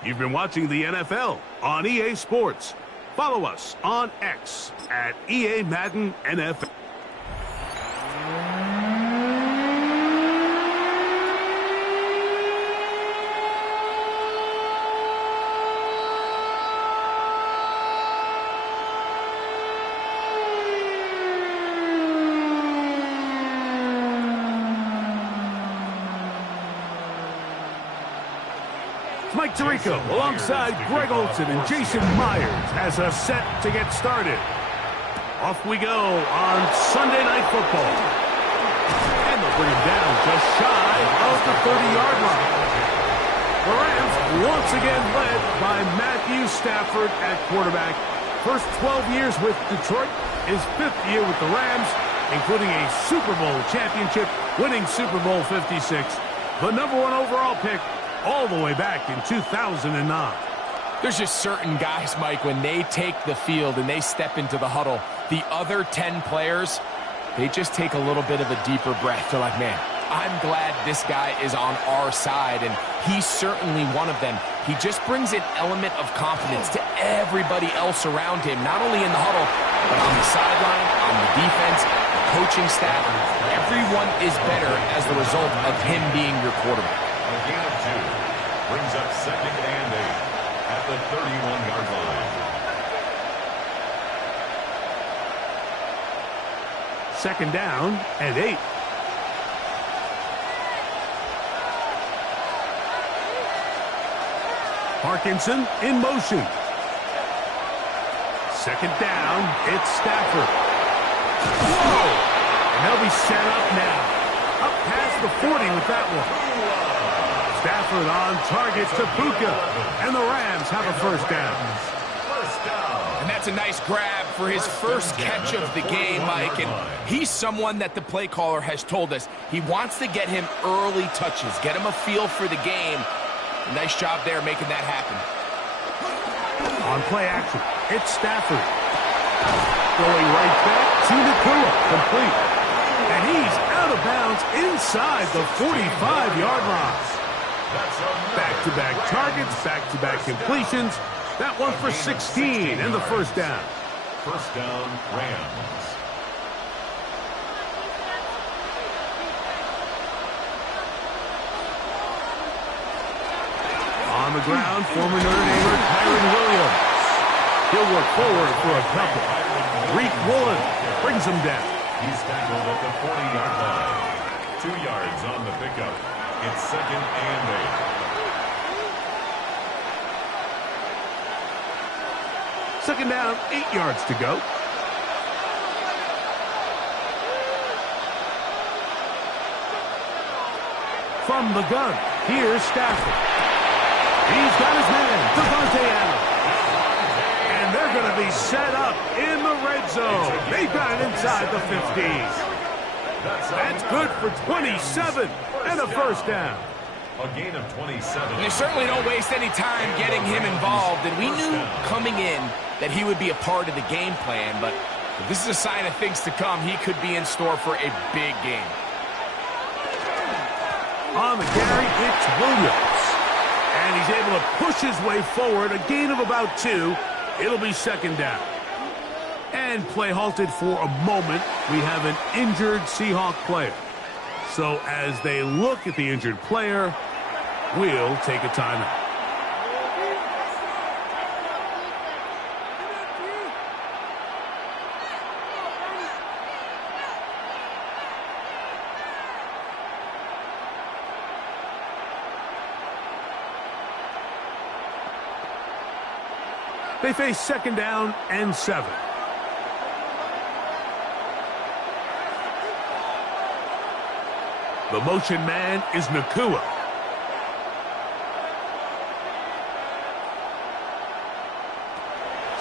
You've been watching the NFL on EA Sports. Follow us on X at EA Madden NFL. Mike Tirico alongside Greg Olsen and Jason Myers has us set to get started. Off we go on Sunday Night Football. And they'll bring him down just shy of the 30-yard line. The Rams once again led by Matthew Stafford at quarterback. First 12 years with Detroit, his fifth year with the Rams, including a Super Bowl championship, winning Super Bowl 56. The #1 overall pick all the way back in 2009. There's just certain guys, Mike, when they take the field and they step into the huddle, the other 10 players, they just take a little bit of a deeper breath. They're like, man, I'm glad this guy is on our side, and he's certainly one of them. He just brings an element of confidence to everybody else around him, not only in the huddle, but on the sideline, on the defense, the coaching staff. Everyone is better as the result of him being your quarterback. A gain of 2 brings up 2nd and 8 at the 31-yard line. Second down and 8. Parkinson in motion. Second down, it's Stafford. Whoa! And they'll be set up now. Up past the 40 with that one. Stafford on target to Puka, and the Rams have a first down. And that's a nice grab for his first catch of the game, Mike. And he's someone that the play caller has told us he wants to get him early touches, get him a feel for the game. A nice job there making that happen. On play action, it's Stafford. Going right back to Nakua, complete. And he's out of bounds inside the 45-yard line. Back-to-back targets, back-to-back completions. That one for 16 and the first down. First down, Rams. On the ground, former Notre Damer Kyron Williams. He'll work forward for a couple. Reek Woolen brings him down. He's tackled at the 40-yard line. 2 yards on the pickup. It's 2nd and 8. Second down, 8 yards to go. From the gun, here's Stafford. He's got his man, Devontae Adams. And they're going to be set up in the red zone. They've got it inside the 15. That's good for 27 and a first down. A gain of 27. And they certainly don't waste any time getting him involved. And we knew coming in that he would be a part of the game plan. But if this is a sign of things to come, he could be in store for a big game. On the carry, it's Williams. And he's able to push his way forward. A gain of about 2. It'll be second down. And play halted for a moment. We have an injured Seahawk player. So as they look at the injured player, we'll take a timeout. They face 2nd down and 7. The motion man is Nakua.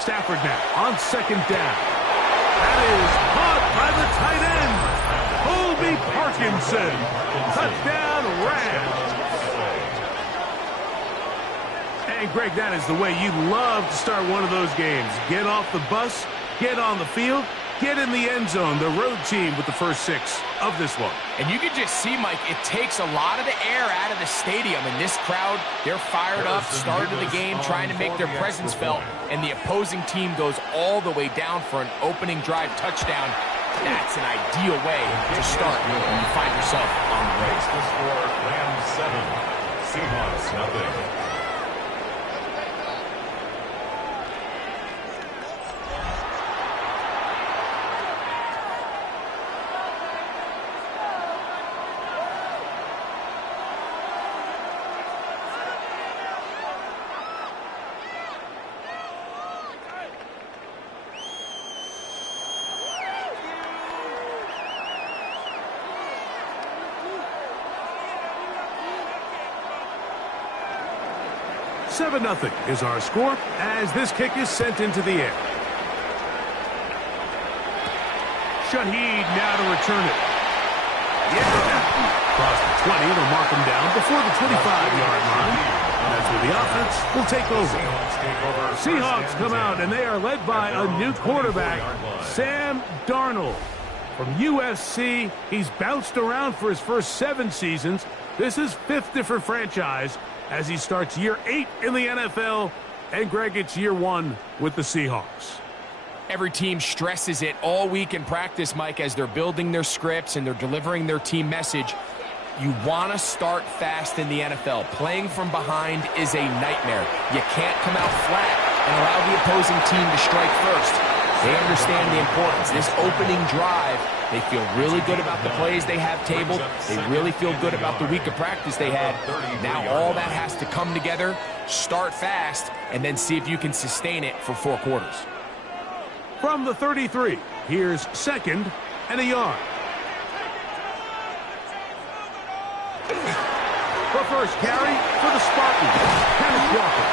Stafford now on 2nd down. That is caught by the tight end, Colby Parkinson. Touchdown, Rams. And, Greg, that is the way you love to start one of those games. Get off the bus, get on the field, get in the end zone. The road team with the first 6 of this one. And you can just see, Mike, it takes a lot of the air out of the stadium. And this crowd, they're fired up, started the game, trying to make their presence felt. And the opposing team goes all the way down for an opening drive touchdown. That's an ideal way to start when you find yourself on the road. The score, Rams 7, Seahawks nothing. Nothing is our score as this kick is sent into the air. Shaheed now to return it. Yeah! Across the 20, they'll mark him down before the 25-yard line. And that's where the offense will take over. Seahawks come out, and they are led by a new quarterback, Sam Darnold. From USC, he's bounced around for his first 7 seasons. This is 5th different franchise as he starts year 8 in the NFL. And, Greg, it's year 1 with the Seahawks. Every team stresses it all week in practice, Mike, as they're building their scripts and they're delivering their team message. You want to start fast in the NFL. Playing from behind is a nightmare. You can't come out flat and allow the opposing team to strike first. They understand the importance. This opening drive, they feel really good about the plays they have tabled. They really feel good about the week of practice they had. Now all that has to come together, start fast, and then see if you can sustain it for 4 quarters. From the 33, here's 2nd and a yard. The first carry for the Spartans, Kenneth Walker.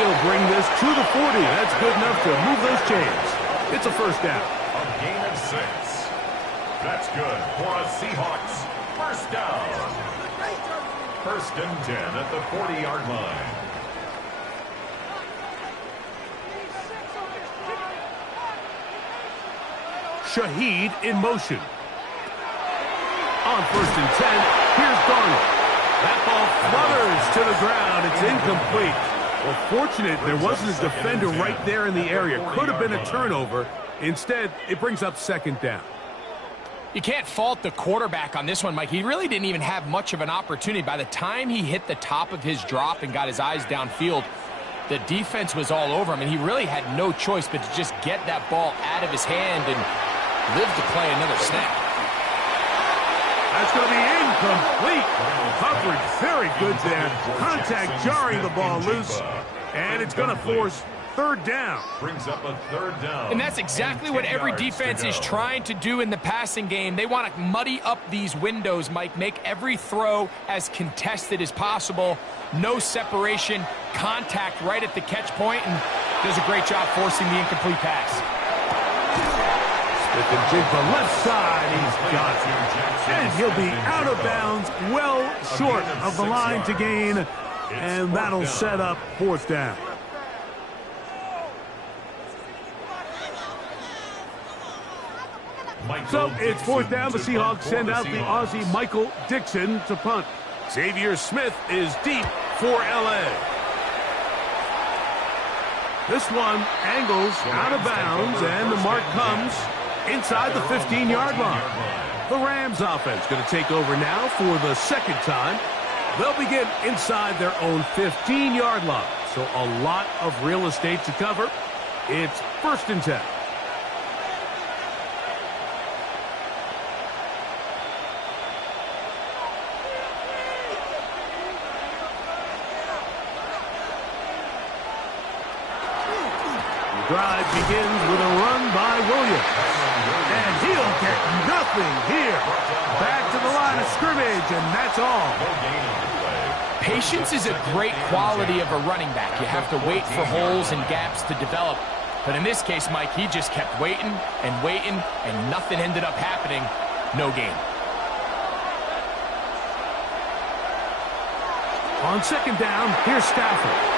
He'll bring this to the 40. That's good enough to move those chains. It's a first down. A gain of 6. That's good for a Seahawks first down. 1st and 10 at the 40-yard line. Shaheed in motion. On 1st and 10, here's Darnold. That ball flutters to the ground. It's incomplete. Well, fortunate there wasn't a defender right there in the area. Could have been a turnover. Instead, it brings up 2nd down. You can't fault the quarterback on this one, Mike. He really didn't even have much of an opportunity. By the time he hit the top of his drop and got his eyes downfield, the defense was all over him, and he really had no choice but to just get that ball out of his hand and live to play another snap. That's going to be incomplete. Coverage very good there. Contact jarring the ball loose, and it's going to force 3rd down. Brings up a 3rd down. And that's exactly what every defense is trying to do in the passing game. They want to muddy up these windows, Mike, make every throw as contested as possible. No separation, contact right at the catch point, and does a great job forcing the incomplete pass. With the jig the left side, he's got it. And he'll be out of bounds, well short of the line to gain, and that'll set up 4th down. So it's 4th down. The Seahawks send out the Aussie Michael Dixon to punt. Xavier Smith is deep for L.A. This one angles out of bounds, and the mark comes inside the 15-yard line. The Rams offense going to take over now for the second time. They'll begin inside their own 15-yard line. So a lot of real estate to cover. It's 1st and 10. The drive begins with a run by Williams. And he'll get nothing here. Back to the line of scrimmage, and that's all. Patience is a great quality of a running back. You have to wait for holes and gaps to develop. But in this case, Mike, he just kept waiting, and nothing ended up happening. No gain. On 2nd down, here's Stafford.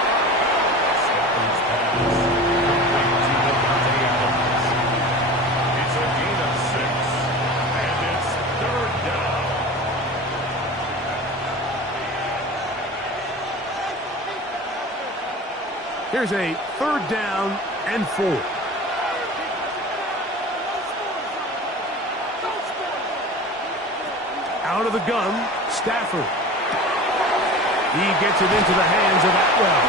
Here's a 3rd down and 4. Out of the gun, Stafford. He gets it into the hands of Atwell.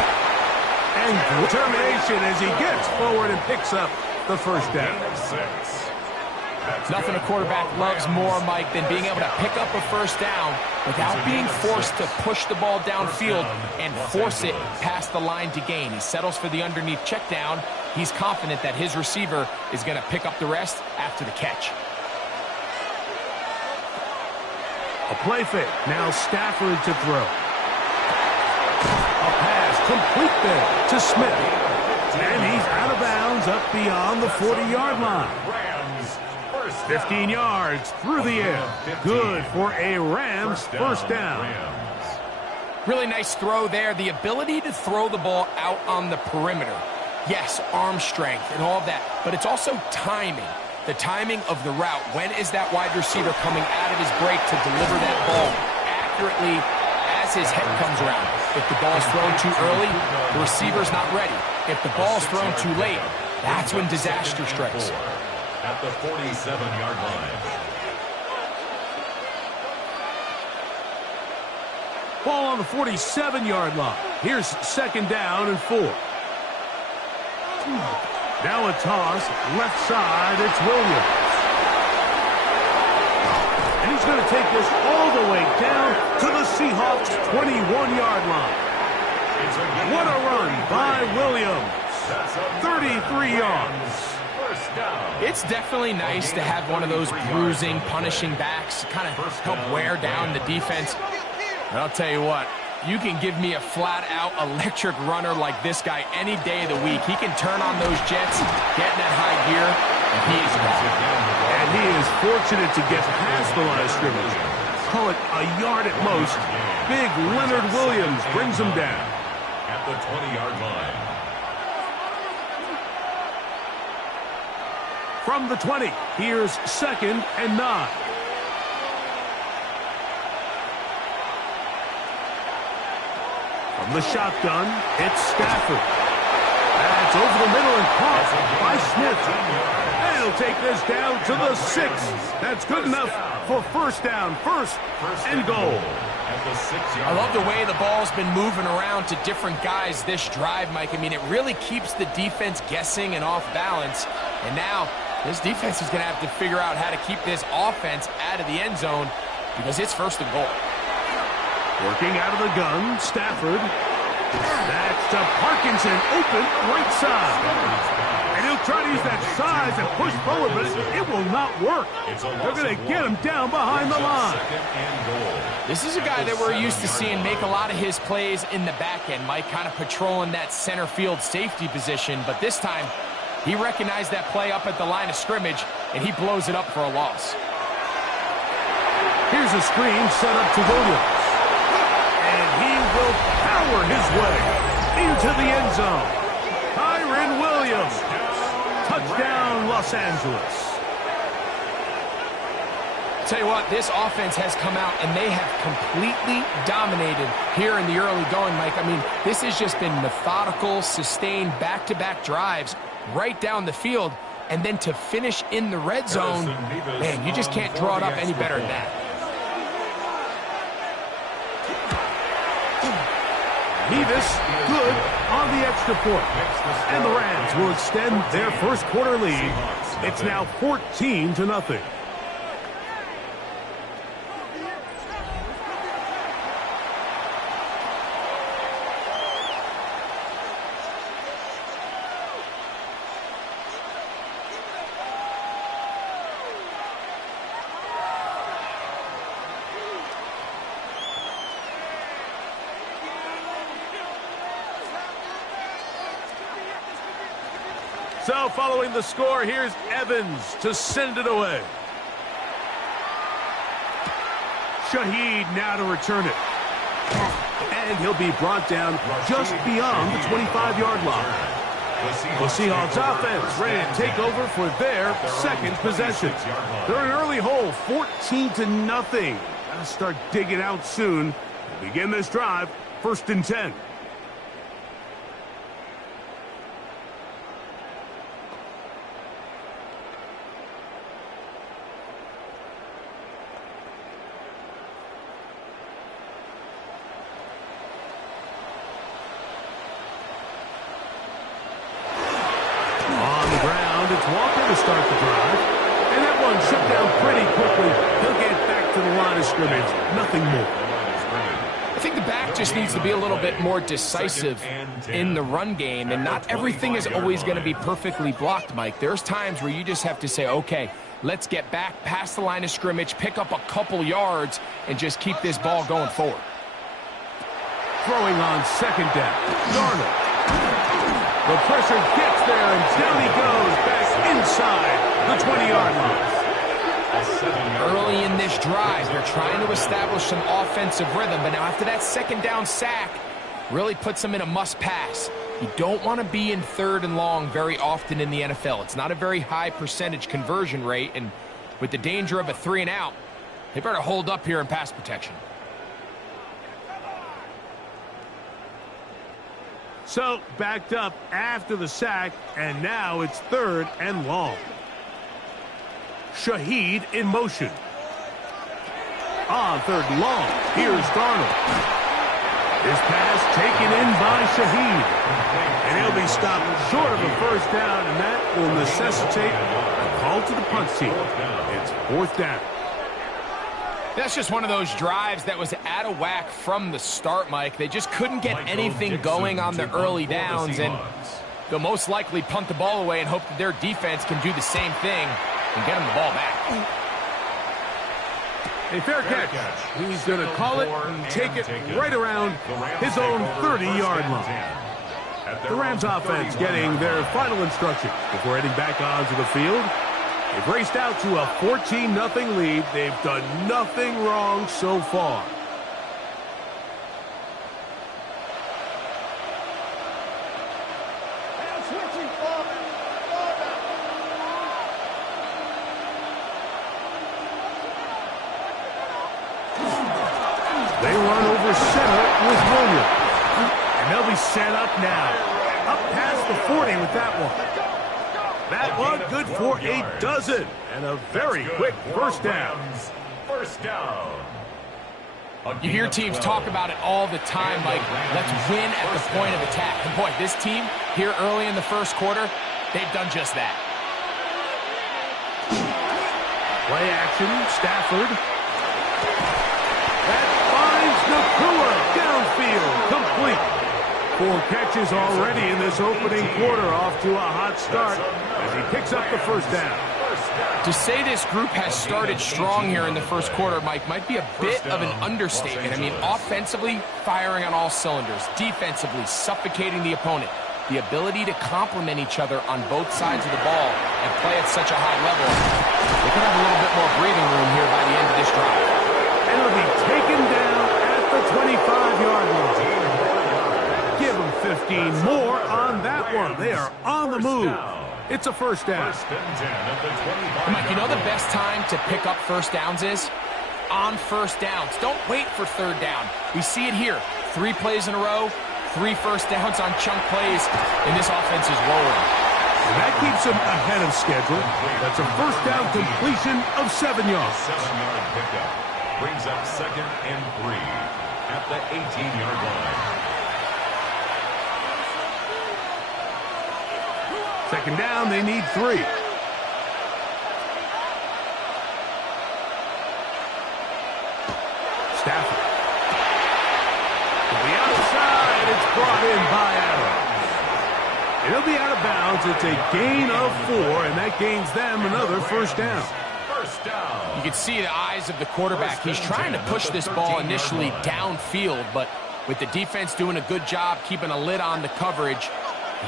And determination as he gets forward and picks up the 1st down. Nothing a quarterback loves more, Mike, than being able to pick up a 1st down without being forced to push the ball downfield and force it past the line to gain. He settles for the underneath check down. He's confident that his receiver is going to pick up the rest after the catch. A play fake. Now Stafford to throw. A pass complete there to Smith. And he's out of bounds up beyond the 40-yard line. 15 yards through the air. Good for a Rams 1st down. Really nice throw there. The ability to throw the ball out on the perimeter. Yes, arm strength and all of that, but it's also timing. The timing of the route. When is that wide receiver coming out of his break to deliver that ball accurately as his head comes around? If the ball is thrown too early, the receiver's not ready. If the ball is thrown too late, that's when disaster strikes. At the 47-yard line. Ball on the 47-yard line. Here's 2nd down and 4. Now a toss, left side, it's Williams. And he's going to take this all the way down to the Seahawks' 21-yard line. What a run by Williams. 33 yards. It's definitely nice to have one of those bruising, punishing backs, kind of help wear down the defense. But I'll tell you what, you can give me a flat-out electric runner like this guy any day of the week. He can turn on those jets, get in that high gear, and he is gone. And he is fortunate to get past the line of scrimmage. Call it a yard at most. Big Leonard Williams brings him down. At the 20-yard line. From the 20, here's 2nd and 9. From the shotgun, it's Stafford. That's over the middle and caught by Smith. And he'll take this down to the 6. That's good enough for 1st down, 1st and goal. I love the way the ball's been moving around to different guys this drive, Mike. I mean, it really keeps the defense guessing and off balance. And now this defense is going to have to figure out how to keep this offense out of the end zone because it's 1st and goal. Working out of the gun, Stafford. That's to Parkinson, open right side. And he'll try to use that size and push forward, but it will not work. They're going to get him down behind the line. This is a guy that we're used to seeing make a lot of his plays in the back end, Mike, kind of patrolling that center field safety position. But this time, he recognized that play up at the line of scrimmage, and he blows it up for a loss. Here's a screen set up to Williams. And he will power his way into the end zone. Kyren Williams. Touchdown, Los Angeles. Tell you what, this offense has come out, and they have completely dominated here in the early going, Mike. I mean, this has just been methodical, sustained, back-to-back drives right down the field. and then to finish in the red zone, man, you just can't draw it up any better than that. Nevis, good on the extra point. And the Rams will extend their first quarter lead. It's now 14-0. So following the score, here's Evans to send it away. Shaheed now to return it. And he'll be brought down just beyond the 25-yard line. The Seahawks offense ready to take over for their second possession. They're an early hole, 14-0. Gotta start digging out soon. We'll begin this drive, 1st and 10. To start the drive, and that one shut down pretty quickly. He'll get back to the line of scrimmage, nothing more. I think the back just needs to be a little bit more decisive in the run game, and not everything is always going to be perfectly blocked, Mike. There's times where you just have to say, okay, let's get back past the line of scrimmage, pick up a couple yards, and just keep this ball going forward. Throwing on 2nd down, Darnold. The pressure gets there, and down he goes back inside the 20-yard line. Early in this drive, they're trying to establish some offensive rhythm, but now after that 2nd down sack, really puts them in a must-pass. You don't want to be in 3rd and long very often in the NFL. It's not a very high percentage conversion rate, and with the danger of a 3-and-out, they better hold up here in pass protection. So, backed up after the sack, and now it's 3rd and long. Shaheed in motion. On 3rd and long, here's Darnold. His pass taken in by Shaheed. And he'll be stopped short of a 1st down, and that will necessitate a call to the punt team. It's 4th down. That's just one of those drives that was out of whack from the start, Mike. They just couldn't get anything going on the early downs, and they'll most likely punt the ball away and hope that their defense can do the same thing and get them the ball back. A fair catch. He's going to call it and take it right around his own 30-yard line. The Rams offense getting their final instructions before heading back onto the field. They've raced out to a 14-0 lead. They've done nothing wrong so far. They run over center with Williams. And they'll be set up now. Up past the 40 with that one. That one good for a dozen. And a very quick 1st down. 1st down. You hear teams talk about it all the time, like, let's win at the point of attack. And boy, this team here early in the 1st quarter, they've done just that. Play action, Stafford. That finds Nakua downfield, complete. 4 catches already in this opening quarter, off to a hot start as he picks up the 1st down. To say this group has started strong here in the 1st quarter, Mike, might be a bit of an understatement. I mean, offensively, firing on all cylinders. Defensively, suffocating the opponent. The ability to complement each other on both sides of the ball and play at such a high level. They could have a little bit more breathing room here by the end of this drive. And it'll be taken down at the 25-yard line. Give them 15 more on that one. They are on the move. It's a 1st down. Mike, you know the best time to pick up 1st downs is? On 1st downs. Don't wait for 3rd down. We see it here. 3 plays in a row, 3 1st downs on chunk plays, and this offense is rolling. And that keeps him ahead of schedule. That's a first down completion of 7 yards. 7-yard pickup brings up 2nd and 3 at the 18-yard line. 2nd down, they need 3. Stafford. To the outside, it's brought in by Adams. It'll be out of bounds. It's a gain of 4, and that gains them another first down. First down. You can see the eyes of the quarterback. He's trying to push this ball initially downfield, but with the defense doing a good job keeping a lid on the coverage,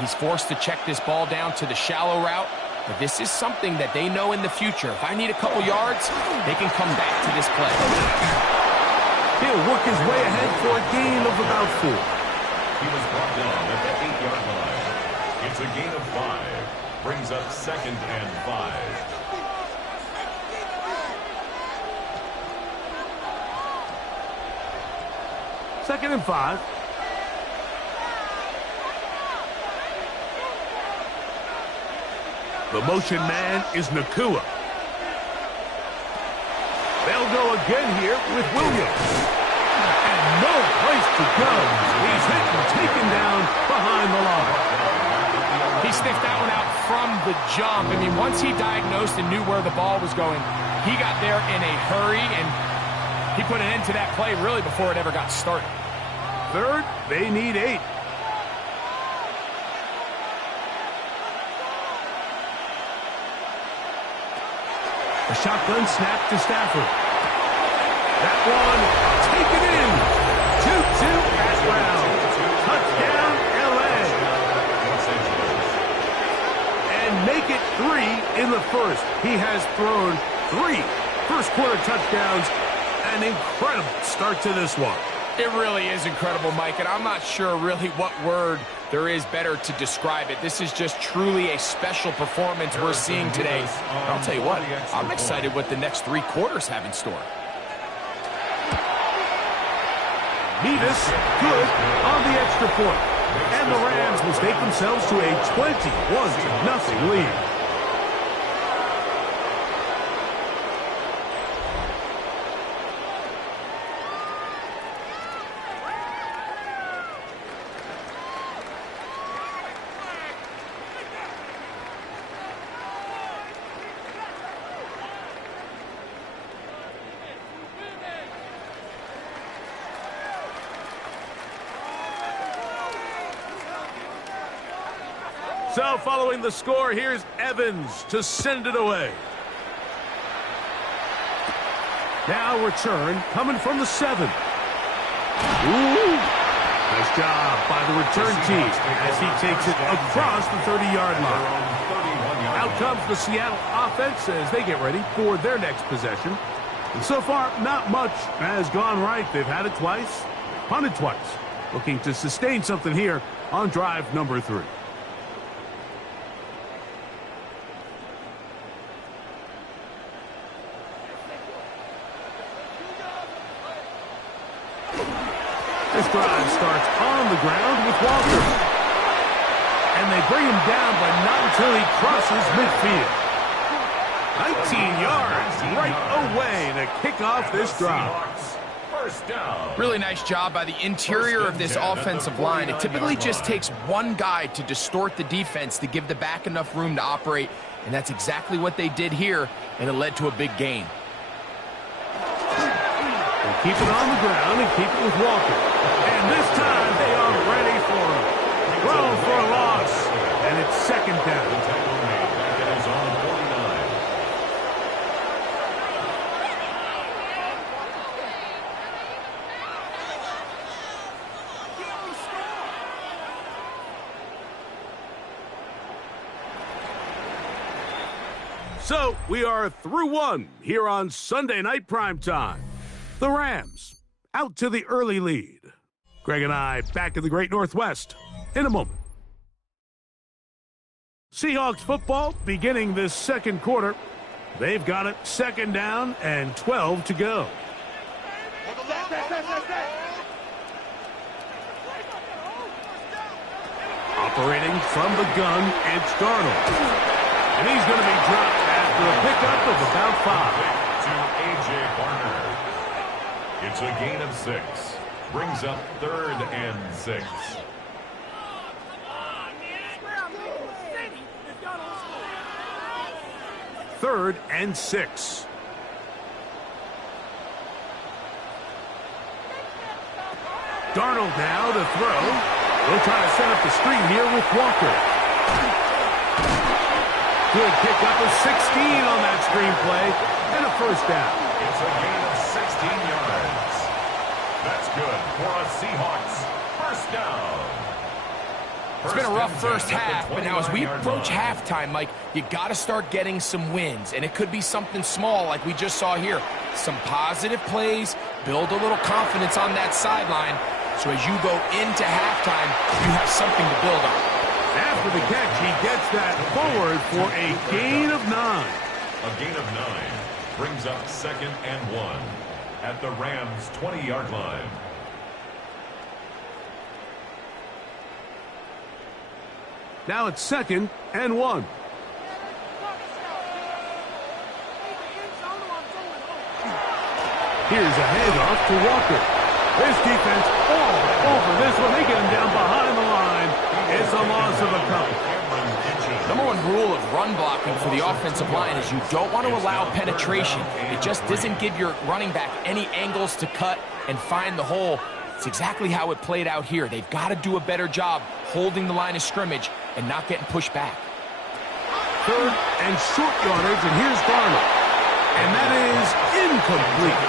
he's forced to check this ball down to the shallow route. But this is something that they know in the future. If I need a couple yards, they can come back to this play. He'll work his way ahead for a gain of about 4. He was brought down at the 8-yard line. It's a gain of 5. Brings up 2nd and 5. Second and 5. The motion man is Nakua. They'll go again here with Williams. And no place to go. He's hit and taken down behind the line. He sniffed that one out from the jump. I mean, once he diagnosed and knew where the ball was going, he got there in a hurry, and he put an end to that play really before it ever got started. 3rd, they need 8. A shotgun snap to Stafford. That one taken in. 2-2 at round. Touchdown, L.A. And make it 3 in the first. He has thrown 3 first-quarter touchdowns. An incredible start to this one. It really is incredible, Mike, and I'm not sure really what word there is better to describe it. This is just truly a special performance we're seeing today. I'll tell you what, I'm excited what the next 3 quarters have in store. Nevis, good on the extra point. And the Rams mistake themselves to a 21-0 lead. So following the score, here's Evans to send it away. Now return coming from the 7. Ooh, nice job by the return team as he takes it across the 30-yard line. Out comes the Seattle offense as they get ready for their next possession. And so far, not much has gone right. They've had it twice, punted twice. Looking to sustain something here on drive number 3. This drive starts on the ground with Walker. And they bring him down, but not until he crosses midfield. 19 yards right away to kick off this drive. First down. Really nice job by the interior of this offensive line. It typically just takes one guy to distort the defense to give the back enough room to operate, and that's exactly what they did here, and it led to a big gain. They keep it on the ground and keep it with Walker. And this time they are ready for him. Throw for a loss, and it's second down. So we are through one here on Sunday Night Primetime. The Rams out to the early lead. Greg and I back in the Great Northwest in a moment. Seahawks football beginning this second quarter. They've got it second down and 12 to go. Operating from the gun, it's Darnold. And he's going to be dropped after a pickup of about 5. To A.J. Barner. It's a gain of 6. Brings up 3rd and 6. Third and 6. Darnold now to throw. They'll try to set up the screen here with Walker. Good pickup of 16 on that screen play, and a first down. It's a gain of 16 yards. That's good for a Seahawks first down. It's been a rough first half, but now as we approach halftime, Mike, you got to start getting some wins, and it could be something small like we just saw here. Some positive plays, build a little confidence on that sideline, so as you go into halftime, you have something to build on. After the catch, he gets that forward for a gain of 9. A gain of 9 brings up 2nd and 1 at the Rams' 20-yard line. Now it's 2nd and 1. Here's a handoff to Walker. This defense all over this one. They get him down behind the line. It's a loss of a couple. Number one rule of run blocking for the offensive line is you don't want to allow penetration. It just doesn't give your running back any angles to cut and find the hole. It's exactly how it played out here. They've got to do a better job holding the line of scrimmage and not getting pushed back. 3rd and short yardage, and here's Darnold. And that is incomplete.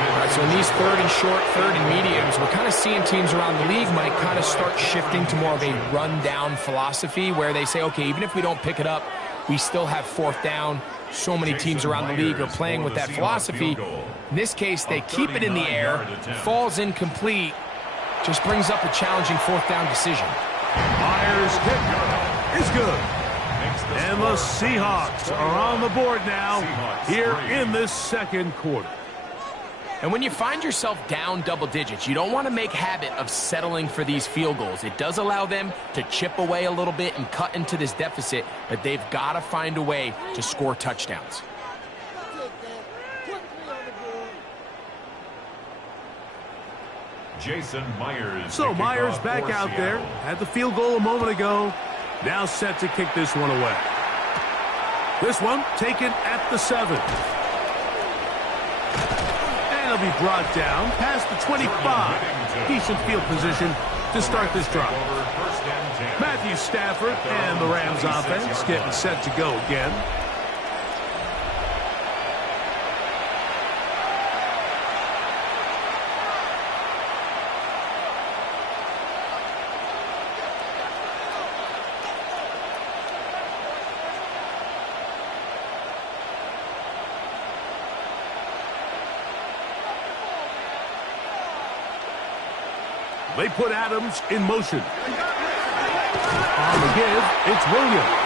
All right, so in these 3rd and short, 3rd and mediums, we're kind of seeing teams around the league, Mike, kind of start shifting to more of a run-down philosophy where they say, okay, even if we don't pick it up, we still have 4th down. So many teams around the league are playing with that philosophy. In this case, they keep it in the air, falls incomplete, just brings up a challenging 4th down decision. Myers' kick is good. And the Seahawks are on the board now here in this 2nd quarter. And when you find yourself down double digits, you don't want to make habit of settling for these field goals. It does allow them to chip away a little bit and cut into this deficit, but they've got to find a way to score touchdowns. Jason Myers. So Myers back out there. Had the field goal a moment ago. Now set to kick this one away. This one taken at the 7. And he'll be brought down past the 25. Decent field position to start this drive. Matthew Stafford and the Rams offense getting set to go again. They put Adams in motion. On the give, it's Williams.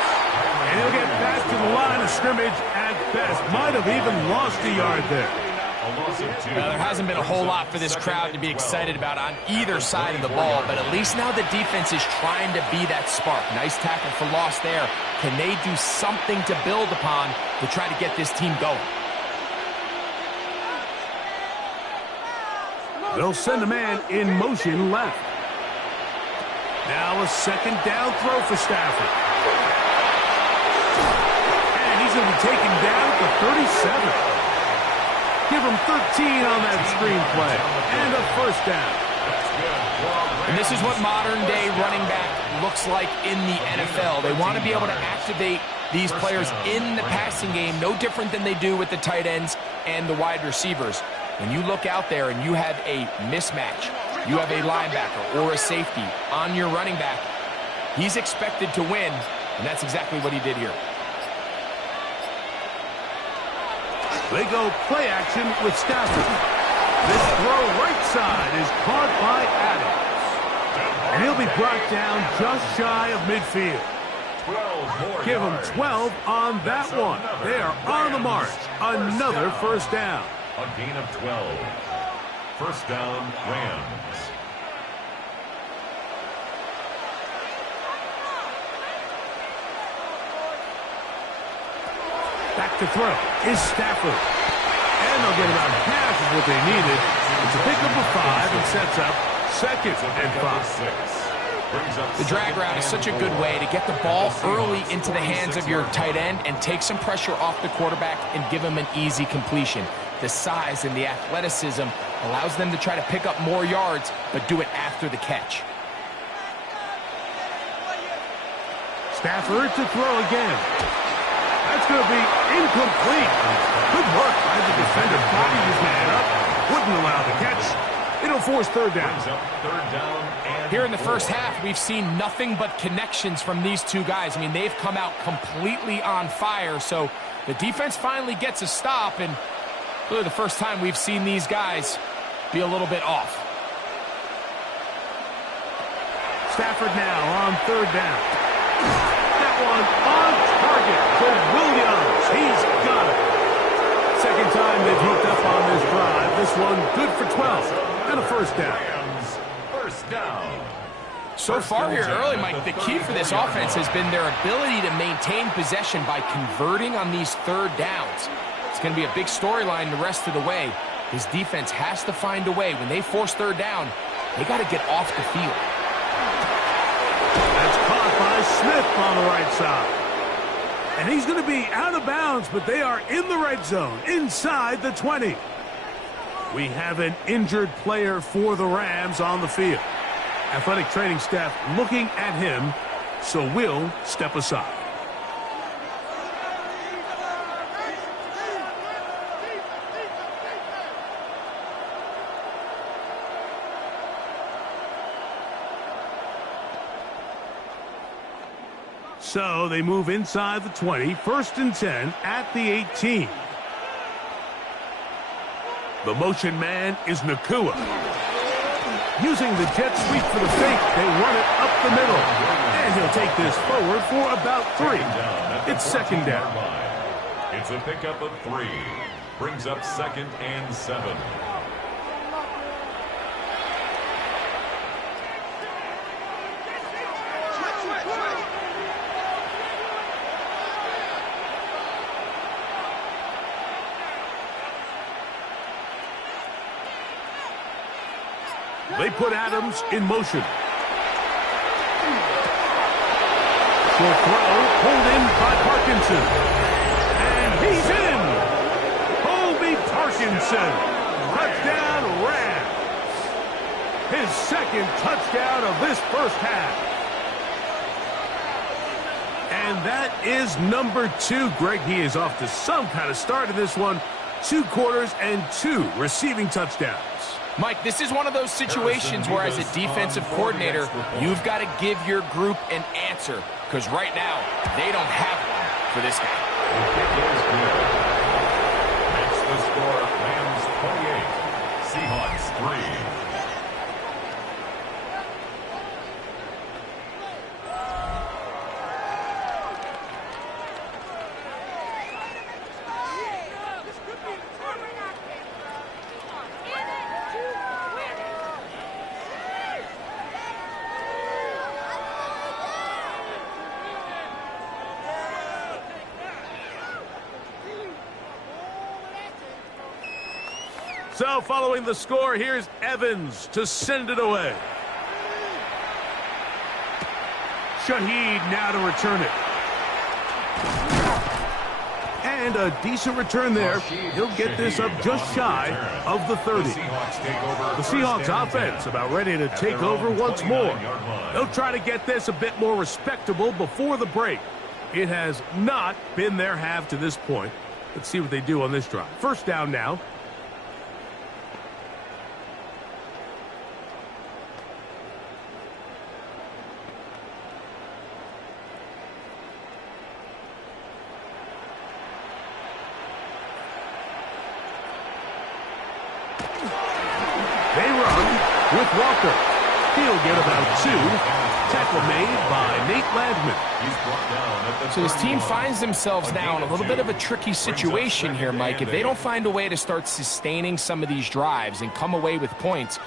And he'll get back to the line of scrimmage at best. Might have even lost a yard there. There hasn't been a whole lot for this crowd to be excited about on either side of the ball, but at least now the defense is trying to be that spark. Nice tackle for loss there. Can they do something to build upon to try to get this team going? They'll send a man in motion left. Now a 2nd down throw for Stafford. And he's going to be taken down at the 37. Give him 13 on that screen play. And a first down. And this is what modern-day running back looks like in the NFL. They want to be able to activate these players in the passing game, no different than they do with the tight ends and the wide receivers. When you look out there and you have a mismatch, you have a linebacker or a safety on your running back, he's expected to win, and that's exactly what he did here. They go play action with Stafford. This throw right side is caught by Adams. And he'll be brought down just shy of midfield. Give him 12 on that one. They are on the march. Another first down. A gain of 12. First down, Rams. Back to throw is Stafford. And they'll get about half of what they needed. It's a pickup of 5 and sets up 2nd and 5. The drag route is such a good way to get the ball early into the hands of your tight end and take some pressure off the quarterback and give him an easy completion. The size and the athleticism allows them to try to pick up more yards, but do it after the catch. Stafford to throw again. That's going to be incomplete. Good work by the defender. Body his man up. Wouldn't allow the catch. It'll force 3rd down. Here in the first half, we've seen nothing but connections from these two guys. I mean, they've come out completely on fire, so the defense finally gets a stop, and really the first time we've seen these guys be a little bit off. Stafford now on 3rd down. That one on target for Williams. He's got it. Second time they've hooked up on this drive. This one good for 12 and a 1st down. So far here early, Mike, the key for this offense has been their ability to maintain possession by converting on these 3rd downs. It's going to be a big storyline the rest of the way. His defense has to find a way. When they force 3rd down, they got to get off the field. That's caught by Smith on the right side. And he's going to be out of bounds, but they are in the red zone, inside the 20. We have an injured player for the Rams on the field. Athletic training staff looking at him, so we'll step aside. So they move inside the 20, 1st and 10 at the 18. The motion man is Nakua. Using the jet sweep for the fake, they run it up the middle. And he'll take this forward for about 3. It's 2nd down. It's a pickup of 3. Brings up 2nd and 7. They put Adams in motion. Short throw, pulled in by Parkinson. And he's in! Colby Parkinson. Touchdown, Rams. His 2nd touchdown of this first half. And that is number 2. Greg, he is off to some kind of start in this one. 2 quarters and 2 receiving touchdowns. Mike, this is one of those situations where as a defensive coordinator, you've got to give your group an answer, because right now, they don't have one for this guy. That's the score. Rams 28, Seahawks 3. So following the score, here's Evans to send it away. Shaheed now to return it. And a decent return there. He'll get this up just shy of the 30. The Seahawks offense about ready to take over once more. They'll try to get this a bit more respectable before the break. It has not been their half to this point. Let's see what they do on this drive. 1st down now. They run with Walker. He'll get about 2. Tackle made by Nate Landman. So this team finds themselves now in a little bit of a tricky situation here, Mike. If they don't find a way to start sustaining some of these drives and come away with points,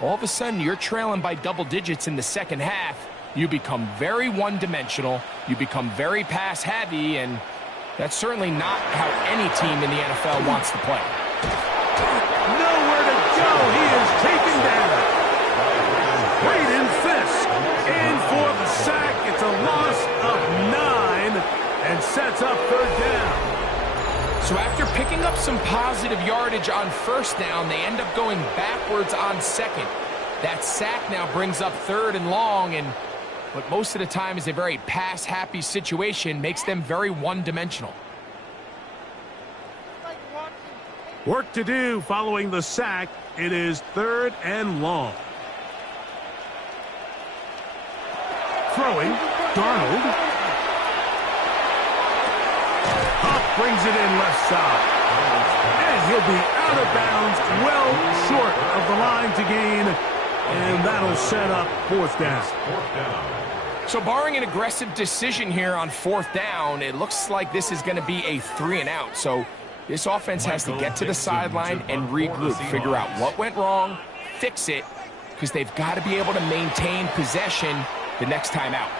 all of a sudden you're trailing by double digits in the second half. You become very one-dimensional. You become very pass-heavy, and That's certainly not how any team in the NFL wants to play. Nowhere to go. He is taken down. Braden Fisk in for the sack. It's a loss of 9 and sets up third down. So after picking up some positive yardage on first down, they end up going backwards on second. That sack now brings up third and long, and what most of the time is a very pass-happy situation makes them very one-dimensional. Work to do following the sack. It is third and long. Throwing, Darnold. Huff brings it in left side. And he'll be out of bounds, well short of the line to gain. And that'll set up fourth down. So barring an aggressive decision here on fourth down, it looks like this is going to be a 3-and-out. So this offense has to get to the sideline and regroup, figure out what went wrong, fix it, because they've got to be able to maintain possession the next time out.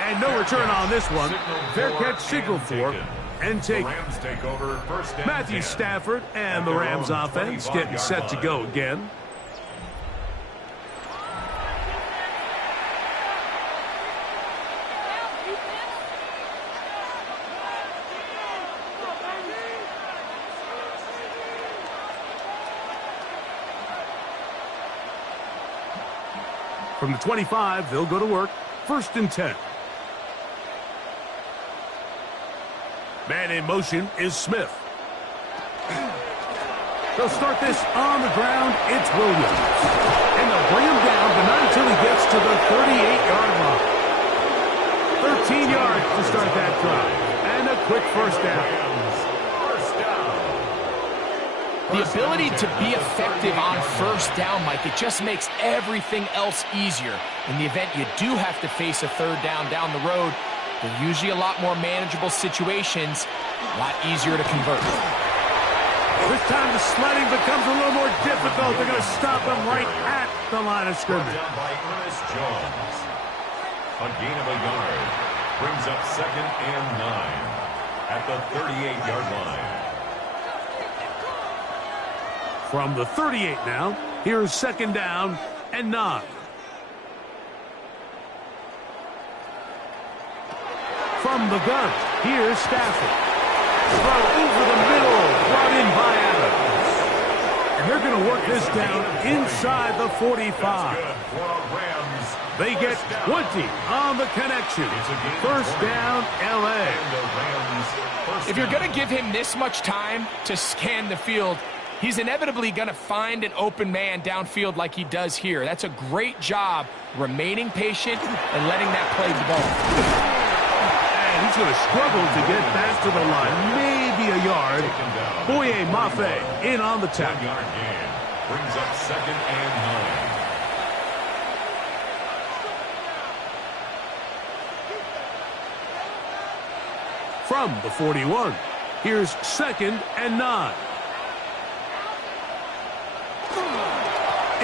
And no return on this one. Fair catch signal for and take Matthew Stafford and the Rams offense getting set to go again. From the 25, they'll go to work. First and 10. Man in motion is Smith. They'll start this on the ground. It's Williams. And they'll bring him down, but not until he gets to the 38-yard line. 13 yards to start that drive. And a quick first down. The ability to be effective on first down, Mike, it just makes everything else easier. In the event you do have to face a third down the road, they're usually a lot more manageable situations, a lot easier to convert. This time the sledding becomes a little more difficult. They're going to stop him right at the line of scrimmage. Down by Ernest Jones. A gain of a yard brings up second and 9 at the 38-yard line. From the 38 now, here's second down and 9. From the gun, here's Stafford. Throw over the middle, brought in by Adams. And they're going to work this down inside the 45. They get 20 on the connection. First down, L.A. If you're going to give him this much time to scan the field, he's inevitably going to find an open man downfield like he does here. That's a great job remaining patient and letting that play develop. And he's going to struggle to get back to the line. Maybe a yard. Boye Mafe in on the tackle. 10-yard gain brings up second and 9. From the 41, here's second and 9.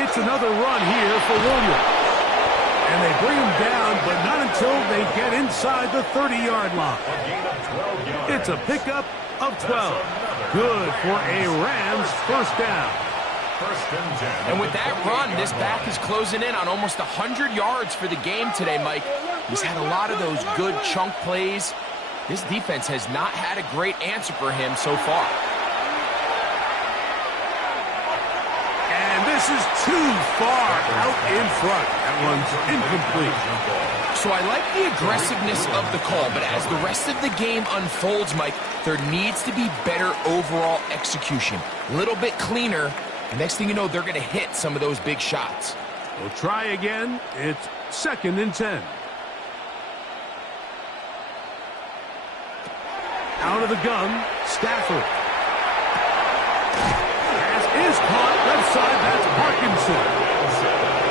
It's another run here for Williams. And they bring him down, but not until they get inside the 30-yard line. It's a pickup of 12. Good for a Rams first down. And with that run, this back is closing in on almost 100 yards for the game today, Mike. He's had a lot of those good chunk plays. This defense has not had a great answer for him so far. This is too far out in front. That one's incomplete. So I like the aggressiveness of the call, but as the rest of the game unfolds, Mike, there needs to be better overall execution. A little bit cleaner. The next thing you know, they're going to hit some of those big shots. We'll try again. It's second and 10. Out of the gun, Stafford. Is caught left side. That's Parkinson.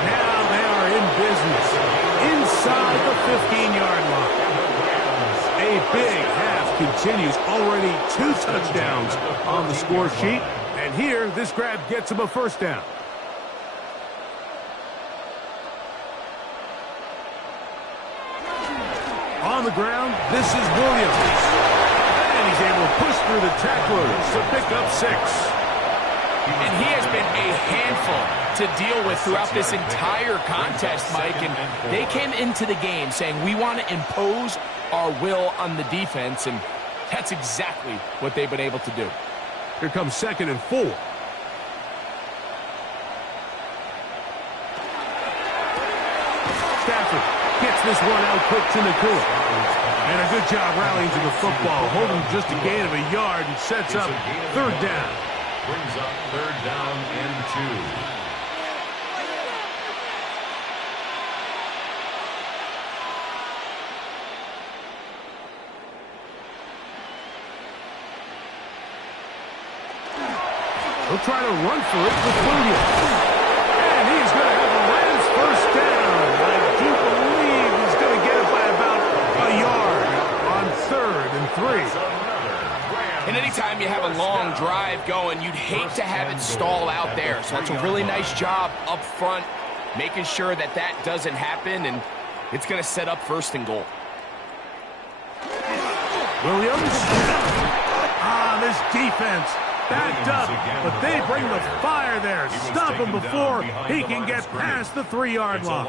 Now they are in business inside the 15-yard line. A big half continues. Already 2 touchdowns on the score sheet. And here, this grab gets him a first down. On the ground, this is Williams. And he's able to push through the tacklers to pick up 6. And he has been a handful to deal with throughout this entire contest, Mike. And they came into the game saying, we want to impose our will on the defense. And that's exactly what they've been able to do. Here comes 2nd and 4. Stafford gets this one out quick to Nakua. And a good job rallying to the football, holding just a gain of a yard and sets up 3rd down. Brings up 3rd down and 2. He'll try to run for it with Williams. And he's going to have a Rams 1st down. I do believe he's going to get it by about a yard on 3rd and 3. And anytime you have a long drive going, you'd hate to have it stall out there. So that's a really nice job up front, making sure that that doesn't happen, and it's going to set up 1st and goal. Williams. This defense backed up, but they bring the fire there. Stop him before he can get past the 3-yard line.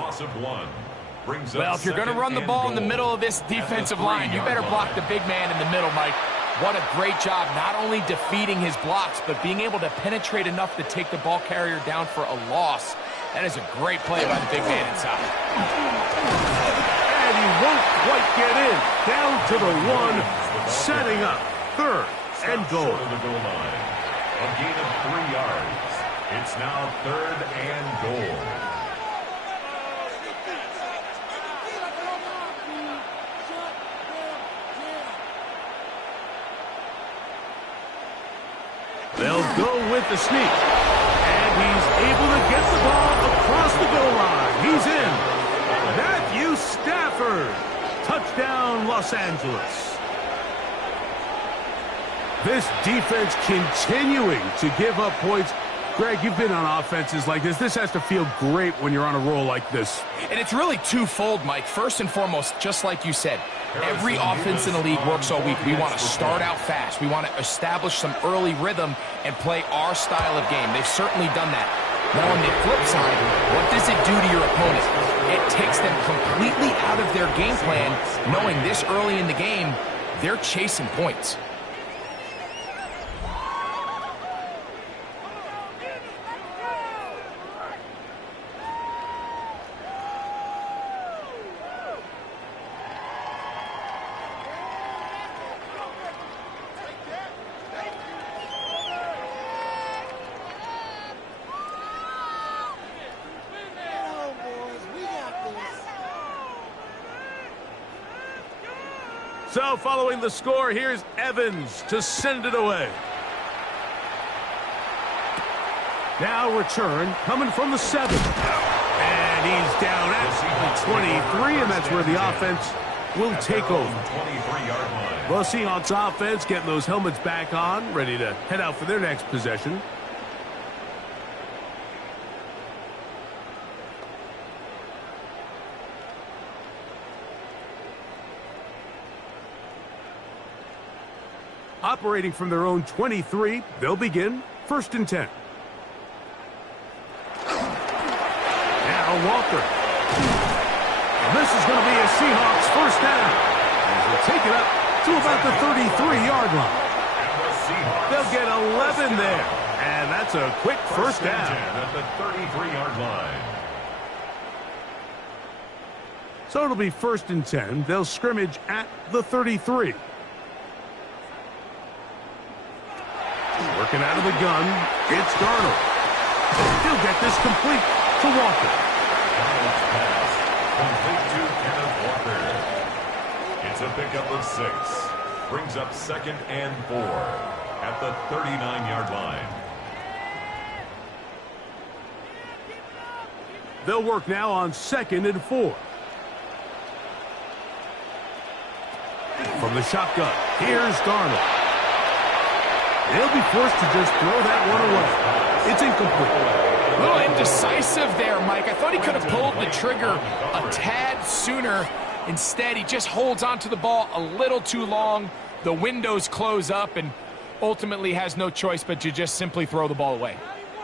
Well, if you're going to run the ball in the middle of this defensive line, you better block the big man in the middle, Mike. What a great job, not only defeating his blocks, but being able to penetrate enough to take the ball carrier down for a loss. That is a great play by the big man inside. And he won't quite get in. Down to the 1, setting up 3rd and goal. A gain of 3 yards. It's now 3rd and goal. They'll go with the sneak. And he's able to get the ball across the goal line. He's in. Matthew Stafford. Touchdown, Los Angeles. This defense continuing to give up points. Greg, you've been on offenses like this. This has to feel great when you're on a roll like this. And it's really twofold, Mike. First and foremost, just like you said, every offense in the league works all week. We want to start out fast. We want to establish some early rhythm and play our style of game. They've certainly done that. Now, on the flip side, what does it do to your opponent? It takes them completely out of their game plan, knowing this early in the game, they're chasing points. So, following the score, here's Evans to send it away. Now return, coming from the 7. And he's down at the 23, and that's where the offense will take over. Well, Seahawks offense getting those helmets back on, ready to head out for their next possession. Operating from their own 23, they'll begin 1st and 10. Now Walker. And this is going to be a Seahawks 1st down. As they take it up to about the 33-yard line. They'll get 11 there. And that's a quick 1st down. At the 33-yard line. So it'll be 1st and 10. They'll scrimmage at the 33. Working out of the gun, it's Darnold. He'll get this complete to Walker. Darnold's pass complete to Kenneth Walker. It's a pickup of 6. Brings up 2nd and 4 at the 39-yard line. They'll work now on 2nd and 4. From the shotgun, here's Darnold. They'll be forced to just throw that one away. It's incomplete. A little indecisive there, Mike. I thought he could have pulled the trigger a tad sooner. Instead, he just holds onto the ball a little too long. The windows close up and ultimately has no choice but to just simply throw the ball away.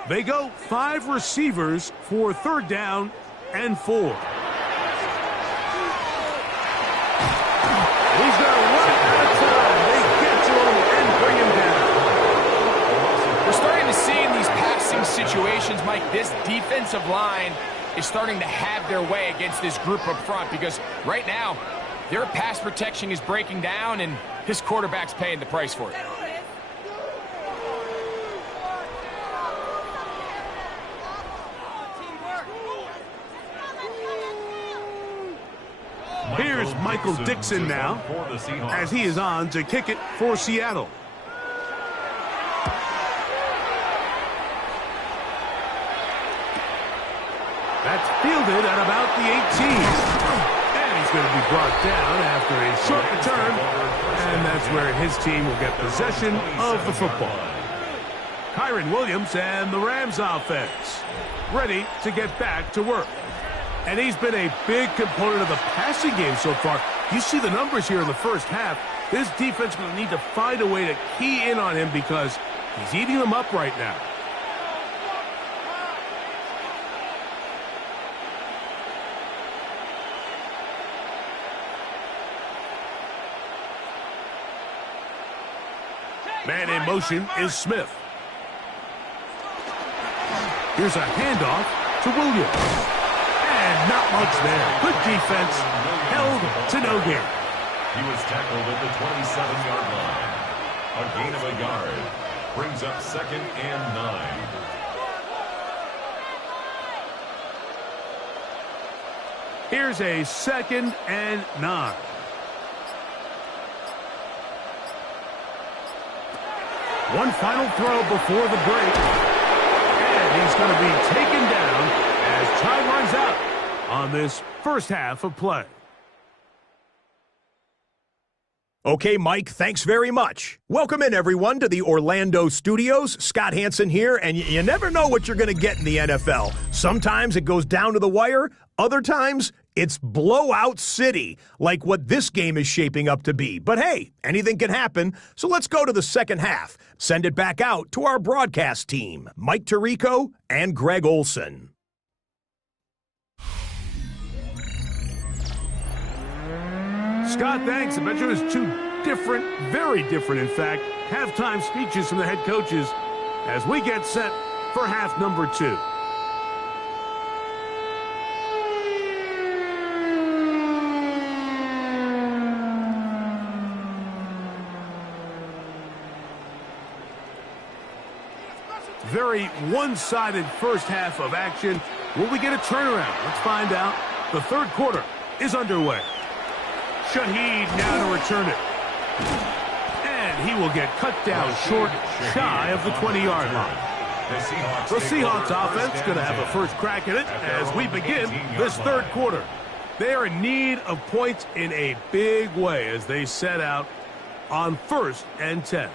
They go 5 receivers for 3rd down and 4. He's going to run out of time. They get to him and bring him down. We're starting to see in these passing situations, Mike, this defensive line is starting to have their way against this group up front because right now their pass protection is breaking down and his quarterback's paying the price for it. Here's Michael Dixon now as he is on to kick it for Seattle. That's fielded at about the 18. And he's going to be brought down after a short return. And that's where his team will get possession of the football. Kyron Williams and the Rams offense ready to get back to work. And he's been a big component of the passing game so far. You see the numbers here in the first half. This defense is going to need to find a way to key in on him because he's eating them up right now. Man in motion is Smith. Here's a handoff to Williams. And not much there. Good defense. Held to no gain. He was tackled at the 27-yard line. A gain of a yard. Brings up 2nd and 9. Here's a 2nd and 9. One final throw before the break. And he's going to be taken down as time runs out on this first half of play. Okay, Mike, thanks very much. Welcome in, everyone, to the Orlando studios. Scott Hansen here, and you never know what you're going to get in the NFL. Sometimes it goes down to the wire. Other times, it's blowout city, like what this game is shaping up to be. But hey, anything can happen, so let's go to the second half. Send it back out to our broadcast team, Mike Tirico and Greg Olson. Scott, thanks. I bet you there's 2 different, very different, in fact, halftime speeches from the head coaches as we get set for half number 2. Very one-sided first half of action. Will we get a turnaround? Let's find out. The third quarter is underway. Shaheed now to return it. And he will get cut down short, shy of the 20-yard line. The Seahawks offense going to have a first crack at it as we begin this third quarter. They are in need of points in a big way as they set out on 1st and 10.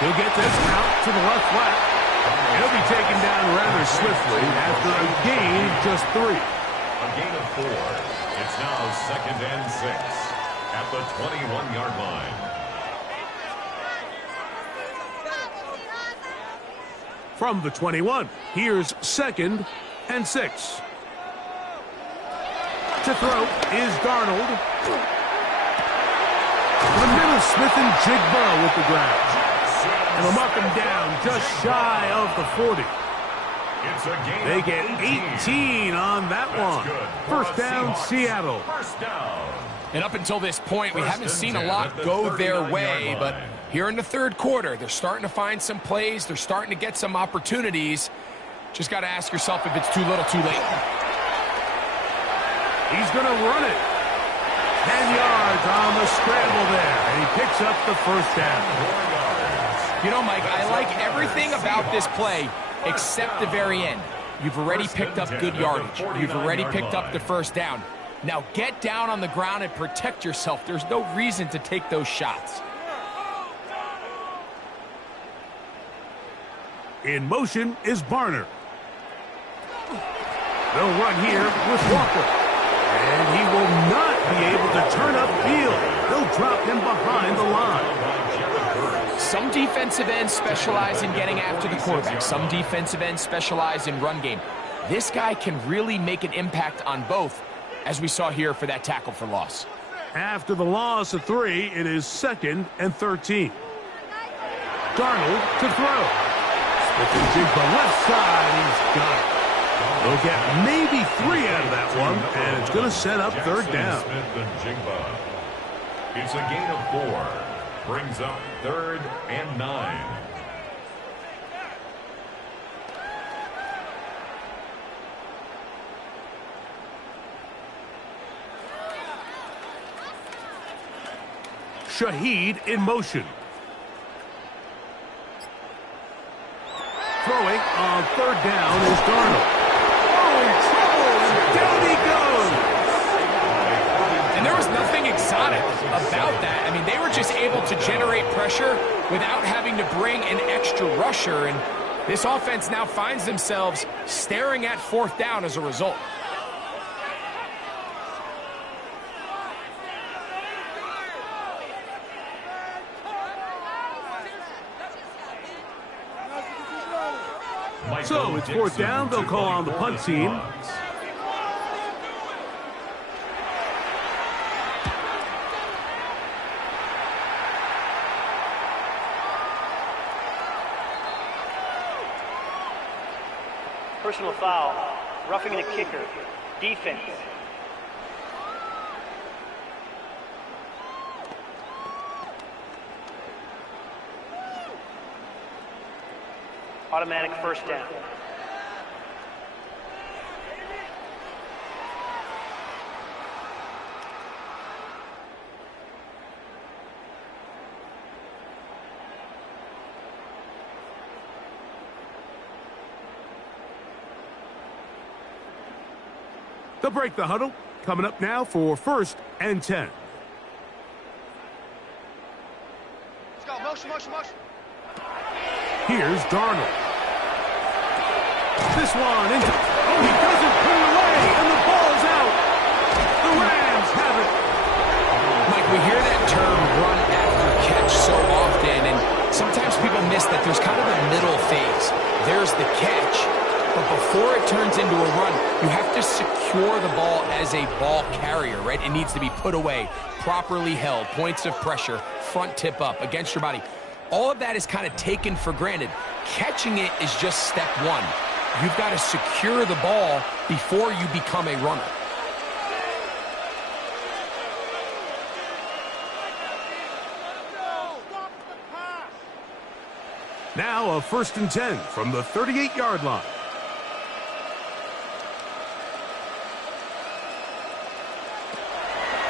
He'll get this out to the left flat. He'll be taken down rather swiftly after a gain of just 3. A gain of 4. It's now 2nd and 6 at the 21-yard line. From the 21, here's 2nd and 6. To throw is Darnold. The middle, Smith and Jigba with the grab. And they'll mark him down just shy of the 40. It's a gain. They get 18 on that one. First down, Seattle. First down. And up until this point, we haven't seen a lot go their way, but here in the third quarter, they're starting to find some plays. They're starting to get some opportunities. Just got to ask yourself if it's too little, too late. He's going to run it. 10 yards on the scramble there, and he picks up the first down. You know, Mike, I like everything about this play except the very end. You've already picked up good yardage. You've already picked up the first down. Now get down on the ground and protect yourself. There's no reason to take those shots. In motion is Barner. They'll run here with Walker. And he will not be able to turn upfield. They'll drop him behind the line. Some defensive ends specialize in getting after the quarterback. Some defensive ends specialize in run game. This guy can really make an impact on both, as we saw here for that tackle for loss. After the loss of 3, it is 2nd and 13. Darnold to throw. Smith-Njigba left side, he's got it. They'll get maybe 3 out of that one, and it's going to set up 3rd down. Smith-Njigba. It's a gain of 4. Brings up 3rd and 9. Shaheed in motion. Throwing on 3rd down is Darnold. Oh, trouble, and down he goes. And there was nothing exotic about that. I mean, they were just able to generate pressure without having to bring an extra rusher, and this offense now finds themselves staring at 4th down as a result. So it's 4th down. They'll call on the punt team. Personal foul. Roughing the kicker. Defense. Automatic 1st down. They'll break the huddle. Coming up now for 1st and 10. Let's go. Motion, motion, motion. Here's Darnold. This one into... Oh, he doesn't put it away, and the ball's out. The Rams have it. Mike, we hear that term run after catch so often, and sometimes people miss that there's kind of a middle phase. There's the catch, but before it turns into a run, you have to secure the ball as a ball carrier, right? It needs to be put away, properly held, points of pressure, front tip up against your body. All of that is kind of taken for granted. Catching it is just step 1. You've got to secure the ball before you become a runner. Now a 1st and 10 from the 38-yard line.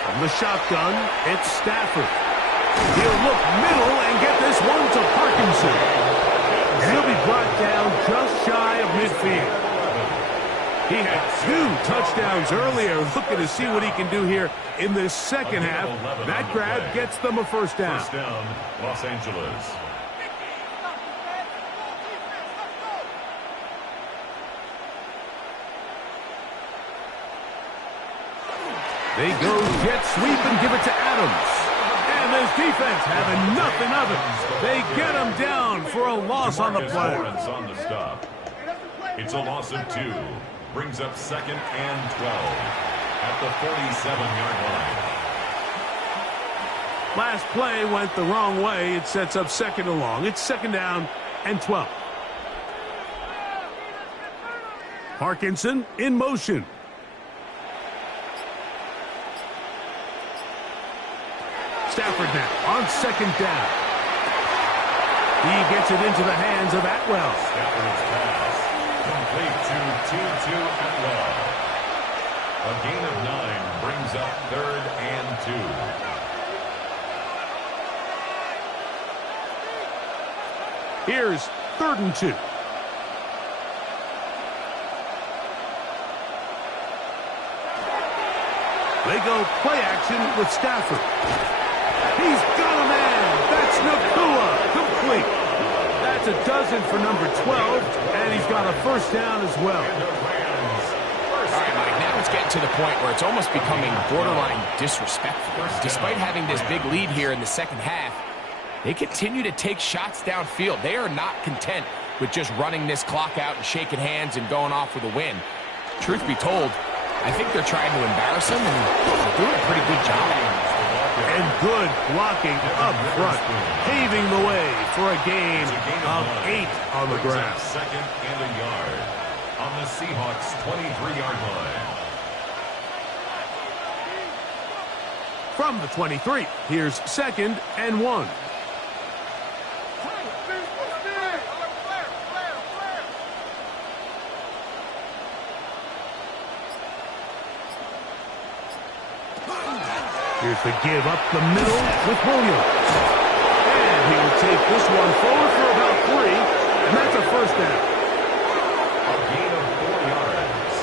From the shotgun, it's Stafford. He'll look middle and get this one to Parkinson. And he'll be brought down just shy of midfield. He had 2 touchdowns earlier, looking to see what he can do here in this 2nd half. That grab gets them a 1st down. 1st down, Los Angeles. They go jet sweep and give it to Adams. And this defense having nothing of it. They get him down for a loss on the play. Lawrence on the stop. It's a loss of 2. Brings up 2nd and 12 at the 47-yard line. Last play went the wrong way. It sets up 2nd and long. It's 2nd down and 12. Parkinson in motion. Stafford now on 2nd down. He gets it into the hands of Atwell. Stafford's pass complete to Tutu Atwell. A gain of 9 brings up 3rd and 2. Here's 3rd and 2. They go play action with Stafford. He's got a man. That's Nakua. Complete. That's a dozen for number 12, and he's got a first down as well. All right, Mike, now it's getting to the point where it's almost becoming borderline disrespectful. Despite having this big lead here in the second half, they continue to take shots downfield. They are not content with just running this clock out and shaking hands and going off with a win. Truth be told, I think they're trying to embarrass him, and they're doing a pretty good job. And good blocking up front, paving the way for a gain of 8 on the ground. Second and a yard on the Seahawks' 23-yard line. From the 23, here's 2nd and 1. Here's the give up the middle with Williams. And he will take this one forward for about 3, and that's a first down. A gain of 4 yards.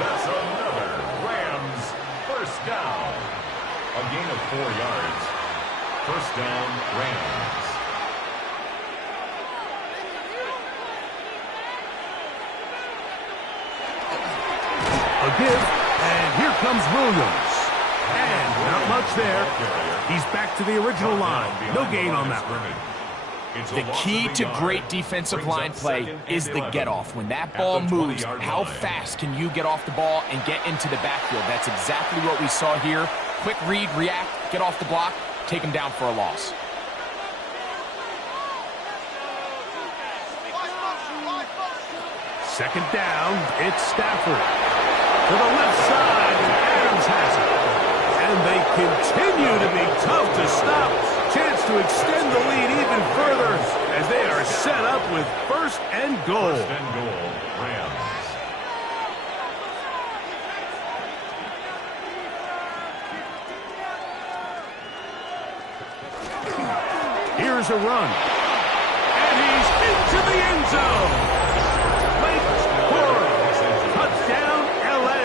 That's another Rams first down. A gain of 4 yards. First down, Rams. A give, and here comes Williams. And not much there. He's back to the original line. No gain on that one. The key to great defensive line play is the get-off. When that ball moves, how fast can you get off the ball and get into the backfield? That's exactly what we saw here. Quick read, react, get off the block, take him down for a loss. Second down, it's Stafford. To the left side, and Adams has it. And they continue to be tough to stop. Chance to extend the lead even further as they are set up with first and goal. First and goal, Rams. Here's a run. And he's into the end zone. Touchdown, L.A.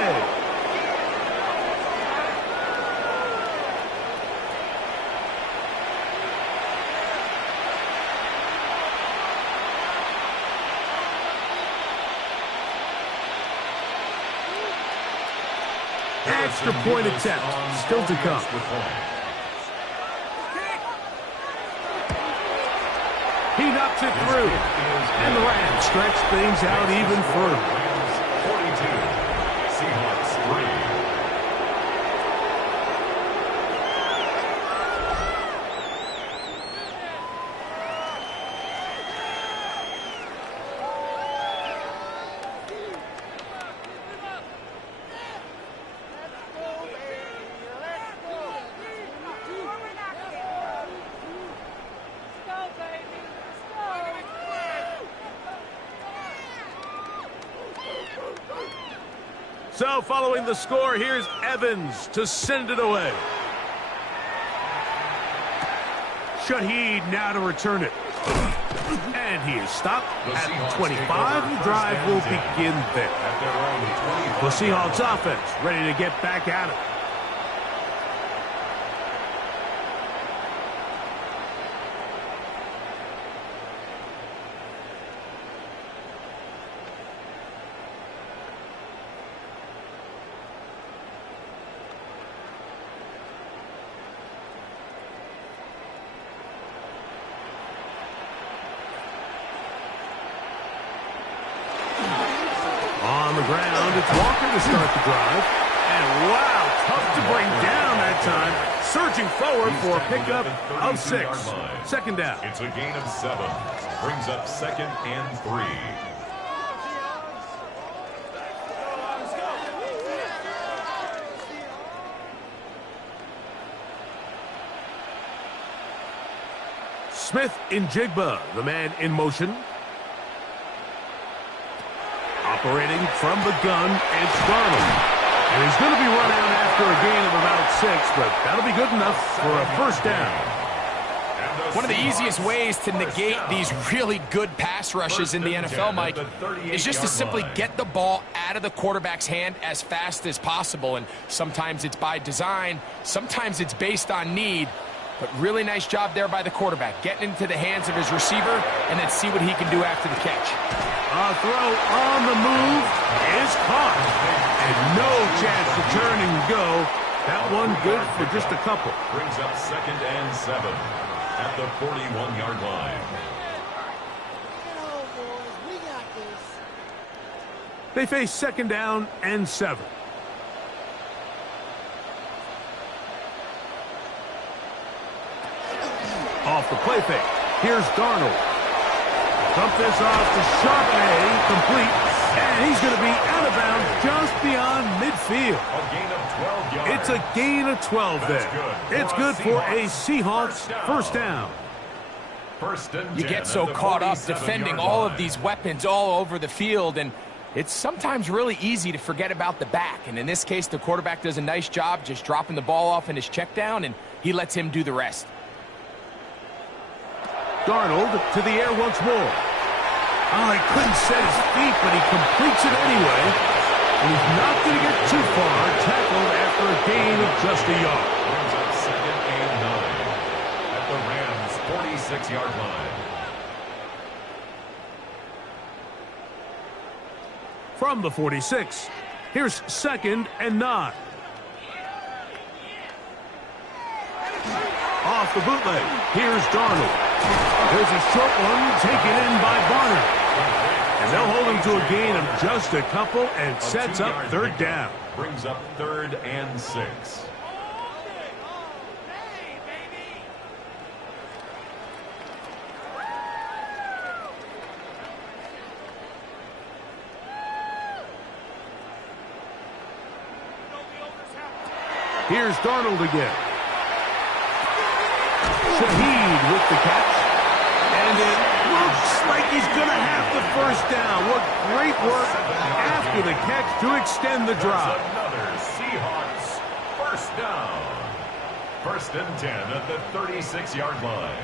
Extra point attempt still to come. He knocks it through. And the Rams stretch things out even further. 42, Seahawks 3. So following the score, here's Evans to send it away. Shaheed now to return it. And he is stopped at 25. The drive will begin there. The Seahawks offense ready to get back at it. On the ground, it's Walker to start the drive. And wow, tough to bring down that time. Surging forward for a pickup of 6. Second down. It's a gain of 7. Brings up 2nd and 3. Smith in Jigba, the man in motion. Operating from the gun, it's Darnold. And he's going to be run out after a gain of about 6, but that'll be good enough for a first down. And One of the easiest ways to negate these really good pass rushes in the NFL, Mike, is just to simply get the ball out of the quarterback's hand as fast as possible. And sometimes it's by design, sometimes it's based on need. But really nice job there by the quarterback, getting into the hands of his receiver and then see what he can do after the catch. A throw on the move is caught. And no chance to turn and go. That one good for just a couple. Brings up 2nd and 7 at the 41-yard line. They face 2nd down and 7. Off the play fake. Here's Darnold. Dump this off to Sharp A, complete. And he's going to be out of bounds just beyond midfield. A gain of 12 yards. It's a gain of 12 there. It's good for a Seahawks first down. First and 10. You get so caught up defending all of these weapons all over the field, and it's sometimes really easy to forget about the back. And in this case, the quarterback does a nice job just dropping the ball off in his check down, and he lets him do the rest. Darnold to the air once more. Oh, he couldn't set his feet, but he completes it anyway. And he's not going to get too far. Tackled after a gain of just a yard. Brings up 2nd and 9 at the Rams' 46-yard line. From the 46, here's 2nd and 9. Off the bootleg, here's Darnold. There's a short one taken in by Barner. And they'll hold him to a gain of just a couple and sets up 3rd down. Brings up 3rd and 6. Here's Darnold again. Shaheed with the catch. And it looks like he's going to have the first down. What great work after the catch to extend the drive. Another Seahawks first down. 1st and 10 at the 36-yard line.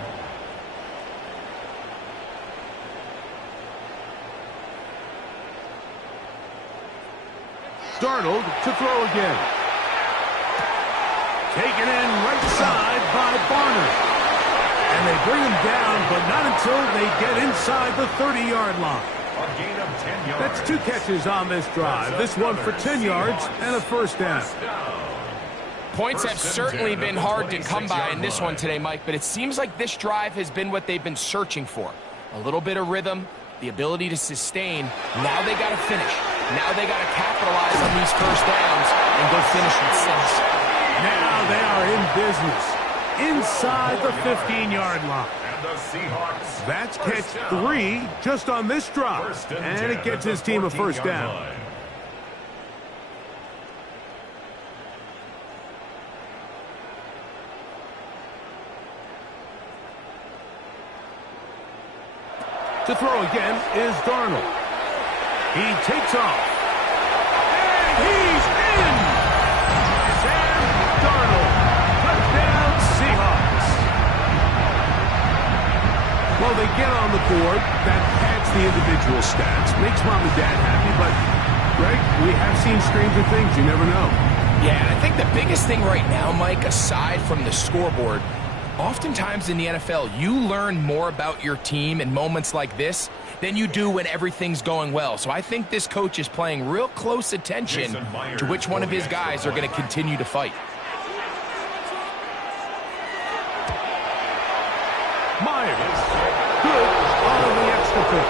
Darnold to throw again. Taken in right side by Barner. And they bring him down, but not until they get inside the 30-yard line. A gain of 10 yards. That's 2 catches on this drive. This one for 10 yards and a first down. Points have certainly been hard to come by in this one today, Mike, but it seems like this drive has been what they've been searching for. A little bit of rhythm, the ability to sustain. Now they got to finish. Now they got to capitalize on these first downs and go finish with 6. Now they are in business inside the 15-yard line. And the Seahawks. That's catch 3 just on this drive. And it gets his team a first down. To throw again is Darnold. He takes off. And he's in! Sam Darnold. Touchdown, Seahawks. Well, they get on the board. That pads the individual stats. Makes mom and dad happy, but, Greg, we have seen stranger things. You never know. Yeah, and I think the biggest thing right now, Mike, aside from the scoreboard, oftentimes in the NFL, you learn more about your team in moments like this than you do when everything's going well. So I think this coach is playing real close attention to which one of his guys are going to continue to fight. Myers, good on the extra point.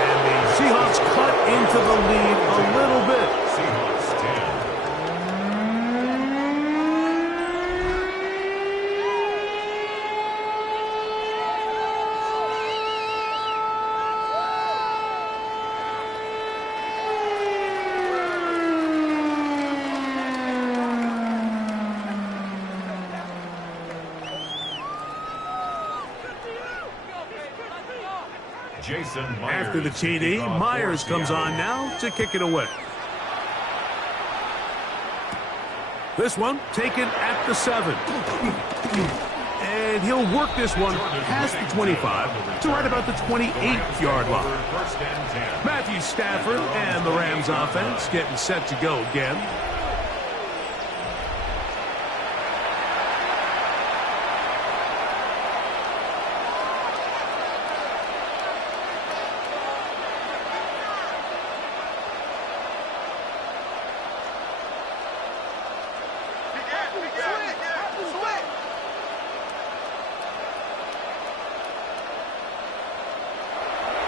And the Seahawks cut into the lead a little bit. Seahawks 10. After the TD, Myers comes on now to kick it away. This one taken at the 7. And he'll work this one past the 25 to right about the 28-yard line. Matthew Stafford and the Rams offense getting set to go again.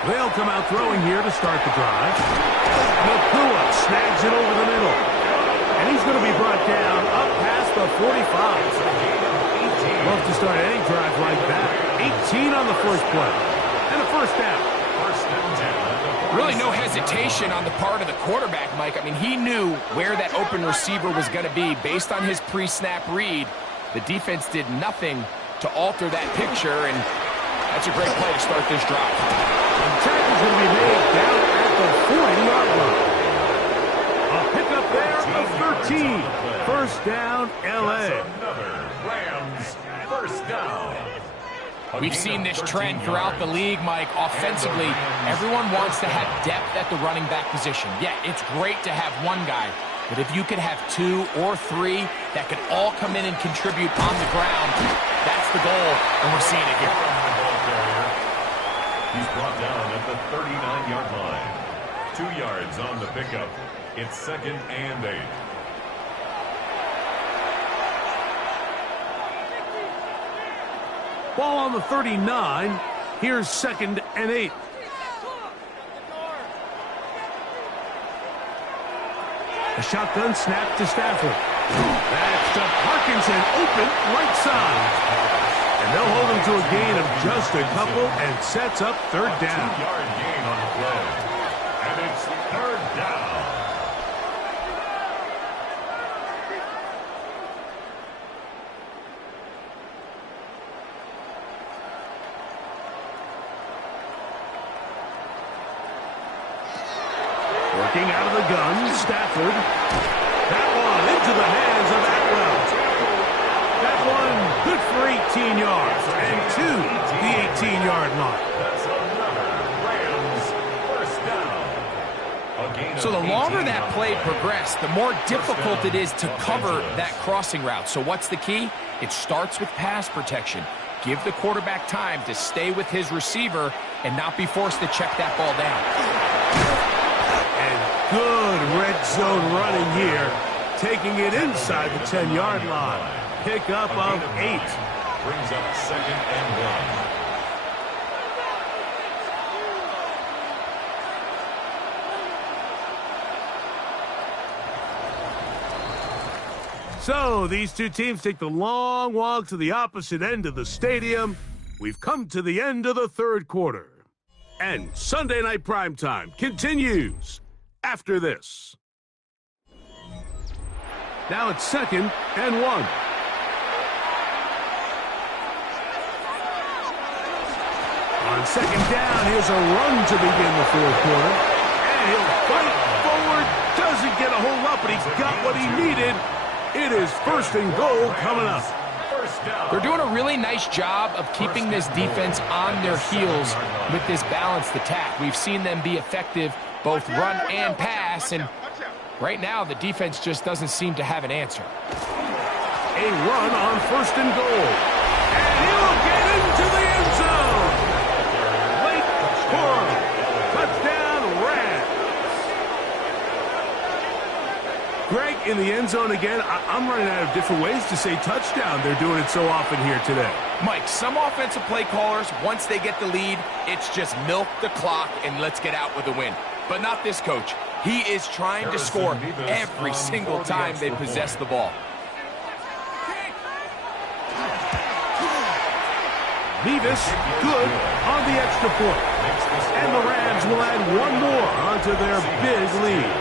They'll come out throwing here to start the drive. Nakua snags it over the middle. And he's going to be brought down up past the 45. Love to start any drive like that. 18 on the first play. And a first down. Really no hesitation on the part of the quarterback, Mike. I mean, he knew where that open receiver was going to be based on his pre-snap read. The defense did nothing to alter that picture, and that's a great play to start this drive. Tackle's going to be made down at the 40-yard line. A pickup there of 13. First down, L.A. Rams first down. We've seen this trend throughout the league, Mike. Offensively, everyone wants to have depth at the running back position. Yeah, it's great to have one guy, but if you could have two or three that could all come in and contribute on the ground, that's the goal, and we're seeing it here. He's brought down at the 39-yard line. 2 yards on the pickup. It's 2nd and 8. Ball on the 39. Here's 2nd and 8. A shotgun snap to Stafford. That's to Parkinson, open right side. And they'll hold him to a gain of just a couple and sets up third down. 2-yard gain on the play. And it's third down. Working out of the gun, Stafford. That one into the hands of Atwell. That one good for 18 yards and to the 18-yard line. That's another Rams first down. A gain So the of longer 18 that on the play progressed, the more difficult it is to cover Angeles. that crossing route. So what's the key? It starts with pass protection. Give the quarterback time to stay with his receiver and not be forced to check that ball down. And good red zone running here, taking it inside the 10-yard line. Pickup of 8. Brings up 2nd and 1. So these two teams take the long walk to the opposite end of the stadium. We've come to the end of the third quarter. And Sunday Night Primetime continues after this. Now it's 2nd and 1. On 2nd down, here's a run to begin the fourth quarter. And he'll fight forward. Doesn't get a whole lot, but he's got what he needed. It is 1st and goal coming up. They're doing a really nice job of keeping this defense on their heels with this balanced attack. We've seen them be effective both run and pass, and right now the defense just doesn't seem to have an answer. A run on 1st and goal. And he'll get into the end zone. Late score. Touchdown, Rams. Greg, in the end zone again, I'm running out of different ways to say touchdown. They're doing it so often here today. Mike, some offensive play callers, once they get the lead, it's just milk the clock and let's get out with a win. But not this coach. He is trying to score every single time they possess the ball. Nevis, good on the extra point. And the Rams will add one more onto their big lead.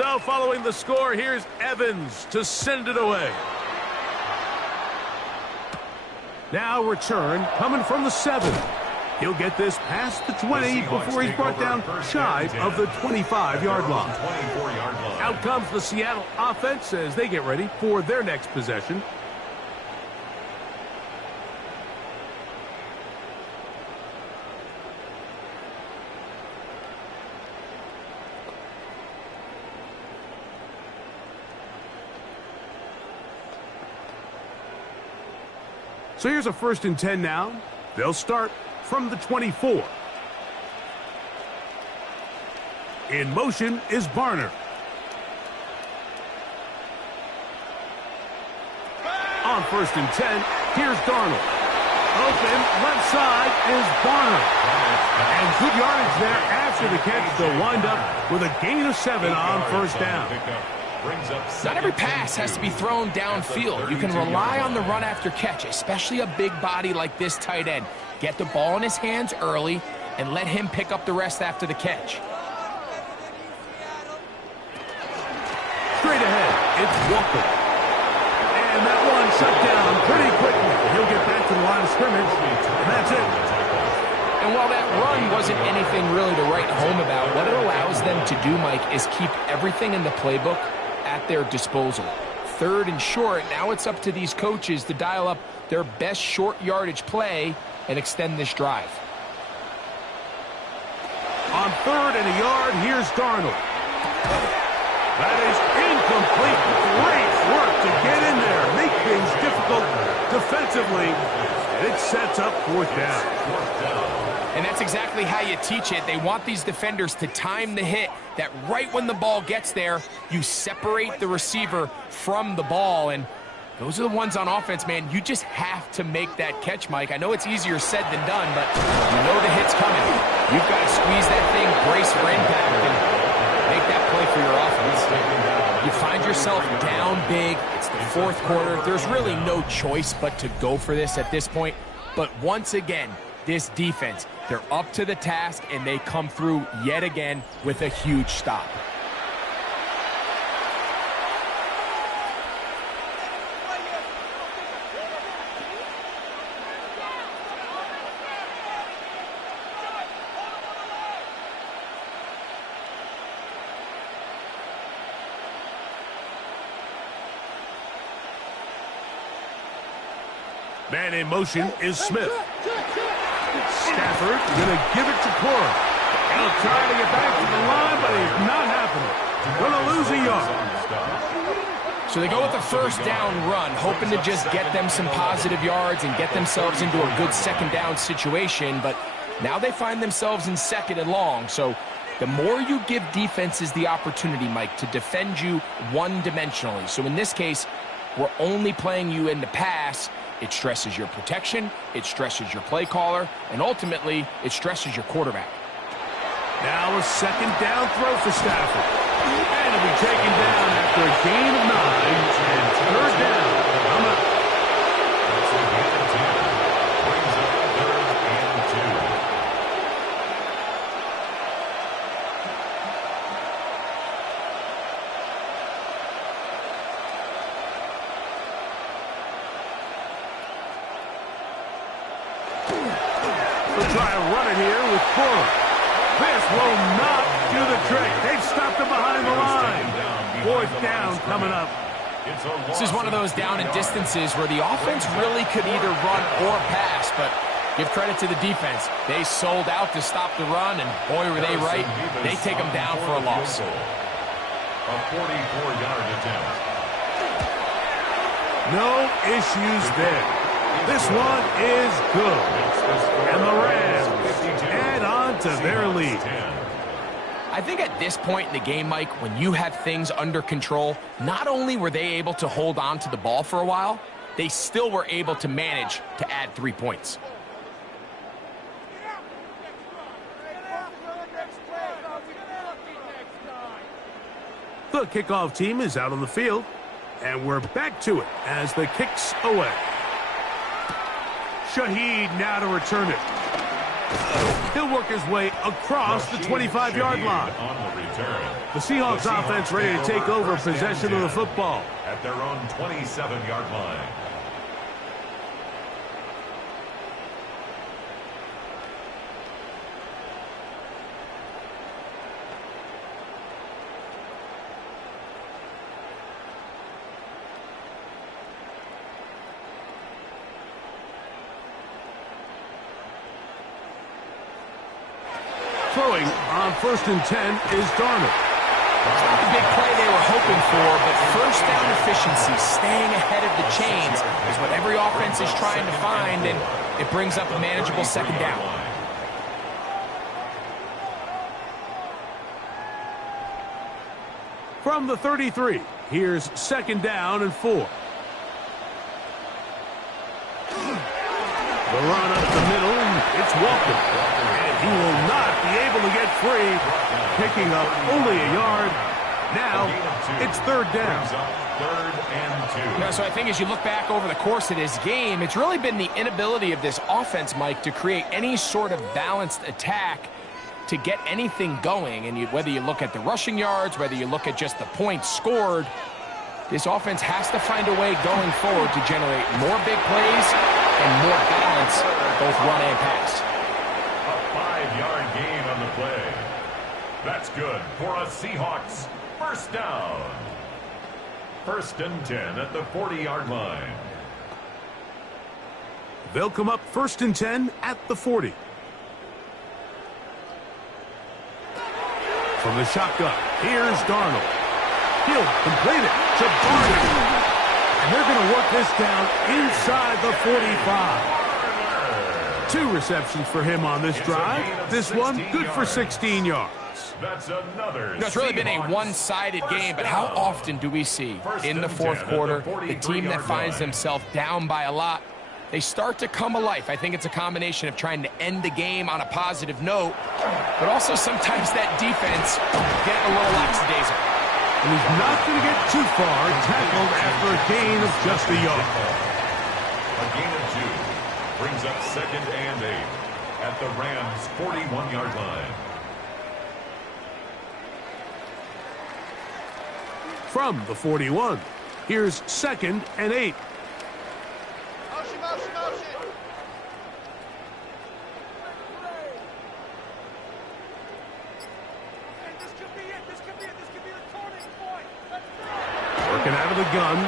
So following the score, here's Evans to send it away. Now return coming from the 7. He'll get this past the 20 before he's brought down shy of the 25-yard line. Out comes the Seattle offense as they get ready for their next possession. So here's a 1st and 10 now. They'll start from the 24. In motion is Barner. On 1st and 10, here's Darnold. Open, left side is Barner. And good yardage there after the catch. They'll wind up with a gain of 7 on 1st down. Not every pass has to be thrown downfield. You can rely on the run after catch, especially a big body like this tight end. Get the ball in his hands early and let him pick up the rest after the catch. Straight ahead, it's Walker. And that one shut down pretty quickly. He'll get back to the line of scrimmage, and that's it. And while that run wasn't anything really to write home about, what it allows them to do, Mike, is keep everything in the playbook at their disposal. 3rd and short, now it's up to these coaches to dial up their best short yardage play and extend this drive. On 3rd and a yard, here's Darnold. That is incomplete. Great work to get in there, make things difficult defensively, and it sets up 4th down. And that's exactly how you teach it. They want these defenders to time the hit, that right when the ball gets there, you separate the receiver from the ball. And those are the ones on offense, man. You just have to make that catch, Mike. I know it's easier said than done, but you know the hit's coming. You've got to squeeze that thing, brace for impact, and make that play for your offense. You find yourself down big. It's the 4th quarter. There's really no choice but to go for this at this point. But once again, this defense, they're up to the task, and they come through yet again with a huge stop. Man in motion is Smith. Stafford going to give it to Cora. He'll try to get back to the line, but it's not happening. Going to lose a yard. So they go with the 1st down run, hoping to just get them some positive yards and get themselves into a good 2nd down situation. But now they find themselves in 2nd and long. So the more you give defenses the opportunity, Mike, to defend you one-dimensionally. So in this case, we're only playing you in the pass. It stresses your protection, it stresses your play caller, and ultimately, it stresses your quarterback. Now a 2nd down throw for Stafford. And it'll be taken down after a gain of 9, and 3rd down. I'm up. That's a gain of 10. Brings up 3rd and 2. They'll try to run it here with Cora. This will not do the trick. They've stopped him behind the line. 4th down coming up. This is one of those down and distances where the offense really could either run or pass, but give credit to the defense. They sold out to stop the run, and boy, were they right. They take them down for a loss. A 44-yard attempt. No issues there. This one is good. And the Rams add on to their lead. I think at this point in the game, Mike, when you have things under control, not only were they able to hold on to the ball for a while, they still were able to manage to add 3 points. The kickoff team is out on the field, and we're back to it as the kick's away. Shaheed now to return it. He'll work his way across the 25-yard line. On the return. The Seahawks offense ready to take over possession of the football. At their own 27-yard line. Throwing on 1st and 10 is Darnold. It's not the big play they were hoping for, but first down efficiency, staying ahead of the chains, is what every offense is trying to find, and it brings up a manageable 2nd down. From the 33, here's 2nd down and 4. The run up the middle, it's Walker. He will not be able to get free, picking up only a yard. Now, it's 3rd down. So I think as you look back over the course of this game, it's really been the inability of this offense, Mike, to create any sort of balanced attack to get anything going. And whether you look at the rushing yards, whether you look at just the points scored, this offense has to find a way going forward to generate more big plays and more balance, both run and pass. 5-yard gain on the play. That's good for a Seahawks 1st down. 1st and 10 at the 40-yard line. They'll come up 1st and 10 at the 40. From the shotgun, here's Darnold. He'll complete it to Darnold. And they're going to work this down inside the 45. 2 receptions for him on this drive. This one good for 16 yards. That's another. It's really been a one-sided game, but how often do we see in the 4th quarter the team that finds themselves down by a lot, they start to come alive? I think it's a combination of trying to end the game on a positive note, but also sometimes that defense getting a little lackadaisical. And he's not going to get too far, tackled after a gain of just a yard. A gain of 2 brings up 2nd and 8 at the Rams' 41-yard line. From the 41, here's 2nd and 8. Motion, motion, motion. This could be it. This could be it. This could be the turning point. Let's go. Working out of the gun,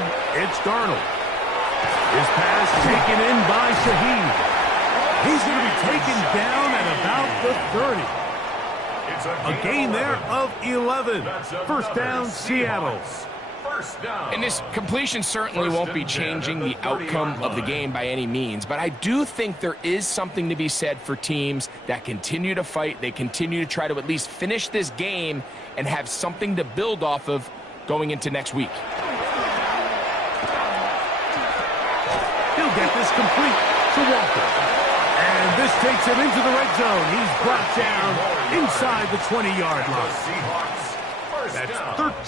it's Darnold. His pass taken in by Shaheed. He's going to be taken down at about the 30. A gain there of 11. 1st down, Seattle. And this completion certainly won't be changing the outcome of the game by any means, but I do think there is something to be said for teams that continue to fight. They continue to try to at least finish this game and have something to build off of going into next week. He'll get this complete to Walker. And this takes him into the red zone. He's brought down inside the 20-yard line. That's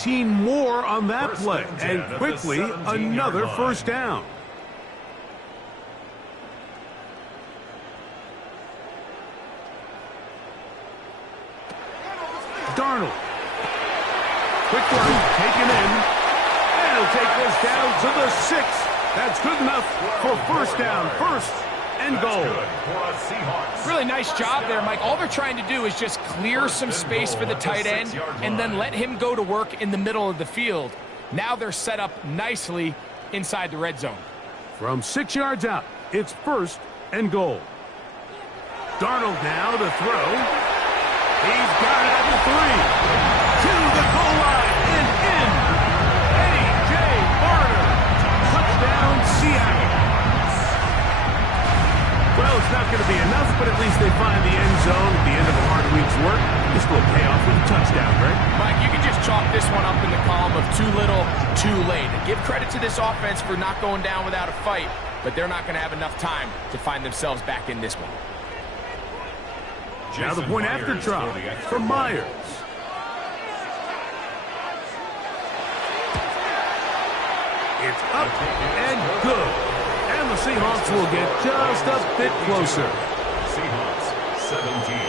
13 more on that play. And quickly, another 1st down. Darnold. Quick run, taken in. And he'll take this down to the 6. That's good enough for 1st down. 1st and goal. Really nice job there, Mike. All they're trying to do is just clear some space for the tight end and then let him go to work in the middle of the field. Now they're set up nicely inside the red zone. From 6 yards out, it's 1st and goal. Darnold now to throw. He's got it at the 3. To the goal line and in. A.J. Barner. Touchdown, Seattle. Well, it's not going to be enough, but at least they find the end zone at the end of a hard week's work. This will pay off with a touchdown, right? Mike, you can just chalk this one up in the column of too little, too late. And give credit to this offense for not going down without a fight, but they're not going to have enough time to find themselves back in this one. Now the point after try from Myers. It's up and good. And the Seahawks will get just a bit closer. Seahawks 17.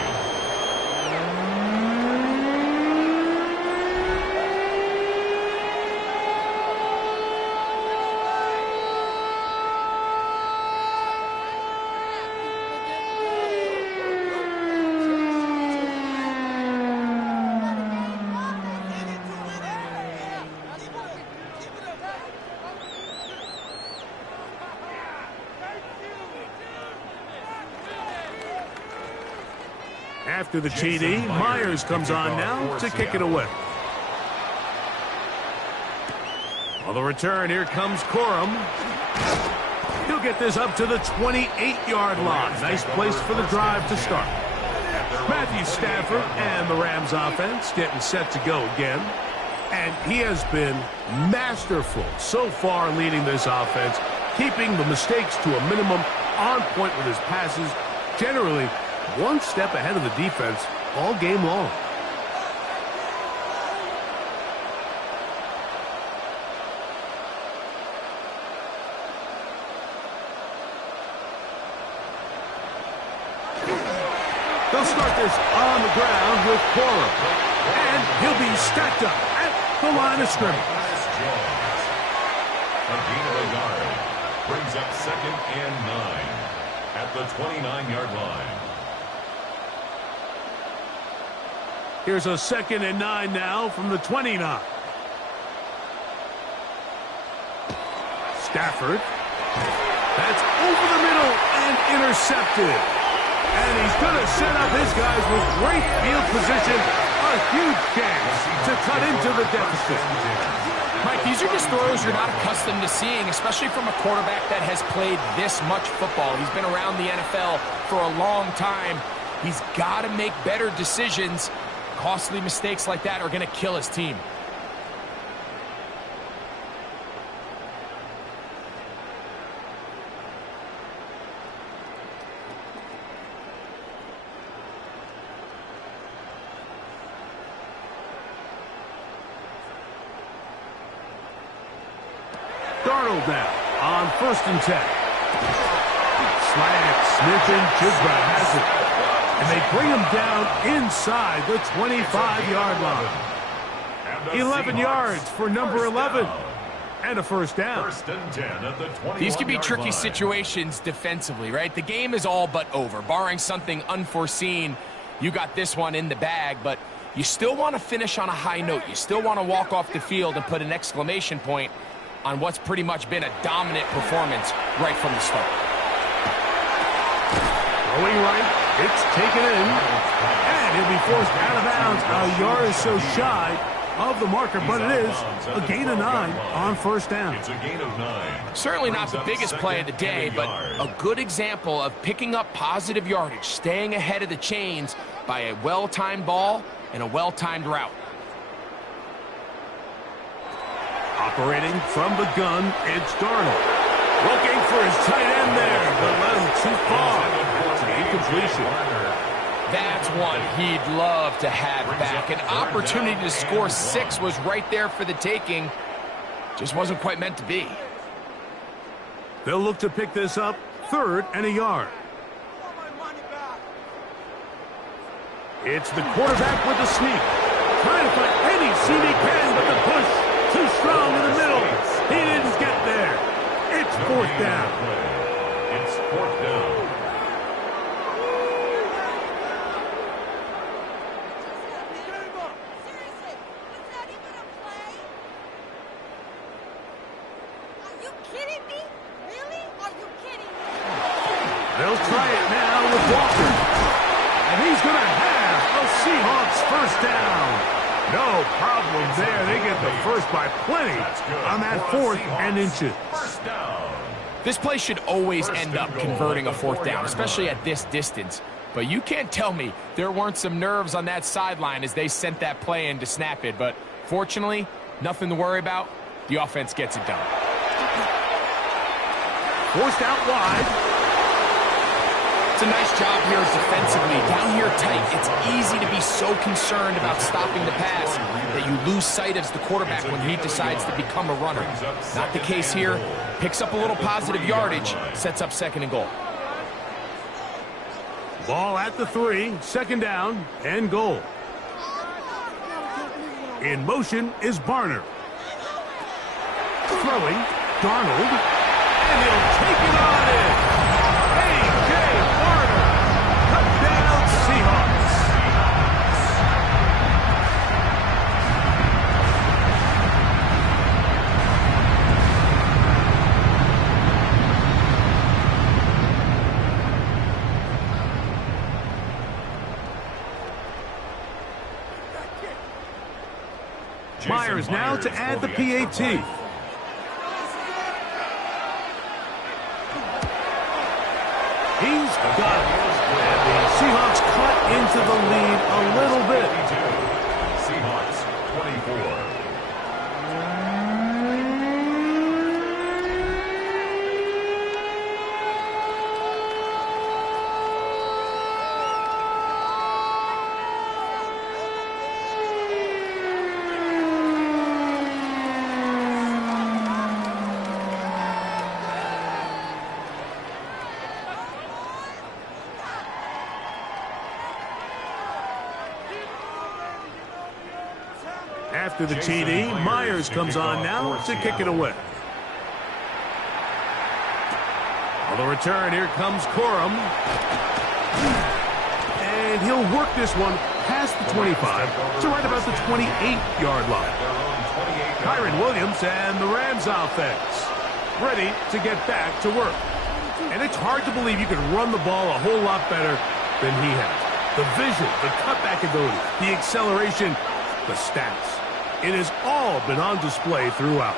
After the TD, Myers comes on now to kick it away. On the return, here comes Corum. He'll get this up to the 28-yard line. Nice place for the drive to start. Matthew Stafford and the Rams offense getting set to go again. And he has been masterful so far leading this offense, keeping the mistakes to a minimum, on point with his passes, generally one step ahead of the defense all game long. They'll start this on the ground with Corum. And he'll be stacked up at the line of scrimmage. A gain of a yard. Brings up 2nd and 9 at the 29-yard line. Here's a 2nd and 9 now from the 29. Stafford. That's over the middle and intercepted. And he's going to set up his guys with great field position. A huge chance to cut into the deficit. Mike, these are just throws you're not accustomed to seeing, especially from a quarterback that has played this much football. He's been around the NFL for a long time. He's got to make better decisions. Costly mistakes like that are going to kill his team. Darnold now on 1st and 10. Slant, Smith and Jigba has it. And they bring him down inside the 25-yard line. 11 yards for number 11. And a first down. 1st and 10 at the 21-yard line. These can be tricky situations defensively, right? The game is all but over. Barring something unforeseen, you got this one in the bag, but you still want to finish on a high note. You still want to walk off the field and put an exclamation point on what's pretty much been a dominant performance right from the start. Going right, it's taken in, and he'll be forced out of bounds a yard or so shy of the marker, but it is a gain of 9 on 1st down. It's a gain of 9. Certainly not the biggest play of the day, but a good example of picking up positive yardage, staying ahead of the chains by a well-timed ball and a well-timed route. Operating from the gun, it's Darnold. Looking for his tight end there, but let him too far. It's an incompletion. That's one he'd love to have back. An opportunity to score 6 was right there for the taking. Just wasn't quite meant to be. They'll look to pick this up 3rd and a yard. It's the quarterback with the sneak. Trying to find any seam he can, but the push too strong in the middle. He didn't get there. It's 4th down. It's 4th down. They'll try it now with Walker. And he's going to have a Seahawks first down. No problem there. They get the first by plenty on that 4th and inches. First down. This play should always end up converting a 4th down, especially at this distance. But you can't tell me there weren't some nerves on that sideline as they sent that play in to snap it. But fortunately, nothing to worry about. The offense gets it done. Forced out wide. It's a nice job here defensively. Down here tight, it's easy to be so concerned about stopping the pass that you lose sight of the quarterback when he decides to become a runner. Not the case here. Picks up a little positive yardage, sets up 2nd and goal. Ball at the 3, second down and goal. In motion is Barner. Throwing, Darnold, and he'll take it on in. A.J. Barner, touchdown Seahawks. Myers now to add the PAT. He's got it. And the Seahawks cut into the lead a little bit. Seahawks 24. After the TD, Myers comes on now to kick it away. On the return, here comes Corum. And he'll work this one past the 25 to right about the 28-yard line. Kyron Williams and the Rams offense ready to get back to work. And it's hard to believe you can run the ball a whole lot better than he has. The vision, the cutback ability, the acceleration, the stats. It has all been on display throughout.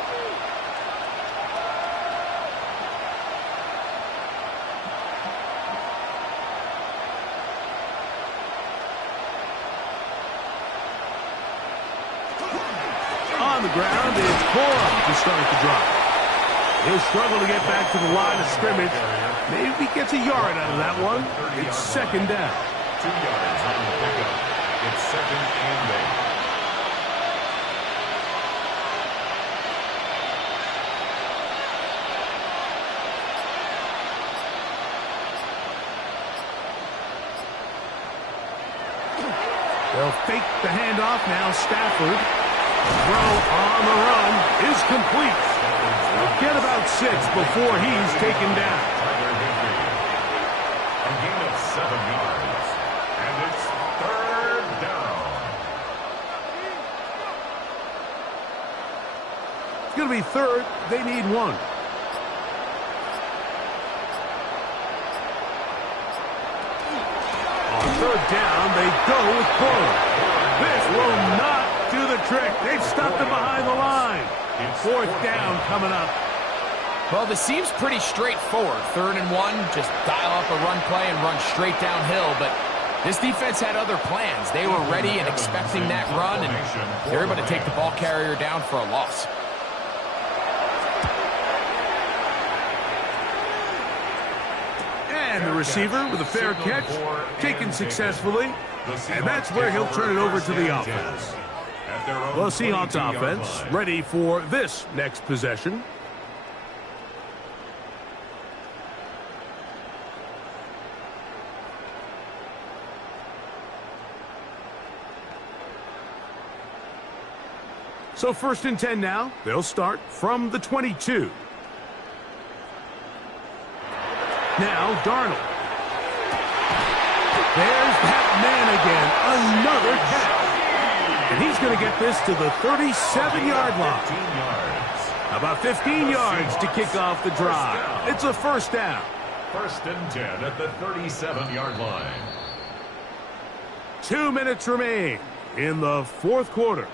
On the ground is Corum to start the drive. He'll struggle to get back to the line of scrimmage. Maybe he gets a yard out of that one. It's second down. 2 yards on the pickup. It's second and 8. They'll fake the handoff now. Stafford. Throw on the run is complete. They'll get about 6 before he's taken down. A gain of 7 yards. And it's third down. It's going to be third. They need 1. Third down, they go with Corum. This will not do the trick. They've stopped him behind the line. Fourth down coming up. Well, this seems pretty straightforward. 3rd and 1, just dial up a run play and run straight downhill. But this defense had other plans. They were ready and expecting that run, and they were able to take the ball carrier down for a loss. And the receiver with a fair catch, taken successfully, and that's where he'll turn it over to the offense. Well, Seahawks offense ready for this next possession. So 1st and 10 now. They'll start from the 22. Now, Darnold. There's that man again. Another catch. And he's going to get this to the 37-yard line. About 15 yards to kick off the drive. It's a first down. 1st and 10 at the 37-yard line. 2 minutes remain in the 4th quarter.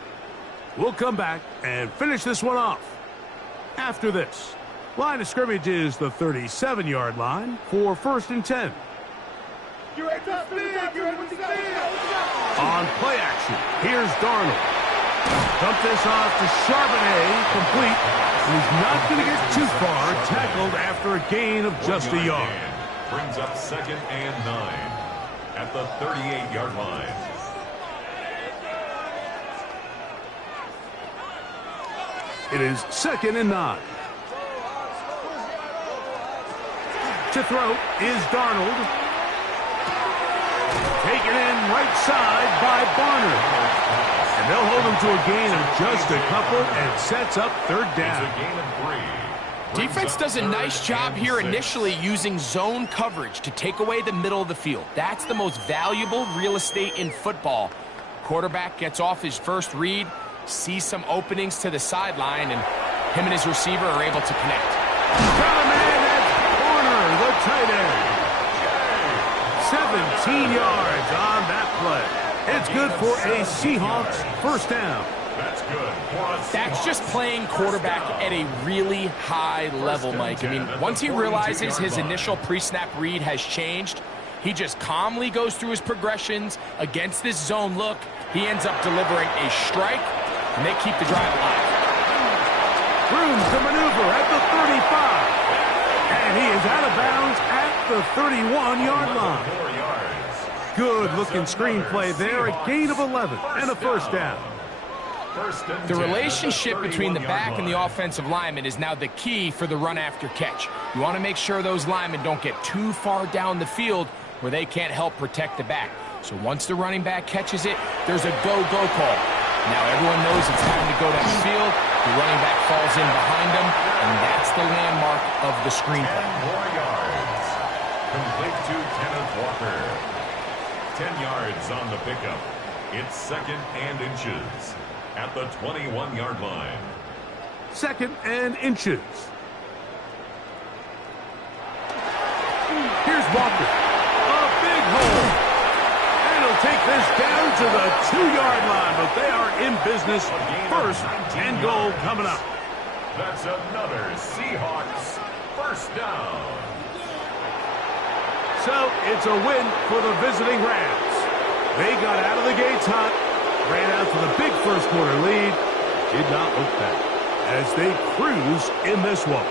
We'll come back and finish this one off after this. Line of scrimmage is the 37-yard line for 1st and 10. You're at the speed. You're at the speed. On play action, here's Darnold. Dump this off to Charbonnet, complete. And he's not going to get too far, tackled after a gain of just a yard. Brings up 2nd and 9 at the 38-yard line. It is 2nd and 9. To throw is Darnold. Taken in right side by Barnard. And they'll hold him to a gain of just a couple and sets up third down. It's a gain of 3. Defense does a nice job here initially using zone coverage to take away the middle of the field. That's the most valuable real estate in football. Quarterback gets off his first read, sees some openings to the sideline, and him and his receiver are able to connect. Got a man, that's Barner, the tight end. 17 yards on that play. It's good for a Seahawks first down. That's good. That's just playing quarterback at a really high level, Mike. I mean, once he realizes his initial pre-snap read has changed, he just calmly goes through his progressions against this zone look. He ends up delivering a strike, and they keep the drive alive. Room to maneuver at the 35. And he is out of bounds at the 31-yard line. Good-looking screenplay there, a gain of 11 and a first down. The relationship between the back and the offensive lineman is now the key for the run after catch. You want to make sure those linemen don't get too far down the field where they can't help protect the back. So once the running back catches it, there's a go-go call. Now everyone knows it's time to go downfield. The running back falls in behind him, and that's the landmark of the screenplay. 10 more yards. Complete to Kenneth Walker. 10 yards on the pickup. It's second and inches at the 21-yard line. Second and inches. Here's Walker. A big hole. And he'll take this down to the 2-yard line, but they are in business. First and goal coming up. That's another Seahawks first down. So it's a win for the visiting Rams. They got out of the gates hot, ran out to the big first quarter lead, did not look back as they cruise in this one.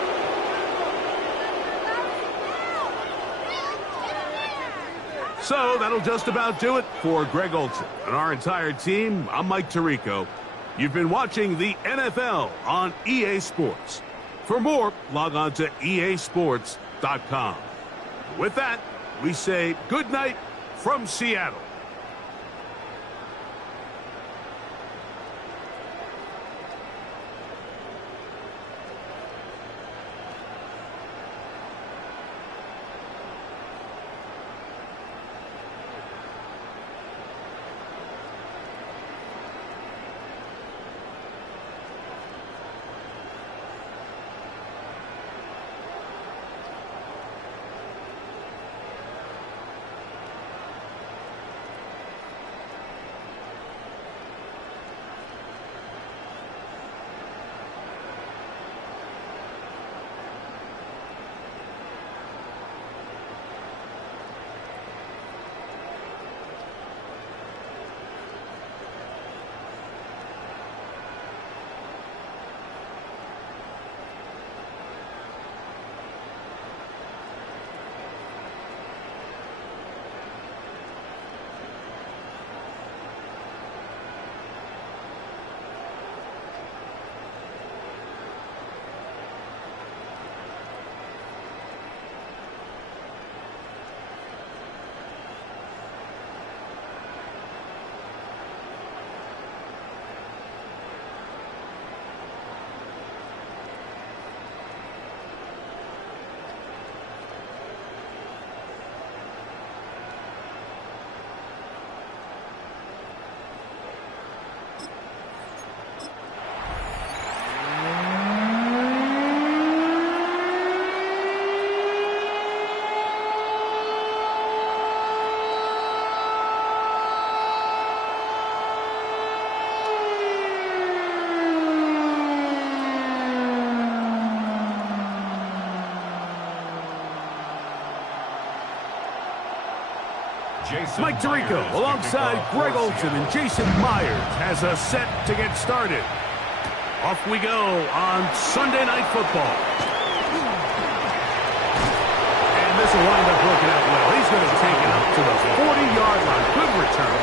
So that'll just about do it for Greg Olsen and our entire team. I'm Mike Tirico. You've been watching the NFL on EA Sports. For more, log on to easports.com. With that, we say good night from Seattle. Mike Tirico, alongside Greg Olsen and Jason Myers, has us set to get started. Off we go on Sunday Night Football. And this will wind up working out well. He's going to take it up to the 40-yard line. Good return.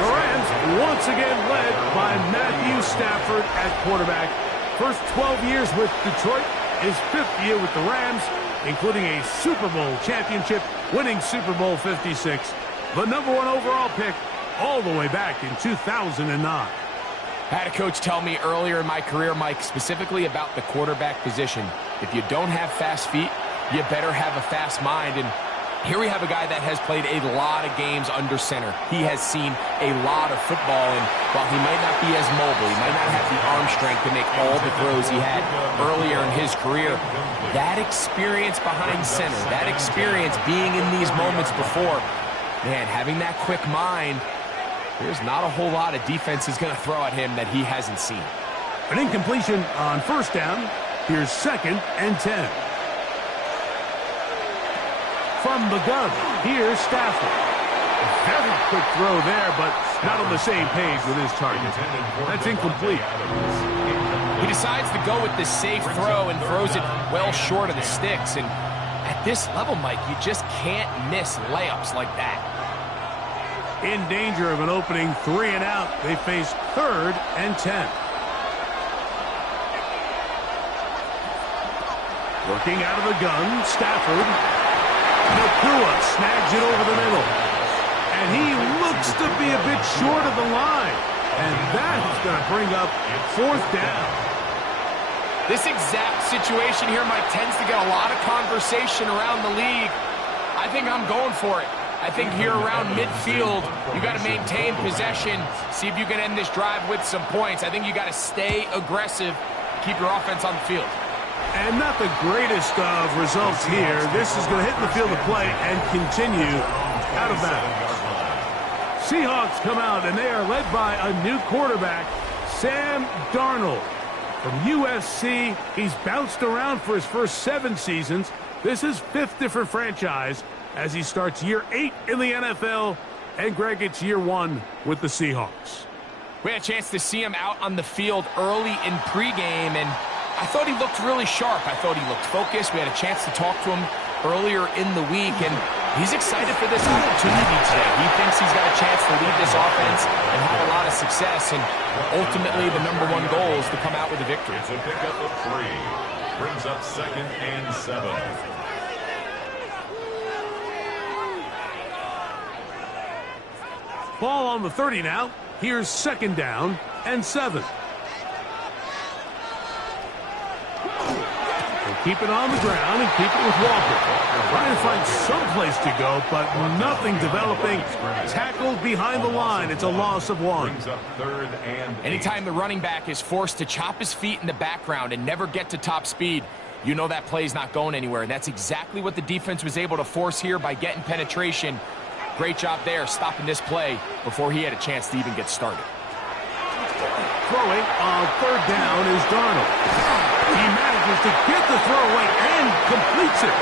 The Rams once again led by Matthew Stafford at quarterback. First 12 years with Detroit, his 5th year with the Rams, including a Super Bowl championship, winning Super Bowl 56. the #1 overall pick all the way back in 2009. I had a coach tell me earlier in my career, Mike, specifically about the quarterback position. If you don't have fast feet, you better have a fast mind. And here we have a guy that has played a lot of games under center. He has seen a lot of football, and while he might not be as mobile, he might not have the arm strength to make all the throws he had earlier in his career, that experience behind center, that experience being in these moments before, man, having that quick mind, there's not a whole lot of defense is going to throw at him that he hasn't seen. An incompletion on first down. Here's 2nd and 10. From the gun, here's Stafford. Very quick throw there, but not on the same page with his target. That's incomplete. He decides to go with the safe throw and throws it well short of the sticks. And at this level, Mike, you just can't miss layups like that. In danger of an opening 3 and out. They face 3rd and 10. Working out of the gun, Stafford. Nakua snags it over the middle. And he looks to be a bit short of the line. And that is going to bring up 4th down. This exact situation here, Mike, tends to get a lot of conversation around the league. I think I'm going for it. I think here around midfield, you got to maintain possession, see if you can end this drive with some points. I think you got to stay aggressive, keep your offense on the field. And not the greatest of results here. This is going to hit the field of play and continue out of bounds. Seahawks come out, and they are led by a new quarterback, Sam Darnold. From USC, he's bounced around for his first 7 seasons. This is 5th different franchise as he starts year 8 in the NFL. And Greg, it's year 1 with the Seahawks. We had a chance to see him out on the field early in pregame, and I thought he looked really sharp. I thought he looked focused. We had a chance to talk to him earlier in the week, and he's excited for this opportunity today. He thinks he's got a chance to lead this offense and have a lot of success, and ultimately the #1 goal is to come out with a victory. It's a pickup of 3. Brings up 2nd and 7. Ball on the 30 now. Here's 2nd down and 7. Keep it on the ground and keep it with Walker. Trying to find some place to go, but nothing developing. Tackled behind the line. It's a loss of 1. Brings up 3rd and 8. Anytime the running back is forced to chop his feet in the background and never get to top speed, you know that play's not going anywhere. And that's exactly what the defense was able to force here by getting penetration. Great job there, stopping this play before he had a chance to even get started. Throwing on 3rd down is Darnold. He manages to get the throw away and completes it.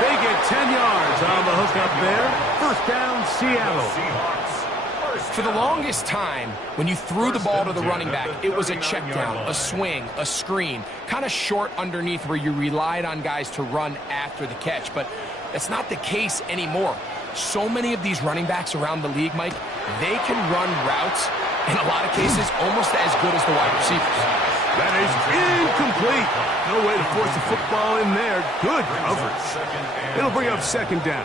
They get 10 yards on the hook up there. 1st down, Seattle. For the longest time, when you threw the ball to the running back, it was a check down, a swing, a screen, kind of short underneath where you relied on guys to run after the catch. But that's not the case anymore. So many of these running backs around the league, Mike, they can run routes, in a lot of cases, almost as good as the wide receivers. That is incomplete. No way to force the football in there. Good coverage. It'll bring up 2nd down.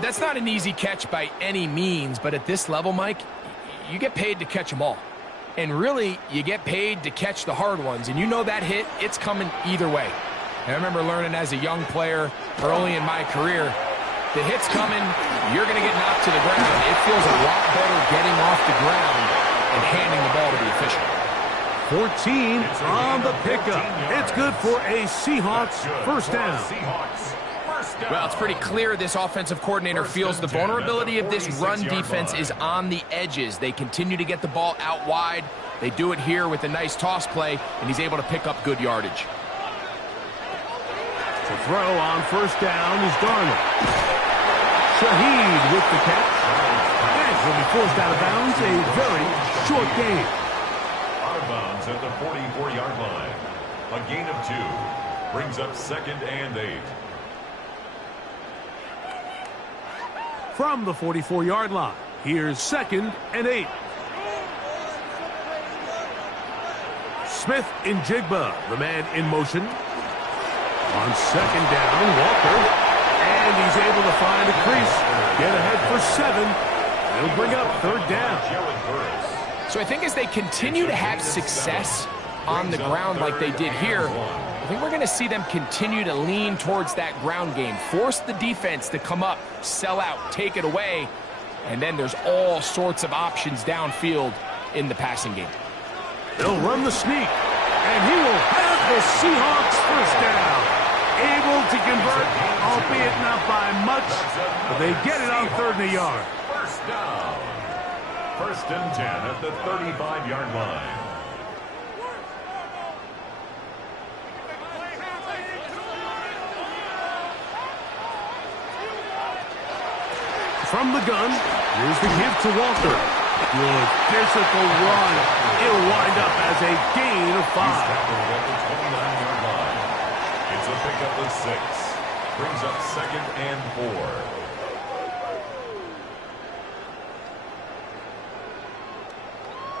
That's not an easy catch by any means, but at this level, Mike, you get paid to catch them all. And really, you get paid to catch the hard ones. And you know that hit, it's coming either way. And I remember learning as a young player early in my career, the hit's coming, you're going to get knocked to the ground. It feels a lot better getting off the ground and handing the ball to the official. 14 on the pickup. It's good for a Seahawks 1st down. Well, it's pretty clear this offensive coordinator feels the vulnerability of this run defense is on the edges. They continue to get the ball out wide. They do it here with a nice toss play, and he's able to pick up good yardage. To throw on 1st down is Darnold. Shaheed with the catch. And will be forced out of bounds. A very short game. Out of bounds at the 44-yard line. A gain of 2. Brings up 2nd and 8. From the 44-yard line, here's 2nd and 8. Smith in Jigba, the man in motion. On 2nd down, Walker. And he's able to find a crease. get ahead for 7. They'll bring up 3rd down. So I think as they continue to have success on the ground like they did here, I think we're going to see them continue to lean towards that ground game, force the defense to come up, sell out, take it away, and then there's all sorts of options downfield in the passing game. They'll run the sneak, and he will have the Seahawks 1st down. Able to convert, albeit not by much, but they get it on 3rd and a yard. 1st down. 1st and 10 at the 35-yard line. From the gun, here's the give to Walker. Good physical run. It'll wind up as a gain of 5. He's tackled at the 29-yard line. It's a pickup of 6. Brings up 2nd and 4.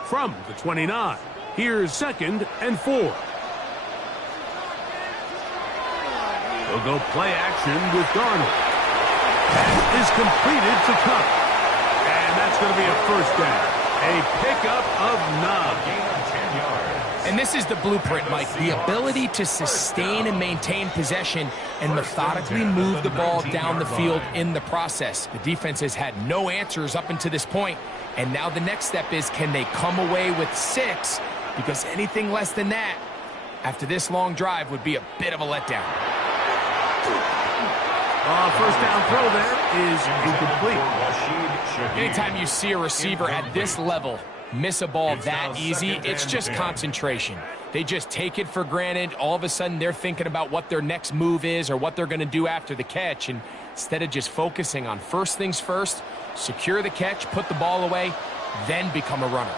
From the 29, here's 2nd and 4. They'll go play action with Darnold. Pass is completed to Cup. And that's going to be a 1st down. A pickup of 9. Gain of 10 yards. And this is the blueprint, Mike. The ability to sustain and maintain possession and methodically move the ball down the field in the process. The defense has had no answers up until this point, and now the next step is, can they come away with 6? Because anything less than that, after this long drive, would be a bit of a letdown. 1st down throw there is incomplete. Anytime you see a receiver at this level miss a ball that easy, it's just concentration. They just take it for granted. All of a sudden, they're thinking about what their next move is or what they're going to do after the catch. And instead of just focusing on first things first, secure the catch, put the ball away, then become a runner.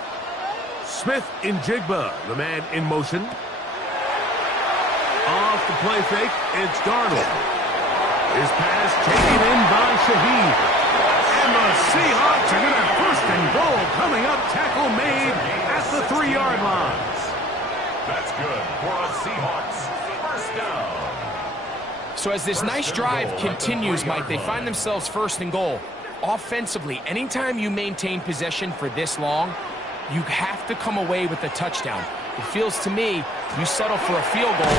Smith in Jigba, the man in motion. Off the play fake, it's Darnold. His pass taken in by Shaheed. And the Seahawks are going to have 1st and goal coming up. Tackle made at the 3-yard line. That's good for a Seahawks 1st down. So as this nice drive continues, Mike, they find themselves 1st and goal. Offensively, anytime you maintain possession for this long, you have to come away with a touchdown. It feels to me, you settle for a field goal,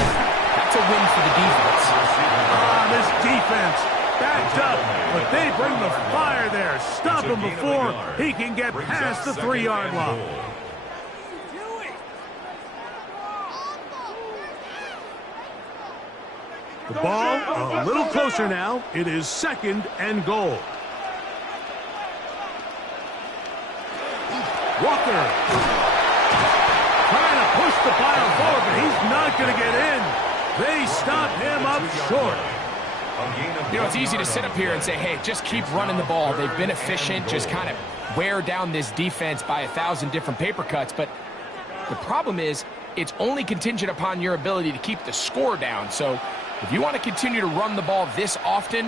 that's a win for the defense. This defense backed up, but they bring the fire there. Stop him before he can get past the 3-yard line. The ball a little closer now. It is 2nd and goal. Walker trying to push the pile forward, but he's not going to get in. They stop him up short. You know, it's easy to sit up here and say, hey, just keep running the ball. They've been efficient, just kind of wear down this defense by 1,000 different paper cuts. But the problem is, it's only contingent upon your ability to keep the score down. So if you want to continue to run the ball this often,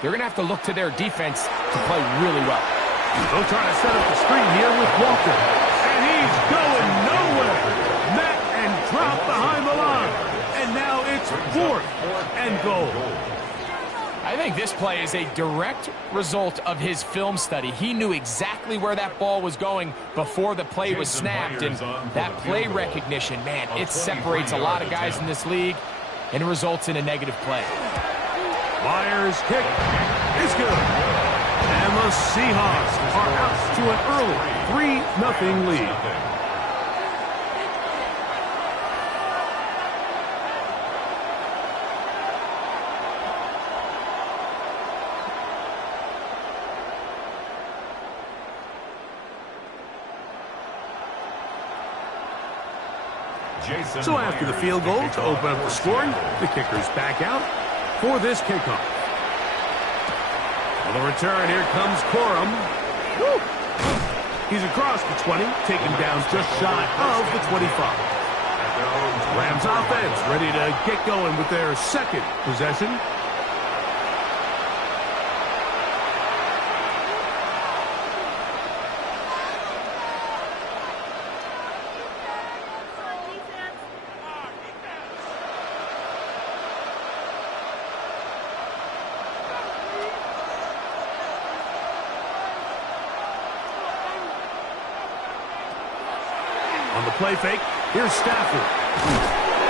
they're going to have to look to their defense to play really well. They'll try to set up the screen here with Walker. And he's going nowhere. Met and dropped behind the line. And now it's 4th and goal. I think this play is a direct result of his film study. He knew exactly where that ball was going before the play was snapped. And that play recognition, man, it separates a lot of guys in this league and results in a negative play. Myers' kick is good. And the Seahawks are out to an early 3-0 lead. So after the field goal to open up the scoring, the kicker's back out for this kickoff. On the return, here comes Corum. Woo! He's across the 20, taken down just shy of the 25. Rams offense ready to get going with their 2nd possession. On the play fake, here's Stafford.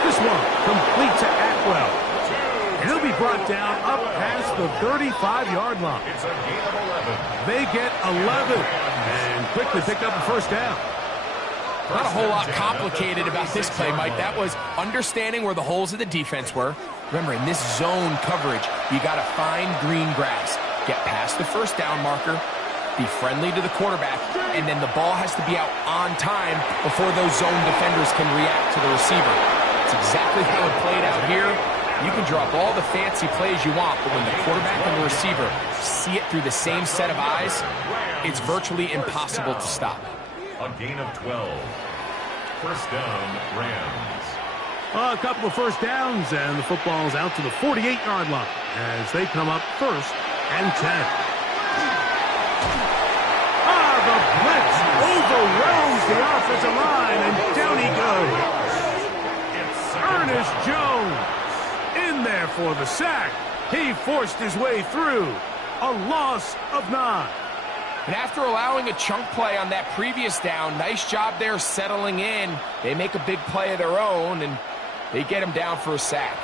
This one complete to Atwell. And he'll be brought down up past the 35-yard line. It's a gain of 11. They get 11 and quickly pick up a first down. Not a whole lot complicated about this play, Mike. That was understanding where the holes of the defense were. Remember, in this zone coverage, you got to find green grass. Get past the first down marker, be friendly to the quarterback, and then the ball has to be out on time before those zone defenders can react to the receiver. It's exactly how it played out here. You can draw up all the fancy plays you want, but when the quarterback and the receiver see it through the same set of eyes, it's virtually impossible to stop. A gain of 12. First down, Rams. A couple of first downs, and the football's out to the 48-yard line as they come up first and 10. The blitz overwhelms the offensive line, and down he goes. Ernest Jones in there for the sack. He forced his way through. A loss of 9. And after allowing a chunk play on that previous down, nice job there settling in. They make a big play of their own, and they get him down for a sack.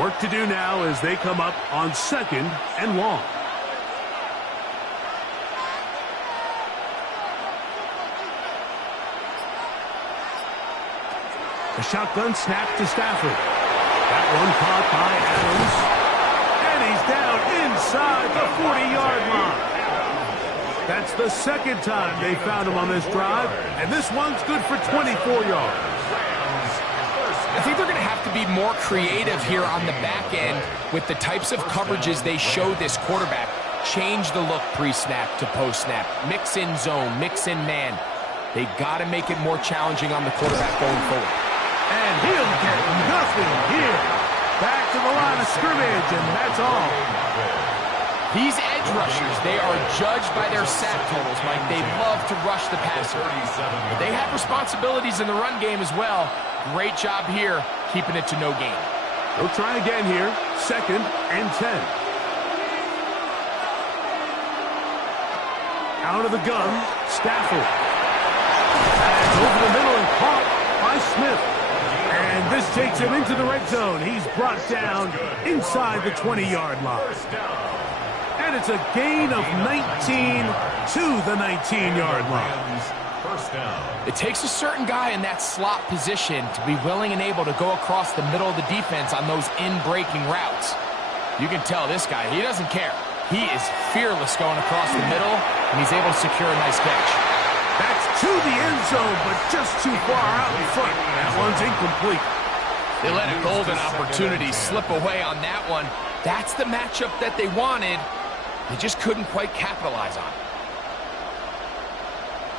Work to do now as they come up on 2nd and long. A shotgun snap to Stafford. That one caught by Adams. And he's down inside the 40-yard line. That's the second time they found him on this drive, and this one's good for 24 yards. I think they're going to have to be more creative here on the back end with the types of coverages they show this quarterback. Change the look pre-snap to post-snap. Mix in zone, mix in man. They got to make it more challenging on the quarterback going forward. And he'll get nothing here. Back to the line of scrimmage, and that's all. These edge rushers, they are judged by their sack totals, Mike. They love to rush the passer. They have responsibilities in the run game as well. Great job here, keeping it to no gain. They'll try again here, 2nd and 10. Out of the gun, Stafford. Pass over the middle and caught by Smith. And this takes him into the red zone. He's brought down inside the 20-yard line. And it's a gain of 19 to the 19-yard line. First down. It takes a certain guy in that slot position to be willing and able to go across the middle of the defense on those in-breaking routes. You can tell this guy, he doesn't care. He is fearless going across the middle, and he's able to secure a nice catch. That's to the end zone, but just too far out in front. That one's incomplete. They let a golden opportunity slip away on that one. That's the matchup that they wanted. They just couldn't quite capitalize on it.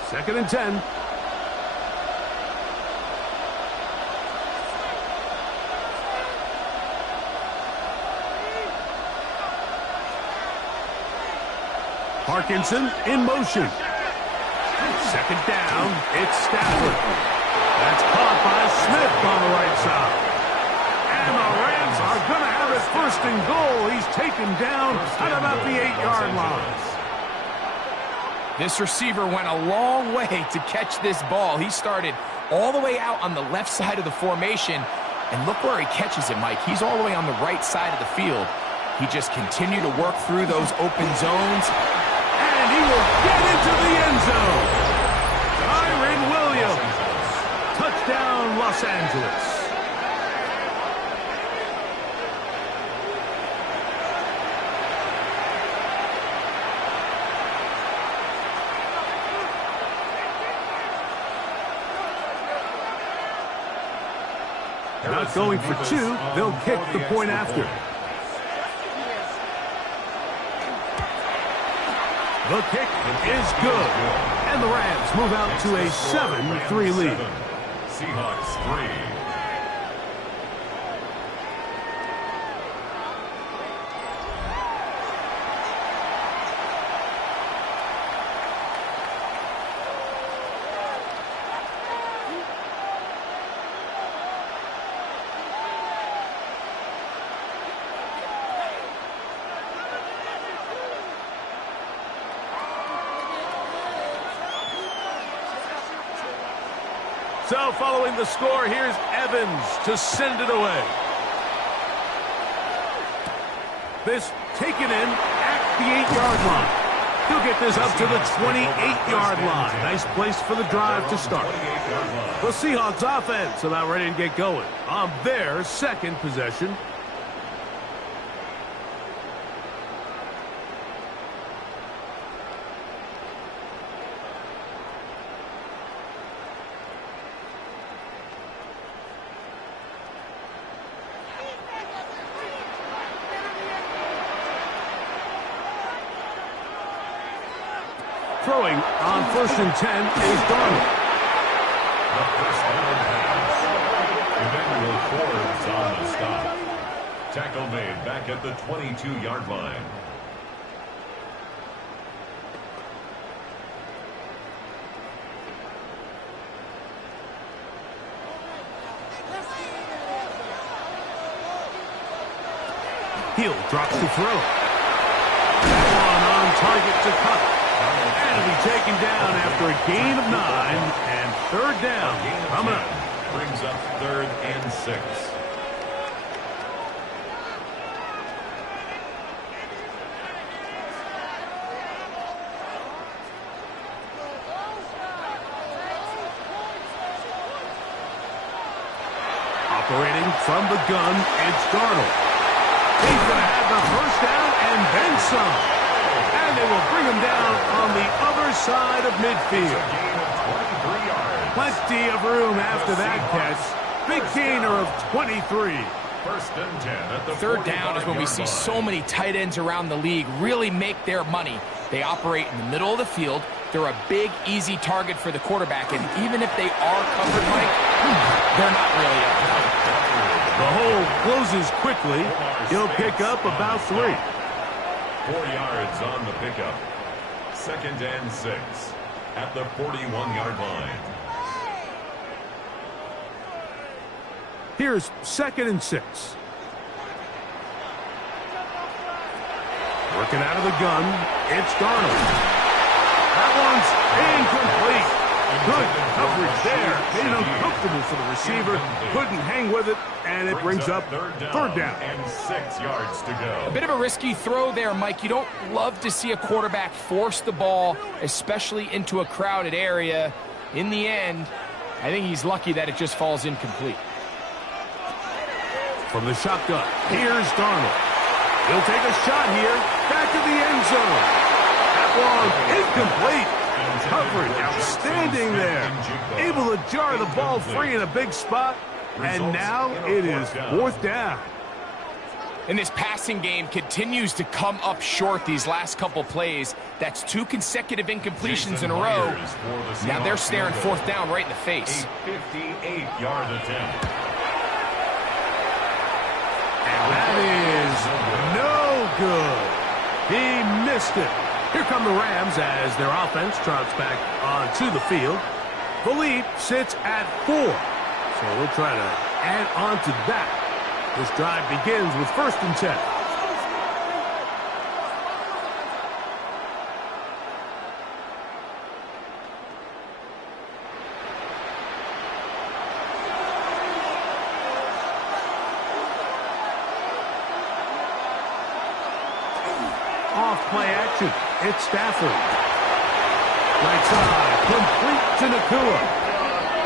2nd and 10. Parkinson in motion. 2nd down, it's Stafford. That's caught by Smith on the right side. And the Rams are going to have it 1st and goal. He's taken down at about the 8-yard line. This receiver went a long way to catch this ball. He started all the way out on the left side of the formation. And look where he catches it, Mike. He's all the way on the right side of the field. He just continued to work through those open zones. And he will get into the end zone. Kyren Williams. Touchdown, Los Angeles. Not going for 2, they'll kick the point after. The kick is good. And the Rams move out to a 7-3 lead. Seahawks 3. So following the score, here's Evans to send it away. This taken in at the 8-yard line. He'll get this up to the 28-yard line. Nice place for the drive to start. The Seahawks offense about ready to get going on their second possession. Throwing on 1st and 10 is Darnold. The first down pass. Emmanuel Forbes on the stop. Tackle made back at the 22-yard line. Hill drops the throw. One on target to cut. And it'll be taken down after a gain of 9 and 3rd down. Coming up. Brings up 3rd and 6. Operating from the gun, it's Darnold. He's going to have the first down and then some. And they will bring him down on the other side of midfield. Plenty of room after that catch. Big gainer of 23. 1st and 10 at the 3rd down is when we see so many tight ends around the league really make their money. They operate in the middle of the field. They're a big, easy target for the quarterback. And even if they are covered, Mike, they're not really up. The hole closes quickly. He'll pick up about 3. 4 yards on the pickup. 2nd and 6 at the 41-yard line. Here's 2nd and 6. Working out of the gun, it's Darnold. That one's incomplete. Good coverage there. Made it uncomfortable for the receiver. Couldn't hang with it, and it brings up 3rd down. And 6 yards to go. A bit of a risky throw there, Mike. You don't love to see a quarterback force the ball, especially into a crowded area. In the end, I think he's lucky that it just falls incomplete. From the shotgun, here's Darnold. He'll take a shot here. Back to the end zone. That one incomplete. Coverage outstanding there. Able to jar the ball free in a big spot. And now it is 4th down. And this passing game continues to come up short these last couple plays. That's 2 consecutive incompletions in a row. Now they're staring 4th down right in the face. A 58-yard attempt. And that is no good. He missed it. Here come the Rams as their offense trots back onto the field. The lead sits at 4. So we'll try to add on to that. This drive begins with 1st and 10. Off play action. It's Stafford. Right side. Complete to Nakua.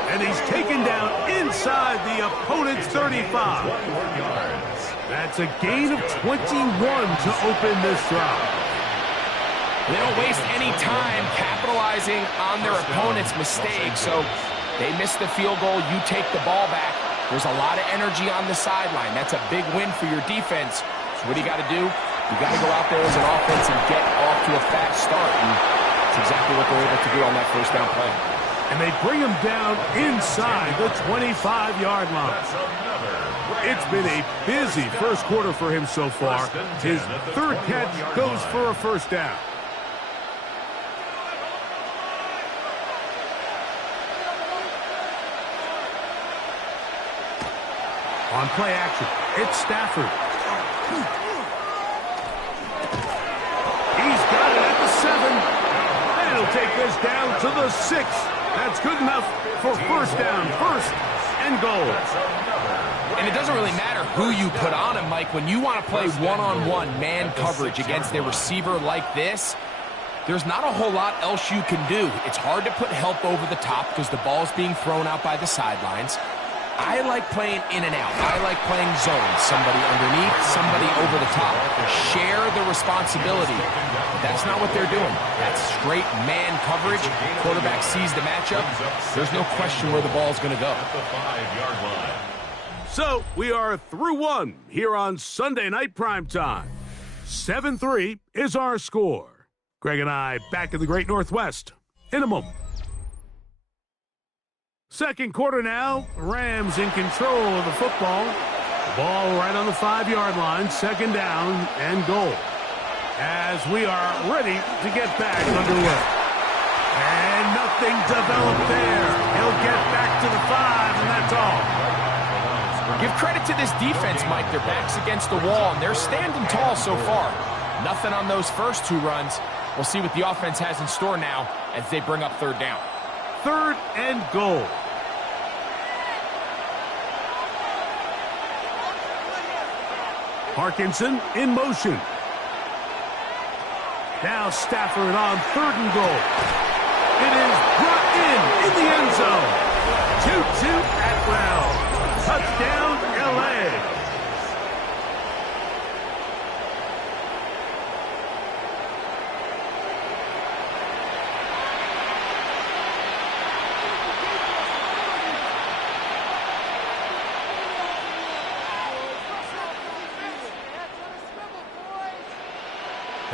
And he's taken down inside the opponent's 35. That's a gain of 21 to open this drive. They don't waste any time capitalizing on their opponent's mistakes. So they miss the field goal. You take the ball back. There's a lot of energy on the sideline. That's a big win for your defense. So what do you got to do? You got to go out there as an offense and get off to a fast start. And that's exactly what they're able to do on that 1st down play. And they bring him down inside the 25-yard line. It's been a busy 1st quarter for him so far. His 3rd catch goes for a 1st down. On play action, it's Stafford. He's got it at the 7. And he'll take this down to the 6. That's good enough for first down, first and goal. And it doesn't really matter who you put on him, Mike. When you want to play one-on-one man coverage against a receiver like this, there's not a whole lot else you can do. It's hard to put help over the top because the ball's being thrown out by the sidelines. I like playing in and out. I like playing zone. Somebody underneath, somebody over the top. Share the responsibility. That's not what they're doing. That's straight man coverage. Quarterback sees the matchup. There's no question where the ball's going to go. At the 5-yard line. So we are through one here on Sunday Night Primetime. 7-3 is our score. Greg and I back in the Great Northwest in a moment. Second quarter now, Rams in control of the football. Ball right on the 5-yard line, second down and goal. As we are ready to get back underway. And nothing developed there. He'll get back to the 5, and that's all. Give credit to this defense, Mike. Their back's against the wall, and they're standing tall so far. Nothing on those first 2 runs. We'll see what the offense has in store now as they bring up third down. Third and goal. Parkinson in motion. Now Stafford on third and goal. It is brought in the end zone. 2-2 Atwell. Touchdown, L.A.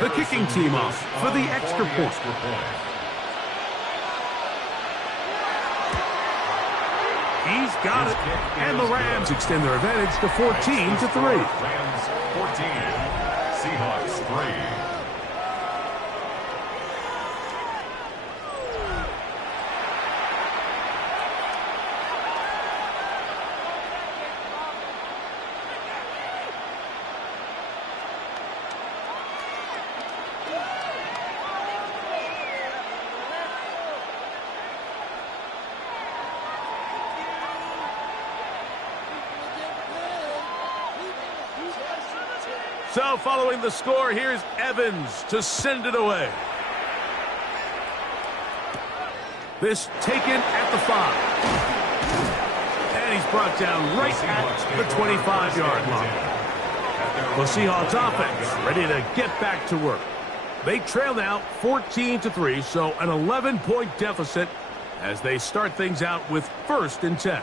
The kicking team off for the extra point. He's got it. And the Rams extend their advantage to 14-3. Rams 14, Seahawks 3. So following the score, here's Evans to send it away. This taken at the 5. And he's brought down right at the 25-yard line. The Seahawks offense ready to get back to work. They trail now 14-3, so an 11-point deficit as they start things out with first and 10.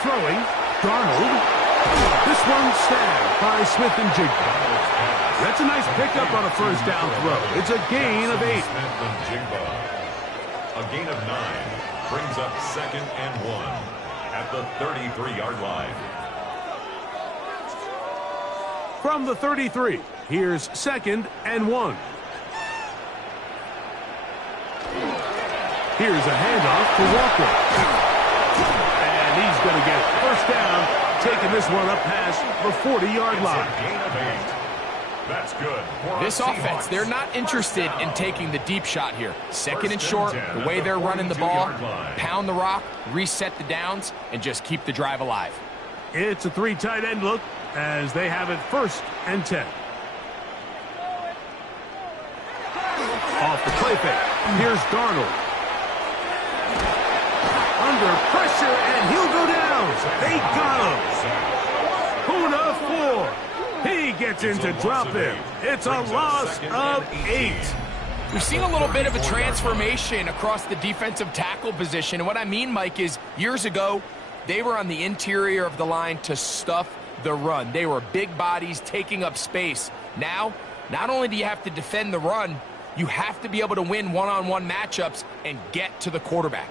Throwing, Darnold. This one snagged by Smith and Jigba. That's a nice pickup on a first down throw. It's a gain of 8. Smith and Jigba. A gain of 9 brings up second and 1 at the 33-yard line. From the 33, here's second and 1. Here's a handoff to Walker. And he's going to get first down, taking this one up past the 40-yard line. Gain of 8. That's good. This offense, they're not interested in taking the deep shot here. Second and short, the way they're running the ball, pound the rock, reset the downs, and just keep the drive alive. It's a 3 tight end look as they have it first and 10. Off the play fake. Here's Darnold. Under pressure, and he'll go down. They got him. Puna 4. He gets in to drop him. It's a loss of 8. We've seen a little bit of a transformation across the defensive tackle position. And what I mean, Mike, is years ago, they were on the interior of the line to stuff the run. They were big bodies taking up space. Now, not only do you have to defend the run, you have to be able to win one-on-one matchups and get to the quarterback.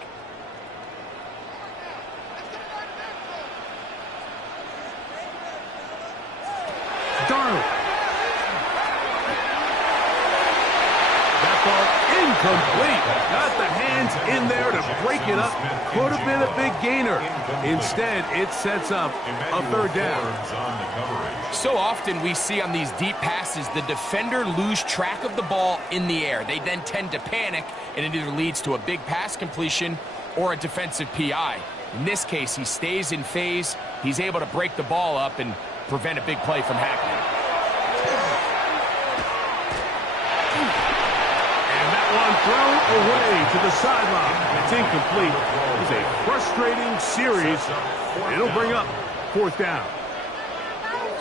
Darnold. That ball incomplete. Got the hands in there to break it up. Could have been a big gainer. Instead, it sets up a third down. So often we see on these deep passes, the defender lose track of the ball in the air. They then tend to panic, and it either leads to a big pass completion or a defensive PI. In this case, he stays in phase. He's able to break the ball up and prevent a big play from happening. And that one thrown away to the sideline. It's incomplete. It was a frustrating series. It'll bring up fourth down.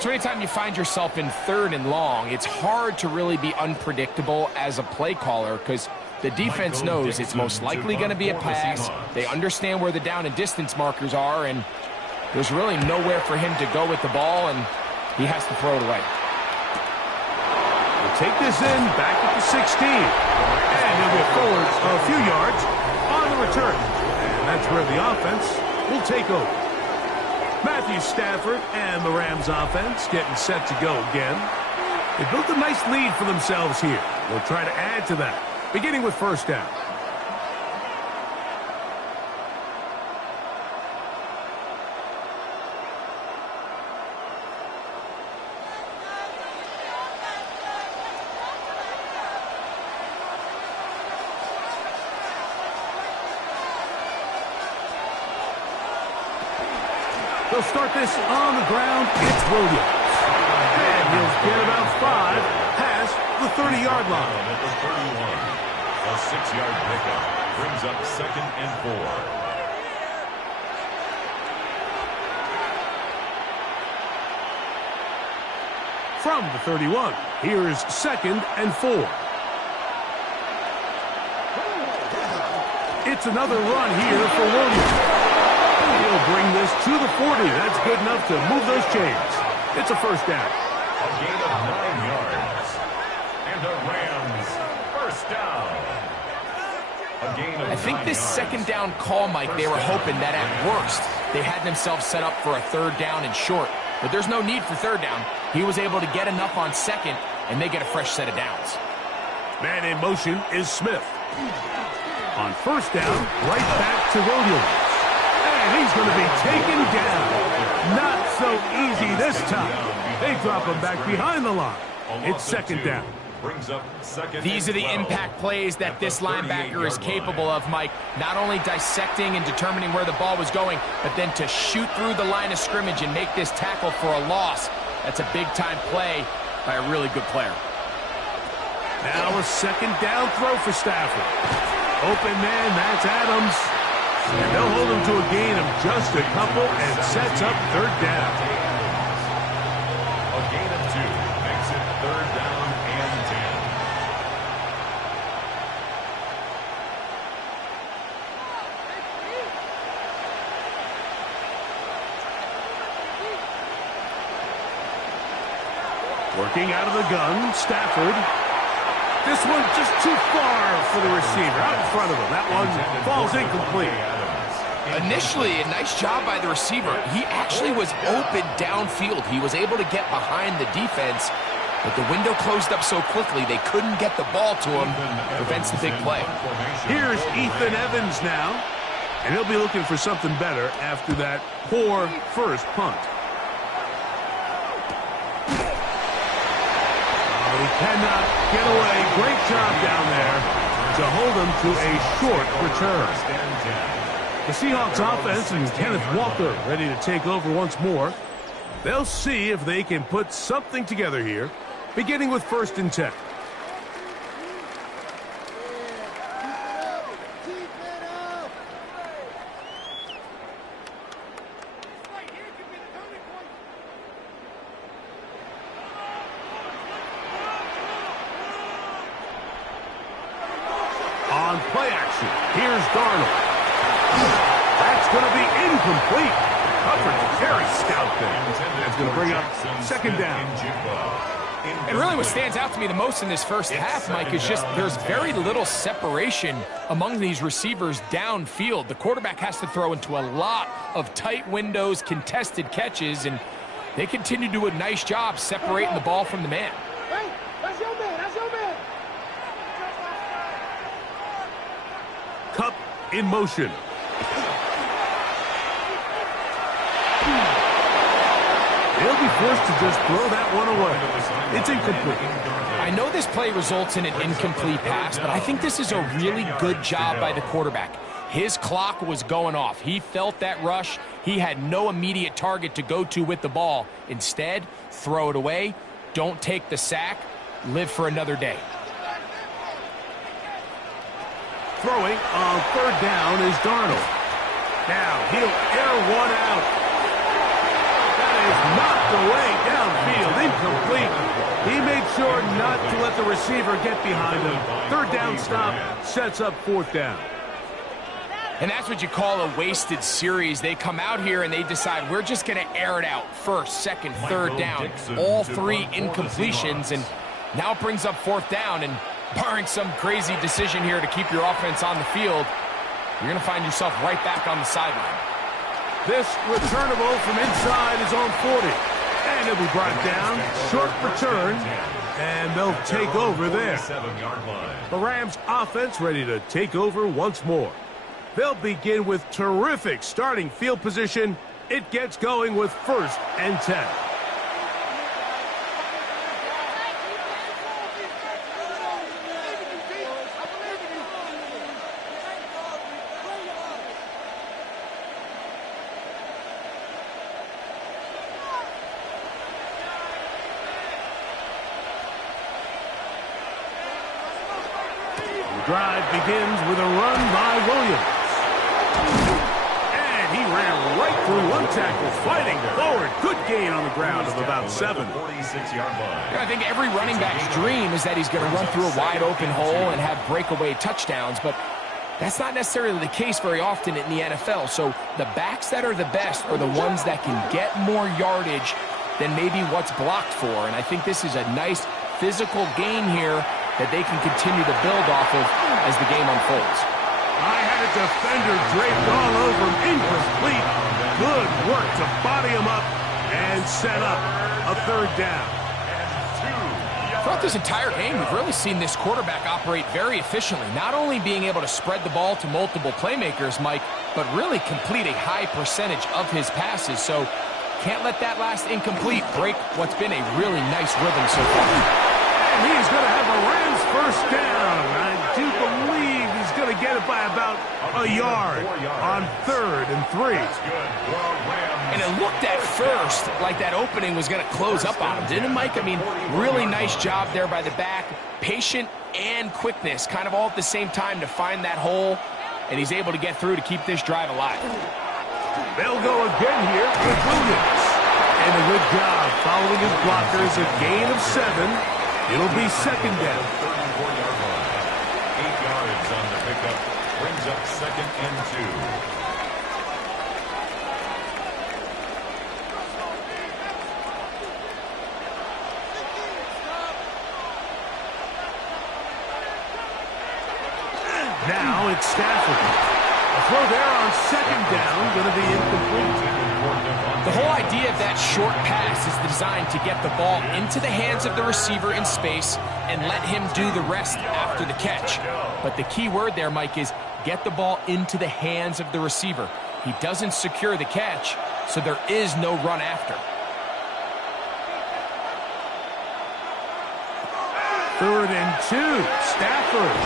So anytime you find yourself in third and long, it's hard to really be unpredictable as a play caller because the defense knows it's most likely going to be a pass. They understand where the down and distance markers are, and there's really nowhere for him to go with the ball, and he has to throw it away. We'll take this in back at the 16. And he'll get forward a few yards on the return. And that's where the offense will take over. Matthew Stafford and the Rams offense getting set to go again. They built a nice lead for themselves here. They'll try to add to that, beginning with first down. They'll start this on the ground. It's Williams. And he'll get about 5 past the 30-yard line. At the 31, a 6-yard pickup brings up 2nd and 4. From the 31, here's 2nd and 4. It's another run here for Williams. He'll bring this to the 40. That's good enough to move those chains. It's a first down. A gain of 9 yards. And the Rams first down. A gain of I think this 2nd down call, Mike, they were hoping that at worst they had themselves set up for a 3rd down and short. But there's no need for 3rd down. He was able to get enough on 2nd, and they get a fresh set of downs. Man in motion is Smith. On first down, right back to Williams. And he's going to be taken down. Not so easy this time. They drop him back behind the line. It's 2nd down. Brings up 2nd. These are the impact plays that this linebacker is capable of, Mike. Not only dissecting and determining where the ball was going, but then to shoot through the line of scrimmage and make this tackle for a loss. That's a big-time play by a really good player. Now a 2nd down throw for Stafford. Open man, that's Adams. And they'll hold him to a gain of just a couple and sets up 3rd down. A gain of 2 makes it 3rd down and 10. Working out of the gun, Stafford. This one just too far for the receiver. Out in front of him. That one falls incomplete. Initially, a nice job by the receiver. He actually was open downfield. He was able to get behind the defense, but the window closed up so quickly they couldn't get the ball to him. Prevents the big play. Here's Ethan Evans now, and he'll be looking for something better after that poor first punt. He cannot get away. Great job down there to hold him to a short return. The Seahawks offense and Kenneth Walker ready to take over once more. They'll see if they can put something together here, beginning with 1st and 10. On play action, here's Darnold. That's going to be incomplete. Coverage very stout there. That's going to bring up 2nd down. And really what stands out to me the most in this first half, Mike, is just there's very little separation among these receivers downfield. The quarterback has to throw into a lot of tight windows, contested catches, and they continue to do a nice job separating the ball from the man. in motion. They'll be forced to just throw that one away. It's incomplete. I know this play results in an incomplete pass, but I think this is a really good job by the quarterback. His clock was going off. He felt that rush. He had no immediate target to go to with the ball. Instead, throw it away. Don't take the sack. Live for another day. Throwing on third down is Darnold. Now he'll air one out. That is knocked away downfield, incomplete. He made sure not to let the receiver get behind him. Third down stop sets up fourth down. And that's what you call a wasted series. They come out here and they decide we're just going to air it out. First, second, third down. All three incompletions, and now it brings up fourth down. And barring some crazy decision here to keep your offense on the field, you're going to find yourself right back on the sideline. This returnable from inside is on 40. And it'll be brought down. Short return. And they'll take over there. The Rams offense ready to take over once more. They'll begin with terrific starting field position. It gets going with 1st and 10. The drive begins with a run by Williams. And he ran right through one tackle, fighting forward. Good gain on the ground of about 7. I think every running back's dream is that he's going to run through a wide open hole and have breakaway touchdowns, but that's not necessarily the case very often in the NFL. So the backs that are the best are the ones that can get more yardage than maybe what's blocked for. And I think this is a nice physical gain here that they can continue to build off of as the game unfolds. I had a defender draped all over him. Incomplete. Good work to body him up and set up a third down. Throughout this entire game, we've really seen this quarterback operate very efficiently, not only being able to spread the ball to multiple playmakers, Mike, but really complete a high percentage of his passes. So can't let that last incomplete break what's been a really nice rhythm so far. And he's going to have the Rams first down. I do believe he's going to get it by about a yard on 3rd and 3. And it looked at first like that opening was going to close up on him, didn't it, Mike? I mean, really nice job there by the back. Patient and quickness, kind of all at the same time to find that hole. And he's able to get through to keep this drive alive. They'll go again here with Williams. And a good job following his blockers, a gain of 7. It'll be second down. 34-yard line. 8 yards on the pickup. Brings up 2nd and 2. Now it's Stafford. A throw there on 2nd down, going to be incomplete. The whole idea of that short pass is designed to get the ball into the hands of the receiver in space and let him do the rest after the catch. But the key word there, Mike, is get the ball into the hands of the receiver. He doesn't secure the catch, so there is no run after. 3rd and 2. Stafford.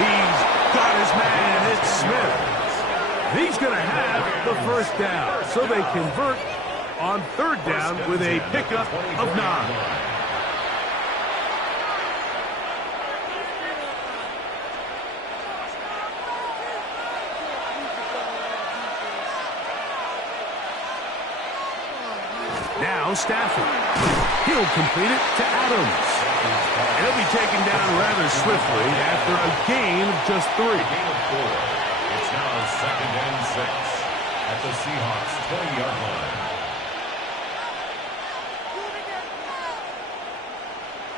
He's got his man. It's Smith. He's going to have the first down. So they convert on 3rd down with a pickup of 9. Now Stafford. He'll complete it to Adams. And he'll be taken down rather swiftly after a gain of just 3. It's now 2nd and 6 at the Seahawks 20-yard line.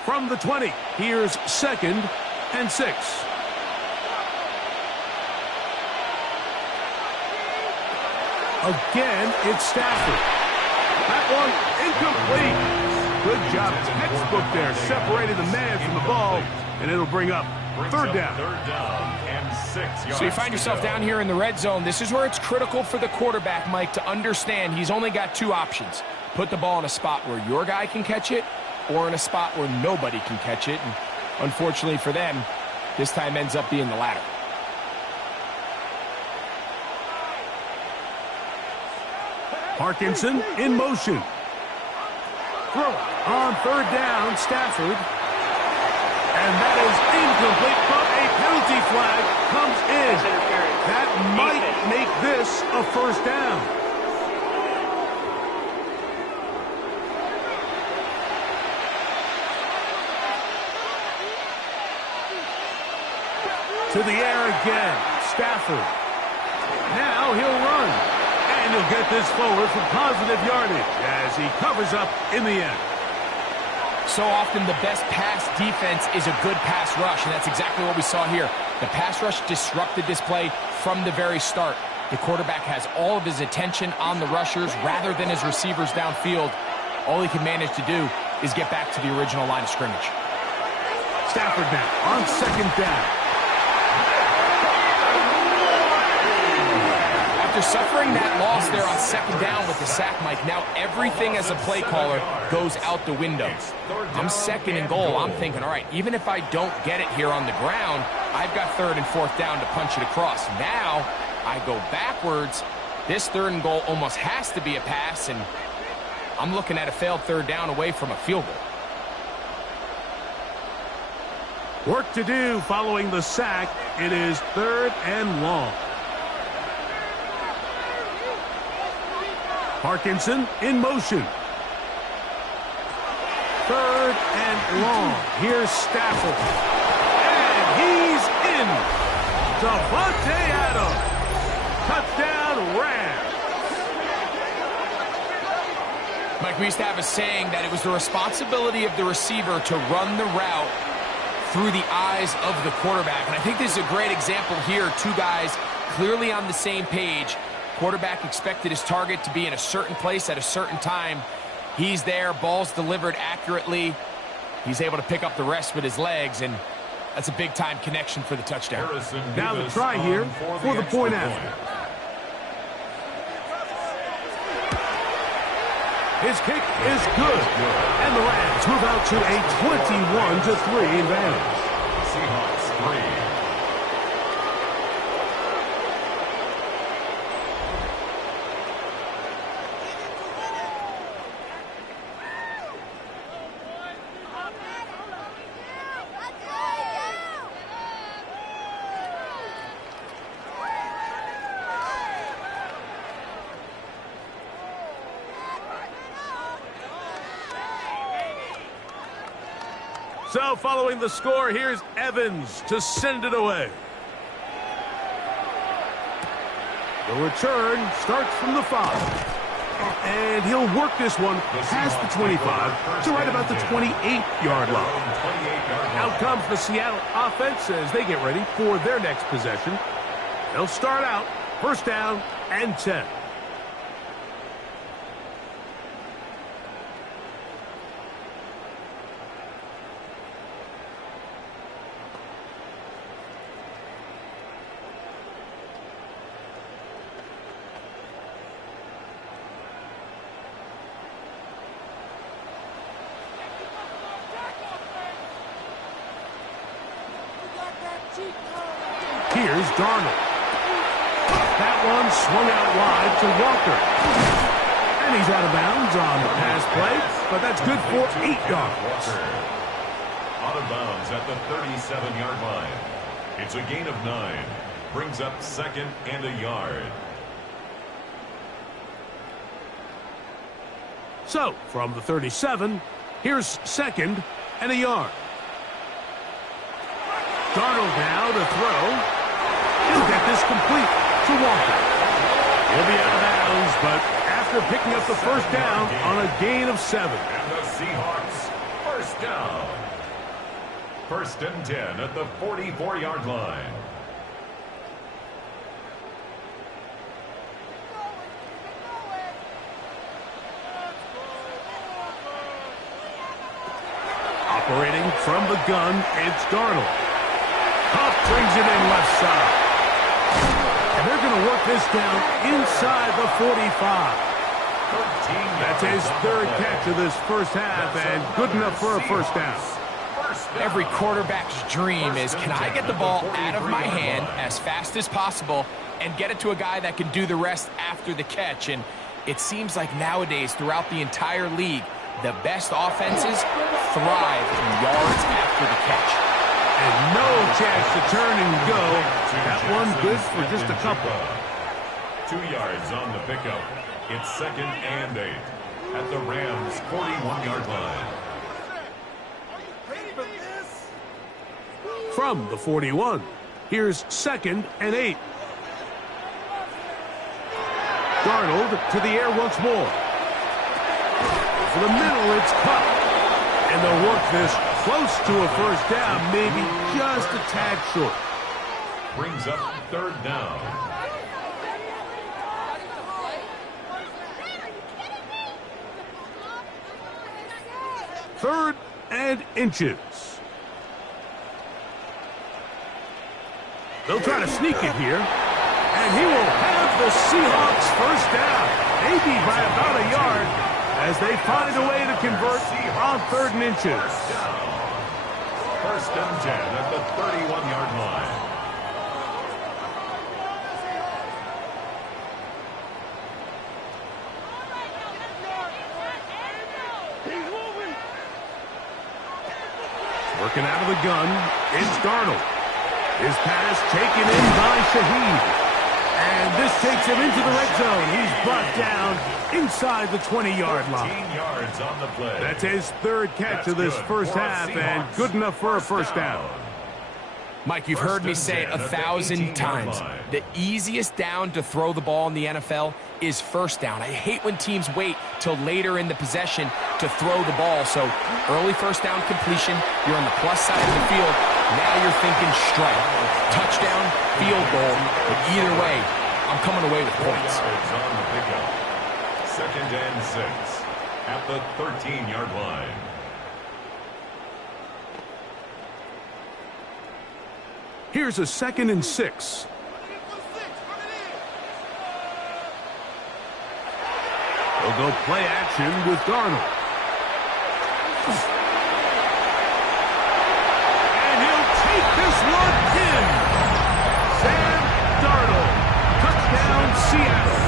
From the 20, here's 2nd and 6. Again, it's Stafford. That one incomplete. Good job, textbook there, separating the man from the ball, and it'll bring up Third down. Third down and 6 yards. So you find yourself down here in the red zone. This is where it's critical for the quarterback, Mike, to understand he's only got two options. Put the ball in a spot where your guy can catch it or in a spot where nobody can catch it. And unfortunately for them, this time ends up being the latter. Parkinson in motion. Throw on third down, Stafford. And that is incomplete, but a penalty flag comes in. That might make this a first down. To the air again, Stafford. Now he'll run. And he'll get this forward for positive yardage as he covers up in the end. So often the best pass defense is a good pass rush, and that's exactly what we saw here. The pass rush disrupted this play from the very start. The quarterback has all of his attention on the rushers rather than his receivers downfield. All he can manage to do is get back to the original line of scrimmage. Stafford now on second down. After suffering that loss there on second down with the sack, Mike, now everything as a play caller goes out the window. I'm second and goal. I'm thinking, all right, even if I don't get it here on the ground, I've got third and fourth down to punch it across. Now I go backwards. This third and goal almost has to be a pass, and I'm looking at a failed third down away from a field goal. Work to do following the sack. It is third and long. Parkinson in motion. Third and long. Here's Stafford. And he's in. Davante Adams. Touchdown Rams. Mike, we used to have a saying that it was the responsibility of the receiver to run the route through the eyes of the quarterback. And I think this is a great example here. Two guys clearly on the same page. Quarterback expected his target to be in a certain place at a certain time. He's there, ball's delivered accurately. He's able to pick up the rest with his legs, and that's a big-time connection for the touchdown. Now the try here for the point after. His kick is good, and the Rams move out to a 21-3 advantage. Seahawks 3. So following the score, here's Evans to send it away. The return starts from the 5. And he'll work this one past the 25 to right about the 28-yard line. Out comes the Seattle offense as they get ready for their next possession. They'll start out first down and 10. Here's Darnold. That one swung out wide to Walker. And he's out of bounds on the pass play, but that's good for 8 yards. Out of bounds at the 37-yard line. It's a gain of 9. Brings up second and a yard. So, from the 37, here's second and a yard. Darnold now to throw. He'll get this complete to Walker. He'll be out of bounds, but after picking up the first down on a gain of 7. And the Seahawks, first down. First and 10 at the 44-yard line. Operating from the gun, it's Darnold. Huff brings it in left side. And they're going to work this down inside the 45. That's his third catch of this first half, and good enough for a first down. Every quarterback's dream is, can I get the ball out of my hand as fast as possible and get it to a guy that can do the rest after the catch? And it seems like nowadays, throughout the entire league, the best offenses thrive in yards after the catch. And no chance to turn and go. That one good for just a couple. 2 yards on the pickup. It's 2nd and 8 at the Rams' 41-yard line. From the 41, here's 2nd and 8. Darnold to the air once more. For the middle, it's cut. And they'll work this close to a first down, maybe just a tad short. Brings up 3rd down. Third and inches. They'll try to sneak it here. And he will have the Seahawks first down. Maybe by about a yard as they find a way to convert on 3rd and inches. First and 10 at the 31-yard line. Working out of the gun, it's Darnold. His pass taken in by Shaheed. And this takes him into the red zone. He's brought down inside the 20-yard line. 15 yards on the play. That's his third catch of this first half, and good enough for a first down. Mike, you've heard me say it 1,000 times. The easiest down to throw the ball in the NFL is first down. I hate when teams wait till later in the possession to throw the ball. So early first down completion, you're on the plus side of the field. Now you're thinking strike. Touchdown, field goal. But either way, I'm coming away with points. On the pickup. 2nd and 6 at the 13-yard line. Here's a 2nd and 6. They'll go play action with Darnold. And he'll take this one in. Sam Darnold. Touchdown, Seattle.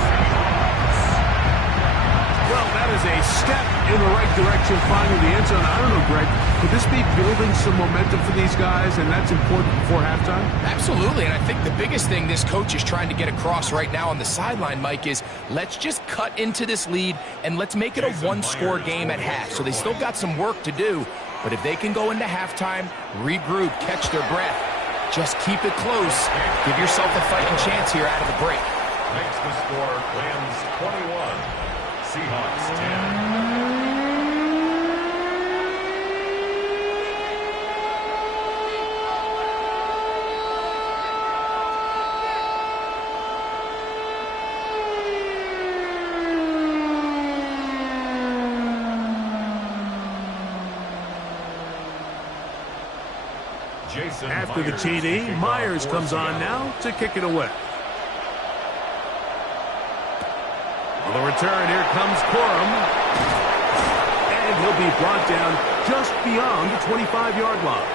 Well, that is a step in the right direction, finding the end zone. I don't know, Greg. Could this be building some momentum for these guys, and that's important before halftime? Absolutely, and I think the biggest thing this coach is trying to get across right now on the sideline, Mike, is let's just cut into this lead, and let's make it a one-score game at half. So they still got some work to do, but if they can go into halftime, regroup, catch their breath, just keep it close, give yourself a fighting chance here out of the break. Makes the score Rams 21, Seahawks 10. After the TD, Myers comes on now to kick it away. On the return, here comes Corum. And he'll be brought down just beyond the 25-yard line.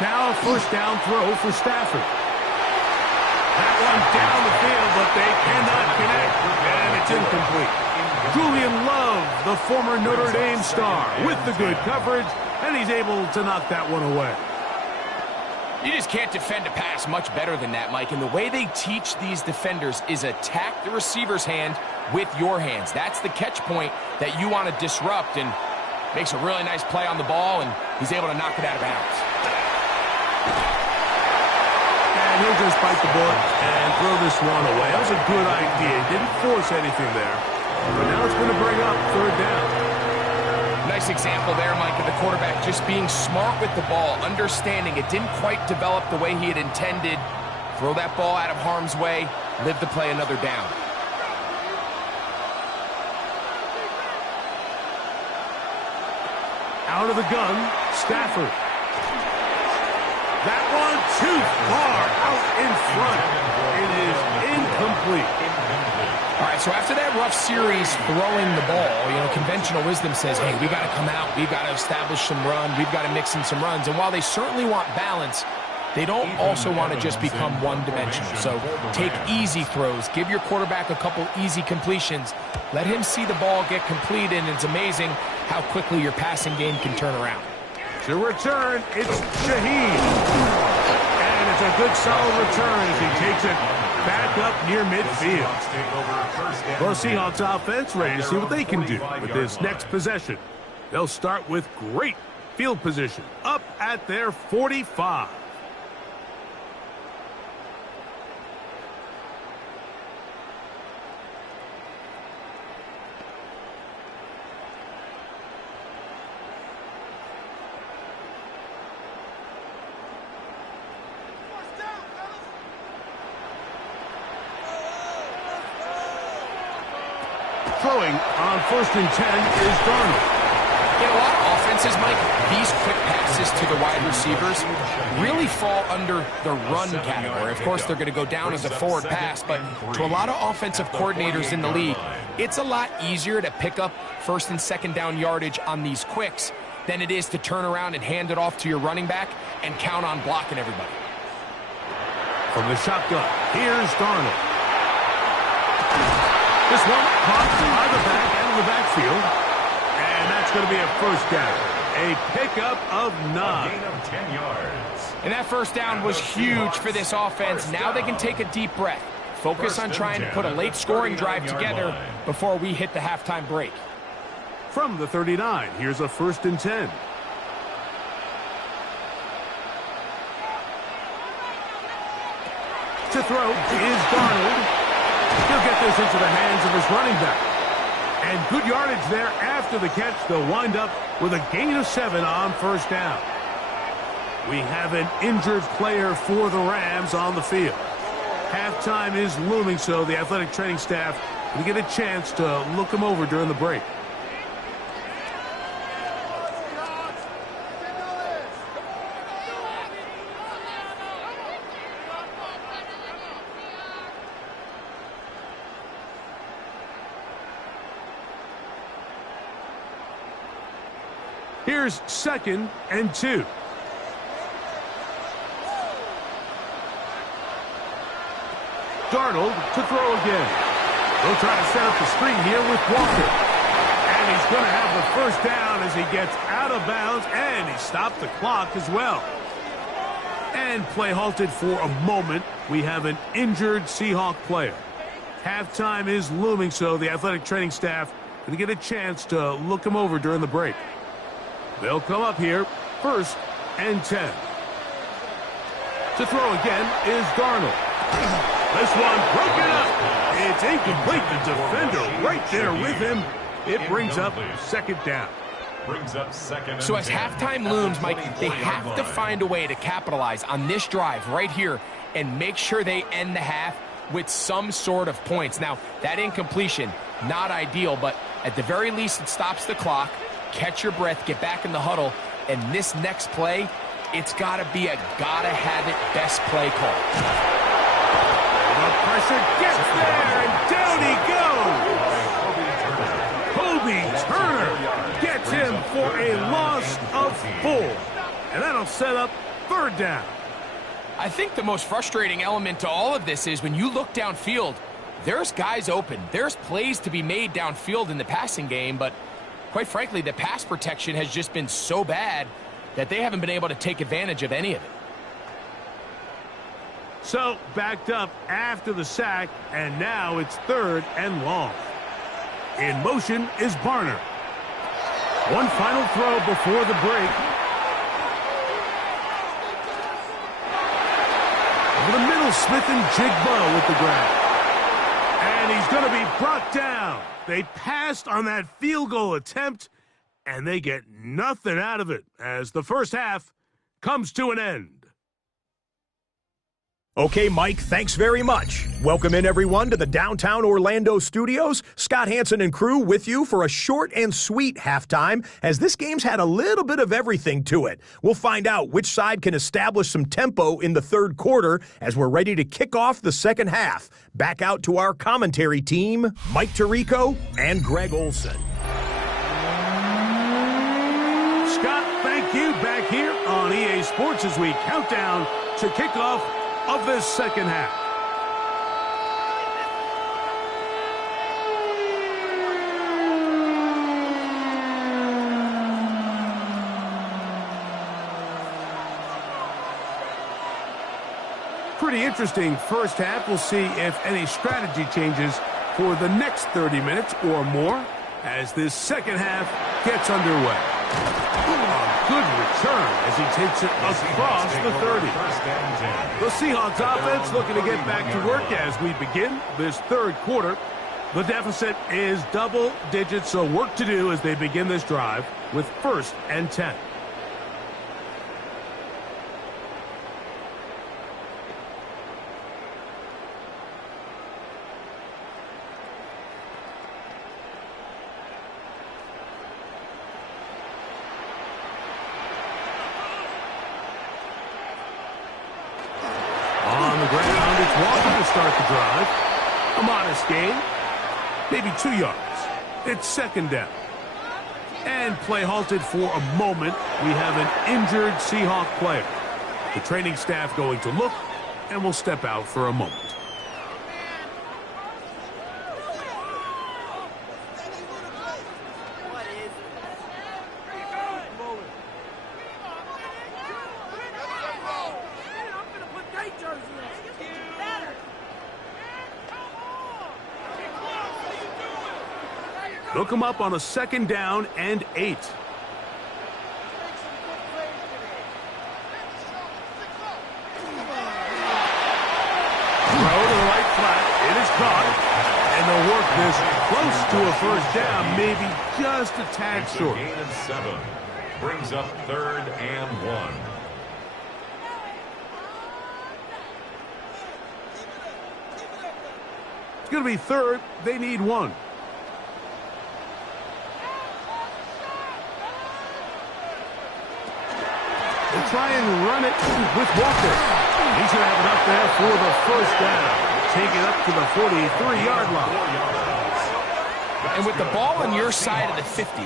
Now a first down throw for Stafford. That one down the field, but they cannot connect, and it's incomplete. Julian Love, the former Notre Dame star, with the good coverage, and he's able to knock that one away. You just can't defend a pass much better than that, Mike. And the way they teach these defenders is attack the receiver's hand with your hands. That's the catch point that you want to disrupt, and makes a really nice play on the ball, and he's able to knock it out of bounds. And And he'll just bite the bullet and throw this one away. That was a good idea. He didn't force anything there. But now it's going to bring up third down. Nice example there, Mike, of the quarterback just being smart with the ball, understanding it didn't quite develop the way he had intended. Throw that ball out of harm's way, live to play another down. Out of the gun, Stafford. That one too far out in front. It is incomplete. All right, so after that rough series throwing the ball, conventional wisdom says, hey, we got to come out, we've got to establish some run, we've got to mix in some runs. And while they certainly want balance, they don't also want to just become one-dimensional. So take easy throws, give your quarterback a couple easy completions, let him see the ball get completed, and it's amazing how quickly your passing game can turn around. To return, it's Shaheed. And it's a good solid return as he takes it back up near midfield. Well, the Seahawks offense ready to see what they can do with this next possession. They'll start with great field position up at their 45. Throwing on 1st and 10 is Darnold. In a lot of offenses, Mike, these quick passes to the wide receivers really fall under the run category. Of course, they're going to go down as a forward pass, but to a lot of offensive coordinators in the league, it's a lot easier to pick up 1st and 2nd down yardage on these quicks than it is to turn around and hand it off to your running back and count on blocking everybody. From the shotgun, here's Darnold. This one caught by the back end of the backfield, and that's going to be a first down. A pickup of 9. A gain of 10 yards. And that first down was huge for this offense. Now they can take a deep breath. Focus on trying to put a late scoring drive together before we hit the halftime break. From the 39, here's a 1st and 10. To throw is Darnold. He'll get this into the hands of his running back. And good yardage there after the catch. They'll wind up with a gain of 7 on 1st down. We have an injured player for the Rams on the field. Halftime is looming, so the athletic training staff will get a chance to look him over during the break. Here's 2nd and 2. Darnold to throw again. They'll try to set up the screen here with Walker. And he's going to have the first down as he gets out of bounds, and he stopped the clock as well. And play halted for a moment. We have an injured Seahawk player. Halftime is looming, so the athletic training staff going to get a chance to look him over during the break. They'll come up here, 1st and 10. To throw again is Darnold. This one broken up. It's incomplete. The defender right there with him. It brings up 2nd down. Brings up 2nd. So as halftime looms, Mike, they have to find a way to capitalize on this drive right here and make sure they end the half with some sort of points. Now, that incompletion, not ideal, but at the very least it stops the clock. Catch your breath, get back in the huddle, and this next play, it's got to be a gotta-have-it best play call. The pressure gets there, and down he goes. Kobe Turner gets him for a loss of 4, and that'll set up 3rd down. I think the most frustrating element to all of this is when you look downfield, there's guys open. There's plays to be made downfield in the passing game, but quite frankly, the pass protection has just been so bad that they haven't been able to take advantage of any of it. So, backed up after the sack, and now it's 3rd and long. In motion is Barner. One final throw before the break. Over the little Smith and Jigba with the grab. And he's going to be brought down. They passed on that field goal attempt, and they get nothing out of it as the first half comes to an end. Okay, Mike, thanks very much. Welcome in, everyone, to the downtown Orlando studios. Scott Hansen and crew with you for a short and sweet halftime, as this game's had a little bit of everything to it. We'll find out which side can establish some tempo in the third quarter as we're ready to kick off the second half. Back out to our commentary team, Mike Tirico and Greg Olson. Scott, thank you. Back here on EA Sports as we count down to kickoff of this second half. Pretty interesting first half. We'll see if any strategy changes for the next 30 minutes or more as this second half gets underway. A good return as he takes it across the 30. The Seahawks offense looking to get back to work as we begin this third quarter. The deficit is double digits, so work to do as they begin this drive with 1st and 10. On the ground, it's Walker to start the drive. A modest gain, maybe 2 yards. It's second down. And play halted for a moment. We have an injured Seahawk player. The training staff going to look, and will step out for a moment. Look him up on a second down and 8. Throw to the right flat. It is caught. And they'll work this close to a first down, maybe just a tad short. Gain of 7. Brings up 3rd and 1. It's going to be 3rd. They need 1. They'll try and run it with Walker. He's going to have it up there for the first down. Take it up to the 43-yard line. And with the ball on your side of the 50,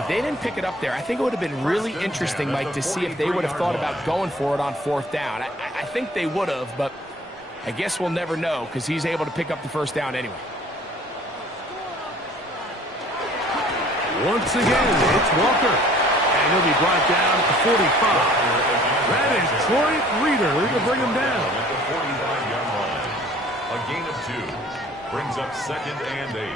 if they didn't pick it up there, I think it would have been really interesting, Mike, to see if they would have thought about going for it on 4th down. I think they would have, but I guess we'll never know because he's able to pick up the first down anyway. Once again, it's Walker. And he'll be brought down to 45. That is Troy Reeder to bring him down. At the 45-yard line. A gain of 2. Brings up 2nd and 8.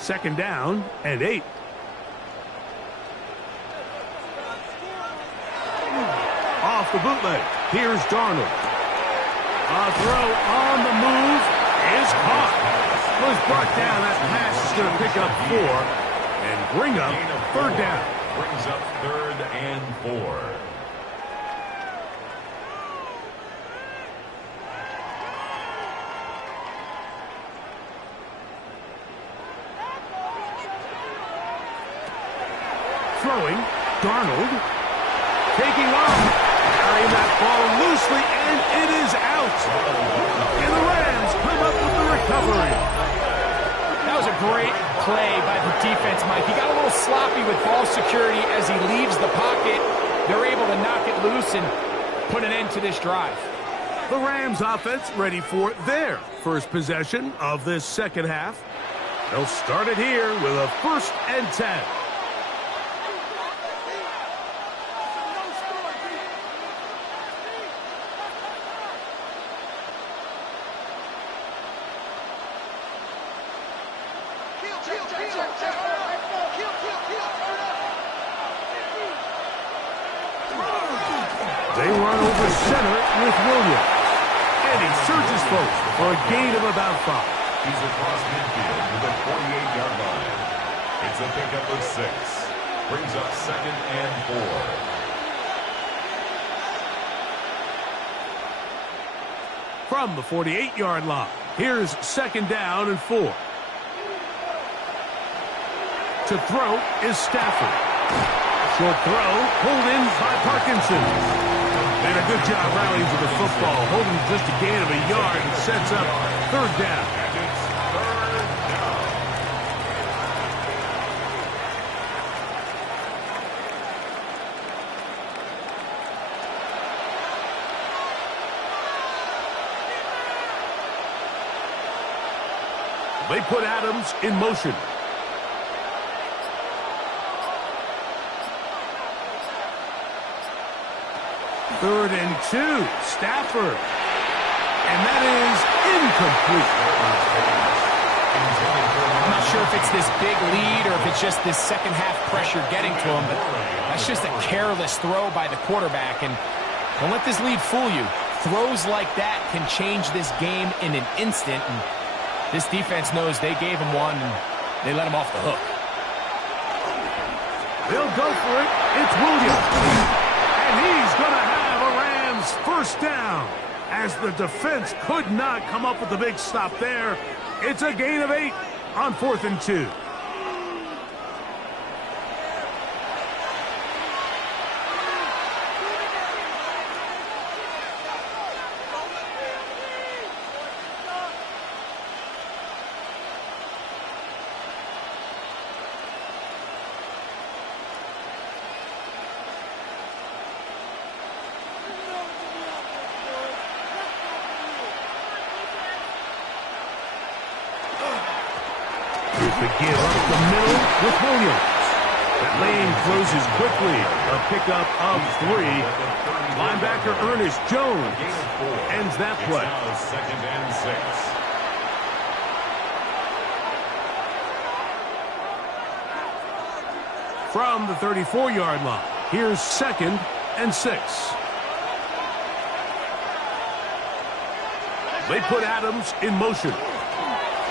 Second down and 8. Off the bootleg. Here's Darnold. A throw on the move is caught. Was brought down. That pass is going to pick up 4 and bring up 3rd down. Brings up 3rd and 4. Throwing, Darnold, taking off, carrying that ball loosely, and it is out. And the Rams come up with the recovery. That was a great play by the defense, Mike. He got a little sloppy with ball security as he leaves the pocket. They're able to knock it loose and put an end to this drive. The Rams offense ready for their first possession of this second half. They'll start it here with a 1st and 10. They run over center with Williams. And he surges forward for a gain of about 5. He's across midfield to the 48-yard line. It's a pickup of 6. Brings up 2nd and 4. From the 48-yard line, here's 2nd down and 4. To throw is Stafford. Short throw, pulled in by Parkinson. Did a good job rallying to the football, holding just a gain of a yard and sets up 3rd down. And it's 3rd down. They put Adams in motion. Third and 2, Stafford. And that is incomplete. I'm not sure if it's this big lead or if it's just this second half pressure getting to him, but that's just a careless throw by the quarterback. And don't let this lead fool you. Throws like that can change this game in an instant. And this defense knows they gave him one and they let him off the hook. They'll go for it. It's Williams. And he's going to have a Rams 1st down. As the defense could not come up with a big stop there. It's a gain of 8 on 4th and 2. The give up the middle with Williams. That lane closes quickly. A pickup of 3. Linebacker Ernest Jones ends that play. It's now 2nd and 6. From the 34-yard line, here's 2nd and 6. They put Adams in motion.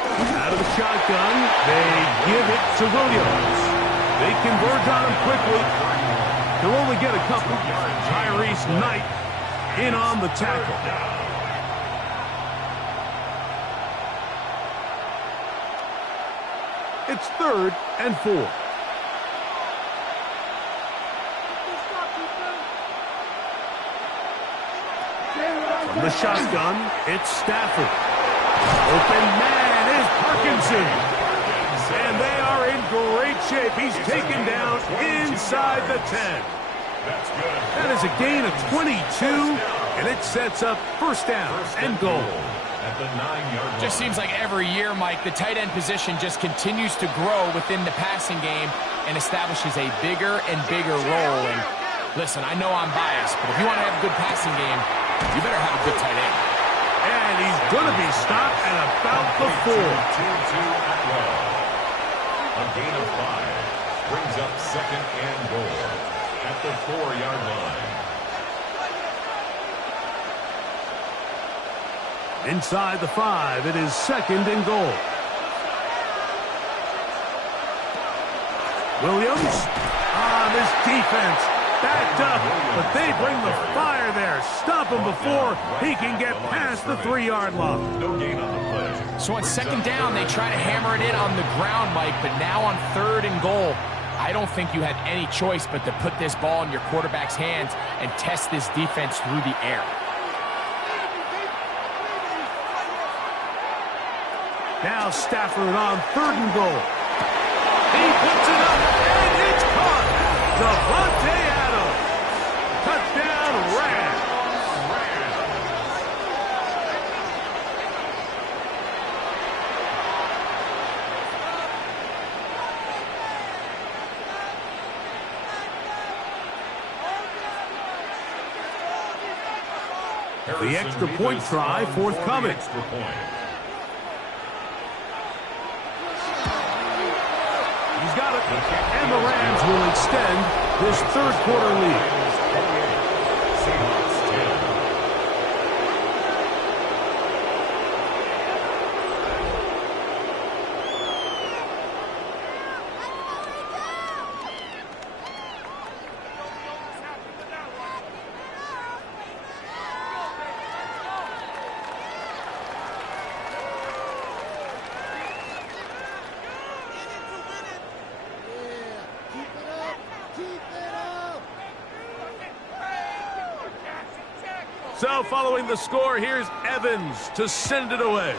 Out of the shotgun, they give it to Williams. They converge on him quickly. He'll only get a couple. Tyrese Knight in on the tackle. It's 3rd and 4. From the shotgun, it's Stafford. Open man is Parkinson. And they are in great shape. He's taken down inside the 10. That's good. That is a gain of 22, and it sets up 1st down and goal. At the 9-yard line. Just seems like every year, Mike, the tight end position just continues to grow within the passing game and establishes a bigger and bigger role. And listen, I know I'm biased, but if you want to have a good passing game, you better have a good tight end. And he's going to be stopped at about the 4. 2-2 at well. A gain of 5 brings up 2nd and goal at the 4-yard line. Inside the 5, it is 2nd and goal. Williams on this defense. Backed up, but they bring the fire there. Stop him before he can get past the 3-yard line. No gain on the play. So on 2nd down, they try to hammer it in on the ground, Mike, but now on 3rd and goal, I don't think you had any choice but to put this ball in your quarterback's hands and test this defense through the air. Now Stafford on 3rd and goal. He puts it up, and it's caught. Devontae Adams. Touchdown, Rams. The extra point try forthcoming. Extra point. He's got it. And the Rams will extend this 3rd quarter lead. Seahawks So following the score, here's Evans to send it away.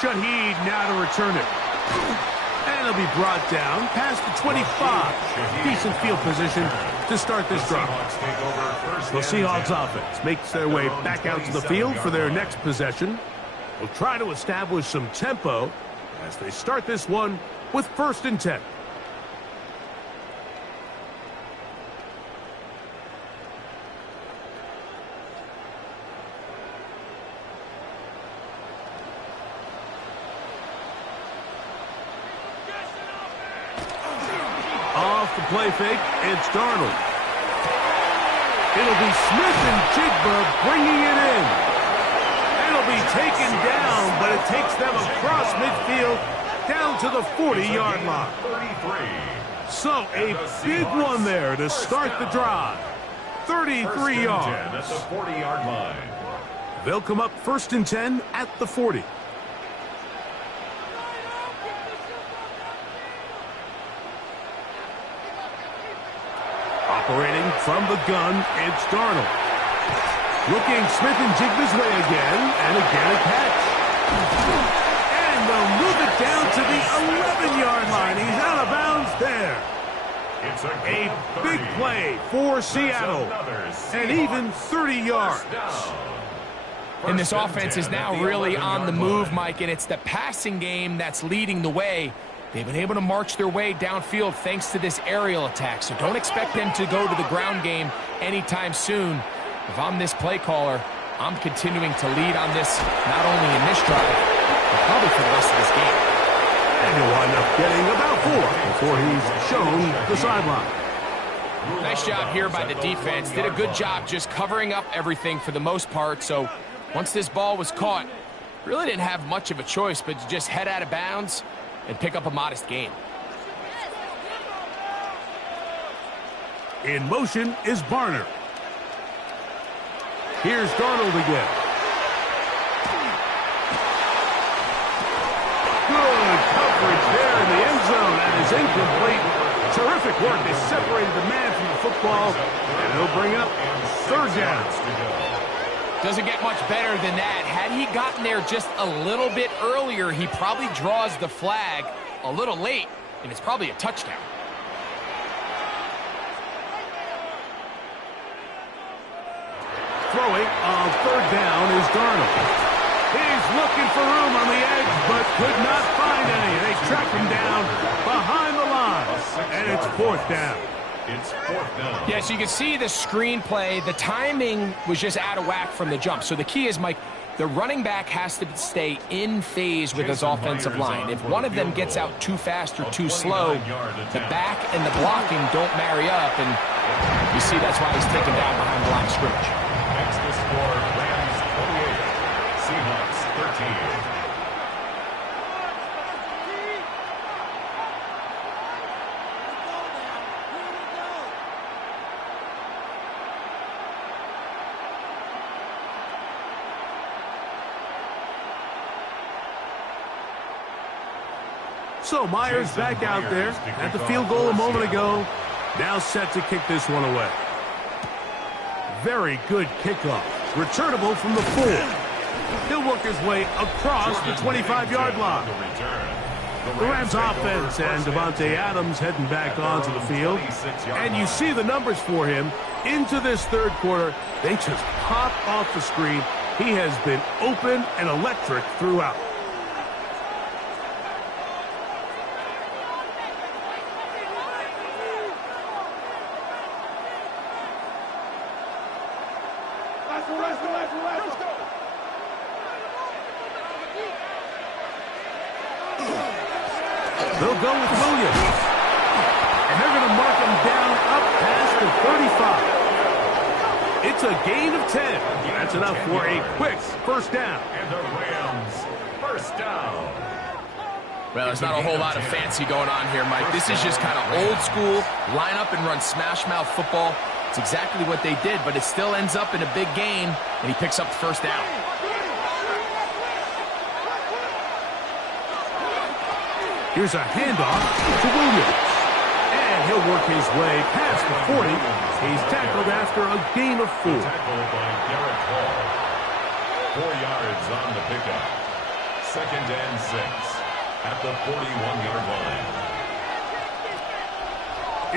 Shaheed now to return it. And it'll be brought down past the 25. Decent field position to start this drive. The Seahawks offense makes their way back out to the field for their next possession. They'll try to establish some tempo as they start this one with 1st and 10. Off the play fake, it's Darnold. It'll be Smith and Jigba bringing it in. It'll be taken down, but it takes them across midfield down to the 40-yard line. So a big one there to start the drive. 33 yards. At the 40-yard line. They'll come up 1st and 10 at the 40. Operating from the gun, it's Darnold. Looking Smith and Jigba's way again, and again a catch. And they'll move it down to the 11-yard line. He's out of bounds there. It's A big play for Seattle, and even 30 yards. And this offense is now really on the move, Mike, and it's the passing game that's leading the way. They've been able to march their way downfield thanks to this aerial attack, so don't expect them to go to the ground game anytime soon. If I'm this play caller, I'm continuing to lead on this, not only in this drive, but probably for the rest of this game. And he'll wind up getting about 4 before he's shown the sideline. Nice job here by the defense. Did a good job just covering up everything for the most part, so once this ball was caught, really didn't have much of a choice but to just head out of bounds and pick up a modest gain. In motion is Barner. Here's Darnold again. Good coverage there in the end zone. That is incomplete. Terrific work. They separated the man from the football, and it'll bring up 3rd down. Doesn't get much better than that. Had he gotten there just a little bit earlier, he probably draws the flag a little late, and it's probably a touchdown. Throwing on 3rd down is Darnold. He's looking for room on the edge, but could not find any. They track him down behind the line, and it's 4th down. It's 4th down. Yeah, so you can see the screenplay. The timing was just out of whack from the jump. So the key is, Mike, the running back has to stay in phase with his offensive line. If one of them gets out too fast or too slow, the back and the blocking don't marry up, and you see that's why he's taken down behind the line of scrimmage. Next the score, Rams 28, Seahawks 13. So Myers back out there at the field goal a moment ago. Now set to kick this one away. Very good kickoff. Returnable from the 4. He'll work his way across the 25-yard line. The Rams offense and Davante Adams heading back onto the field. And you see the numbers for him into this 3rd quarter. They just pop off the screen. He has been open and electric throughout. They'll go with Williams. And they're going to mark him down up past the 35. It's a gain of 10. That's enough for a quick 1st down. And the Rams 1st down. Well, there's not a whole lot of fancy going on here, Mike. This is just kind of old school, line up and run smash mouth football. It's exactly what they did, but it still ends up in a big gain, and he picks up the 1st down. Here's a handoff to Williams. And And he'll work his way past the 40. He's tackled after a gain of 4. Tackled by Garrett Hall. 4 yards on the pickup. 2nd and 6 at the 41-yard line.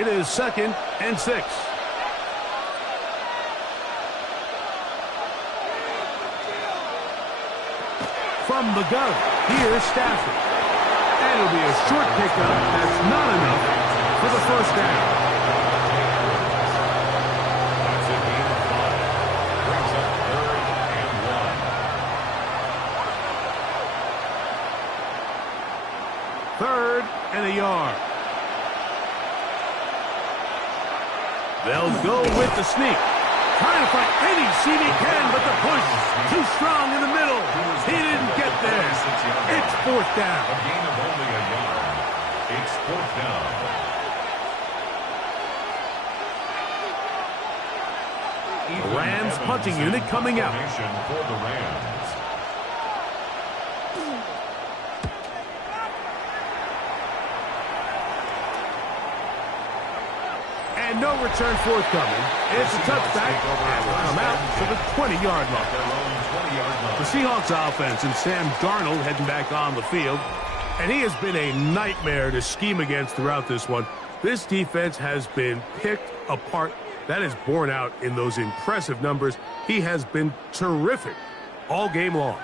It is 2nd and 6. From the gun, here's Stafford. And it'll be a short pickup that's not enough for the first down. That's a gain of 5. Brings up 3rd and 1. 3rd and a yard. They'll go with the sneak. Trying to find any seam he can, but the push too strong in the middle. He didn't get there. It's 4th down. A gain of only a yard. It's 4th down. The Rams punting unit coming out. Formation for the Rams. And no return forthcoming. It's a touchback, and will come out to the 20-yard line. The Seahawks offense and Sam Darnold heading back on the field. And he has been a nightmare to scheme against throughout this one. This defense has been picked apart. That is borne out in those impressive numbers. He has been terrific all game long.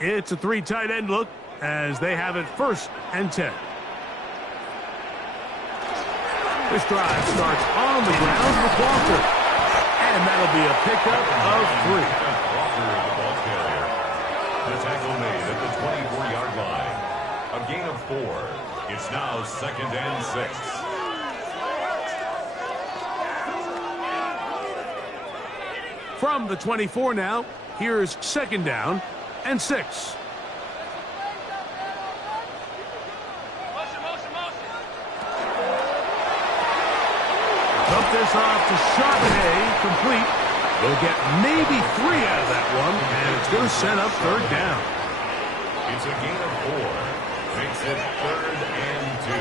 It's a 3 tight end look as they have it 1st and 10. This drive starts on the ground with Walker. And that'll be a pickup of 3. Walker, the ball carrier. The tackle made at the 24-yard line. A gain of 4. It's now 2nd and 6. From the 24 now, here's 2nd down and 6. Dump this off to Charbonnet, complete. They'll get maybe 3 out of that one, and it's going to set up 3rd down. It's a gain of 4. Makes it 3rd and 2.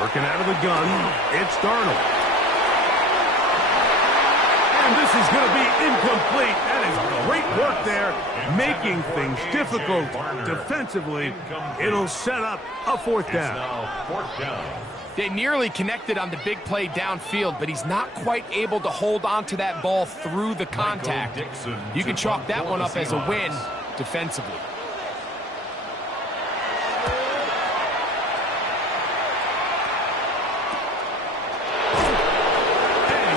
Working out of the gun, it's Darnold. And this is going to be incomplete. That is great work there, making things difficult defensively. It'll set up a 4th down. Now 4th down. They nearly connected on the big play downfield, but he's not quite able to hold on to that ball through the contact. You can chalk that one up as a win defensively.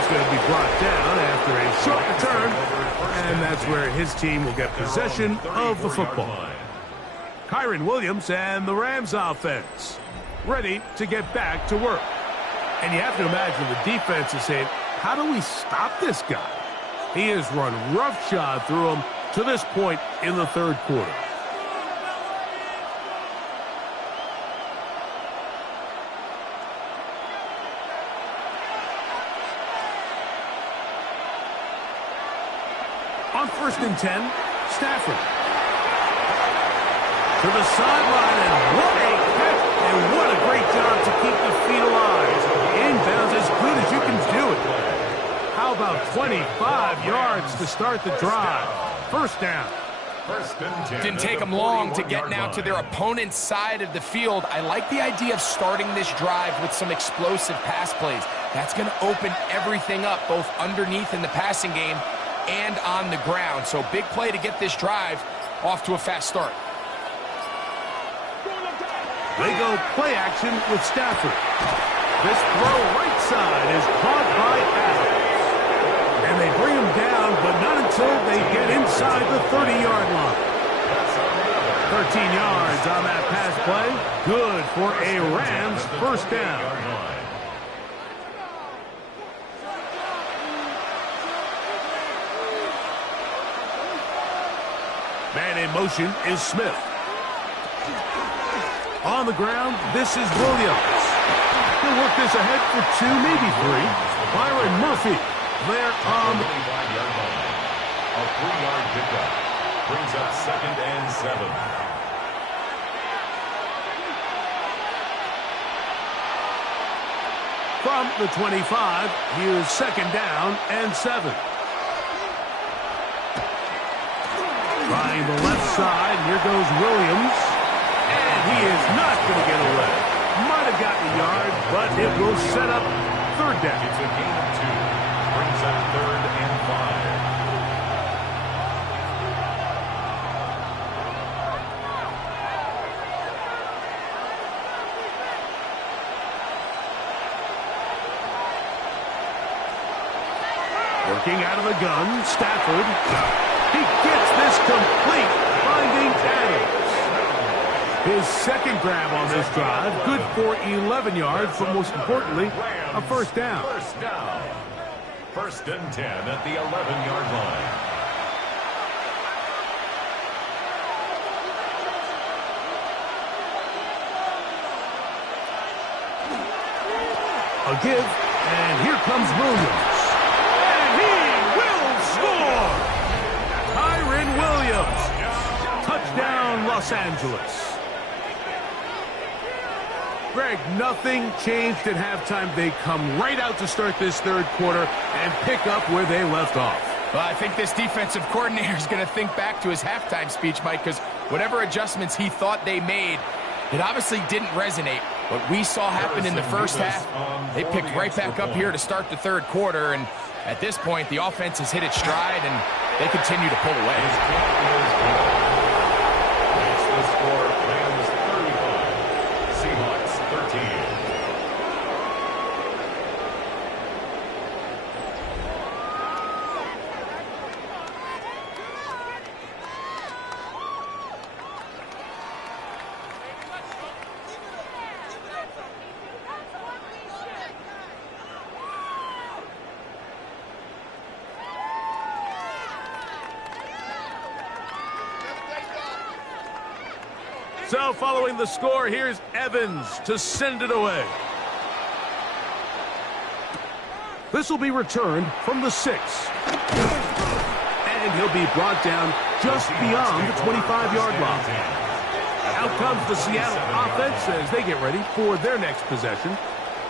Going to be brought down after a short return, and that's where his team will get possession of the football. Kyron Williams and the Rams offense ready to get back to work. And you have to imagine the defense is saying, how do we stop this guy? He has run roughshod through him to this point in the 3rd quarter. On 1st and 10, Stafford. To the sideline, and what a catch, and what a great job to keep the feet alive. Inbounds as good as you can do it. How about 25 yards to start the drive? 1st down. Didn't take them long to get now to their opponent's side of the field. I like the idea of starting this drive with some explosive pass plays. That's going to open everything up, both underneath in the passing game and on the ground. So big play to get this drive off to a fast start. They go play action with Stafford. This throw right side is caught by Adams. And they bring him down, but not until they get inside the 30-yard line. 13 yards on that pass play. Good for a Rams 1st down. Man in motion is Smith. On the ground, this is Williams. He'll work this ahead for 2, maybe 3. Byron Murphy there on the 25-yard line. A 3-yard pickup brings up 2nd and 7. From the 25, here's 2nd down and 7. Trying the left side, here goes Williams. And he is not going to get away. Might have gotten a yard, but it will set up 3rd down. It's a gain of 2. Brings up 3rd and 5. Working out of the gun, Stafford. He gets this complete, finding Adams. His 2nd grab on this drive, good for 11 yards, but most importantly, a 1st down. 1st down. 1st and 10 at the 11-yard line. A give, and here comes Williams. Williams. Touchdown, Los Angeles. Greg, nothing changed at halftime. They come right out to start this 3rd quarter and pick up where they left off. Well, I think this defensive coordinator is going to think back to his halftime speech, Mike, because whatever adjustments he thought they made, it obviously didn't resonate. What we saw happen in the first half, they picked right back up here to start the 3rd quarter, and at this point, the offense has hit its stride, and they continue to pull away. That's the score. Rams 35, Seahawks 13. So following the score, here's Evans to send it away. This will be returned from the 6. And he'll be brought down just beyond the 25-yard line. Out comes the Seattle offense as they get ready for their next possession.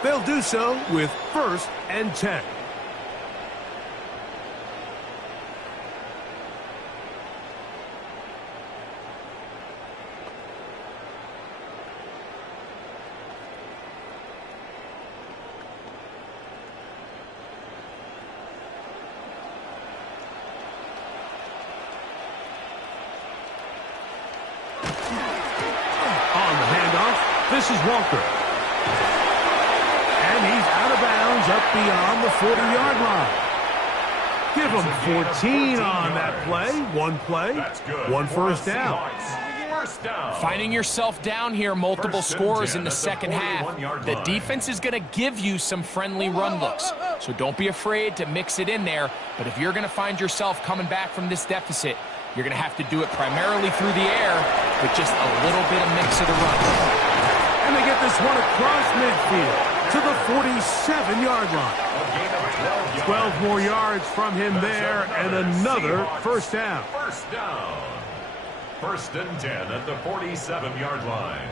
They'll do so with 1st and 10. This is Walker. And he's out of bounds up beyond the 40-yard line. Give him 14 on that play. One play, That's good. 1 first down. First down. Finding yourself down here, multiple scores in the second half. 41-yard The line. defense is going to give you some friendly run looks, so don't be afraid to mix it in there. But if you're going to find yourself coming back from this deficit, you're going to have to do it primarily through the air with just a little bit of mix of the run. And they get this one across midfield to the 47-yard line. 12 more yards from him there, and another first down. First down. 1st and 10 at the 47-yard line.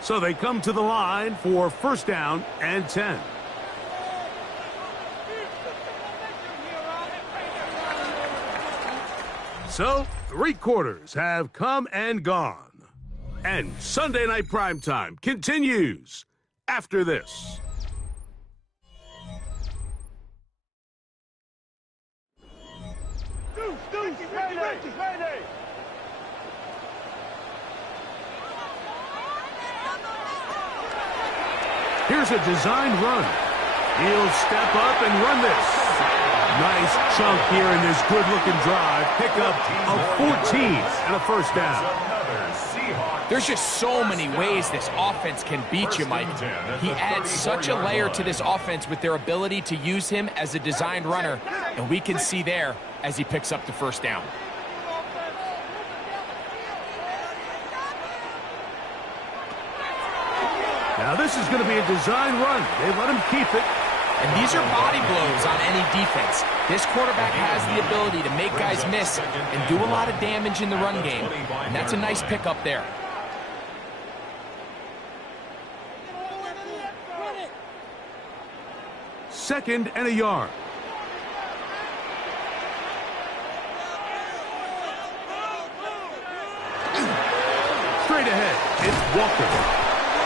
So they come to the line for 1st down and 10. So 3 quarters have come and gone. And Sunday Night Primetime continues after this. Here's a designed run. He'll step up and run this. Nice chunk here in this good-looking drive. Pick up a 14 and a first down. There's just so many ways this offense can beat you, Mike. He adds such a layer to this offense with their ability to use him as a designed runner, and we can see there as he picks up the first down. Now this is going to be a design run. They let him keep it. And these are body blows on any defense. This quarterback has the ability to make guys miss and do a lot of damage in the run game. And that's a nice pickup there. Second and a yard. Straight ahead, it's Walker.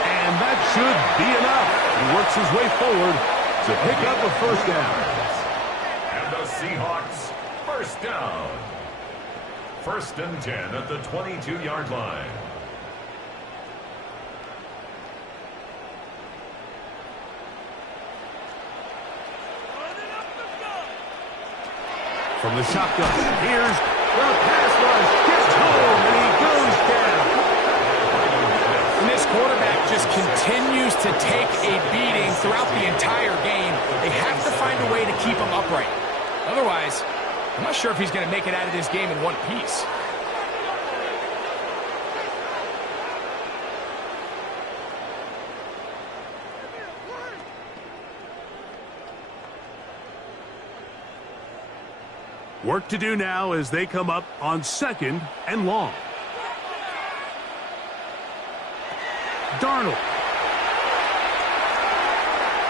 And that should be enough. He works his way forward to pick up a first down. And the Seahawks, first down. 1st and 10 at the 22-yard line. From the shotgun, here's the pass rush. Gets home, and he goes down. And this quarterback just continues to take a beating throughout the entire game. They have to find a way to keep him upright. Otherwise, I'm not sure if he's going to make it out of this game in one piece. Work to do now as they come up on 2nd and long. Darnold.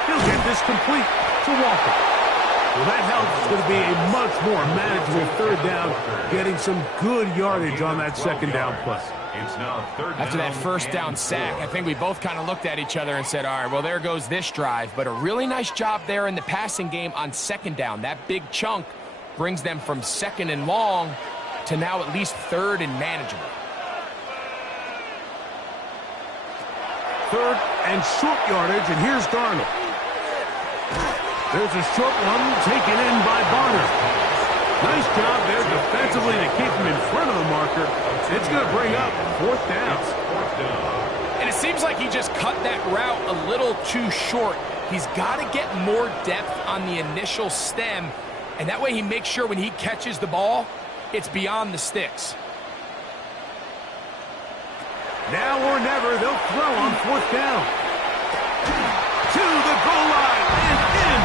He'll get this complete to Walker. Well, that helps. It's going to be a much more manageable 3rd down, getting some good yardage on that 2nd down play. It's now 3rd down. After that 1st down sack, I think we both kind of looked at each other and said, all right, well, there goes this drive. But a really nice job there in the passing game on 2nd down. That big chunk brings them from 2nd and long to now at least 3rd and manageable. 3rd and short yardage, and here's Darnold. There's a short one taken in by Bonner. Nice job there defensively to keep him in front of the marker. It's going to bring up 4th down. And it seems like he just cut that route a little too short. He's got to get more depth on the initial stem, and that way he makes sure when he catches the ball, it's beyond the sticks. Now or never, they'll throw on 4th down. To the goal line and in.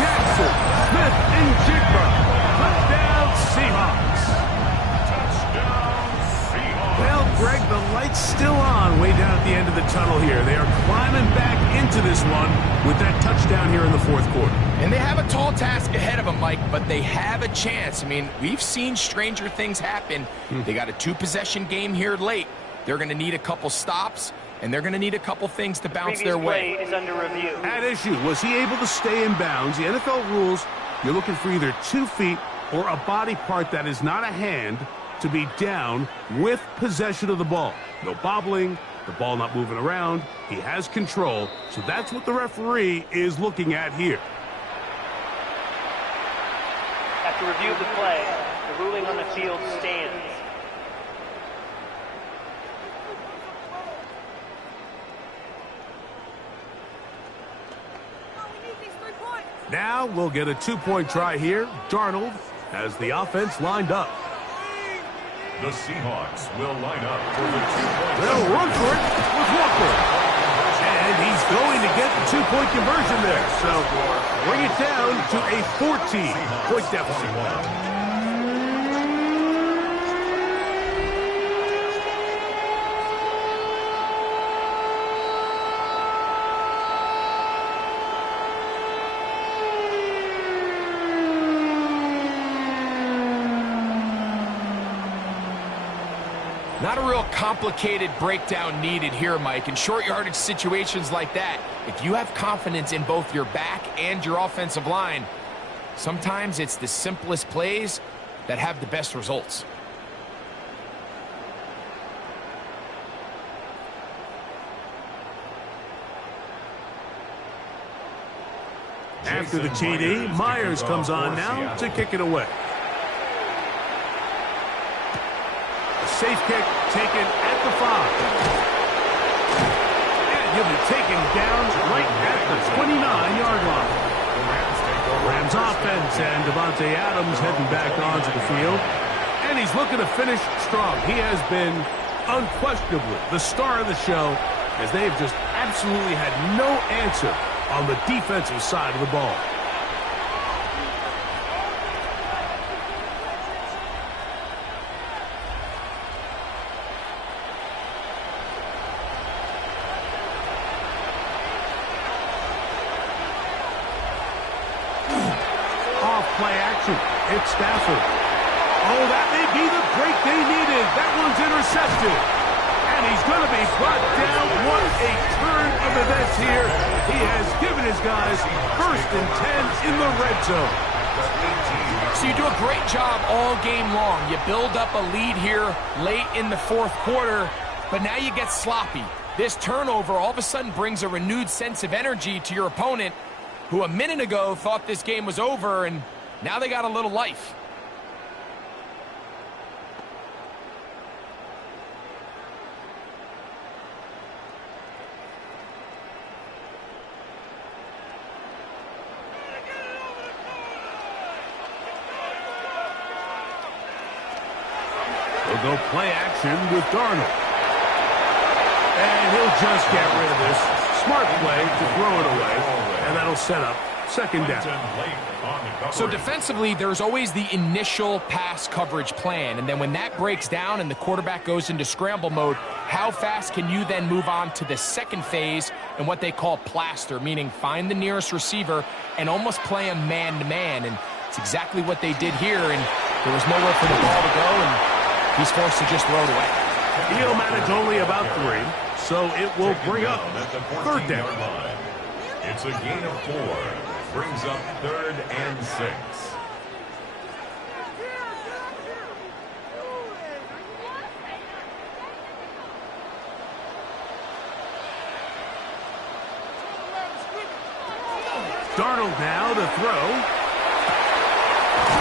Jackson, Smith, and Jigba. Touchdown, Seahawks. Touchdown, Seahawks. Well, Greg, the light's still on way down at the end of the tunnel here. They are climbing back into this one with that touchdown here in the 4th quarter. And they have a tall task ahead of them, Mike, but they have a chance. I mean, we've seen stranger things happen. They got a 2-possession game here late. They're going to need a couple stops, and they're going to need a couple things to bounce their way. Play is under review. At issue, was he able to stay in bounds? The NFL rules, you're looking for either 2 feet or a body part that is not a hand to be down with possession of the ball. No bobbling, the ball not moving around. He has control, so that's what the referee is looking at here. After review of the play, the ruling on the field stands. Now we'll get a 2-point try here. Darnold has the offense lined up. The Seahawks will line up for the 2-point. They'll run for it with Walker. And he's going to get the 2-point conversion there. So bring it down to a 14-point deficit. Not a real complicated breakdown needed here, Mike. In short yardage situations like that, if you have confidence in both your back and your offensive line, sometimes it's the simplest plays that have the best results. After the TD, Myers comes on now to kick it away. Safe kick taken at the 5. And he'll be taken down right at the 29-yard line. Rams offense and Devontae Adams heading back onto the field. And he's looking to finish strong. He has been unquestionably the star of the show as they've just absolutely had no answer on the defensive side of the ball. Play action. It's Stafford. Oh, that may be the break they needed. That one's intercepted. And he's going to be brought down. What a turn of events here. He has given his guys 1st and 10 in the red zone. So you do a great job all game long. You build up a lead here late in the 4th quarter, but now you get sloppy. This turnover all of a sudden brings a renewed sense of energy to your opponent, who a minute ago thought this game was over, and now they got a little life. They'll go play action with Darnold. And he'll just get rid of this. Smart play to throw it away, and that'll set up 2nd down. So defensively, there's always the initial pass coverage plan, and then when that breaks down and the quarterback goes into scramble mode, how fast can you then move on to the 2nd phase and what they call plaster, meaning find the nearest receiver and almost play him man-to-man, and it's exactly what they did here, and there was nowhere for the ball to go, and he's forced to just throw it away. He'll manage only about 3, so it will bring up 3rd down. It's a gain of 4. Brings up 3rd and 6. Darnold now to throw.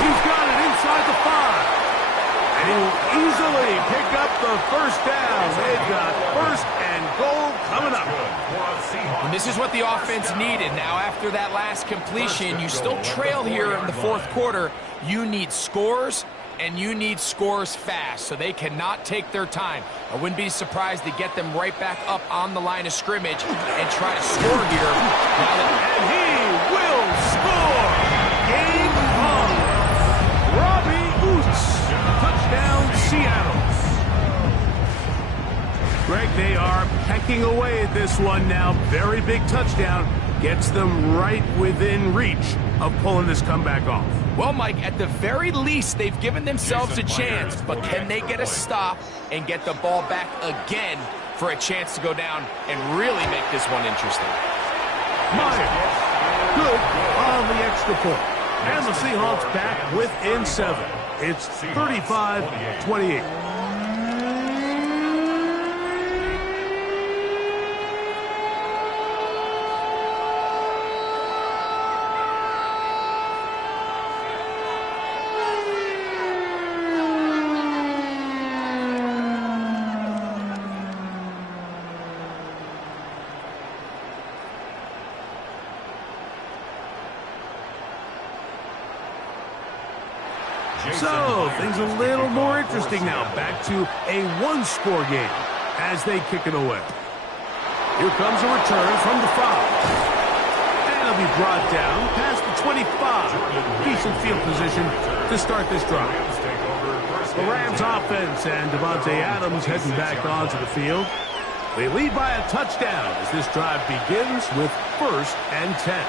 He's got it inside the 5. And he will easily pick up the 1st down. They've got 1st and goal coming up. And this is what the offense needed. Now, after that last completion, you still trail here in the 4th quarter. You need scores, and you need scores fast, so they cannot take their time. I wouldn't be surprised to get them right back up on the line of scrimmage and try to score here. And he will score! Game on! Robbie Oots! Touchdown, Seattle. Greg, they are pecking away at this one now. Very big touchdown. Gets them right within reach of pulling this comeback off. Well, Mike, at the very least, they've given themselves a chance, but can they get a stop and get the ball back again for a chance to go down and really make this one interesting? Myers, good on the extra point. And the Seahawks back within 7. It's 35-28. So, things a little more interesting now. Back to a 1-score game as they kick it away. Here comes a return from the 5. And he'll be brought down past the 25. Decent field position to start this drive. The Rams offense and Davante Adams heading back onto the field. They lead by a touchdown as this drive begins with 1st and 10.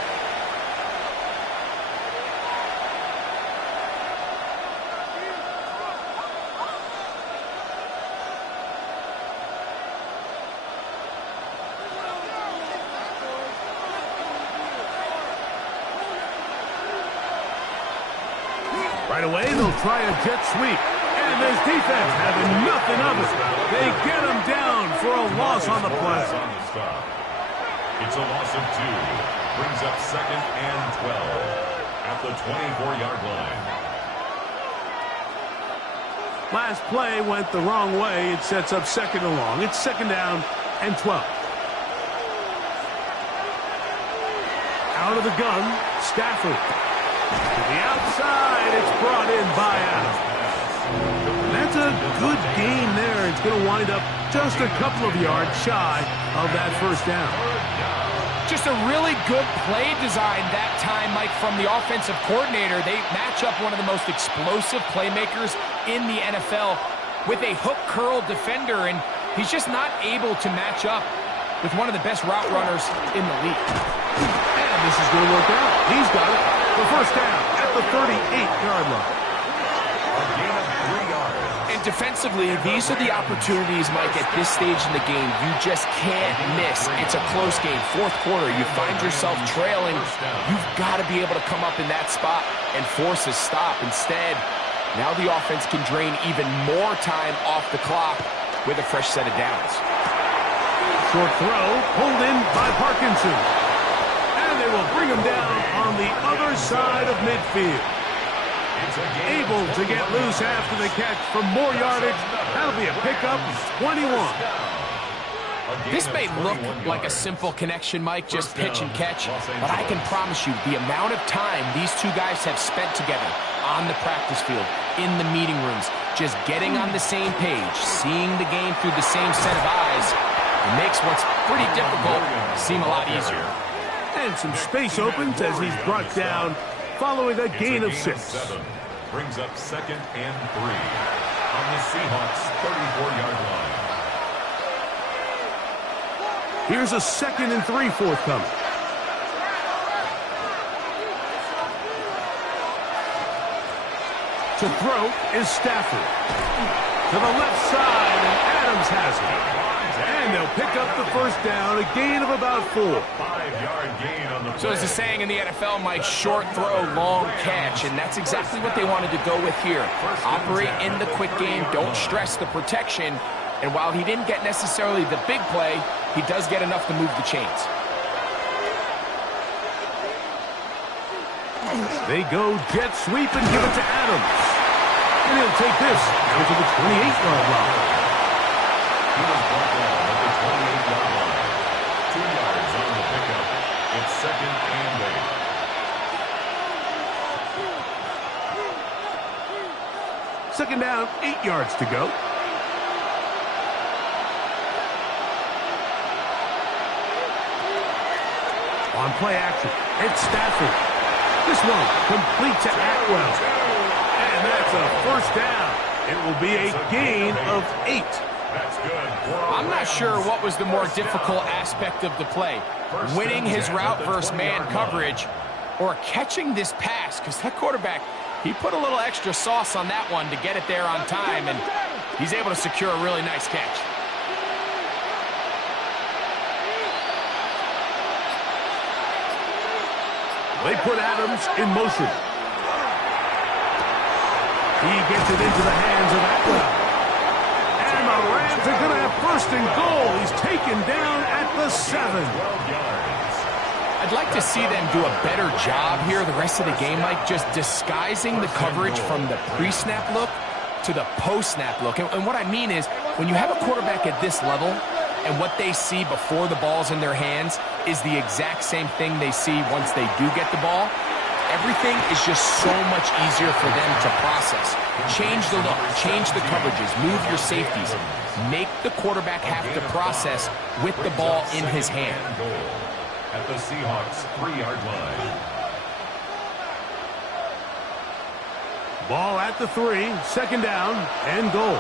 Right away, they'll try a jet sweep. And this defense having nothing of it. They get him down for a loss on the play. It's a loss of 2. Brings up 2nd and 12 at the 24-yard line. Last play went the wrong way. It sets up 2nd and long. It's 2nd down and 12. Out of the gun, Stafford. To the outside, it's brought in by Adams. That's That's a good gain there. It's going to wind up just a couple of yards shy of that first down. Just a really good play design that time, Mike, from the offensive coordinator. They match up one of the most explosive playmakers in the NFL with a hook curl defender, and he's just not able to match up with one of the best route runners in the league. And this is going to work out. He's got it. The first down at the 38-yard line. A gain of 3 yards. And defensively, these are the opportunities, Mike, at this stage in the game you just can't miss. It's a close game. Fourth quarter, you find yourself trailing. You've got to be able to come up in that spot and force a stop. Instead, now the offense can drain even more time off the clock with a fresh set of downs. Short throw, pulled in by Parkinson. And they will bring him down on the other side of midfield. Able to get loose after the catch for more yardage. That'll be a pickup, 21. This may look like a simple connection, Mike, just pitch and catch, but I can promise you the amount of time these two guys have spent together on the practice field, in the meeting rooms, just getting on the same page, seeing the game through the same set of eyes, it makes what's pretty difficult seem a lot easier. And some space opens as he's brought down following a gain of 6. Brings up 2nd and 3 on the Seahawks 34-yard line. Here's a 2nd and 3 forthcoming. To throw is Stafford. To the left side, and Adams has it. And they'll pick up the first down, a gain of about 4. 5-yard gain on the play. So as the saying in the NFL, Mike, short throw, long catch, and that's exactly what they wanted to go with here. Operate in the quick game, don't stress the protection, and while he didn't get necessarily the big play, he does get enough to move the chains. They go jet sweep and give it to Adams. And he'll take this down to the 28-yard line. He was brought down at the 28-yard line. 2 yards on the pickup. It's 2nd and 8. Second down, 8 yards to go. On play action, it's Stafford. This one complete to Atwell. And that's a first down. It will be a gain of 8. That's good. I'm not sure what was the more difficult aspect of the play. Winning his route versus man coverage or catching this pass, because that quarterback, he put a little extra sauce on that one to get it there on time, and he's able to secure a really nice catch. They put Adams in motion. He gets it into the hands of Atwell. And the Rams are going to have first and goal. He's taken down at the 7. I'd like to see them do a better job here the rest of the game, Mike, just disguising the coverage from the pre-snap look to the post-snap look. And what I mean is, when you have a quarterback at this level, and what they see before the ball's in their hands is the exact same thing they see once they do get the ball, everything is just so much easier for them to process. Change the look, change the coverages, move your safeties. Make the quarterback have to process with the ball in his hand. At the Seahawks 3-yard line. Ball at the 3, second down and goal.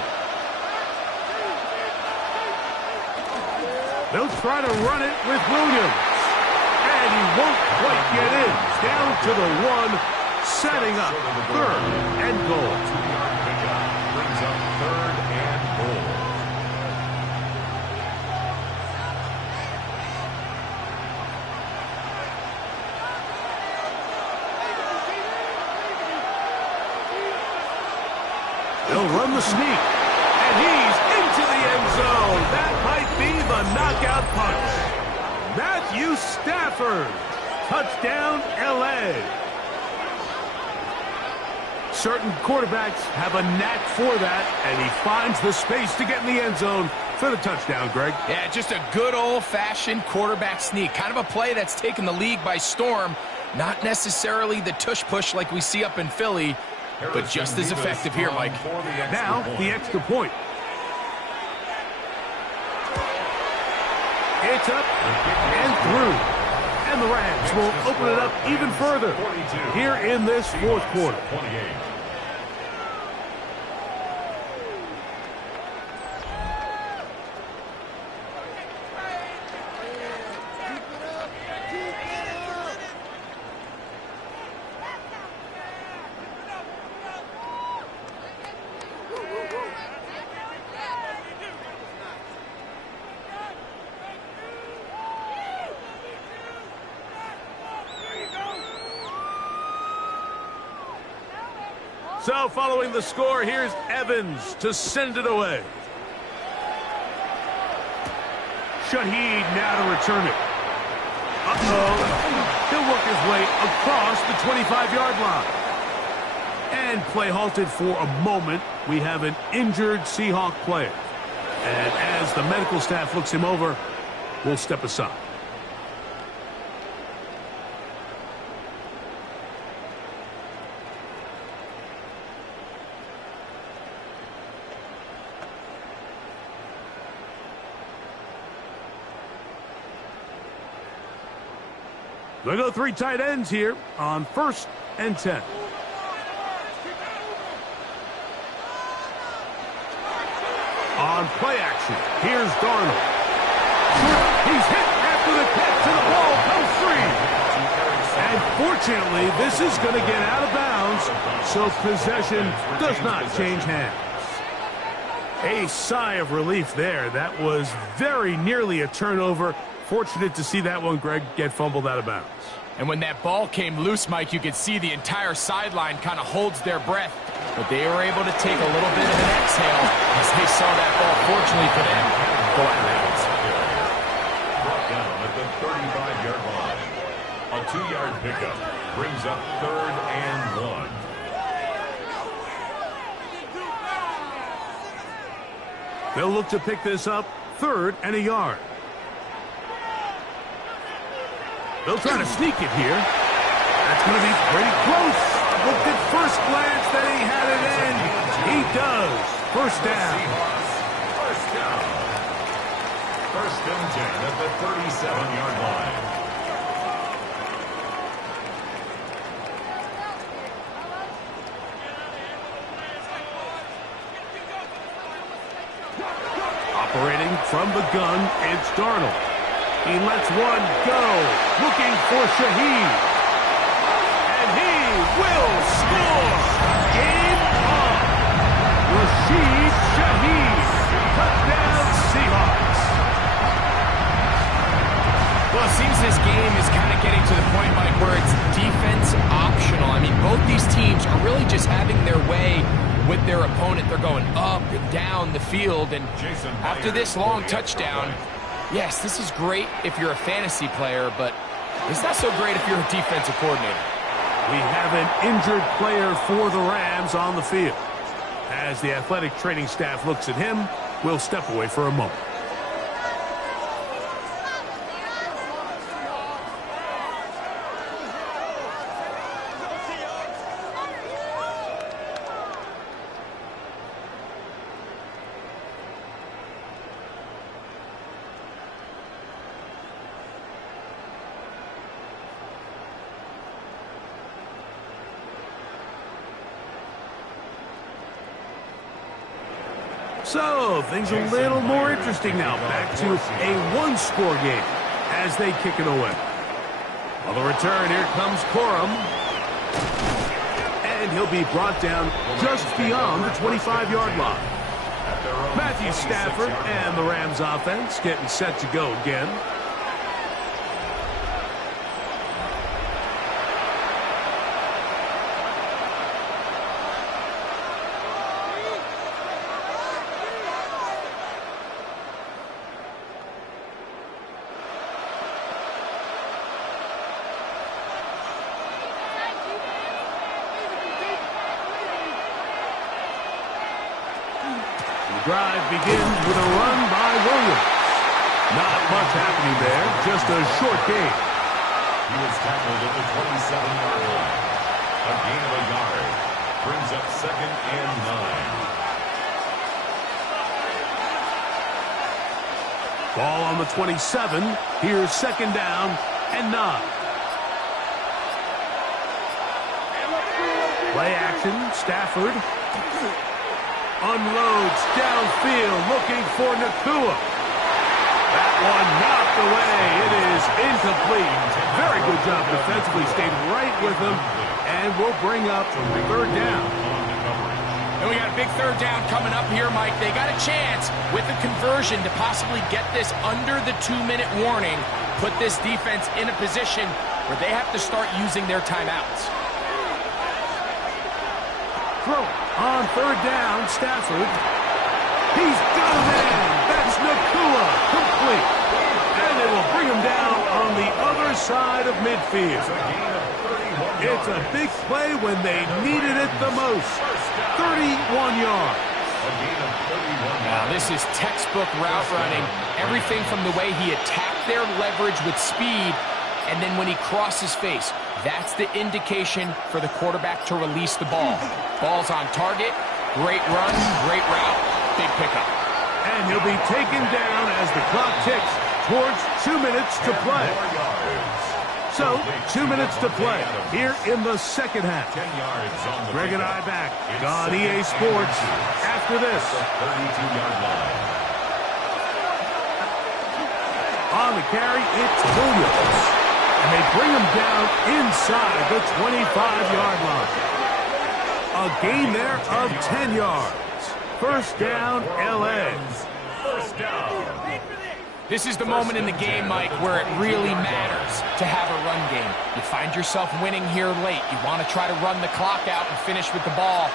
They'll try to run it with Williams. And he won't quite get in. Down to the 1, setting up 3rd and goal. 2-yard pickup brings up 3rd and goal. They'll run the sneak. And he's into the end zone. That might be the knockout punch. Matthew Stafford. Touchdown, L.A. Certain quarterbacks have a knack for that, and he finds the space to get in the end zone for the touchdown, Greg. Yeah, just a good old-fashioned quarterback sneak. Kind of a play that's taken the league by storm. Not necessarily the tush-push like we see up in Philly, but just as effective here, Mike. Now, the extra point. It's up and through. And the Rams will open it up even further here in this fourth quarter. 28. So following the score, here's Evans to send it away. Shaheed now to return it. He'll work his way across the 25-yard line. And play halted for a moment. We have an injured Seahawk player. And as the medical staff looks him over, we'll step aside. They go three tight ends here on 1st and 10. On play action, here's Darnold. He's hit after the catch, and the ball comes free. And fortunately, this is going to get out of bounds, so possession does not change hands. A sigh of relief there. That was very nearly a turnover. Fortunate to see that one, Greg, get fumbled out of bounds. And when that ball came loose, Mike, you could see the entire sideline kind of holds their breath. But they were able to take a little bit of an exhale as they saw that ball, fortunately for them, go out of bounds. Brought down at the 35-yard line. A 2-yard pickup brings up 3rd and 1. They'll look to pick this up 3rd and a yard. They'll try to sneak it here. That's going to be pretty close. Looked at first glance that he had it in. He does. First down. First down. 1st and 10 at the 37-yard line. Operating from the gun, it's Darnold. He lets one go, looking for Shaheed. And he will score. Game on. Rashid Shaheed. Touchdown Seahawks. Well, it seems this game is kind of getting to the point, Mike, where it's defense optional. I mean, both these teams are really just having their way with their opponent. They're going up and down the field. And after this long touchdown, yes, this is great if you're a fantasy player, but it's not so great if you're a defensive coordinator. We have an injured player for the Rams on the field. As the athletic training staff looks at him, we'll step away for a moment. So, things a little more interesting now. Back to a one-score game as they kick it away. On the return, here comes Corum. And he'll be brought down just beyond the 25-yard line. Matthew Stafford and the Rams offense getting set to go again. The drive begins with a run by Williams. Not much happening there, just a short gain. He was tackled at the 27-yard line. A gain of a yard. Brings up 2nd and 9. Ball on the 27. Here's 2nd down and 9. Play action. Stafford unloads downfield looking for Nakua. That one knocked away. It is incomplete. Very good job defensively. Stayed right with him. And we'll bring up 3rd down. And we got a big 3rd down coming up here, Mike. They got a chance with the conversion to possibly get this under the 2-minute warning, put this defense in a position where they have to start using their timeouts. Throw on 3rd down, Stafford. He's got a man. That's Nakua. Complete. And they will bring him down on the other side of midfield. It's a big play when they needed it the most. 31 yards. Now, this is textbook route running. Everything from the way he attacked their leverage with speed, and then when he crossed his face, that's the indication for the quarterback to release the ball. Ball's on target. Great run, great route, big pickup. And he'll be taken down as the clock ticks towards 2 minutes to play. So, 2 minutes to play here in the second half. Greg and I back on EA Sports after this. On the carry, it's Williams. And they bring him down inside the 25-yard line. A gain there of 10 yards. 1st down, L.A. First down. This is the moment in the game, Mike, where it really matters to have a run game. You find yourself winning here late. You want to try to run the clock out and finish with the ball.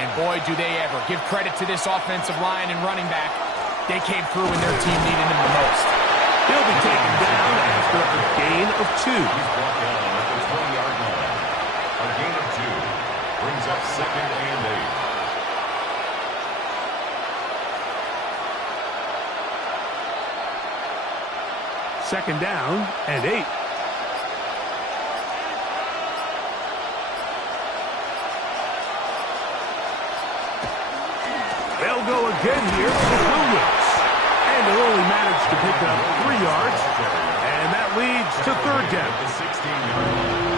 And boy, do they ever. Give credit to this offensive line and running back. They came through when their team needed him the most. He'll be taken down after a gain of 2. He's brought down at the 20-yard line. A gain of 2 brings up 2nd and 8. Second down and 8. They'll go again here to Williams. And they'll only manage to pick up 3 yards. And that leads to 3rd down. The 16-yard line.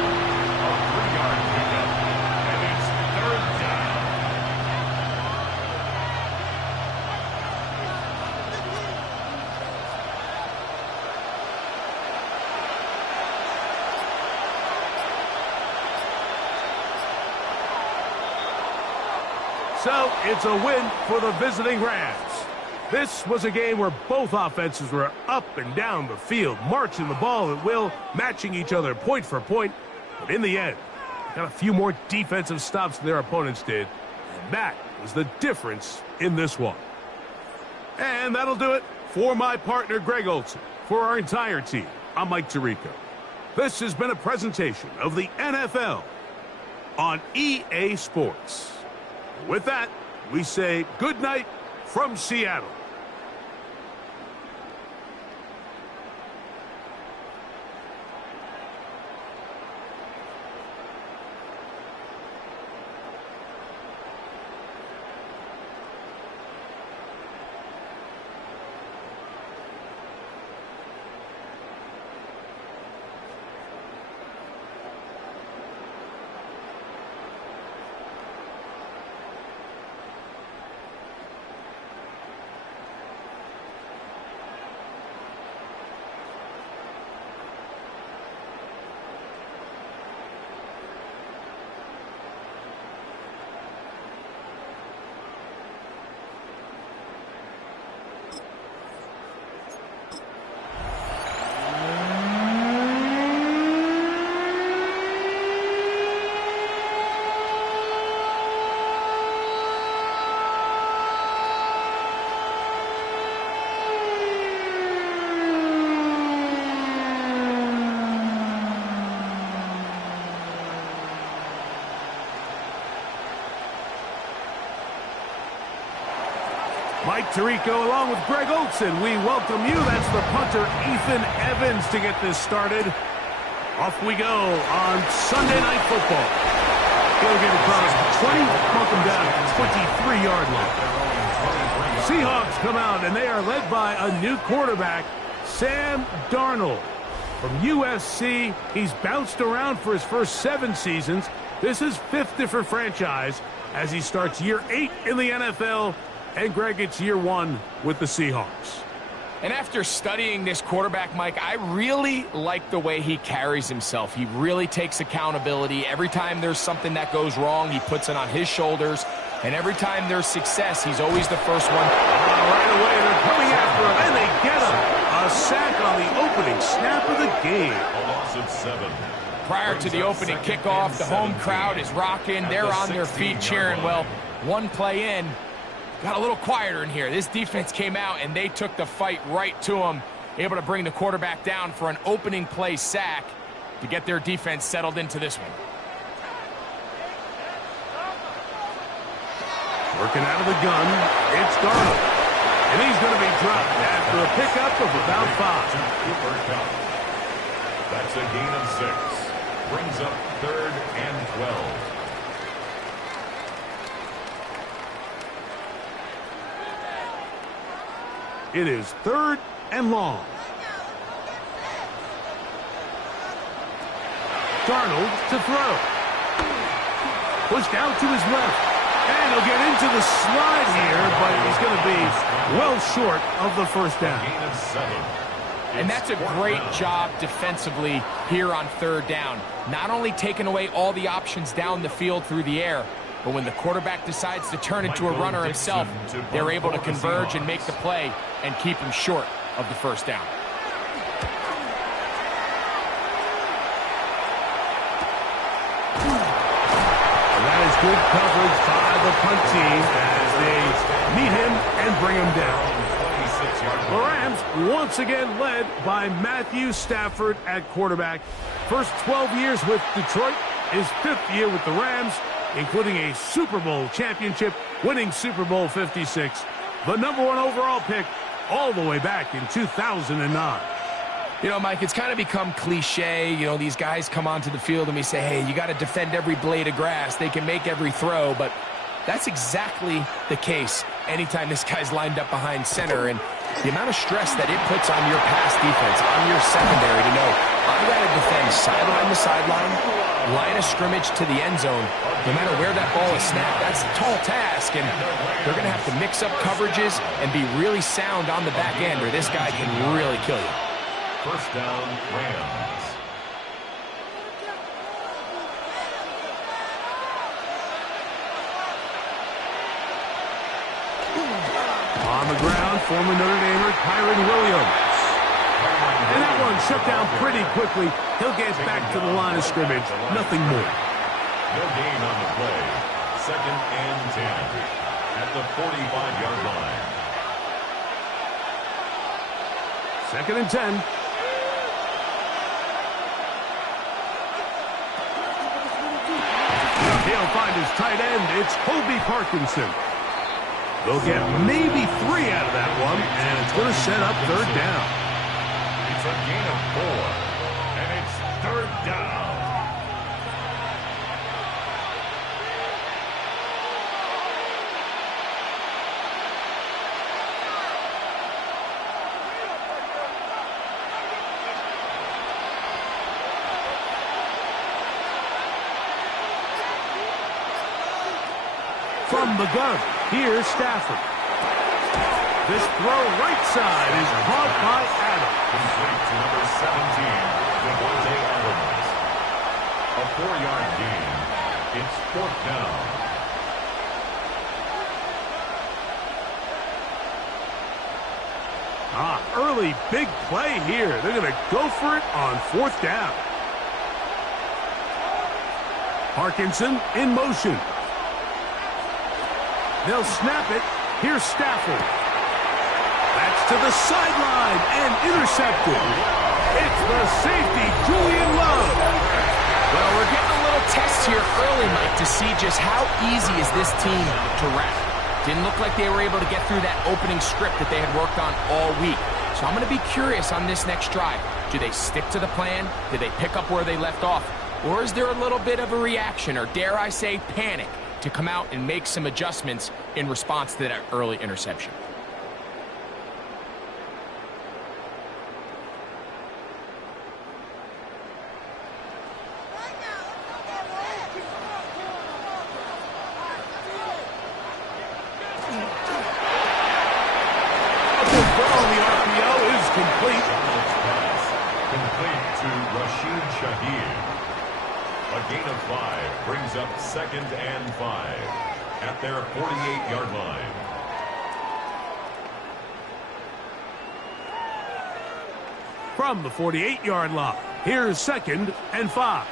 A 3-yard pickup. And it's 3rd down. So it's a win for the visiting Rams. This was a game where both offenses were up and down the field, marching the ball at will, matching each other point for point. But in the end, they got a few more defensive stops than their opponents did. And that was the difference in this one. And that'll do it for my partner, Greg Olson. For our entire team, I'm Mike Tirico. This has been a presentation of the NFL on EA Sports. With that, we say good night from Seattle. Mike Tirico along with Greg Olson. We welcome you. That's the punter, Ethan Evans, to get this started. Off we go on Sunday Night Football. He'll get across 20, bump him down to 23-yard line. Seahawks come out, and they are led by a new quarterback, Sam Darnold. From USC, he's bounced around for his first 7 seasons. This is 5th different franchise as he starts year 8 in the NFL. And Greg, it's year 1 with the Seahawks. And after studying this quarterback, Mike, I really like the way he carries himself. He really takes accountability. Every time there's something that goes wrong, he puts it on his shoulders. And every time there's success, he's always the first one. Right away, they're coming after him, and they get him. A sack on the opening snap of the game. A loss of 7. Prior to the opening kickoff, the home crowd is rocking. They're on their feet cheering. Well, one play in, got a little quieter in here. This defense came out, and they took the fight right to him, able to bring the quarterback down for an opening play sack to get their defense settled into this one. Working out of the gun, it's Darnold. And he's going to be dropped after a pickup of about 5. Cooper Kupp. That's a gain of 6. Brings up 3rd and 12. It is 3rd and long. Darnold to throw. Pushed out to his left. And he'll get into the slide here, but he's going to be well short of the first down. Gain of 7. And that's a great job defensively here on 3rd down. Not only taking away all the options down the field through the air, but when the quarterback decides to turn into a runner himself, they're able to converge and make the play and keep him short of the first down. Good coverage by the punt team as they meet him and bring him down. The Rams once again led by Matthew Stafford at quarterback. First 12 years with Detroit, his 5th year with the Rams, including a Super Bowl championship, winning Super Bowl 56. The #1 overall pick all the way back in 2009. You know, Mike, it's kind of become cliche. You know, these guys come onto the field and we say, hey, you got to defend every blade of grass. They can make every throw, but that's exactly the case anytime this guy's lined up behind center. And the amount of stress that it puts on your pass defense, on your secondary to know, I've got to defend sideline to sideline, line of scrimmage to the end zone. No matter where that ball is snapped, that's a tall task, and they're going to have to mix up coverages and be really sound on the back end, or this guy can really kill you. First down, Rams. On the ground, former Notre Damer Kyren Williams. And that one shut down pretty quickly. He'll get back to the line of scrimmage. Nothing more. No gain on the play. 2nd and 10 at the 45-yard line. 2nd and 10. He'll find his tight end. It's Colby Parkinson. They'll get maybe 3 out of that one, and it's going to set up 3rd down. It's a gain of 4, and it's 3rd down. From the gun, here's Stafford. This throw right side is caught by Adams. Complete to number 17, Devontae Adams. A 4-yard gain. It's 4th down. Early big play here. They're going to go for it on 4th down. Parkinson in motion. They'll snap it. Here's Stafford. That's to the sideline and intercepted. It's the safety, Julian Love. Well, we're getting a little test here early, Mike, to see just how easy is this team to wrap. Didn't look like they were able to get through that opening script that they had worked on all week. So I'm going to be curious on this next drive. Do they stick to the plan? Do they pick up where they left off? Or is there a little bit of a reaction, or dare I say panic, to come out and make some adjustments in response to that early interception? A gain of 5 brings up 2nd and 5 at their 48-yard line. From the 48-yard line, here's 2nd and 5.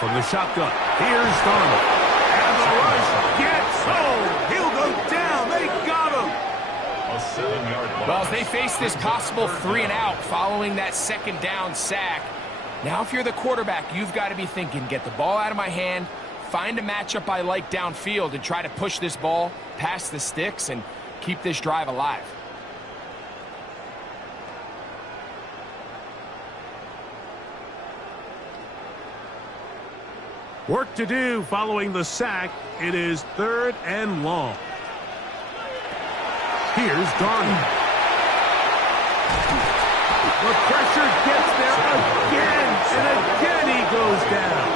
From the shotgun, here's Darnold. And the rush gets home. He'll go down. They got him. A 7-yard loss. Well, as they face this possible 3-and-out following that 2nd down sack, now if you're the quarterback, you've got to be thinking, get the ball out of my hand, find a matchup I like downfield, and try to push this ball past the sticks and keep this drive alive. Work to do following the sack. It is 3rd and long. Here's Darnold. The pressure gets there again, and again he goes down.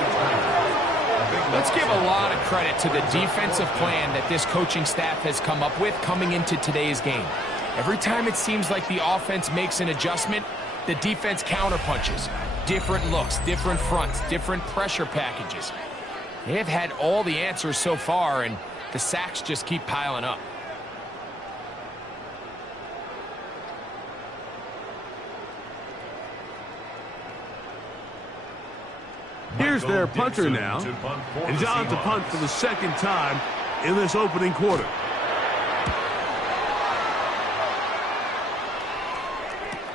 Let's give a lot of credit to the defensive plan that this coaching staff has come up with coming into today's game. Every time it seems like the offense makes an adjustment, the defense counterpunches. Different looks, different fronts, different pressure packages. They have had all the answers so far, and the sacks just keep piling up. Here's their punter now, and John to punt for the 2nd time in this opening quarter.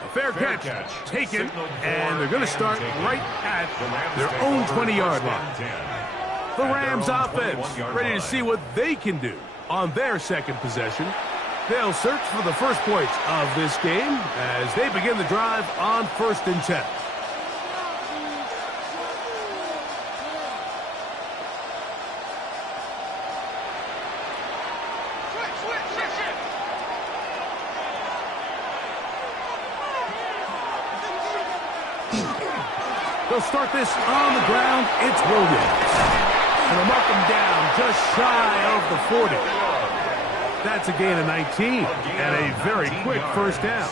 A fair catch taken, and they're going to start right at their own 20-yard line. The Rams offense ready to see what they can do on their 2nd possession. They'll search for the first points of this game as they begin the drive on 1st and 10. They'll start this on the ground. It's Williams. And they'll mark him down just shy of the 40. That's a gain of 19 and a very quick 1st down.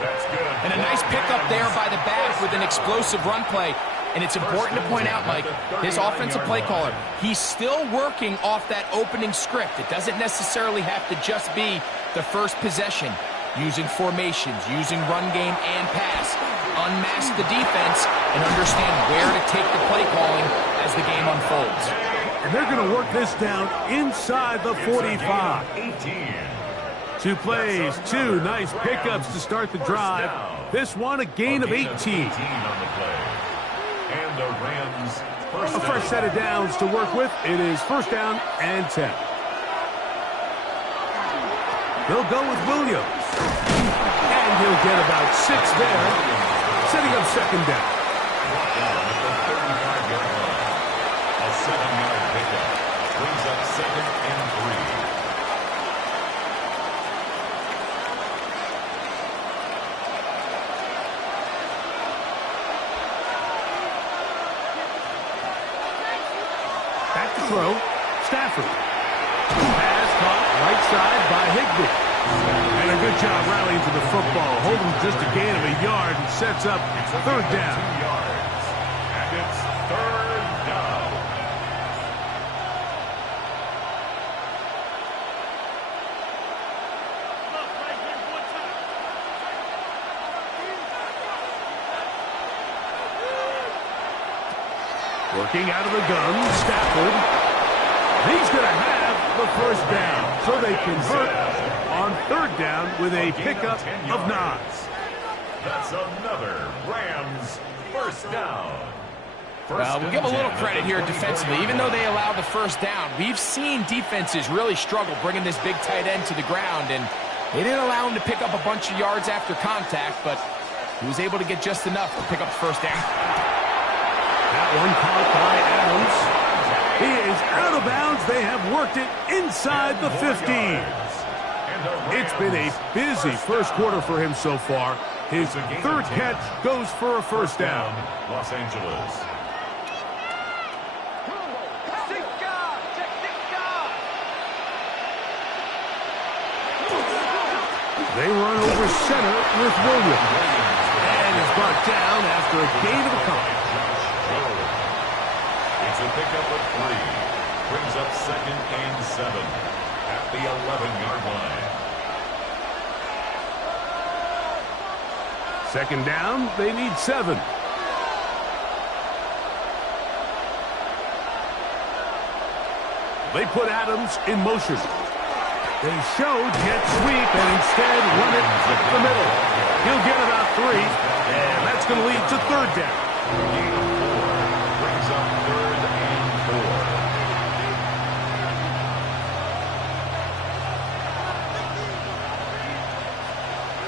That's good. And a nice pickup there by the back with an explosive run play. And it's important to point out, Mike, his offensive play caller, he's still working off that opening script. It doesn't necessarily have to just be the first possession. Using formations, using run game and pass. Unmask the defense and understand where to take the play calling as the game unfolds. And they're going to work this down inside the 45. 18. 2 plays, 2 nice pickups to start the drive. This one a gain of 18. On the play. And the Rams A fresh set of downs to work with. It is 1st down and 10. They'll go with Williams. And he'll get about 6 there, setting up 2nd down. at the 35-yard line. A 7-yard pickup brings up 2nd and 3. Back to throw. Stafford. Pass caught right side by Higbee. And a good job rallying to the football. Holding just a gain of a yard and sets up 3rd down. 2 yards. And it's 3rd down. Working out of the gun, Stafford. He's going to have the 1st down. So they convert on 3rd down with a pickup of 9. That's another Rams 1st down. Well, we'll give a little credit here defensively. Even though they allowed the 1st down, we've seen defenses really struggle bringing this big tight end to the ground, and they didn't allow him to pick up a bunch of yards after contact, but He was able to get just enough to pick up the first down. That one caught by Adams. He is out of bounds. They have worked it inside the 15. It's been a busy first quarter for him so far. His third catch goes for a first down. Los Angeles. They run over center with Williams. And is brought down after a gain of a couple. It's a pickup of 3. Brings up 2nd and 7 at the 11-yard line. Second down, they need 7. They put Adams in motion. They showed jet sweep and instead run it up the middle. He'll get about 3, and that's going to lead to third down. Gain of 4 brings up 3rd and 4.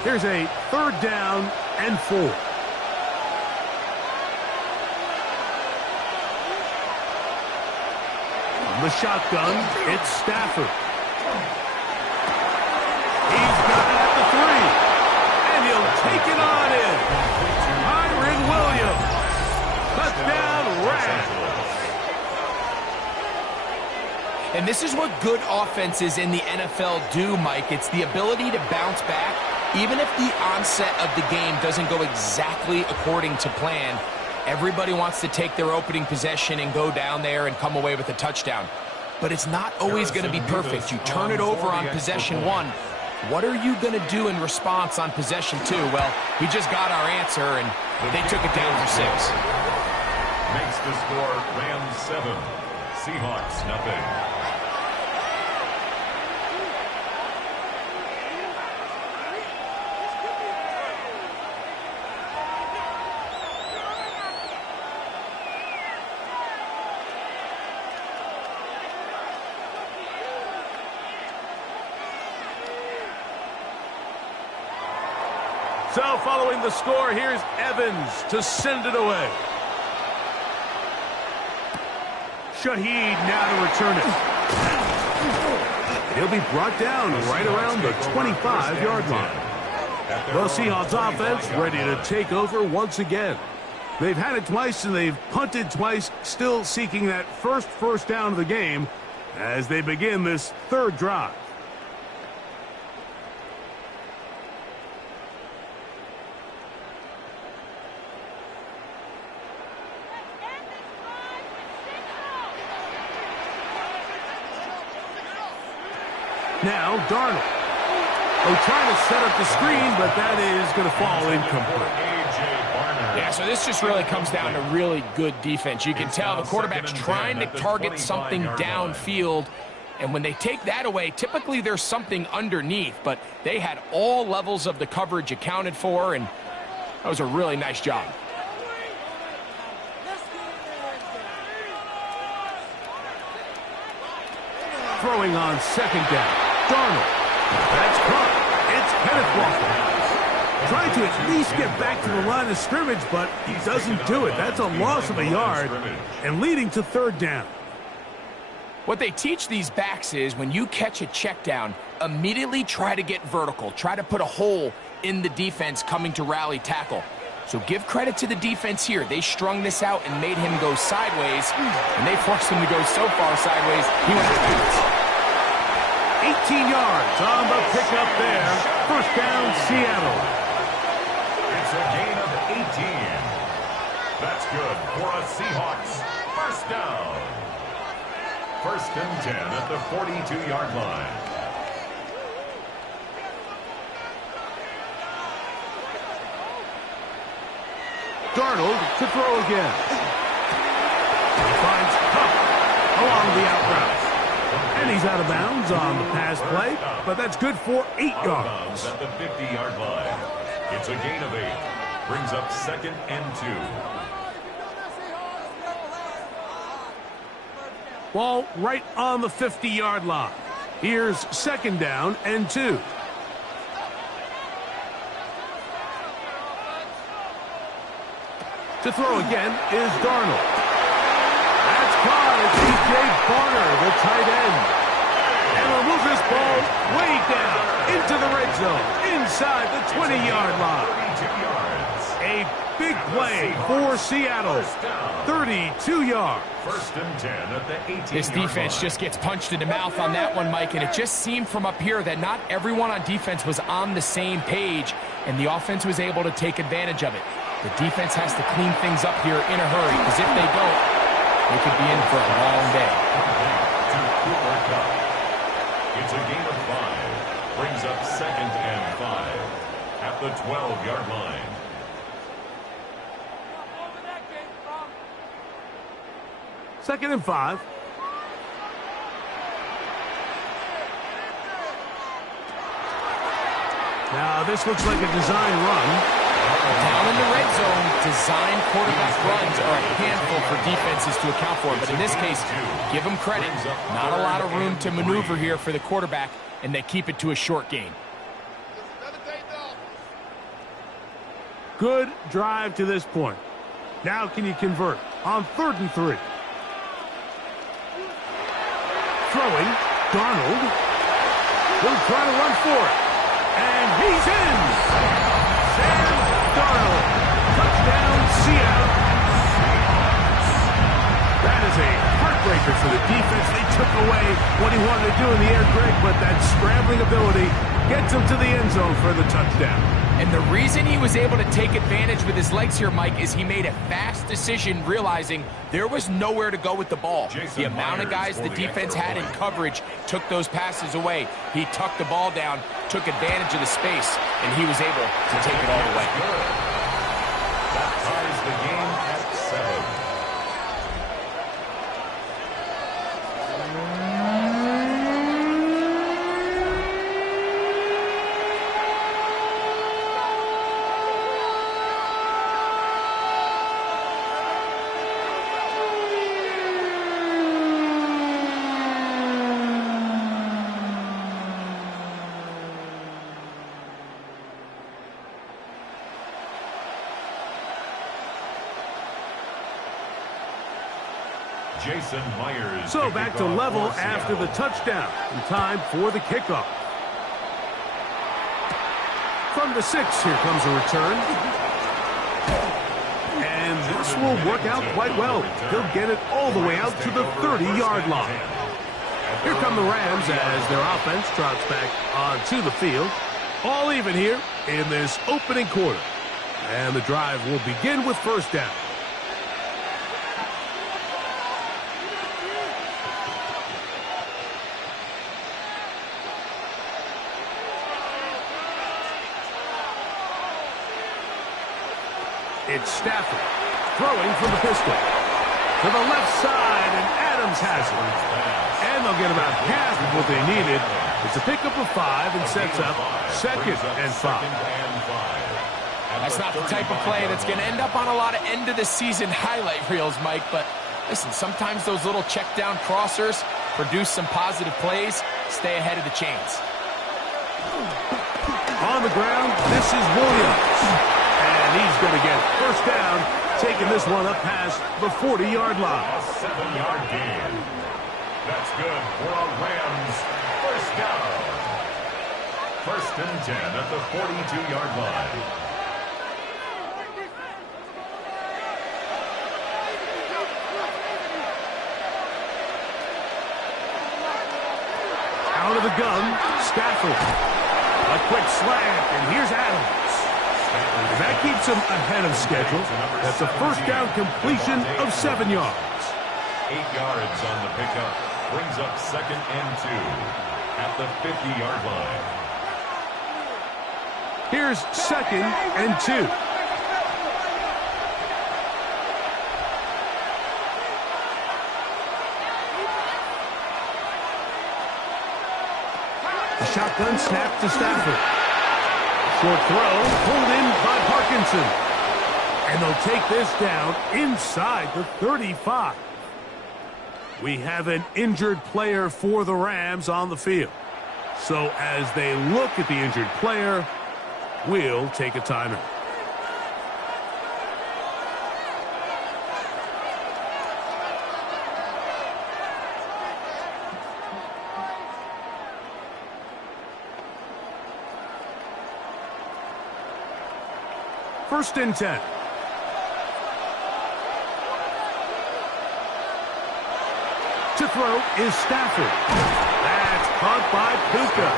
Here's a third down and 4. On the shotgun, it's Stafford. He's got it at the 3. And he'll take it on in. Myron Williams. Touchdown, Rams. And this is what good offenses in the NFL do, Mike. It's the ability to bounce back. Even if the onset of the game doesn't go exactly according to plan, everybody wants to take their opening possession and go down there and come away with a touchdown. But it's not always going to be perfect. You turn it over on possession 1. What are you going to do in response on possession 2? Well, we just got our answer, and they took it down for 6. Makes the score Rams 7, Seahawks nothing. So following the score, here's Evans to send it away. Shaheed now to return it. He'll be brought down right around the 25-yard line. The Seahawks offense ready to take over once again. They've had it twice and they've punted twice, still seeking that first down of the game as they begin this third drive. Now, Darnold. Oh, trying to set up the screen, but that is going to fall incomplete. Yeah, so this just really comes down to really good defense. You can tell the quarterback's trying to target something downfield, and when they take that away, typically there's something underneath, but they had all levels of the coverage accounted for, and that was a really nice job. Throwing on second down. Darnold. That's caught. It's Kenneth Walker. Trying to at least get back to the line of scrimmage, but he doesn't do it. That's a loss of a yard and leading to third down. What they teach these backs is when you catch a check down, immediately try to get vertical. Try to put a hole in the defense coming to rally tackle. So give credit to the defense here. They strung this out and made him go sideways, and they forced him to go so far sideways, he went backwards. 18 yards on the pickup there. First down, Seattle. It's a gain of 18. That's good for a Seahawks first down. 1st and 10 at the 42-yard line. Darnold to throw again. He finds Cup along the out route. And he's out of bounds on the pass play, but that's good for 8 yards. At the 50-yard line. It's a gain of 8. Brings up 2nd and 2. Ball right on the 50-yard line. Here's 2nd down and 2. To throw again is Darnold. That's caught. It's E.J. Barner, the tight end. And we'll move this ball way down into the red zone, inside the 20-yard line. 32 yards. A big play for Seattle. 32 yards. First and 10 at the 18-yard line. This defense just gets punched in the mouth on that one, Mike, and it just seemed from up here that not everyone on defense was on the same page, and the offense was able to take advantage of it. The defense has to clean things up here in a hurry, because if they don't, they could be in for a long day. To Cooper Kupp. It's a gain of 5. Brings up second and 5 at the 12-yard line. Second and 5. Now, this looks like a design run. Down in the red zone, design quarterback runs are a handful for defenses to account for. But in this case, give them credit. Not a lot of room to maneuver here for the quarterback, and they keep it to a short gain. Good drive to this point. Now can you convert on 3rd and 3? Throwing, Darnold. He'll try to run for it. And he's in! Sam Darnold. Touchdown, Seattle. That is a heartbreaker for the defense. They took away what he wanted to do in the air, Greg, but that scrambling ability gets him to the end zone for the touchdown. And the reason he was able to take advantage with his legs here, Mike, is he made a fast decision realizing there was nowhere to go with the ball. The amount of guys the defense had in coverage took those passes away. He tucked the ball down, took advantage of the space, and he was able to take it all the way. That ties the game at 7. Jason Myers. So back to level after the touchdown. In time for the kickoff. From the 6, here comes a return. And this will work out quite well. He'll get it all the way out to the 30-yard line. Here come the Rams as their offense trots back onto the field. All even here in this opening quarter. And the drive will begin with first down. It's Stafford throwing from the pistol to the left side, and Adams has it. And they'll get about half of what they needed. It's a pickup of 5 and sets up 2nd and 5. That's not the type of play that's going to end up on a lot of end-of-the-season highlight reels, Mike. But listen, sometimes those little check-down crossers produce some positive plays. Stay ahead of the chains. On the ground, this is Williams. And he's going to get first down, taking this one up past the 40-yard line. A 7-yard gain. That's good for a Rams first down. First and 10 at the 42-yard line. Out of the gun, Stafford. A quick slant, and here's Adams. And that keeps him ahead of schedule. That's a first down completion of 7 yards. 8 yards on the pickup. Brings up second and 2 at the 50-yard line. Here's 2nd and 2. The shotgun snap to Stafford. Short throw, pulled in by Parkinson. And they'll take this down inside the 35. We have an injured player for the Rams on the field. So as they look at the injured player, we'll take a timeout. First and 10. To throw is Stafford. That's caught by Puka.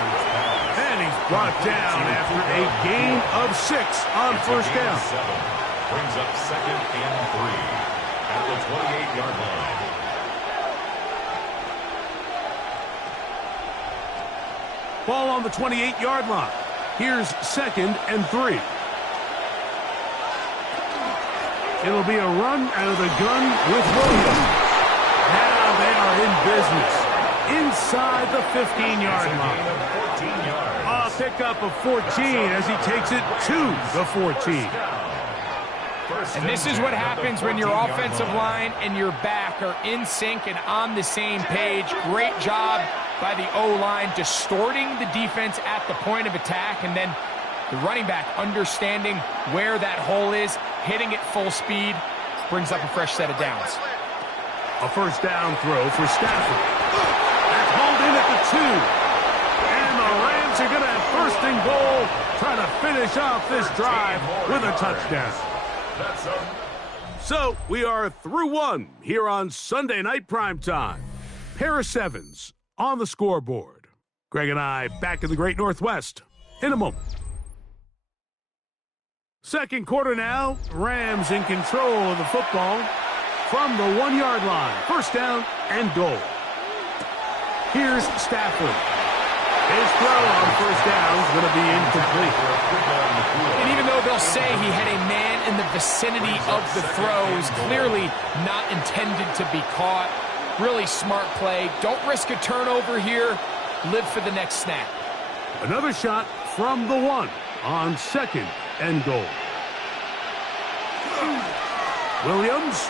And he's brought down after a gain of 6 on first down. Brings up second and 3 at the 28-yard line. Ball on the 28-yard line. Here's second and 3. It'll be a run out of the gun with Williams. Now they are in business inside the 15-yard line. A pickup of 14 as he takes it to the 14. And this is what happens when your offensive line and your back are in sync and on the same page. Great job by the O-line distorting the defense at the point of attack, and then the running back understanding where that hole is, hitting it full speed, brings up a fresh set of downs. A first down throw for Stafford. That's hauled in at the 2. And the Rams are going to have first and goal, trying to finish off this drive with a touchdown. So we are through one here on Sunday Night Primetime. Pair of 7s on the scoreboard. Greg and I back in the Great Northwest in a moment. Second quarter now. Rams in control of the football from the 1-yard line. First down and goal. Here's Stafford. His throw on first down is going to be incomplete. And even though they'll say he had a man in the vicinity of the throws, clearly not intended to be caught. Really smart play. Don't risk a turnover here. Live for the next snap. Another shot from the 1 on second and goal. Williams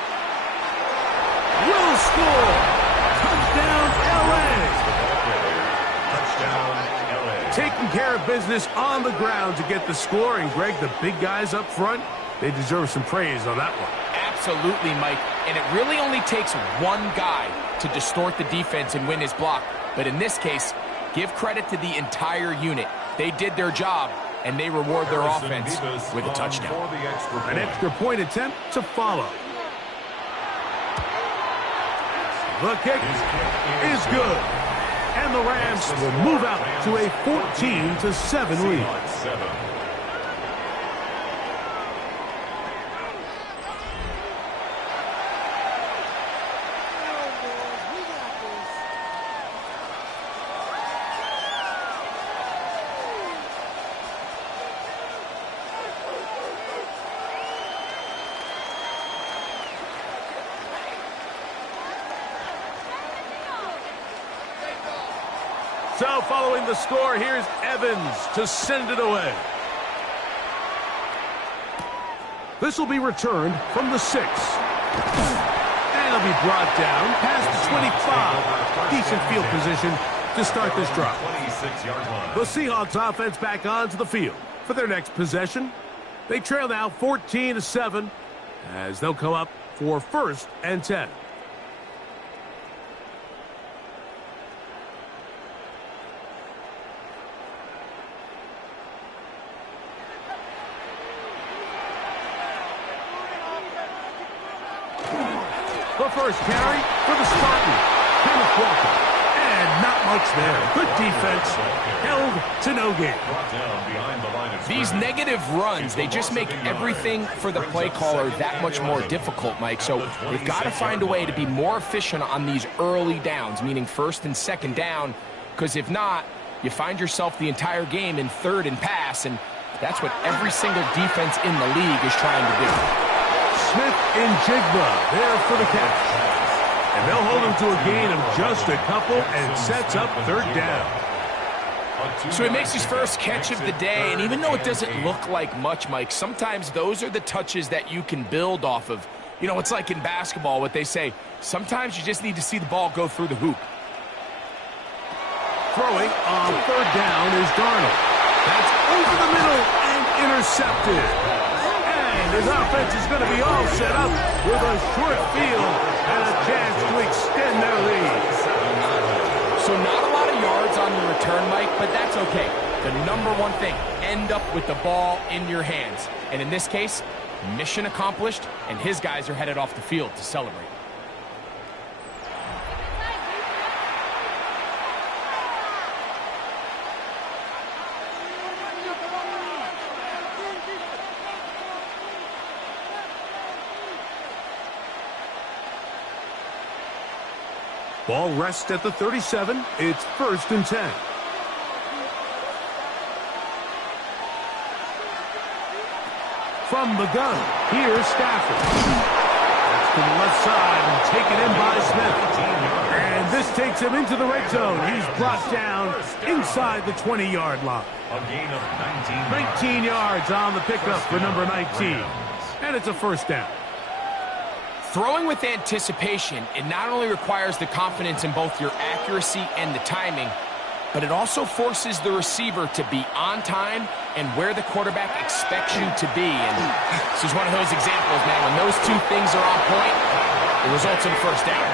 will score. Touchdown, L.A. Taking care of business on the ground to get the score. And, Greg, the big guys up front, they deserve some praise on that one. Absolutely, Mike. And it really only takes one guy to distort the defense and win his block. But in this case, give credit to the entire unit. They did their job, and they reward their offense with a touchdown. An extra point attempt to follow. The kick is good. And the Rams will move out to a 14-7 lead. So following the score, here's Evans to send it away. This will be returned from the 6. And it'll be brought down past the 25. Decent field position to start this drive. The Seahawks offense back onto the field for their next possession. They trail now 14-7 as they'll come up for first and 10. The first carry for the Spartans. Kenneth Walker. And not much there. Good defense. Held to no gain. These negative runs, they just make everything for the play caller that much more difficult, Mike. So they've got to find a way to be more efficient on these early downs, meaning first and second down, because if not, you find yourself the entire game in third and pass, and that's what every single defense in the league is trying to do. Smith and Jigba there for the catch. And they'll hold him to a gain of just a couple and sets up third down. So he makes his first catch of the day, and even though it doesn't look like much, Mike, sometimes those are the touches that you can build off of. You know, it's like in basketball, what they say, sometimes you just need to see the ball go through the hoop. Throwing on third down is Darnold. That's over the middle and intercepted. And his offense is going to be all set up with a short field and a chance to extend their lead. So not a lot of yards on the return, Mike, but that's okay. The number one thing, end up with the ball in your hands. And in this case, mission accomplished, and his guys are headed off the field to celebrate. Ball rests at the 37. It's 1st and 10. From the gun, here's Stafford. That's to the left side and taken in by Smith. And this takes him into the red zone. He's brought down inside the 20-yard line. A gain of 19 yards on the pickup for number 19. And it's a 1st down. Throwing with anticipation, it not only requires the confidence in both your accuracy and the timing, but it also forces the receiver to be on time and where the quarterback expects you to be. And this is one of those examples, man. When those two things are on point, it results in a 1st down.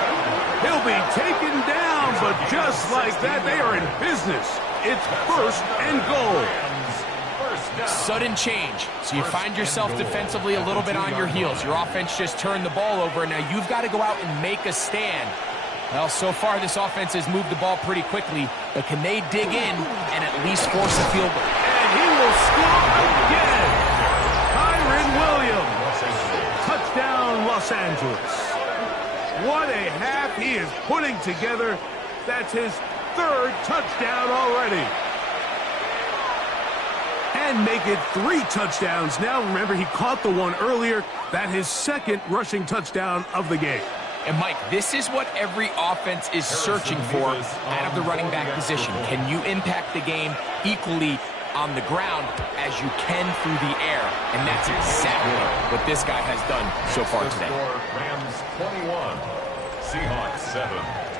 He'll be taken down, but just like that, they are in business. It's 1st and goal. Sudden change. So you find yourself defensively a little bit on your heels. Your offense just turned the ball over, and now you've got to go out and make a stand. Well, so far this offense has moved the ball pretty quickly, but can they dig in and at least force a field goal? And he will score again. Kyren Williams. Touchdown, Los Angeles. What a half he is putting together. That's his 3rd touchdown already. And make it 3 touchdowns now. Remember, he caught the one earlier. That's his 2nd rushing touchdown of the game. And, Mike, this is what every offense is searching for out of the running back position. Can you impact the game equally on the ground as you can through the air? And that's exactly what this guy has done so far today. Rams 21, Seahawks 7.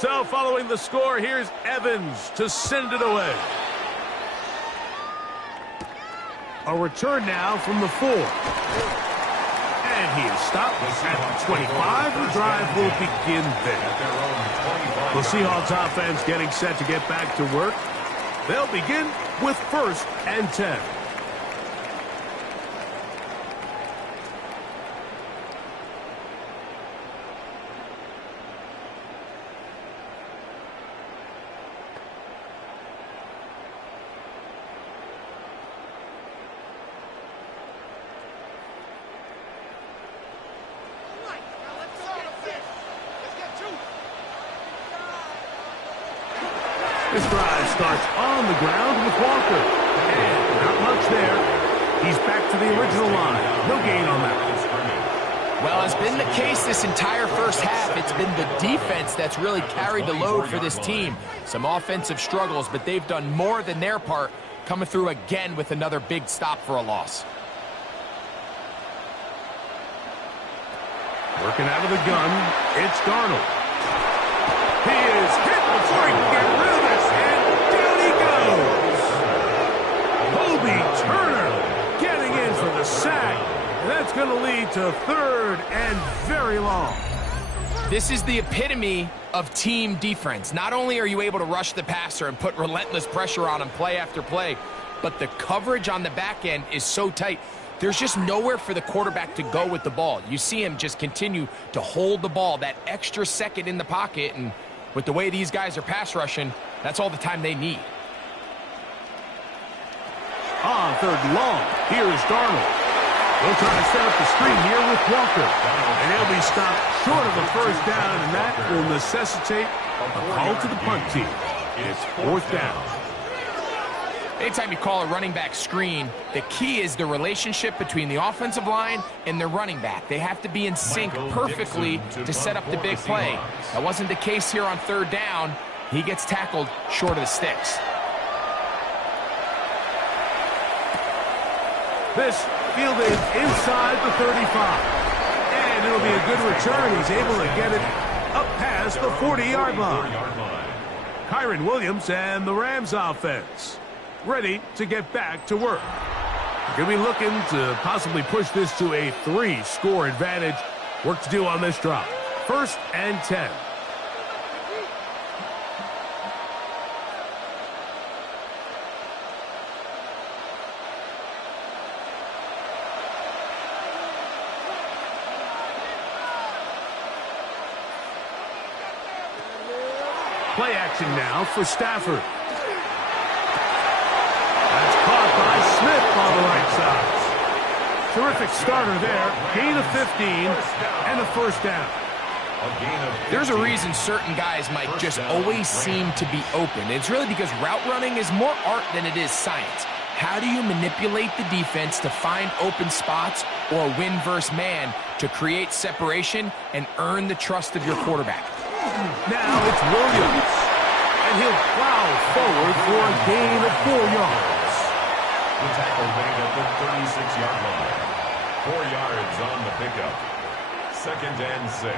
So following the score, here's Evans to send it away. A return now from the 4. And he is stopped at the 25. The drive will begin there. The Seahawks offense getting set to get back to work. They'll begin with 1st and 10. This drive starts on the ground with Walker. And not much there. He's back to the original line. No gain on that. Well, it's been the case this entire 1st half. It's been the defense that's really carried the load for this team. Some offensive struggles, but they've done more than their part, coming through again with another big stop for a loss. Working out of the gun, it's Darnold. He is hit before he can get rid of this, and down he goes. Kobe Turner getting in for the sack. And that's going to lead to 3rd and very long. This is the epitome of team defense. Not only are you able to rush the passer and put relentless pressure on him play after play, but the coverage on the back end is so tight. There's just nowhere for the quarterback to go with the ball. You see him just continue to hold the ball, that extra second in the pocket, and with the way these guys are pass rushing, that's all the time they need. On 3rd and long, here is Darnold. They'll try to set up the screen here with Walker. And he'll be stopped short of a 1st down, and that will necessitate a call to the punt team. It's 4th down. Anytime you call a running back screen, the key is the relationship between the offensive line and the running back. They have to be in sync perfectly to set up the big play. That wasn't the case here on 3rd down. He gets tackled short of the sticks. This fielded inside the 35. And it'll be a good return. He's able to get it up past the 40-yard line. Kyron Williams and the Rams offense ready to get back to work. Going to be looking to possibly push this to a 3-score advantage. Work to do on this drive. 1st and 10. Play action now for Stafford. That's caught by Smith on the right side. Terrific starter there. Gain of 15 and a 1st down. There's a reason certain guys might just always seem to be open. It's really because route running is more art than it is science. How do you manipulate the defense to find open spots or win versus man to create separation and earn the trust of your quarterback? Now it's Williams, and he'll plow forward for a gain of 4 yards. The tackle made at the 36-yard line. 4 yards on the pickup. 2nd and 6.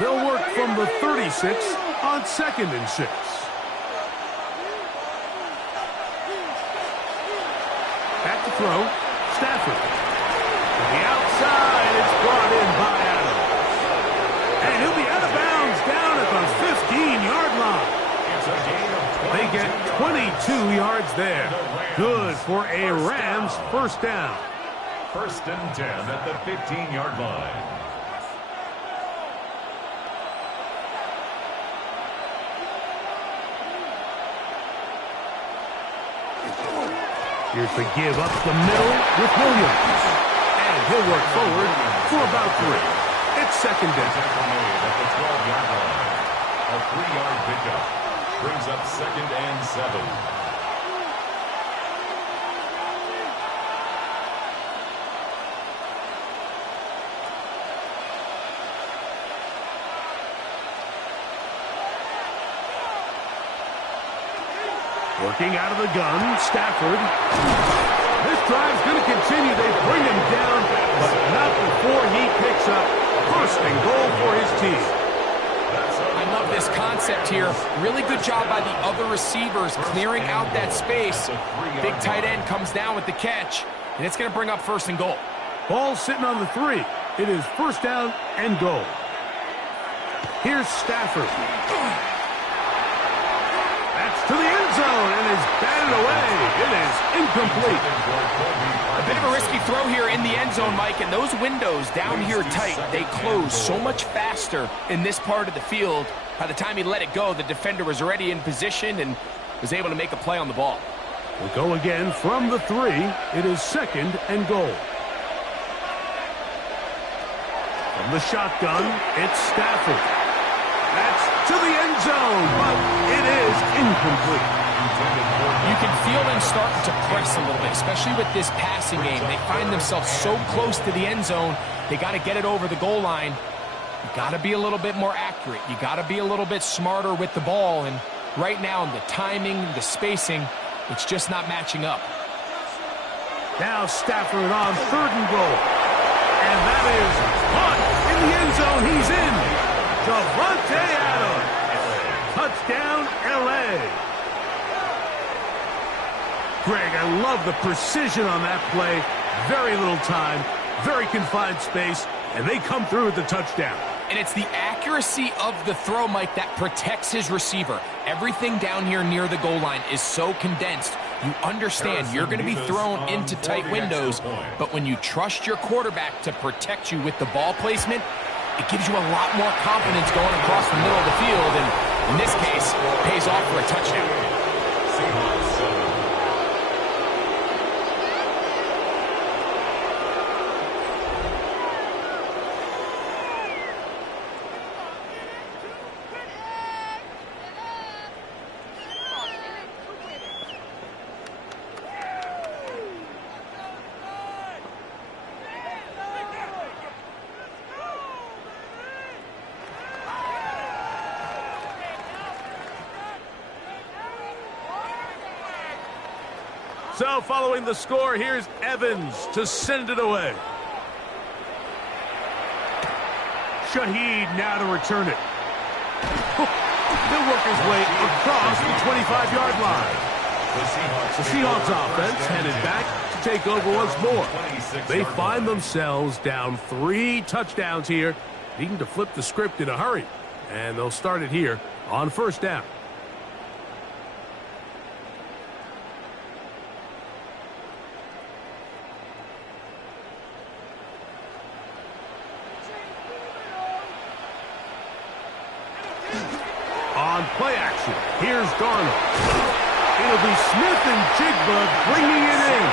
They'll work from the 36 on 2nd and 6. Back to throw, Stafford. To the outside, it's brought in by Adams. And he'll be out of bounds down at the 15-yard line. It's a gain of 22. They get 22 yards there. Good for a Rams 1st down. 1st and 10 at the 15-yard line. Here's the give up the middle with Williams. And he'll work forward for about 3. It's 2nd down. Tackle made at the 12-yard line. A 3-yard pickup brings up 2nd and 7. Working out of the gun, Stafford. This drive's going to continue. They bring him down, but not before he picks up 1st and goal for his team. I love this concept here. Really good job by the other receivers clearing out that space. Big tight end comes down with the catch, and it's going to bring up 1st and goal. Ball sitting on the 3. It is 1st down and goal. Here's Stafford. That's to the end zone and is batted away. It is incomplete. A bit of a risky throw here in the end zone, Mike, and those windows down here tight, they close so much faster in this part of the field. By the time he let it go, the defender was already in position and was able to make a play on the ball. We'll go again from the 3. It is 2nd and goal. From the shotgun, it's Stafford. That's to the end zone, but it is incomplete. You can feel them starting to press a little bit, especially with this passing game. They find themselves so close to the end zone, they got to get it over the goal line. You got to be a little bit more accurate. You got to be a little bit smarter with the ball, and right now, the timing, the spacing, it's just not matching up. Now Stafford on 3rd and goal. And that is caught in the end zone. He's in. Davante Adams. Touchdown, L.A. Greg, I love the precision on that play. Very little time, very confined space, and they come through with the touchdown. And it's the accuracy of the throw, Mike, that protects his receiver. Everything down here near the goal line is so condensed. You understand you're going to be thrown into tight windows, but when you trust your quarterback to protect you with the ball placement, it gives you a lot more confidence going across the middle of the field, and in this case, pays off for a touchdown. Seahawks 7. So following the score, here's Evans to send it away. Shaheed now to return it. He'll work his way across the 25-yard line. The Seahawks offense headed back to take over once more. They find themselves down 3 touchdowns here, needing to flip the script in a hurry. And they'll start it here on first down. On play action, here's Darnold. It'll be Smith and Jigba bringing it in.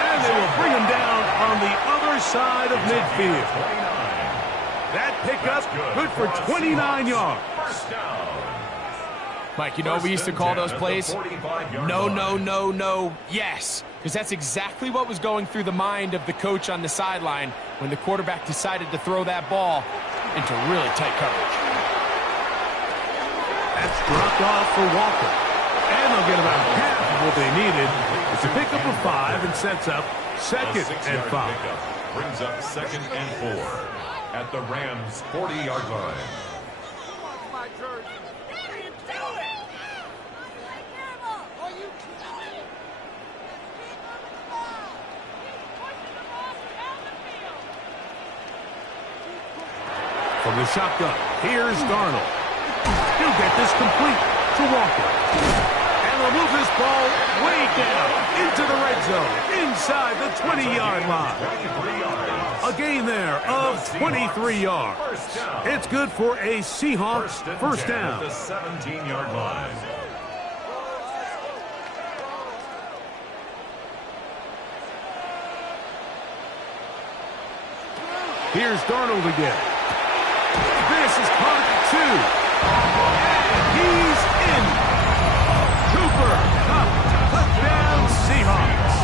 And they will bring him down on the other side of midfield. That pickup good for 29 yards. Mike, you know what we used to call those plays? No, no, no, no, yes. Because that's exactly what was going through the mind of the coach on the sideline when the quarterback decided to throw that ball into really tight coverage. That's dropped off for Walker. And they'll get about half of what they needed. It's a pickup of 5 and sets up second and 5. Brings up 2nd and 4 at the Rams' 40-yard line. From the shotgun, here's Darnold. He'll get this complete to Walker. And they'll move this ball way down into the red zone, inside the 20-yard line. A gain there of 23 yards. It's good for a Seahawks first down. At the 17-yard line. Here's Darnold again. This is caught at 2. He's in. Cooper Kupp, touchdown Seahawks.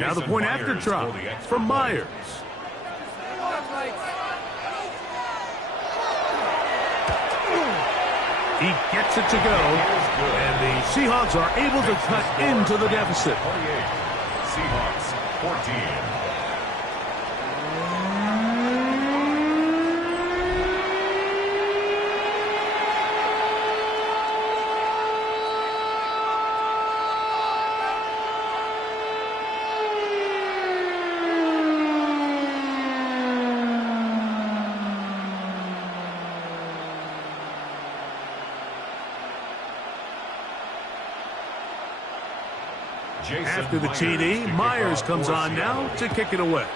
Now the point after try from Myers. He gets it to go, and the Seahawks are able to cut into the deficit. 28, Seahawks 14. After the TD, Myers comes on now to kick it away.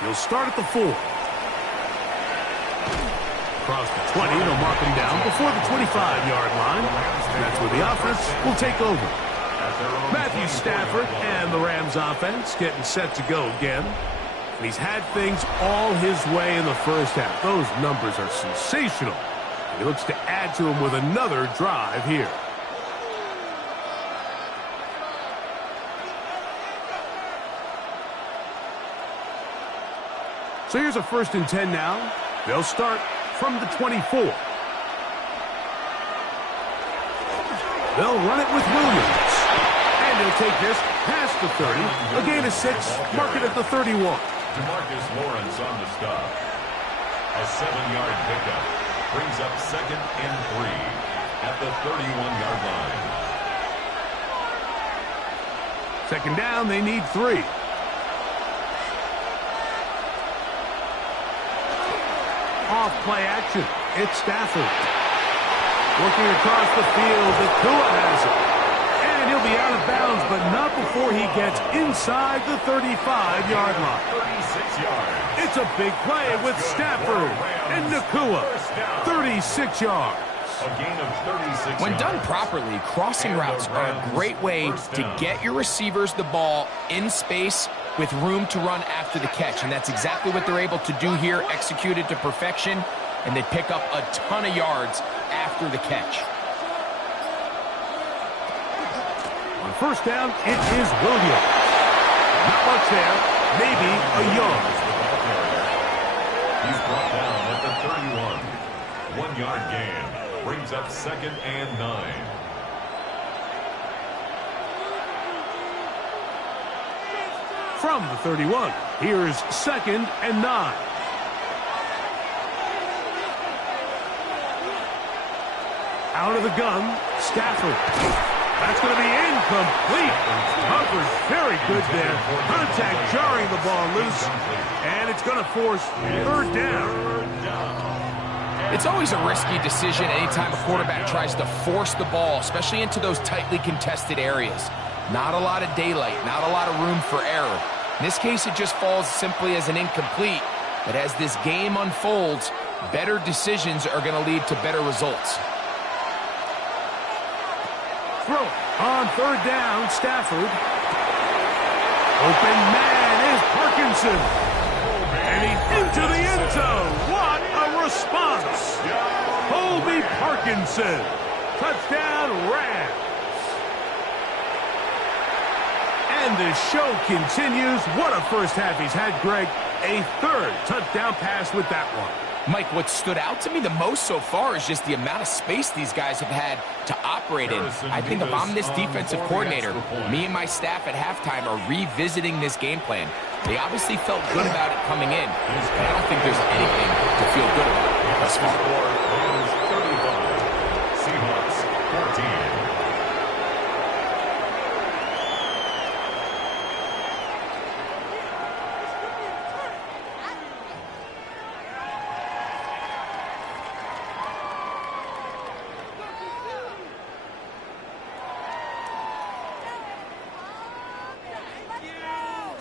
He'll start at the 4. Across the 20, they'll mark him down before the 25-yard line. That's where the offense will take over. Matthew Stafford and the Rams offense getting set to go again. And he's had things all his way in the first half. Those numbers are sensational. And he looks to add to them with another drive here. So here's a 1st and 10 now. They'll start from the 24. They'll run it with Williams. And he'll take this past the 30. A gain of 6. Mark it at the 31. DeMarcus Lawrence on the stop. A 7-yard pickup. Brings up 2nd and 3 at the 31-yard line. 2nd down, they need 3. Off play action. It's Stafford. Working across the field, Nakua has it. And he'll be out of bounds, but not before he gets inside the 35-yard line. 36 yards. It's a big play with Stafford and Nakua. 36 yards. A gain of 36 When yards. done properly, crossing routes are a great way to get your receivers the ball in space with room to run after the catch. And that's exactly what they're able to do here, executed to perfection. And they pick up a ton of yards after after the catch. On first down, it is Williams. Not much there. Maybe a yard. He's brought down at the 31. 1-yard gain. Brings up 2nd and 9. From the 31, here's 2nd and 9. Out of the gun, Stafford. That's going to be incomplete. Covered very good there. Contact jarring the ball loose. And it's going to force 3rd down. It's always a risky decision anytime a quarterback tries to force the ball, especially into those tightly contested areas. Not a lot of daylight, not a lot of room for error. In this case, it just falls simply as an incomplete. But as this game unfolds, better decisions are going to lead to better results. Throw on 3rd down, Stafford. Open man is Parkinson. And he's into the end zone. What a response. Colby Parkinson. Touchdown, Rams. And the show continues. What a first half he's had, Greg. A 3rd touchdown pass with that one. Mike, what stood out to me the most so far is just the amount of space these guys have had to operate in. I think if I'm this defensive coordinator, me and my staff at halftime are revisiting this game plan. They obviously felt good about it coming in, but I don't think there's anything to feel good about thus far. 35. Seahawks 14.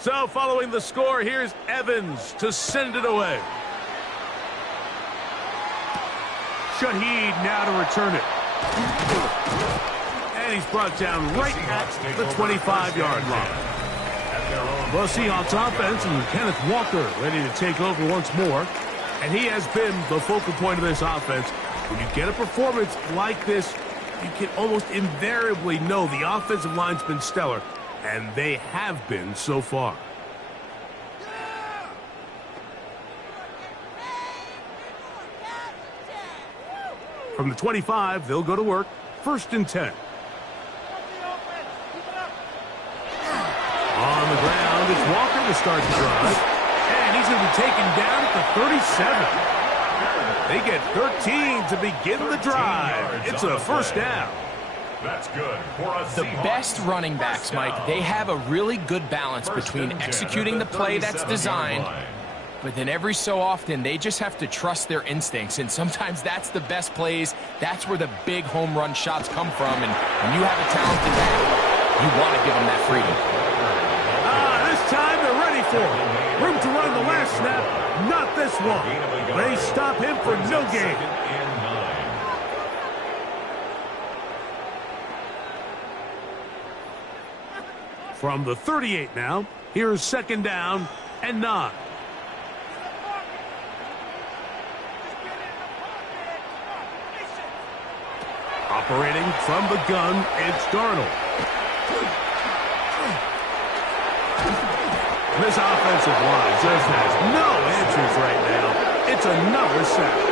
So following the score, here's Evans to send it away. Shaheed now to return it. And he's brought down right at the 25-yard line. The Seahawks offense and Kenneth Walker ready to take over once more. And he has been the focal point of this offense. When you get a performance like this, you can almost invariably know the offensive line's been stellar. And they have been so far. From the 25, they'll go to work. 1st and 10. On the ground, it's Walker to start the drive. And he's going to be taken down at the 37. They get 13 to begin the drive. It's a 1st down. That's good for a The best running backs, Mike, they have a really good balance between executing the play that's designed, but then every so often they just have to trust their instincts, and sometimes that's the best plays. That's where the big home run shots come from, and when you have a talented back, you want to give them that freedom. This time they're ready for it. Room to run the last snap, not this one. They stop him for no gain. From the 38 now, here's 2nd down and 9. Operating from the gun, it's Darnold. This offensive line just has no answers right now. It's another sack.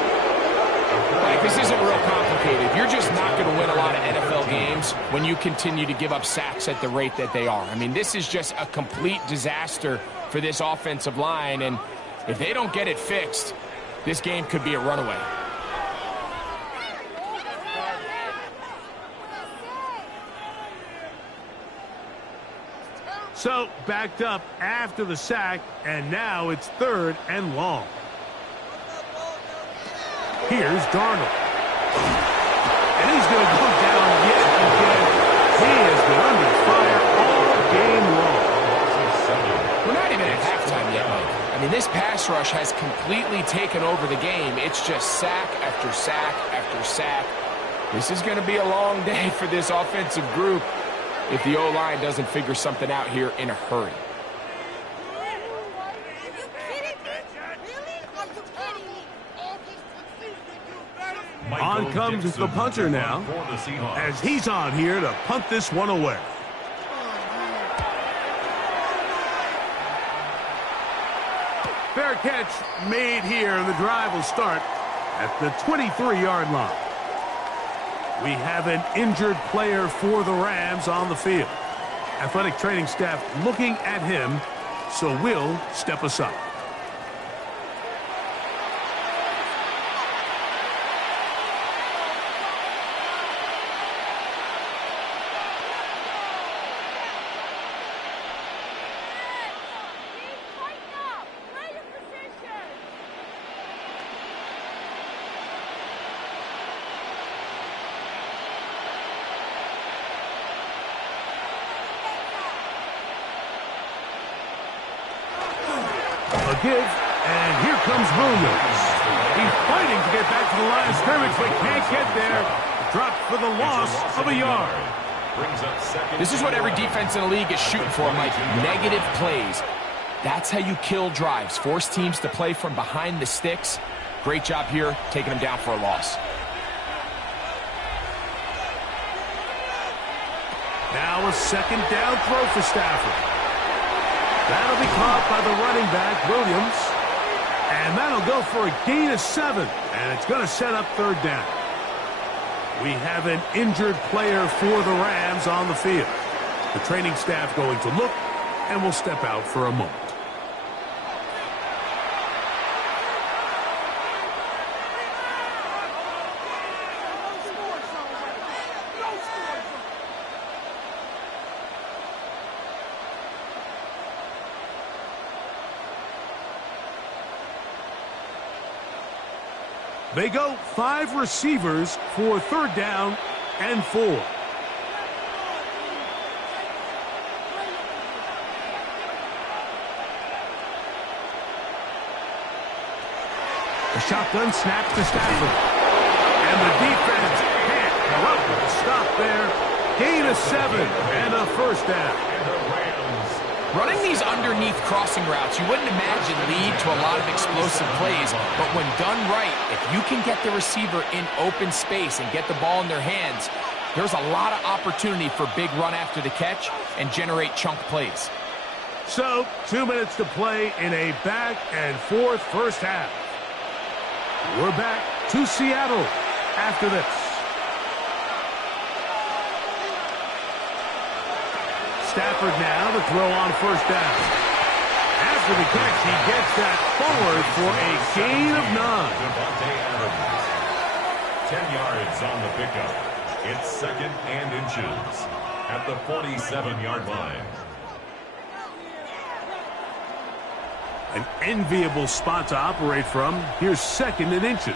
Like, this isn't real complicated. You're just not going to win a lot of NFL games when you continue to give up sacks at the rate that they are. I mean, this is just a complete disaster for this offensive line, and if they don't get it fixed, this game could be a runaway. So, backed up after the sack, and now it's 3rd and long. Here's Darnold. And he's going to go down yet again. He has been under fire all game long. We're not even at halftime yet, Mike. I mean, this pass rush has completely taken over the game. It's just sack after sack after sack. This is going to be a long day for this offensive group if the O-line doesn't figure something out here in a hurry. On comes the punter now, for the Seahawks. as he's on here to punt this one away. Fair catch made here, and the drive will start at the 23-yard line. We have an injured player for the Rams on the field. Athletic training staff looking at him, so we'll step aside. Give, and here comes Williams. He's fighting to get back to the line of scrimmage, but can't get there. Dropped for the loss of a yard. This is what every defense in the league is shooting for, Mike. Negative plays. That's how you kill drives. Force teams to play from behind the sticks. Great job here, taking them down for a loss. Now a second down throw for Stafford. That'll be caught by the running back, Williams. And that'll go for a gain of 7. And it's going to set up third down. We have an injured player for the Rams on the field. The training staff going to look, and we'll step out for a moment. They go 5 receivers for third down and 4. The shotgun snap to Stafford. And the defense can't come up with a stop there. Gain of 7 and a first down. Running these underneath crossing routes, you wouldn't imagine lead to a lot of explosive plays, but when done right, if you can get the receiver in open space and get the ball in their hands, there's a lot of opportunity for big run after the catch and generate chunk plays. So, 2 minutes to play in a back-and-forth first half. We're back to Seattle after this. Stafford now to throw on first down. After the catch, he gets that forward for a gain of 9. 10 yards on the pickup. It's 2nd and inches at the 47-yard line. An enviable spot to operate from. Here's 2nd and inches.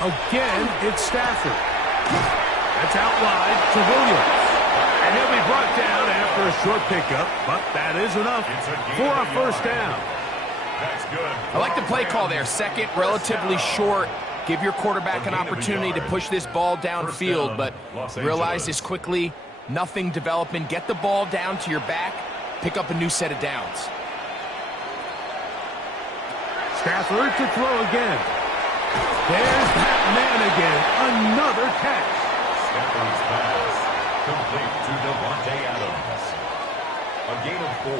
Again, it's Stafford. That's out wide to Williams. And he'll be brought down after a short pickup, but that is enough for a first down. That's good. I like the play call there. 2nd, relatively short. Give your quarterback an opportunity to push this ball downfield, but realize this quickly. Nothing development. Get the ball down to your back. Pick up a new set of downs. Stafford to throw again. There's that man again. Another catch. Stafford's pass complete to Devontae Adams. A gain of 4.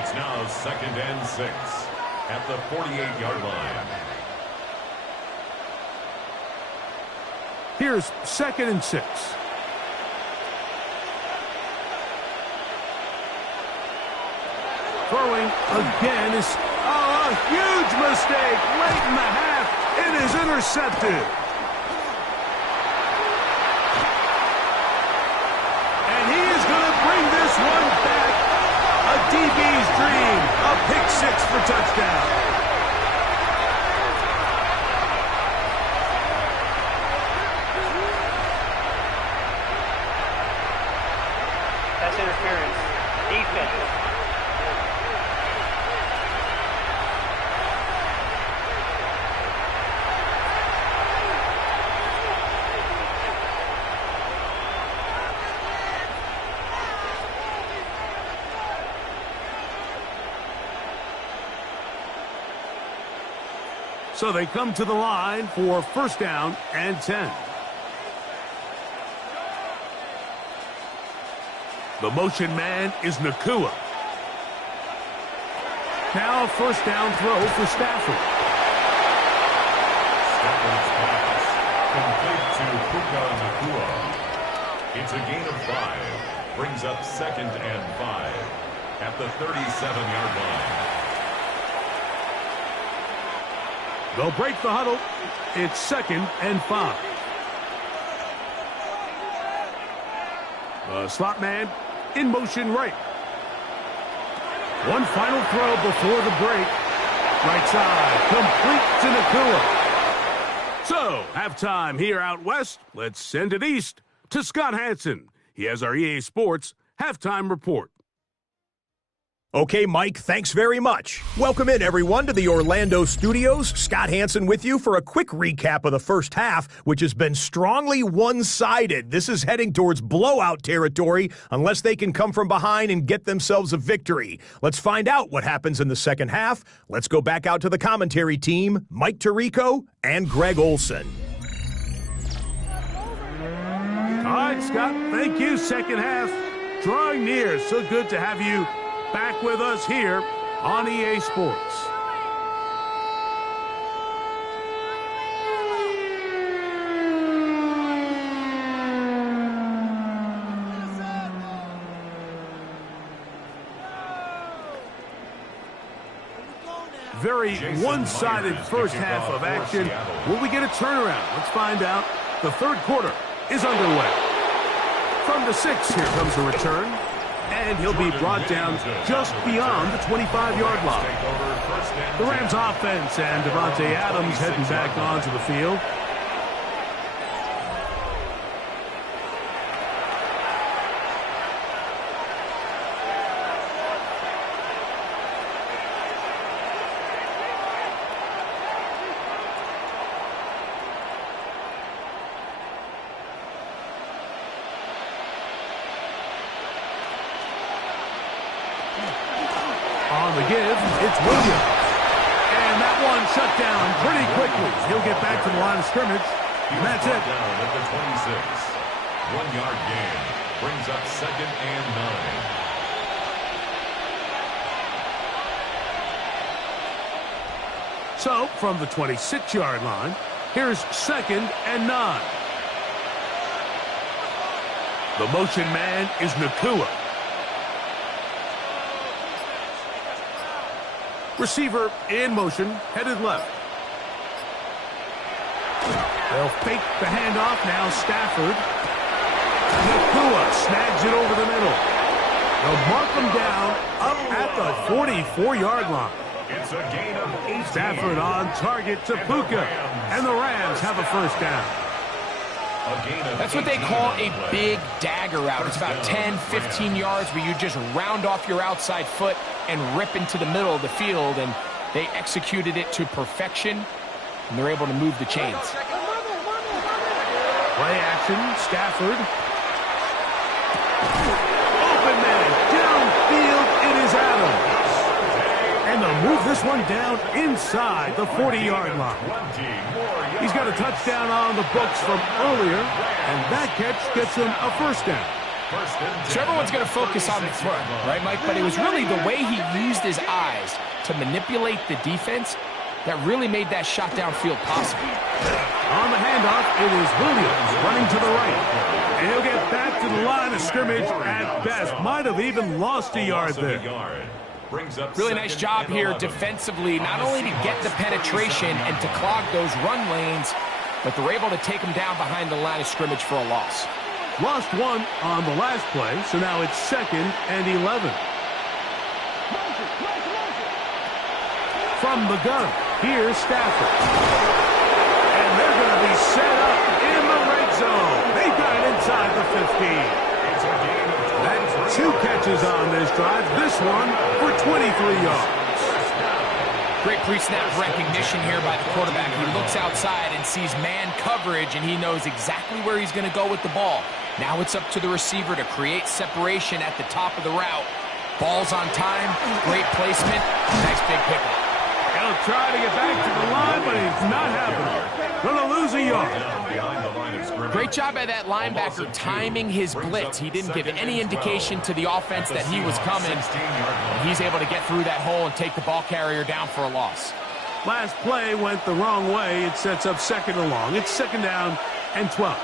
It's now 2nd and 6 at the 48-yard line. Here's 2nd and 6. Throwing again is a huge mistake late in the half. It is intercepted. And he is going to bring this one back. A DB's dream. A pick 6 for touchdown. That's interference. Defense. So they come to the line for first down and 10. The motion man is Nakua. Now first down throw for Stafford. Stafford's pass complete to Puka Nakua. It's a gain of 5. Brings up second and 5 at the 37-yard line. They'll break the huddle. It's second and 5. The slot man in motion right. One final throw before the break. Right side, complete to Nakua. So, halftime here out west. Let's send it east to Scott Hansen. He has our EA Sports halftime report. Okay, Mike, thanks very much. Welcome in, everyone, to the Orlando studios. Scott Hansen with you for a quick recap of the first half, which has been strongly one-sided. This is heading towards blowout territory unless they can come from behind and get themselves a victory. Let's find out what happens in the second half. Let's go back out to the commentary team, Mike Tirico and Greg Olson. All right, Scott, thank you. Second half drawing near. So good to have you back with us here on EA Sports. Very one-sided first half of action. Will we get a turnaround? Let's find out. The third quarter is underway. From the 6, here comes a return. And he'll be brought down just beyond the 25-yard line. The Rams offense and Devontae Adams heading back onto the field. On the give, it's Williams. And that one shut down pretty quickly. He'll get back to the line of scrimmage. And that's it. Down at the 26. 1-yard gain. Brings up second and 9. So, from the 26-yard line, here's second and 9. The motion man is Nakua. Receiver in motion, headed left. They'll fake the handoff. Now Stafford. Nakua snags it over the middle. They'll mark him down up at the 44-yard line. It's a gain of 18. Stafford on target to Puka. And the Rams have a first down. That's what they call a big dagger route. It's about 10, 15 yards where you just round off your outside foot and rip into the middle of the field, and they executed it to perfection, and they're able to move the chains. Play action, Stafford. Open man, downfield, it is Adams. And they'll move this one down inside the 40-yard line. He's got a touchdown on the books from earlier, and that catch gets him a first down. So everyone's going to focus on the front, right, Mike? But it was really the way he used his eyes to manipulate the defense that really made that shot downfield possible. On the handoff, it is Williams running to the right. And he'll get back to the line of scrimmage at best. Might have even lost a yard there. Really nice job here defensively, not only to get the penetration and to clog those run lanes, but they're able to take him down behind the line of scrimmage for a loss. Lost one on the last play, so now it's second and 11. From the gun, here's Stafford. And they're going to be set up in the red zone. They got it inside the 15. That's 2 catches on this drive. This one for 23 yards. Great pre-snap recognition here by the quarterback. He looks outside and sees man coverage, and he knows exactly where he's going to go with the ball. Now it's up to the receiver to create separation at the top of the route. Ball's on time, great placement, nice big pickup. He'll try to get back to the line, but it's not happening. Going to lose a yard. Great job by that linebacker timing his blitz. He didn't give any indication to the offense that he was coming. He's able to get through that hole and take the ball carrier down for a loss. Last play went the wrong way. It sets up second and long. It's second down and 12.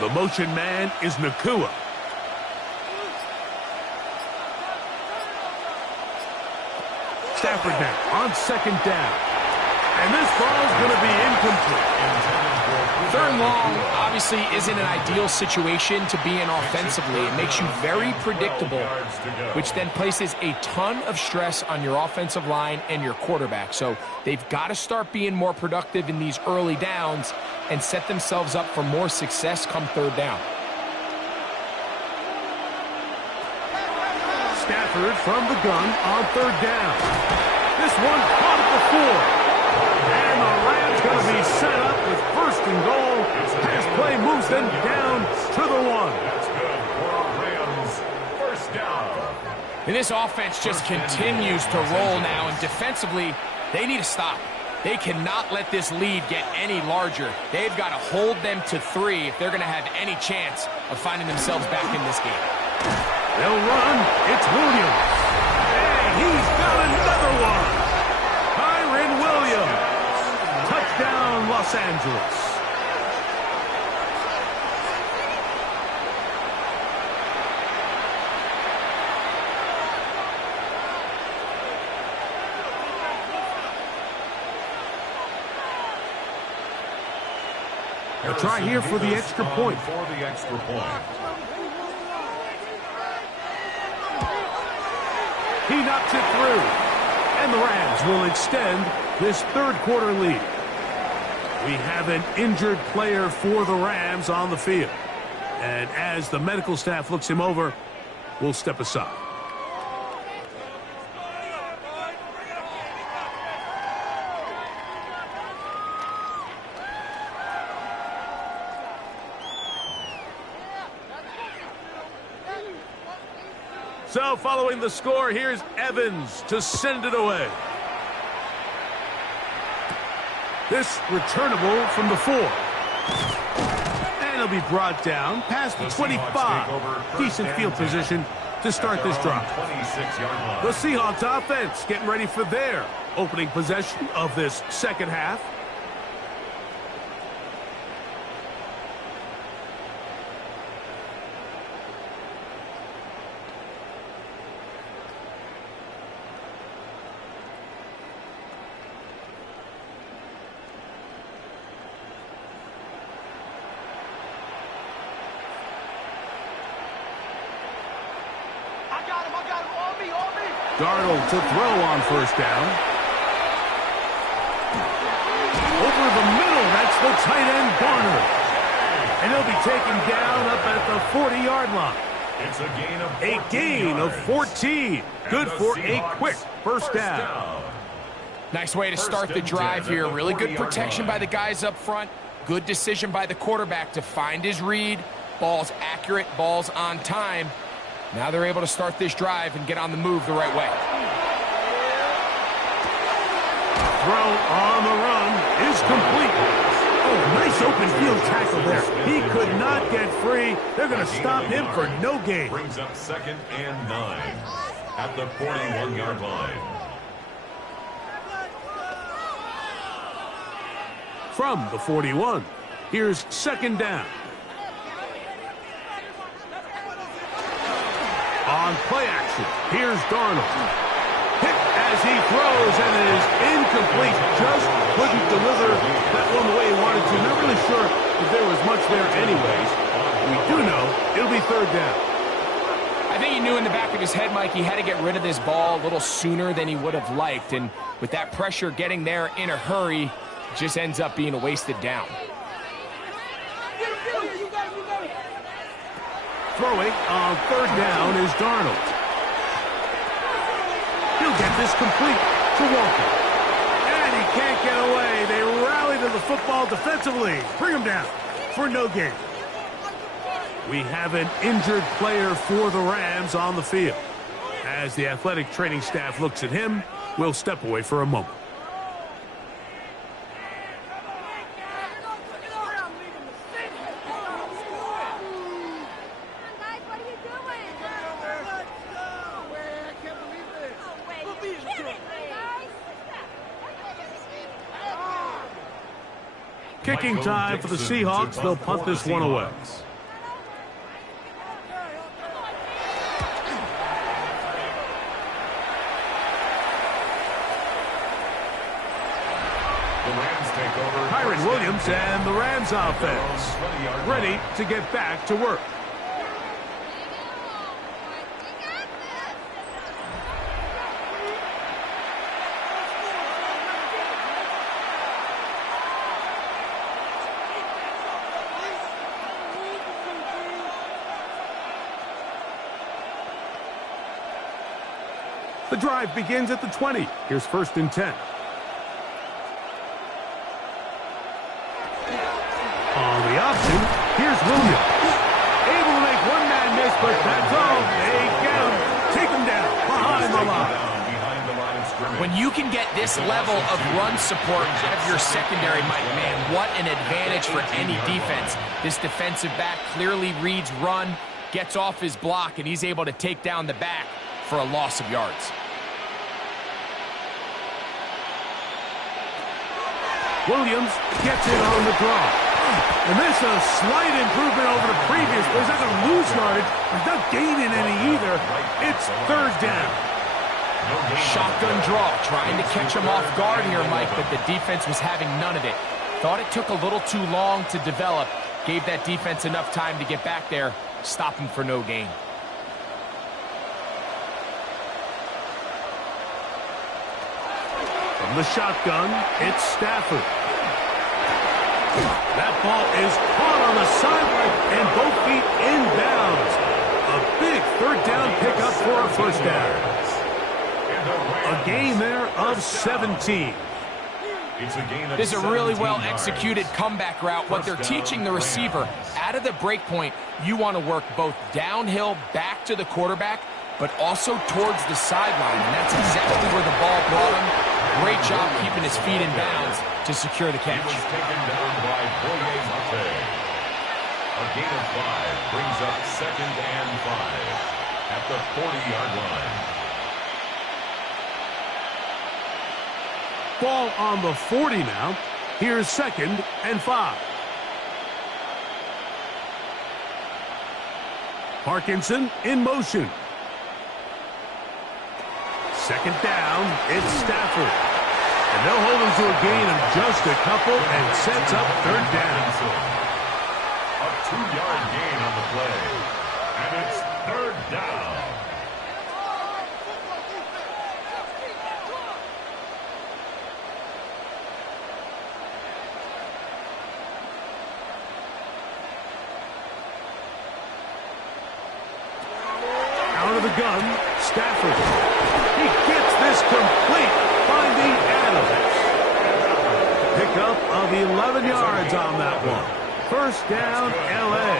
The motion man is Nakua. Stafford now on second down. And this ball's going to be incomplete. Third and long obviously isn't an ideal situation to be in offensively. It makes you very predictable, which then places a ton of stress on your offensive line and your quarterback. So they've got to start being more productive in these early downs and set themselves up for more success come third down. Stafford from the gun on third down. This one caught at the 4. And the Rams going to be set up with first and goal. Pass play moves them down to the 1. That's good for our Rams. First down. And this offense just continues to roll now, and defensively, they need to stop. They cannot let this lead get any larger. They've got to hold them to 3 if they're going to have any chance of finding themselves back in this game. They'll run. It's Williams. And he's got another one. Kyren Williams. Touchdown, Los Angeles. They'll try here for the extra point. He knocks it through. And the Rams will extend this third quarter lead. We have an injured player for the Rams on the field. And as the medical staff looks him over, we'll step aside. So following the score, here's Evans to send it away. This returnable from the 4. And he'll be brought down past the 25. Decent field position to start this drive. The Seahawks offense getting ready for their opening possession of this second half. Darnold to throw on first down. Over the middle, that's the tight end, Darnold. And he'll be taken down up at the 40-yard line. It's a gain of 14. Good for a quick first down. Nice way to start the drive here. Really good protection by the guys up front. Good decision by the quarterback to find his read. Ball's accurate, ball's on time. Now they're able to start this drive and get on the move the right way. Throw on the run is complete. Oh, nice open field tackle there. He could not get free. They're going to stop him for no gain. Brings up second and 9 at the 41-yard line. From the 41, here's second down. On play action, here's Darnold. Hit as he throws, and it is incomplete. Just couldn't deliver that one the way he wanted to. Not really sure if there was much there anyways. We do know it'll be third down. I think he knew in the back of his head, Mike, he had to get rid of this ball a little sooner than he would have liked. And with that pressure getting there in a hurry, it just ends up being a wasted down. Throwing on third down is Darnold. He'll get this complete to Walker. And he can't get away. They rally to the football defensively. Bring him down for no gain. We have an injured player for the Rams on the field. As the athletic training staff looks at him, we'll step away for a moment. Kicking time for the Seahawks. They'll punt this one away. Kyron Williams and the Rams offense ready to get back to work. The drive begins at the 20. Here's 1st and 10. On the option, here's Williams. Able to make one man miss, but that's all. They get him. Take him down behind the line. When you can get this level of run support out of your secondary, Mike, man, what an advantage for any defense. This defensive back clearly reads run, gets off his block, and he's able to take down the back for a loss of yards. Williams gets it on the draw. And this is a slight improvement over the previous. He's not going to lose yardage. He's not gaining any either. It's 3rd down. Shotgun draw, trying to catch him off guard here, Mike, but the defense was having none of it. Thought it took a little too long to develop. Gave that defense enough time to get back there. Stop him for no gain. From the shotgun, it's Stafford. That ball is caught on the sideline and both feet inbounds. A big 3rd down pickup for a 1st down. A gain there of 17. This is a really well-executed comeback route. What they're teaching the receiver, out of the break point, you want to work both downhill back to the quarterback, but also towards the sideline, and that's exactly where the ball brought him. Great job keeping his feet in bounds to secure the catch. He was taken down by Mate. A gain of 5 brings up 2nd and 5 at the 40-yard line. Ball on the 40 now. Here's 2nd and 5. Parkinson in motion. 2nd down, it's Stafford. And they'll hold him to a gain of just a couple and sets up 3rd down. A 2-yard gain on the play. And it's 3rd down. Out of the gun, Stafford. He gets this complete, finding Adams. Pickup of 11 yards on that one. 1st down, L.A.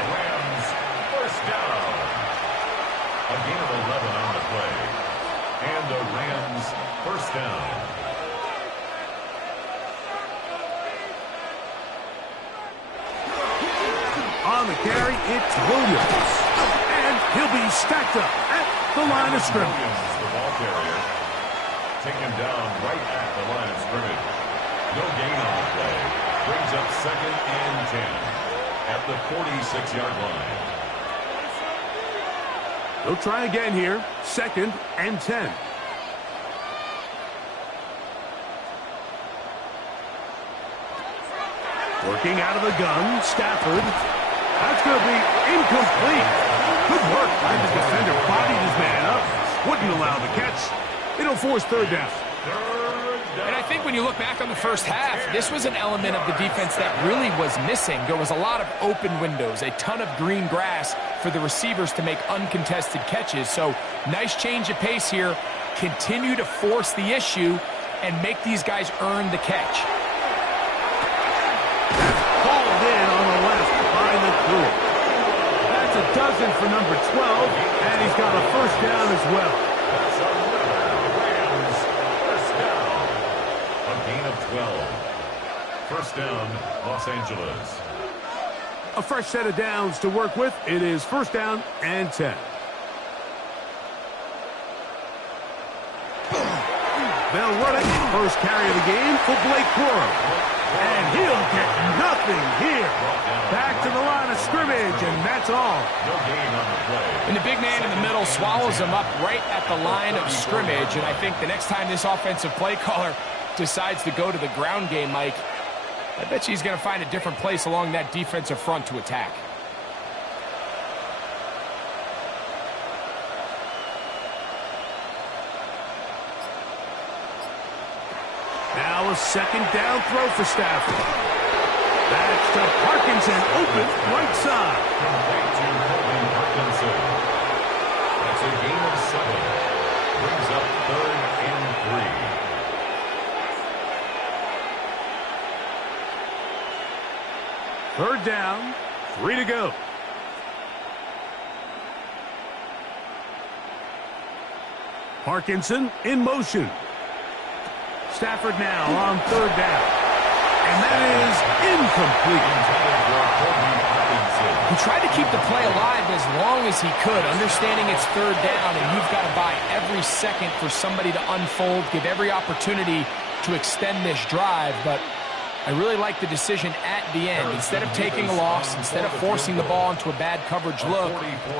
First down. A gain of 11 on the play. And the Rams 1st down. On the carry, it's Williams. And he'll be stacked up at the line of scrimmage. The ball carrier. Taken down right at the line of scrimmage. No gain on the play. Brings up 2nd and 10 at the 46-yard line. They'll try again here. 2nd and 10. Working out of the gun, Stafford. That's going to be incomplete. Good work by the defender. Bodied his man up. Wouldn't allow the catch. It'll force 3rd down. And I think when you look back on the first half, this was an element of the defense that really was missing. There was a lot of open windows, a ton of green grass for the receivers to make uncontested catches. So nice change of pace here. Continue to force the issue and make these guys earn the catch. Called in on the left by McCool. That's a dozen for number 12, and he's got a 1st down as well. That's another Rams first down. A gain of 12. First down, Los Angeles. A fresh set of downs to work with. It is first down and 10. They'll run it. First carry of the game for Blake Corum. And he'll get nothing here. Back to the line of scrimmage, and that's all. No gain on the play. And the big man in the middle swallows him up right at the line of scrimmage. And I think the next time this offensive play caller decides to go to the ground game, Mike, I bet you he's going to find a different place along that defensive front to attack. Now a second down throw for Stafford. That's to Parkinson, open right side. Complete to Colton Parkinson. That's a gain of 7. Brings up 3rd and 3. Third down, 3 to go. Parkinson in motion. Stafford now on third down. And that is incomplete. He tried to keep the play alive as long as he could, understanding it's third down, and you've got to buy every second for somebody to unfold, give every opportunity to extend this drive. But I really like the decision at the end. Instead of taking a loss, instead of forcing the ball into a bad coverage look,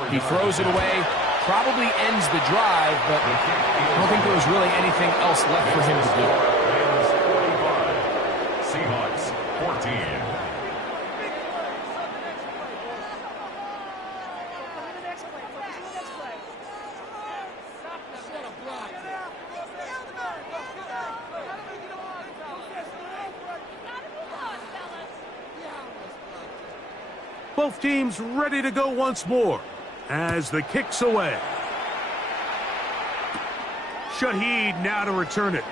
he throws it away, probably ends the drive, but I don't think there was really anything else left for him to do. Rams 45. Seahawks 14. Both teams ready to go once more as the kick's away. Shaheed now to return it.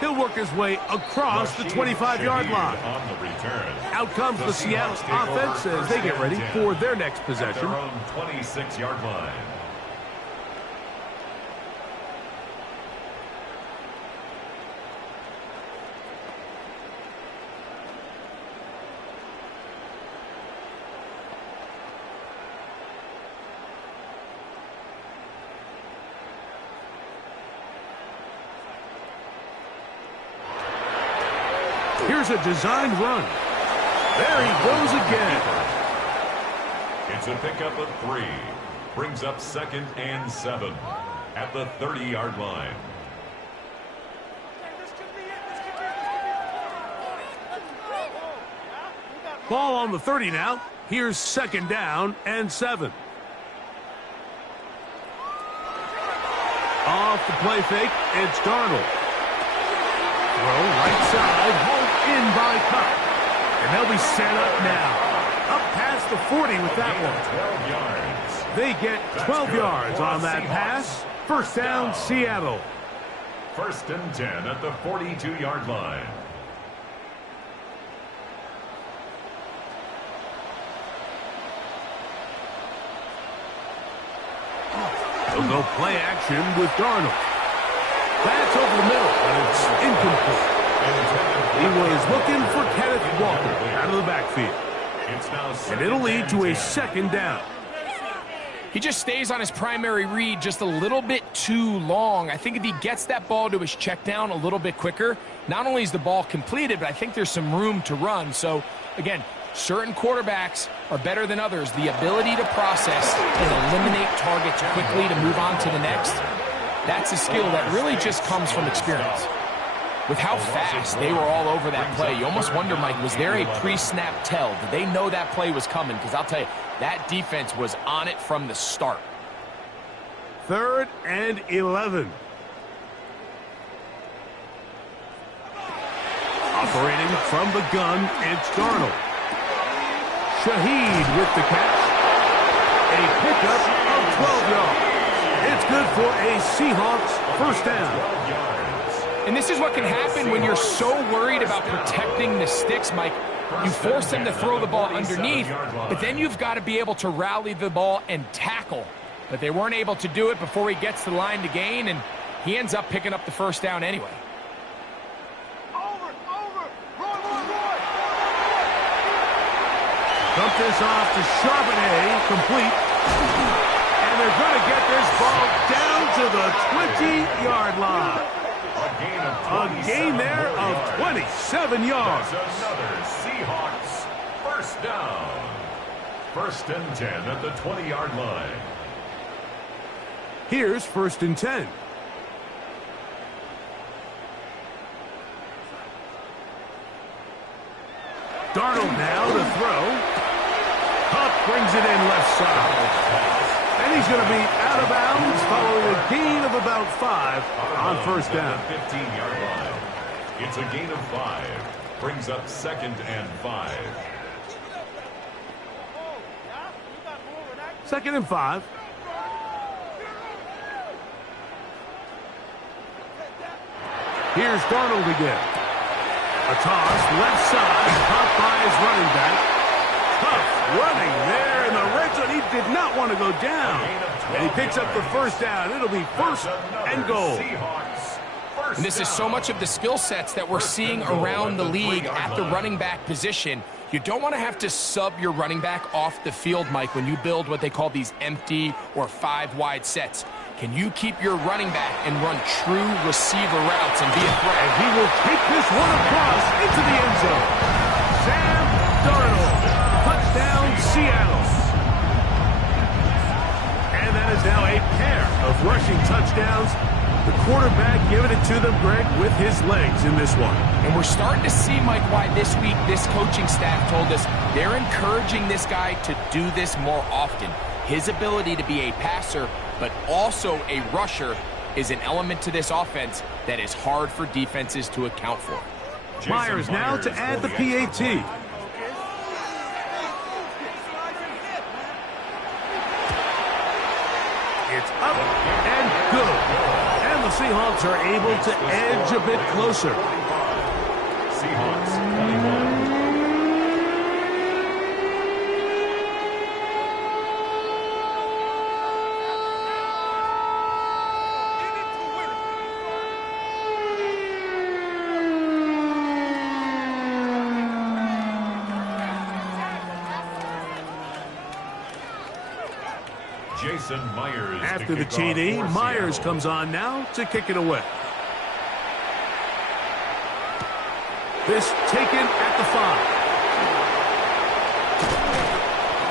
He'll work his way across the 25-yard line. On the return. Out comes the Seattle offense as they get ready for their next possession. Their own 26-yard line. Here's a designed run. There he goes again. It's a pickup of 3. Brings up 2nd and 7 at the 30-yard line. Ball on the 30 now. Here's second down and 7. Off the play fake, it's Darnold. Throw right side, home in by Cup. And they'll be set up now. Up past the 40 with that one. 12 yards. They get 12 yards on that pass. First down, Seattle. 1st and 10 at the 42-yard line. They'll go play action with Darnold. That's over the middle, but it's incomplete. He was looking for Kenneth Walker out of the backfield. And it'll lead to a second down. He just stays on his primary read just a little bit too long. I think if he gets that ball to his check down a little bit quicker, not only is the ball completed, but I think there's some room to run. So, again, certain quarterbacks are better than others. The ability to process and eliminate targets quickly to move on to the next, that's a skill that really just comes from experience. With how fast they were all over that play, you almost wonder, Mike, was there a pre-snap tell? Did they know that play was coming? Because I'll tell you, that defense was on it from the start. 3rd and 11. Operating from the gun, it's Darnold. Shaheed with the catch. A pickup of 12 yards. It's good for a Seahawks first down. And this is what can happen when you're so worried about protecting the sticks, Mike. You force them to throw the ball underneath, but then you've got to be able to rally the ball and tackle but they weren't able to do it before he gets to the line to gain, and he ends up picking up the first down anyway. Dump this off to Charbonnet, complete. And they're going to get this ball down to the 20-yard line. A gain there of 27 yards. That's another Seahawks first down. 1st and 10 at the 20-yard line. Here's 1st and 10. Darnold now to throw. Huff brings it in left side. And he's going to be out of bounds following a gain of about 5 on 1st down. 15-yard line. It's a gain of 5. Brings up 2nd and 5. 2nd and 5. Here's Darnold again. A toss, left side, caught by his running back. Tough running there in the red zone. He did not want to go down. And he picks up the first down. It'll be 1st and goal. And this is so much of the skill sets that we're seeing around the league at the running back position. You don't want to have to sub your running back off the field, Mike, when you build what they call these empty or 5-wide sets. Can you keep your running back and run true receiver routes and be a threat? And he will take this one across into the end zone. Sam Darnold, touchdown Seattle. And that is now a pair of rushing touchdowns. The quarterback giving it to them, Greg, with his legs in this one. And we're starting to see, Mike, why this week this coaching staff told us they're encouraging this guy to do this more often. His ability to be a passer, but also a rusher, is an element to this offense that is hard for defenses to account for. Myers now to add the PAT. It's up and good. And the Seahawks are able to edge a bit closer. Seahawks 21. Myers after the TD, Myers comes on now to kick it away. This taken at the 5.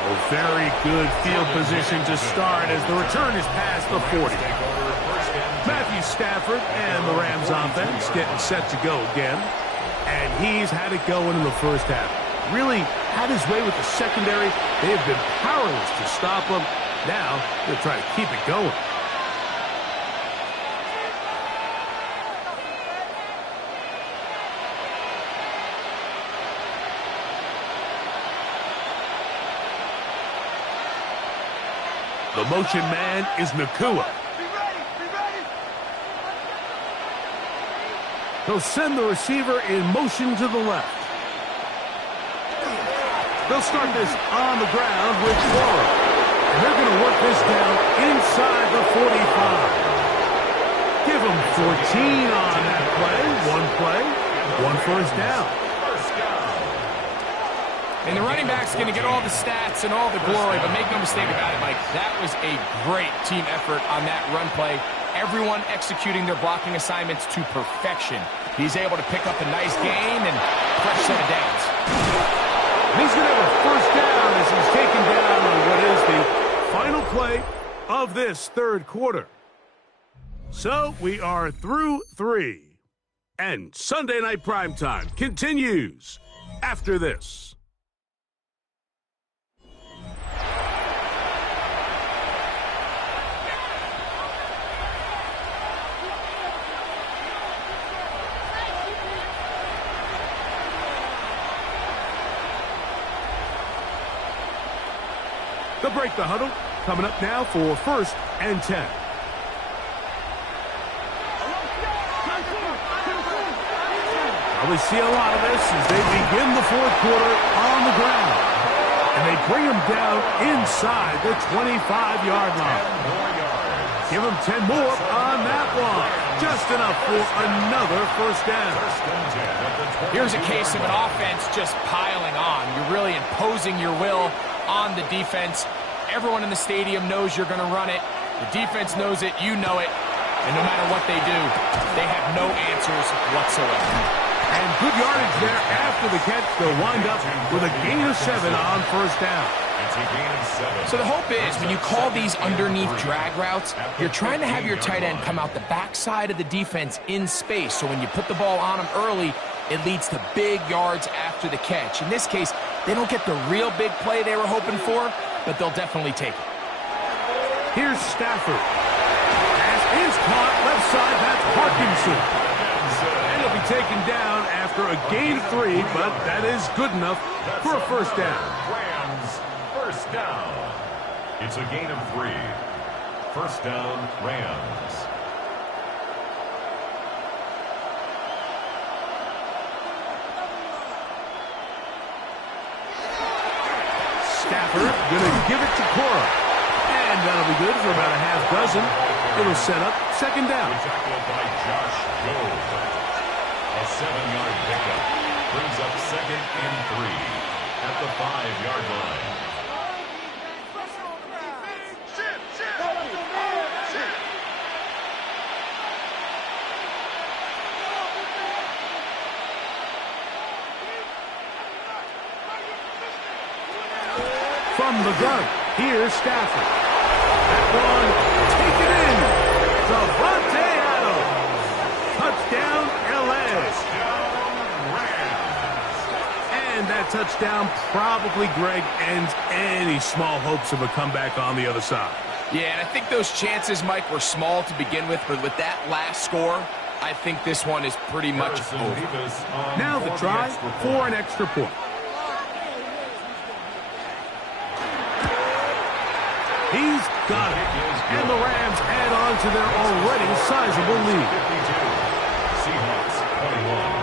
Oh, very good field position to start as the return is past the 40. Matthew Stafford and the Rams offense getting set to go again. And he's had it going in the first half. Really had his way with the secondary. They have been powerless to stop him. Now, they're trying to keep it going. The motion man is Nakua. He'll send the receiver in motion to the left. They'll start this on the ground with Flora. They're going to work this down inside the 45. Give them 14 on that play, one first down. And the running back's going to get all the stats and all the glory, but make no mistake about it, Mike, that was a great team effort on that run play. Everyone executing their blocking assignments to perfection. He's able to pick up a nice gain and fresh set of downs. And he's going to have a first down as he's taken down on what is the final play of this third quarter. So we are through 3. And Sunday Night Primetime continues after this. They'll break the huddle. Coming up now for 1st and 10. We see a lot of this as they begin the fourth quarter on the ground. And they bring him down inside the 25-yard line. Give him 10 more on that one. Just enough for another first down. Here's a case of an offense just piling on. You're really imposing your will on the defense. Everyone in the stadium knows you're going to run it. The defense knows it. You know it. And no matter what they do, they have no answers whatsoever. And good yardage there after the catch. They'll wind up with a gain of 7 on first down. So the hope is when you call these underneath drag routes, you're trying to have your tight end come out the backside of the defense in space. So when you put the ball on him early, it leads to big yards after the catch. In this case, they don't get the real big play they were hoping for, but they'll definitely take it. Here's Stafford. Pass is caught left side. That's Parkinson. And he'll be taken down after a gain of 3, but that is good enough for a first down. First down. It's a gain of 3. First down, Rams. Stafford going to give it to Cora. And that'll be good for about a half dozen. It'll set up second down. Tackled by Josh Gold. A 7-yard pickup. Brings up second and 3 at the 5-yard line. From the gun, here's Stafford. That one, taken in. Davante Adams. Touchdown, L.A. And that touchdown probably, Greg, ends any small hopes of a comeback on the other side. Yeah, and I think those chances, Mike, were small to begin with, but with that last score, I think this one is pretty much over. Now the try for an extra point. He's got it. And the Rams add on to their already sizable lead. 52. Seahawks 21.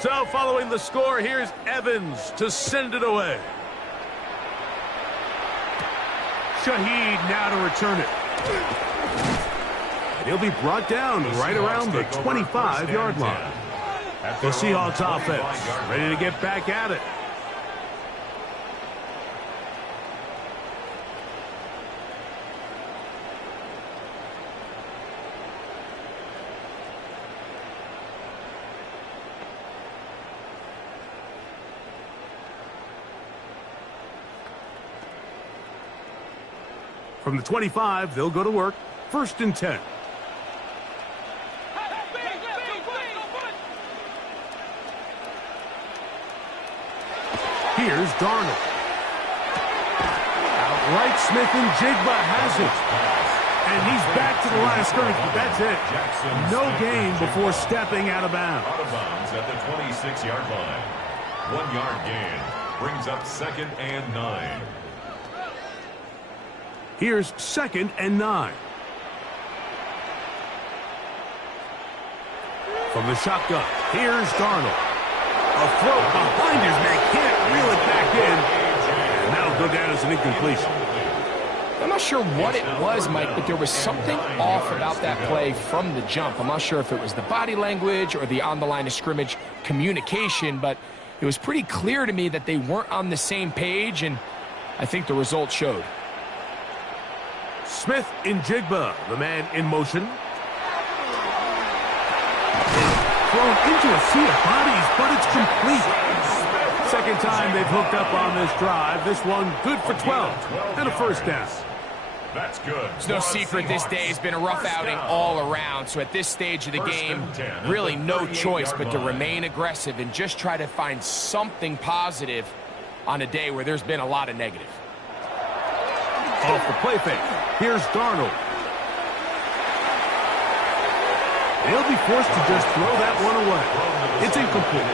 So following the score, here's Evans to send it away. Shaheed now to return it. And he'll be brought down right around the 25-yard line. The Seahawks offense ready to get back at it. From the 25, they'll go to work. First and 10. Here's Darnold. Outright Smith and Jigba has it. And he's back to the line of scrimmage, but that's it. No gain before stepping out of bounds. Out of bounds at the 26-yard line. 1-yard gain. Brings up second and 9. Here's second and 9. From the shotgun, here's Darnold. A throw behind his man, can't reel it back in. And that'll go down as an incompletion. I'm not sure what it was, Mike, but there was something off about that play from the jump. I'm not sure if it was the body language or the on-the-line of scrimmage communication, but it was pretty clear to me that they weren't on the same page, and I think the result showed. Smith in Jigba, the man in motion. Thrown into a sea of bodies, but it's complete. Second time they've hooked up on this drive. This one good for 12 and a first down. That's good. It's no secret this day has been a rough outing all around. So at this stage of the game, really no choice but to remain aggressive and just try to find something positive on a day where there's been a lot of negative. Off the play fake. Here's Darnold. They'll be forced to just throw that one away. It's incomplete.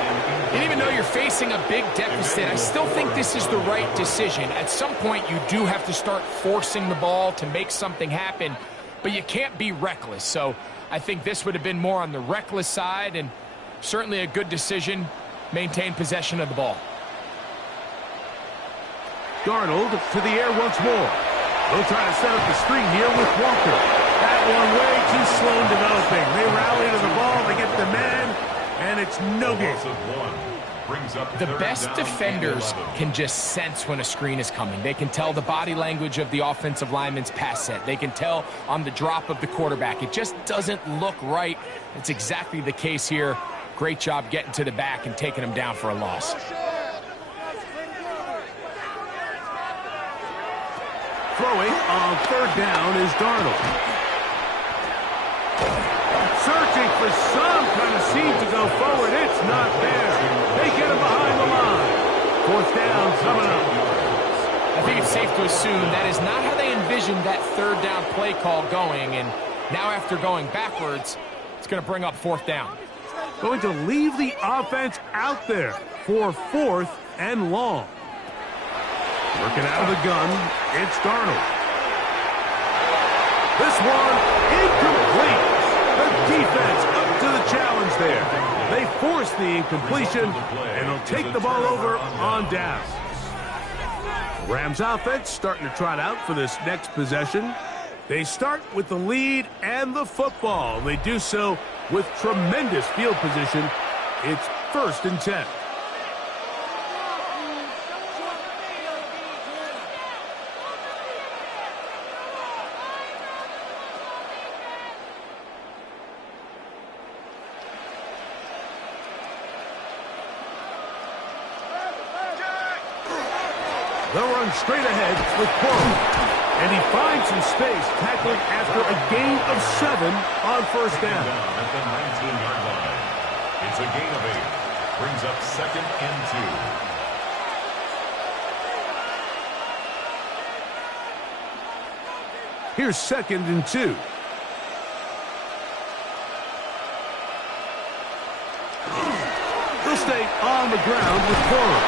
And even though you're facing a big deficit, I still think this is the right decision. At some point, you do have to start forcing the ball to make something happen, but you can't be reckless. So I think this would have been more on the reckless side, and certainly a good decision. Maintain possession of the ball. Darnold to the air once more. They'll try to set up the screen here with Walker. That one way too slow in developing. They rally to the ball, they get the man, and it's no good. The best defenders can just sense when a screen is coming. They can tell the body language of the offensive lineman's pass set. They can tell on the drop of the quarterback. It just doesn't look right. It's exactly the case here. Great job getting to the back and taking him down for a loss. Throwing on third down is Darnold. Searching for some kind of seed to go forward. It's not there. They get him behind the line. Fourth down coming up. I think it's safe to assume that is not how they envisioned that third down play call going. And now after going backwards, it's going to bring up fourth down. Going to leave the offense out there for fourth and long. Working out of the gun, it's Darnold. This one, incomplete. The defense up to the challenge there. They force the incompletion, and they'll take the ball over on down. Rams offense starting to trot out for this next possession. They start with the lead and the football. They do so with tremendous field position. It's 1st and 10. They'll run straight ahead with Porter. And he finds some space tackling after a gain of 7 on first down. At the 19-yard line. It's a gain of 8. Brings up 2nd and 2. Here's 2nd and 2. They'll stay on the ground with Porter.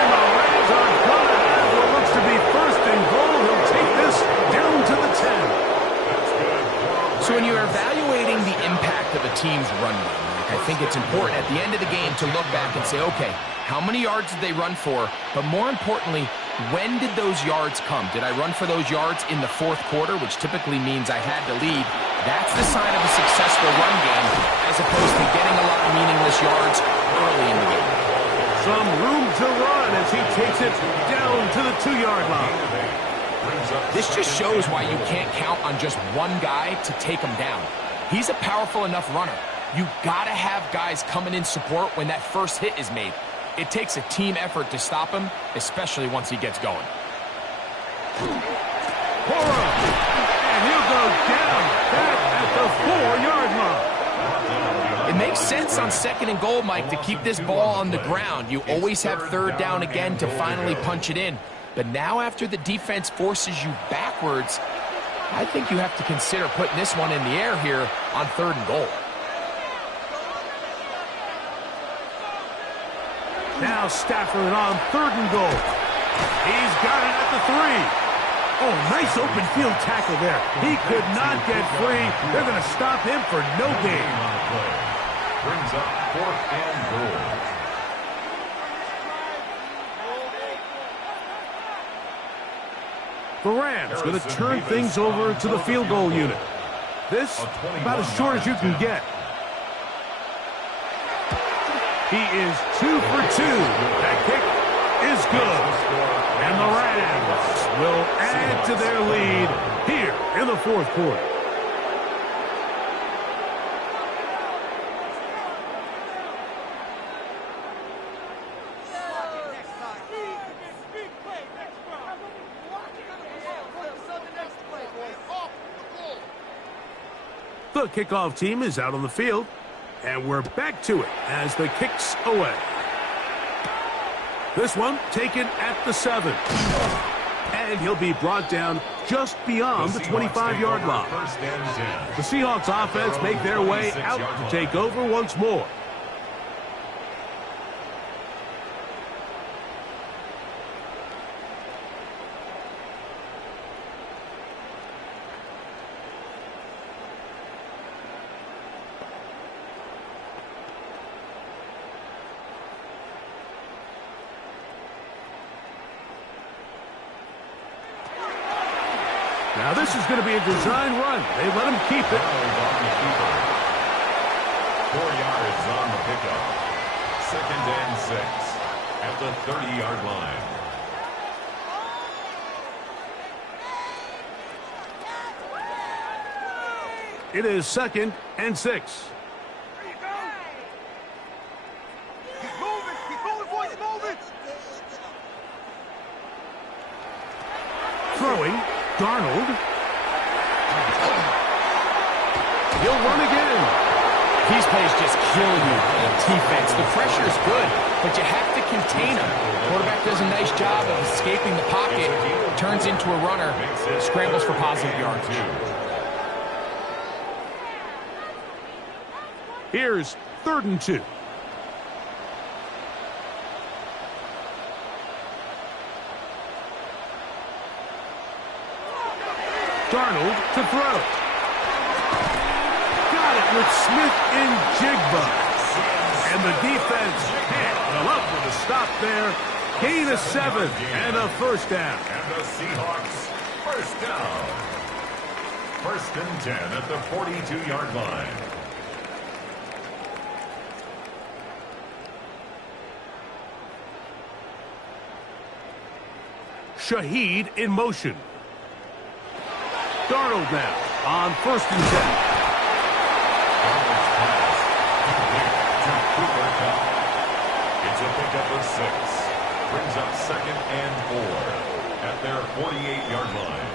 And the Rams are going to have what looks to be 1st and goal. He'll take this down to the 10. So when you're evaluating the impact of a team's run game, I think it's important at the end of the game to look back and say, okay, how many yards did they run for? But more importantly, when did those yards come? Did I run for those yards in the 4th quarter, which typically means I had to lead? That's the sign of a successful run game, as opposed to getting a lot of meaningless yards early in the game. Some room to run as he takes it down to the 2-yard line. This just shows why you can't count on just one guy to take him down. He's a powerful enough runner. You gotta have guys coming in support when that first hit is made. It takes a team effort to stop him, especially once he gets going. Porter, and he'll go down back at the 4-yard line. It makes sense on 2nd and goal, Mike, to keep this ball on the ground. You always have 3rd down again to finally punch it in. But now after the defense forces you backwards, I think you have to consider putting this one in the air here on 3rd and goal. Now Stafford on 3rd and goal. He's got it at the 3. Oh, nice open field tackle there. He could not get free. They're going to stop him for no gain. Brings up 4th and goal. The Rams going to turn things over to the field goal unit. This about as short as you can get. He is 2 for 2. That kick is good. And the Rams will add to their lead here in the 4th quarter. The kickoff team is out on the field. And we're back to it as the kick's away. This one taken at the 7. And he'll be brought down just beyond the 25-yard line. The Seahawks offense make their way out to take over once more. Now this is going to be a design run. They let him keep it. 4 yards on the pickup. 2nd and 6 at the 30-yard line. It is 2nd and 6. There you go. Keep moving, boys, moving. Throwing, Darnold. He'll run again. These plays just kill you on defense. The pressure is good, but you have to contain them. Quarterback does a nice job of escaping the pocket, turns into a runner, scrambles for positive yards. Here's 3rd and 2. Darnold to throw. Got it with Smith in Jigba. And the defense can't come up with a stop there. Gain of 7 and a first down. And the Seahawks first down. 1st and 10 at the 42-yard line. Shaheed in motion. Darnold now on 1st and 10. Darnold's pass complete to Cooper Kupp. It's a pickup of 6. Brings up 2nd and 4 at their 48-yard line.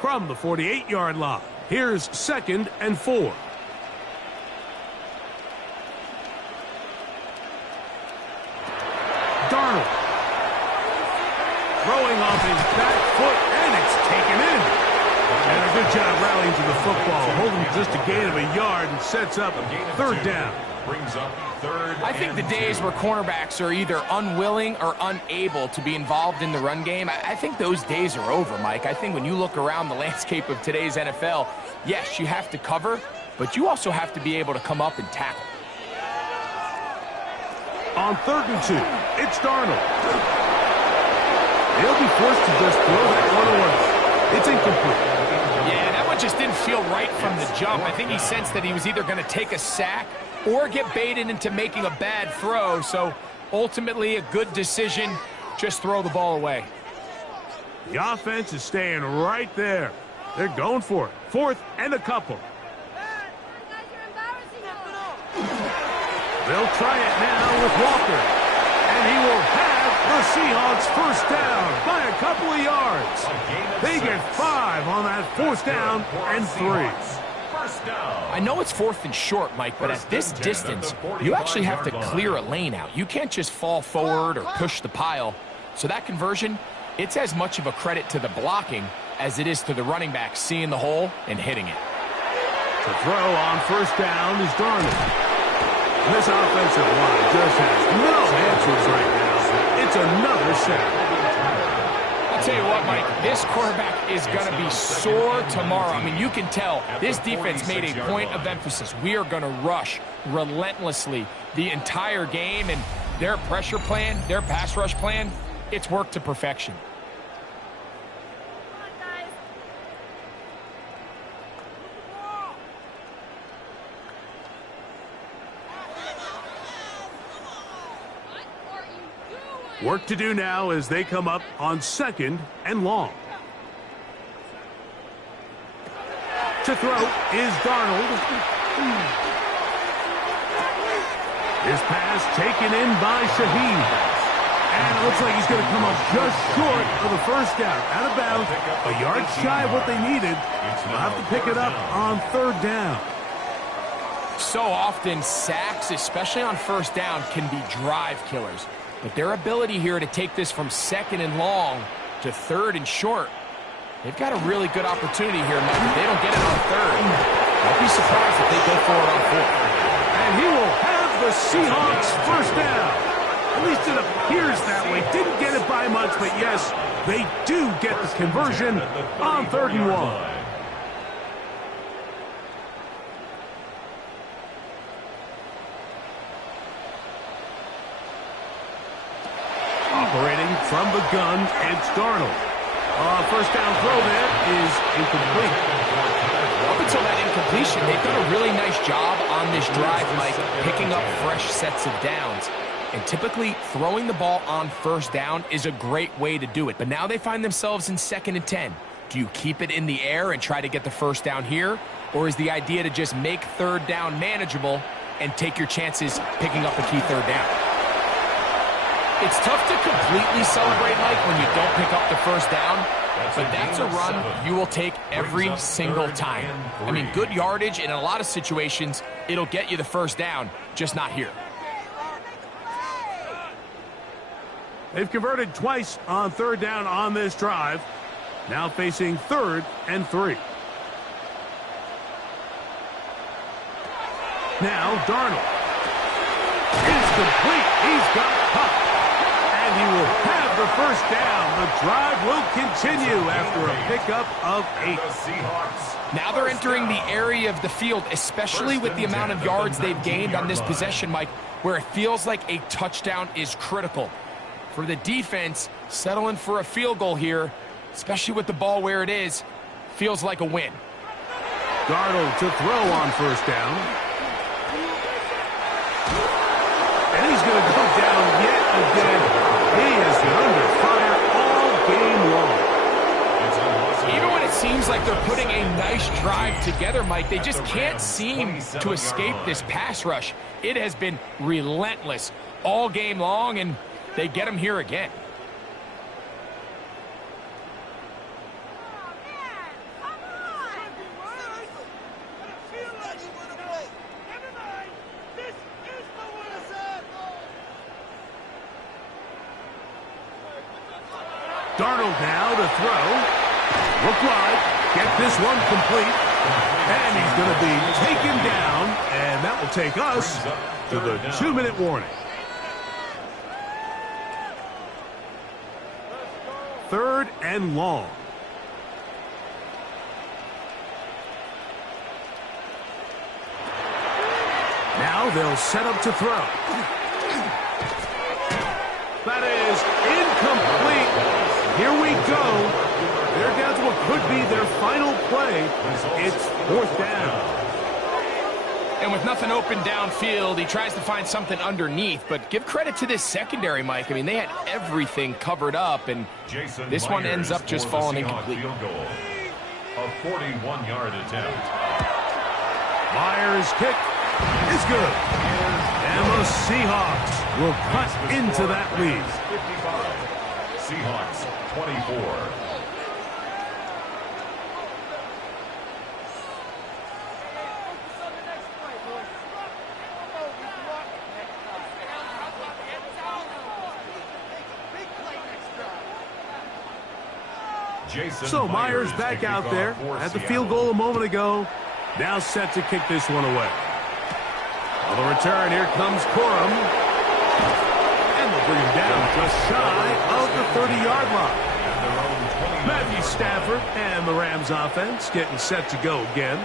From the 48-yard line, here's 2nd and 4. Darnold. Throwing off his back foot, and it's taken in. And a good job rallying to the football, holding just a gain of a yard and sets up 3rd down. Brings up 3rd. I think the days where cornerbacks are either unwilling or unable to be involved in the run game, I think those days are over, Mike. I think when you look around the landscape of today's NFL, yes, you have to cover, but you also have to be able to come up and tackle. On 3rd and 2, it's Darnold. He'll be forced to just throw that one away. It's incomplete. Yeah, that one just didn't feel right from the jump. I think he sensed that he was either going to take a sack or get baited into making a bad throw. So ultimately a good decision, just throw the ball away. The offense is staying right there. They're going for it. 4th and a couple. They'll try it now with Walker. And he will have the Seahawks first down by a couple of yards. They get 5 on that 4th down and 3. I know it's 4th and short, Mike, but at this distance, you actually have to clear a lane out. You can't just fall forward or push the pile. So that conversion, it's as much of a credit to the blocking as it is to the running back seeing the hole and hitting it. To throw on 1st down is Darnold. This offensive line just has no answers right now. It's another sack. I'll tell you what, Mike, this quarterback is going to be sore tomorrow. I mean, you can tell this defense made a point of emphasis. We are going to rush relentlessly the entire game, and their pressure plan, their pass rush plan, it's worked to perfection. Work to do now as they come up on 2nd and long. To throw is Darnold. His pass taken in by Shaheed. And it looks like he's going to come up just short of the first down. Out of bounds, a yard shy of what they needed. They'll have to pick it up on 3rd down. So often, sacks, especially on first down, can be drive killers. But their ability here to take this from 2nd and long to 3rd and short, they've got a really good opportunity here, Mike. If they don't get it on 3rd, don't be surprised if they go for it on 4th. And he will have the Seahawks first down. At least it appears that way. Didn't get it by much, but yes, they do get the conversion on 3rd and 1. Operating from the gun, it's Darnold. First down throw there is incomplete. Up until that incompletion, they've done a really nice job on this drive, Mike, picking up fresh sets of downs. And typically, throwing the ball on first down is a great way to do it. But now they find themselves in 2nd and 10. Do you keep it in the air and try to get the first down here? Or is the idea to just make 3rd down manageable and take your chances picking up a key 3rd down? It's tough to completely celebrate, Mike, when you don't pick up the first down, but that's a run you will take every single time. I mean, good yardage, and in a lot of situations, it'll get you the first down, just not here. They've converted twice on 3rd down on this drive. Now facing 3rd and 3. Now Darnold. It's complete. He's got popped. And he will have the first down. The drive will continue after a pickup of 8. Now they're entering the area of the field, especially with the amount of yards they've gained on this possession, Mike, where it feels like a touchdown is critical. For the defense, settling for a field goal here, especially with the ball where it is, feels like a win. Darnold to throw on first down. And he's going to go down yet again. He has been under fire all game long. Even when it seems like they're putting a nice drive together, Mike, they just can't seem to escape this pass rush. It has been relentless all game long, and they get him here again. Darnold now to throw. Look wide. Get this one complete. And he's going to be taken down. And that will take us to the 2-minute warning. 3rd and long. Now they'll set up to throw. That is incomplete. Here we go. They're down to what could be their final play. It's 4th down. And with nothing open downfield, he tries to find something underneath. But give credit to this secondary, Mike. I mean, they had everything covered up, and this one ends up just falling incomplete. A 41-yard attempt. Myers' kick is good. And the Seahawks will cut into that lead. 55. Seahawks 24. So Myers back out there at the field goal a moment ago. Now set to kick this one away. On the return, here comes Corum. And they'll bring him down just shy of the 30-yard line. Matthew Stafford and the Rams offense getting set to go again.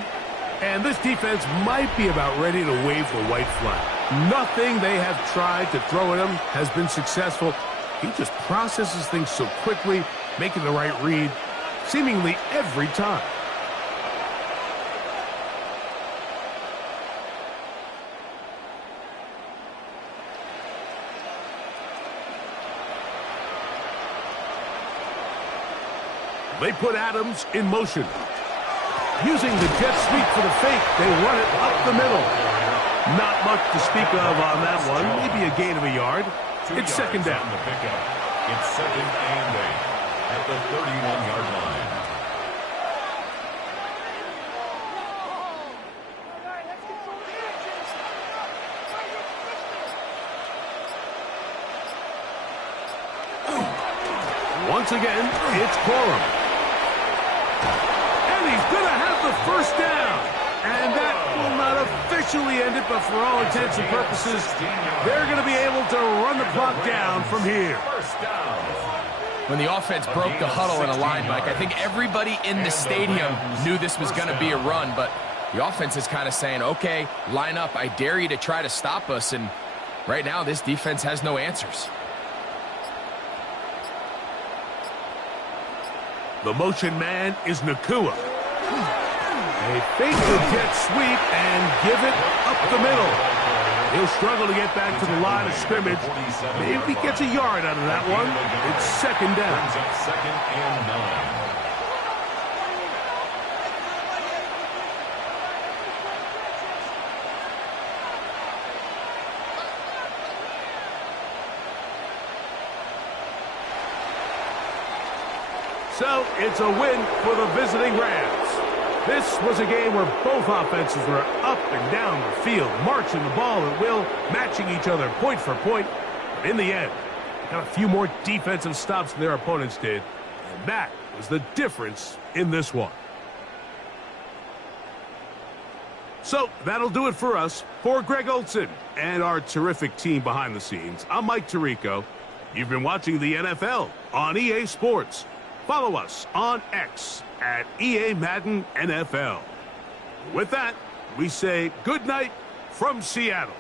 And this defense might be about ready to wave the white flag. Nothing they have tried to throw at him has been successful. He just processes things so quickly, making the right read seemingly every time. They put Adams in motion. Using the jet sweep for the fake, they run it up the middle. Not much to speak of on that one. Maybe a gain of a yard. It's 2nd down. It's 2nd and 8 at the 31-yard line. Once again, it's Corum. And he's going to have the first down. And that will not officially end it, but for all intents and purposes, they're going to be able to run the clock down from here. When the offense broke the huddle in a line, Mike, I think everybody in the stadium knew this was going to be a run, but the offense is kind of saying, okay, line up. I dare you to try to stop us, and right now this defense has no answers. The motion man is Nakua. They fake the jet sweep and give it up the middle. He'll struggle to get back to the line of scrimmage. Maybe he gets a yard out of that one. It's second down. Second and 9. So it's a win for the visiting Rams. This was a game where both offenses were up and down the field, marching the ball at will, matching each other point for point. But in the end, they got a few more defensive stops than their opponents did, and that was the difference in this one. So that'll do it for us. For Greg Olsen and our terrific team behind the scenes, I'm Mike Tirico. You've been watching the NFL on EA Sports. Follow us on X at EA Madden NFL. With that, we say good night from Seattle.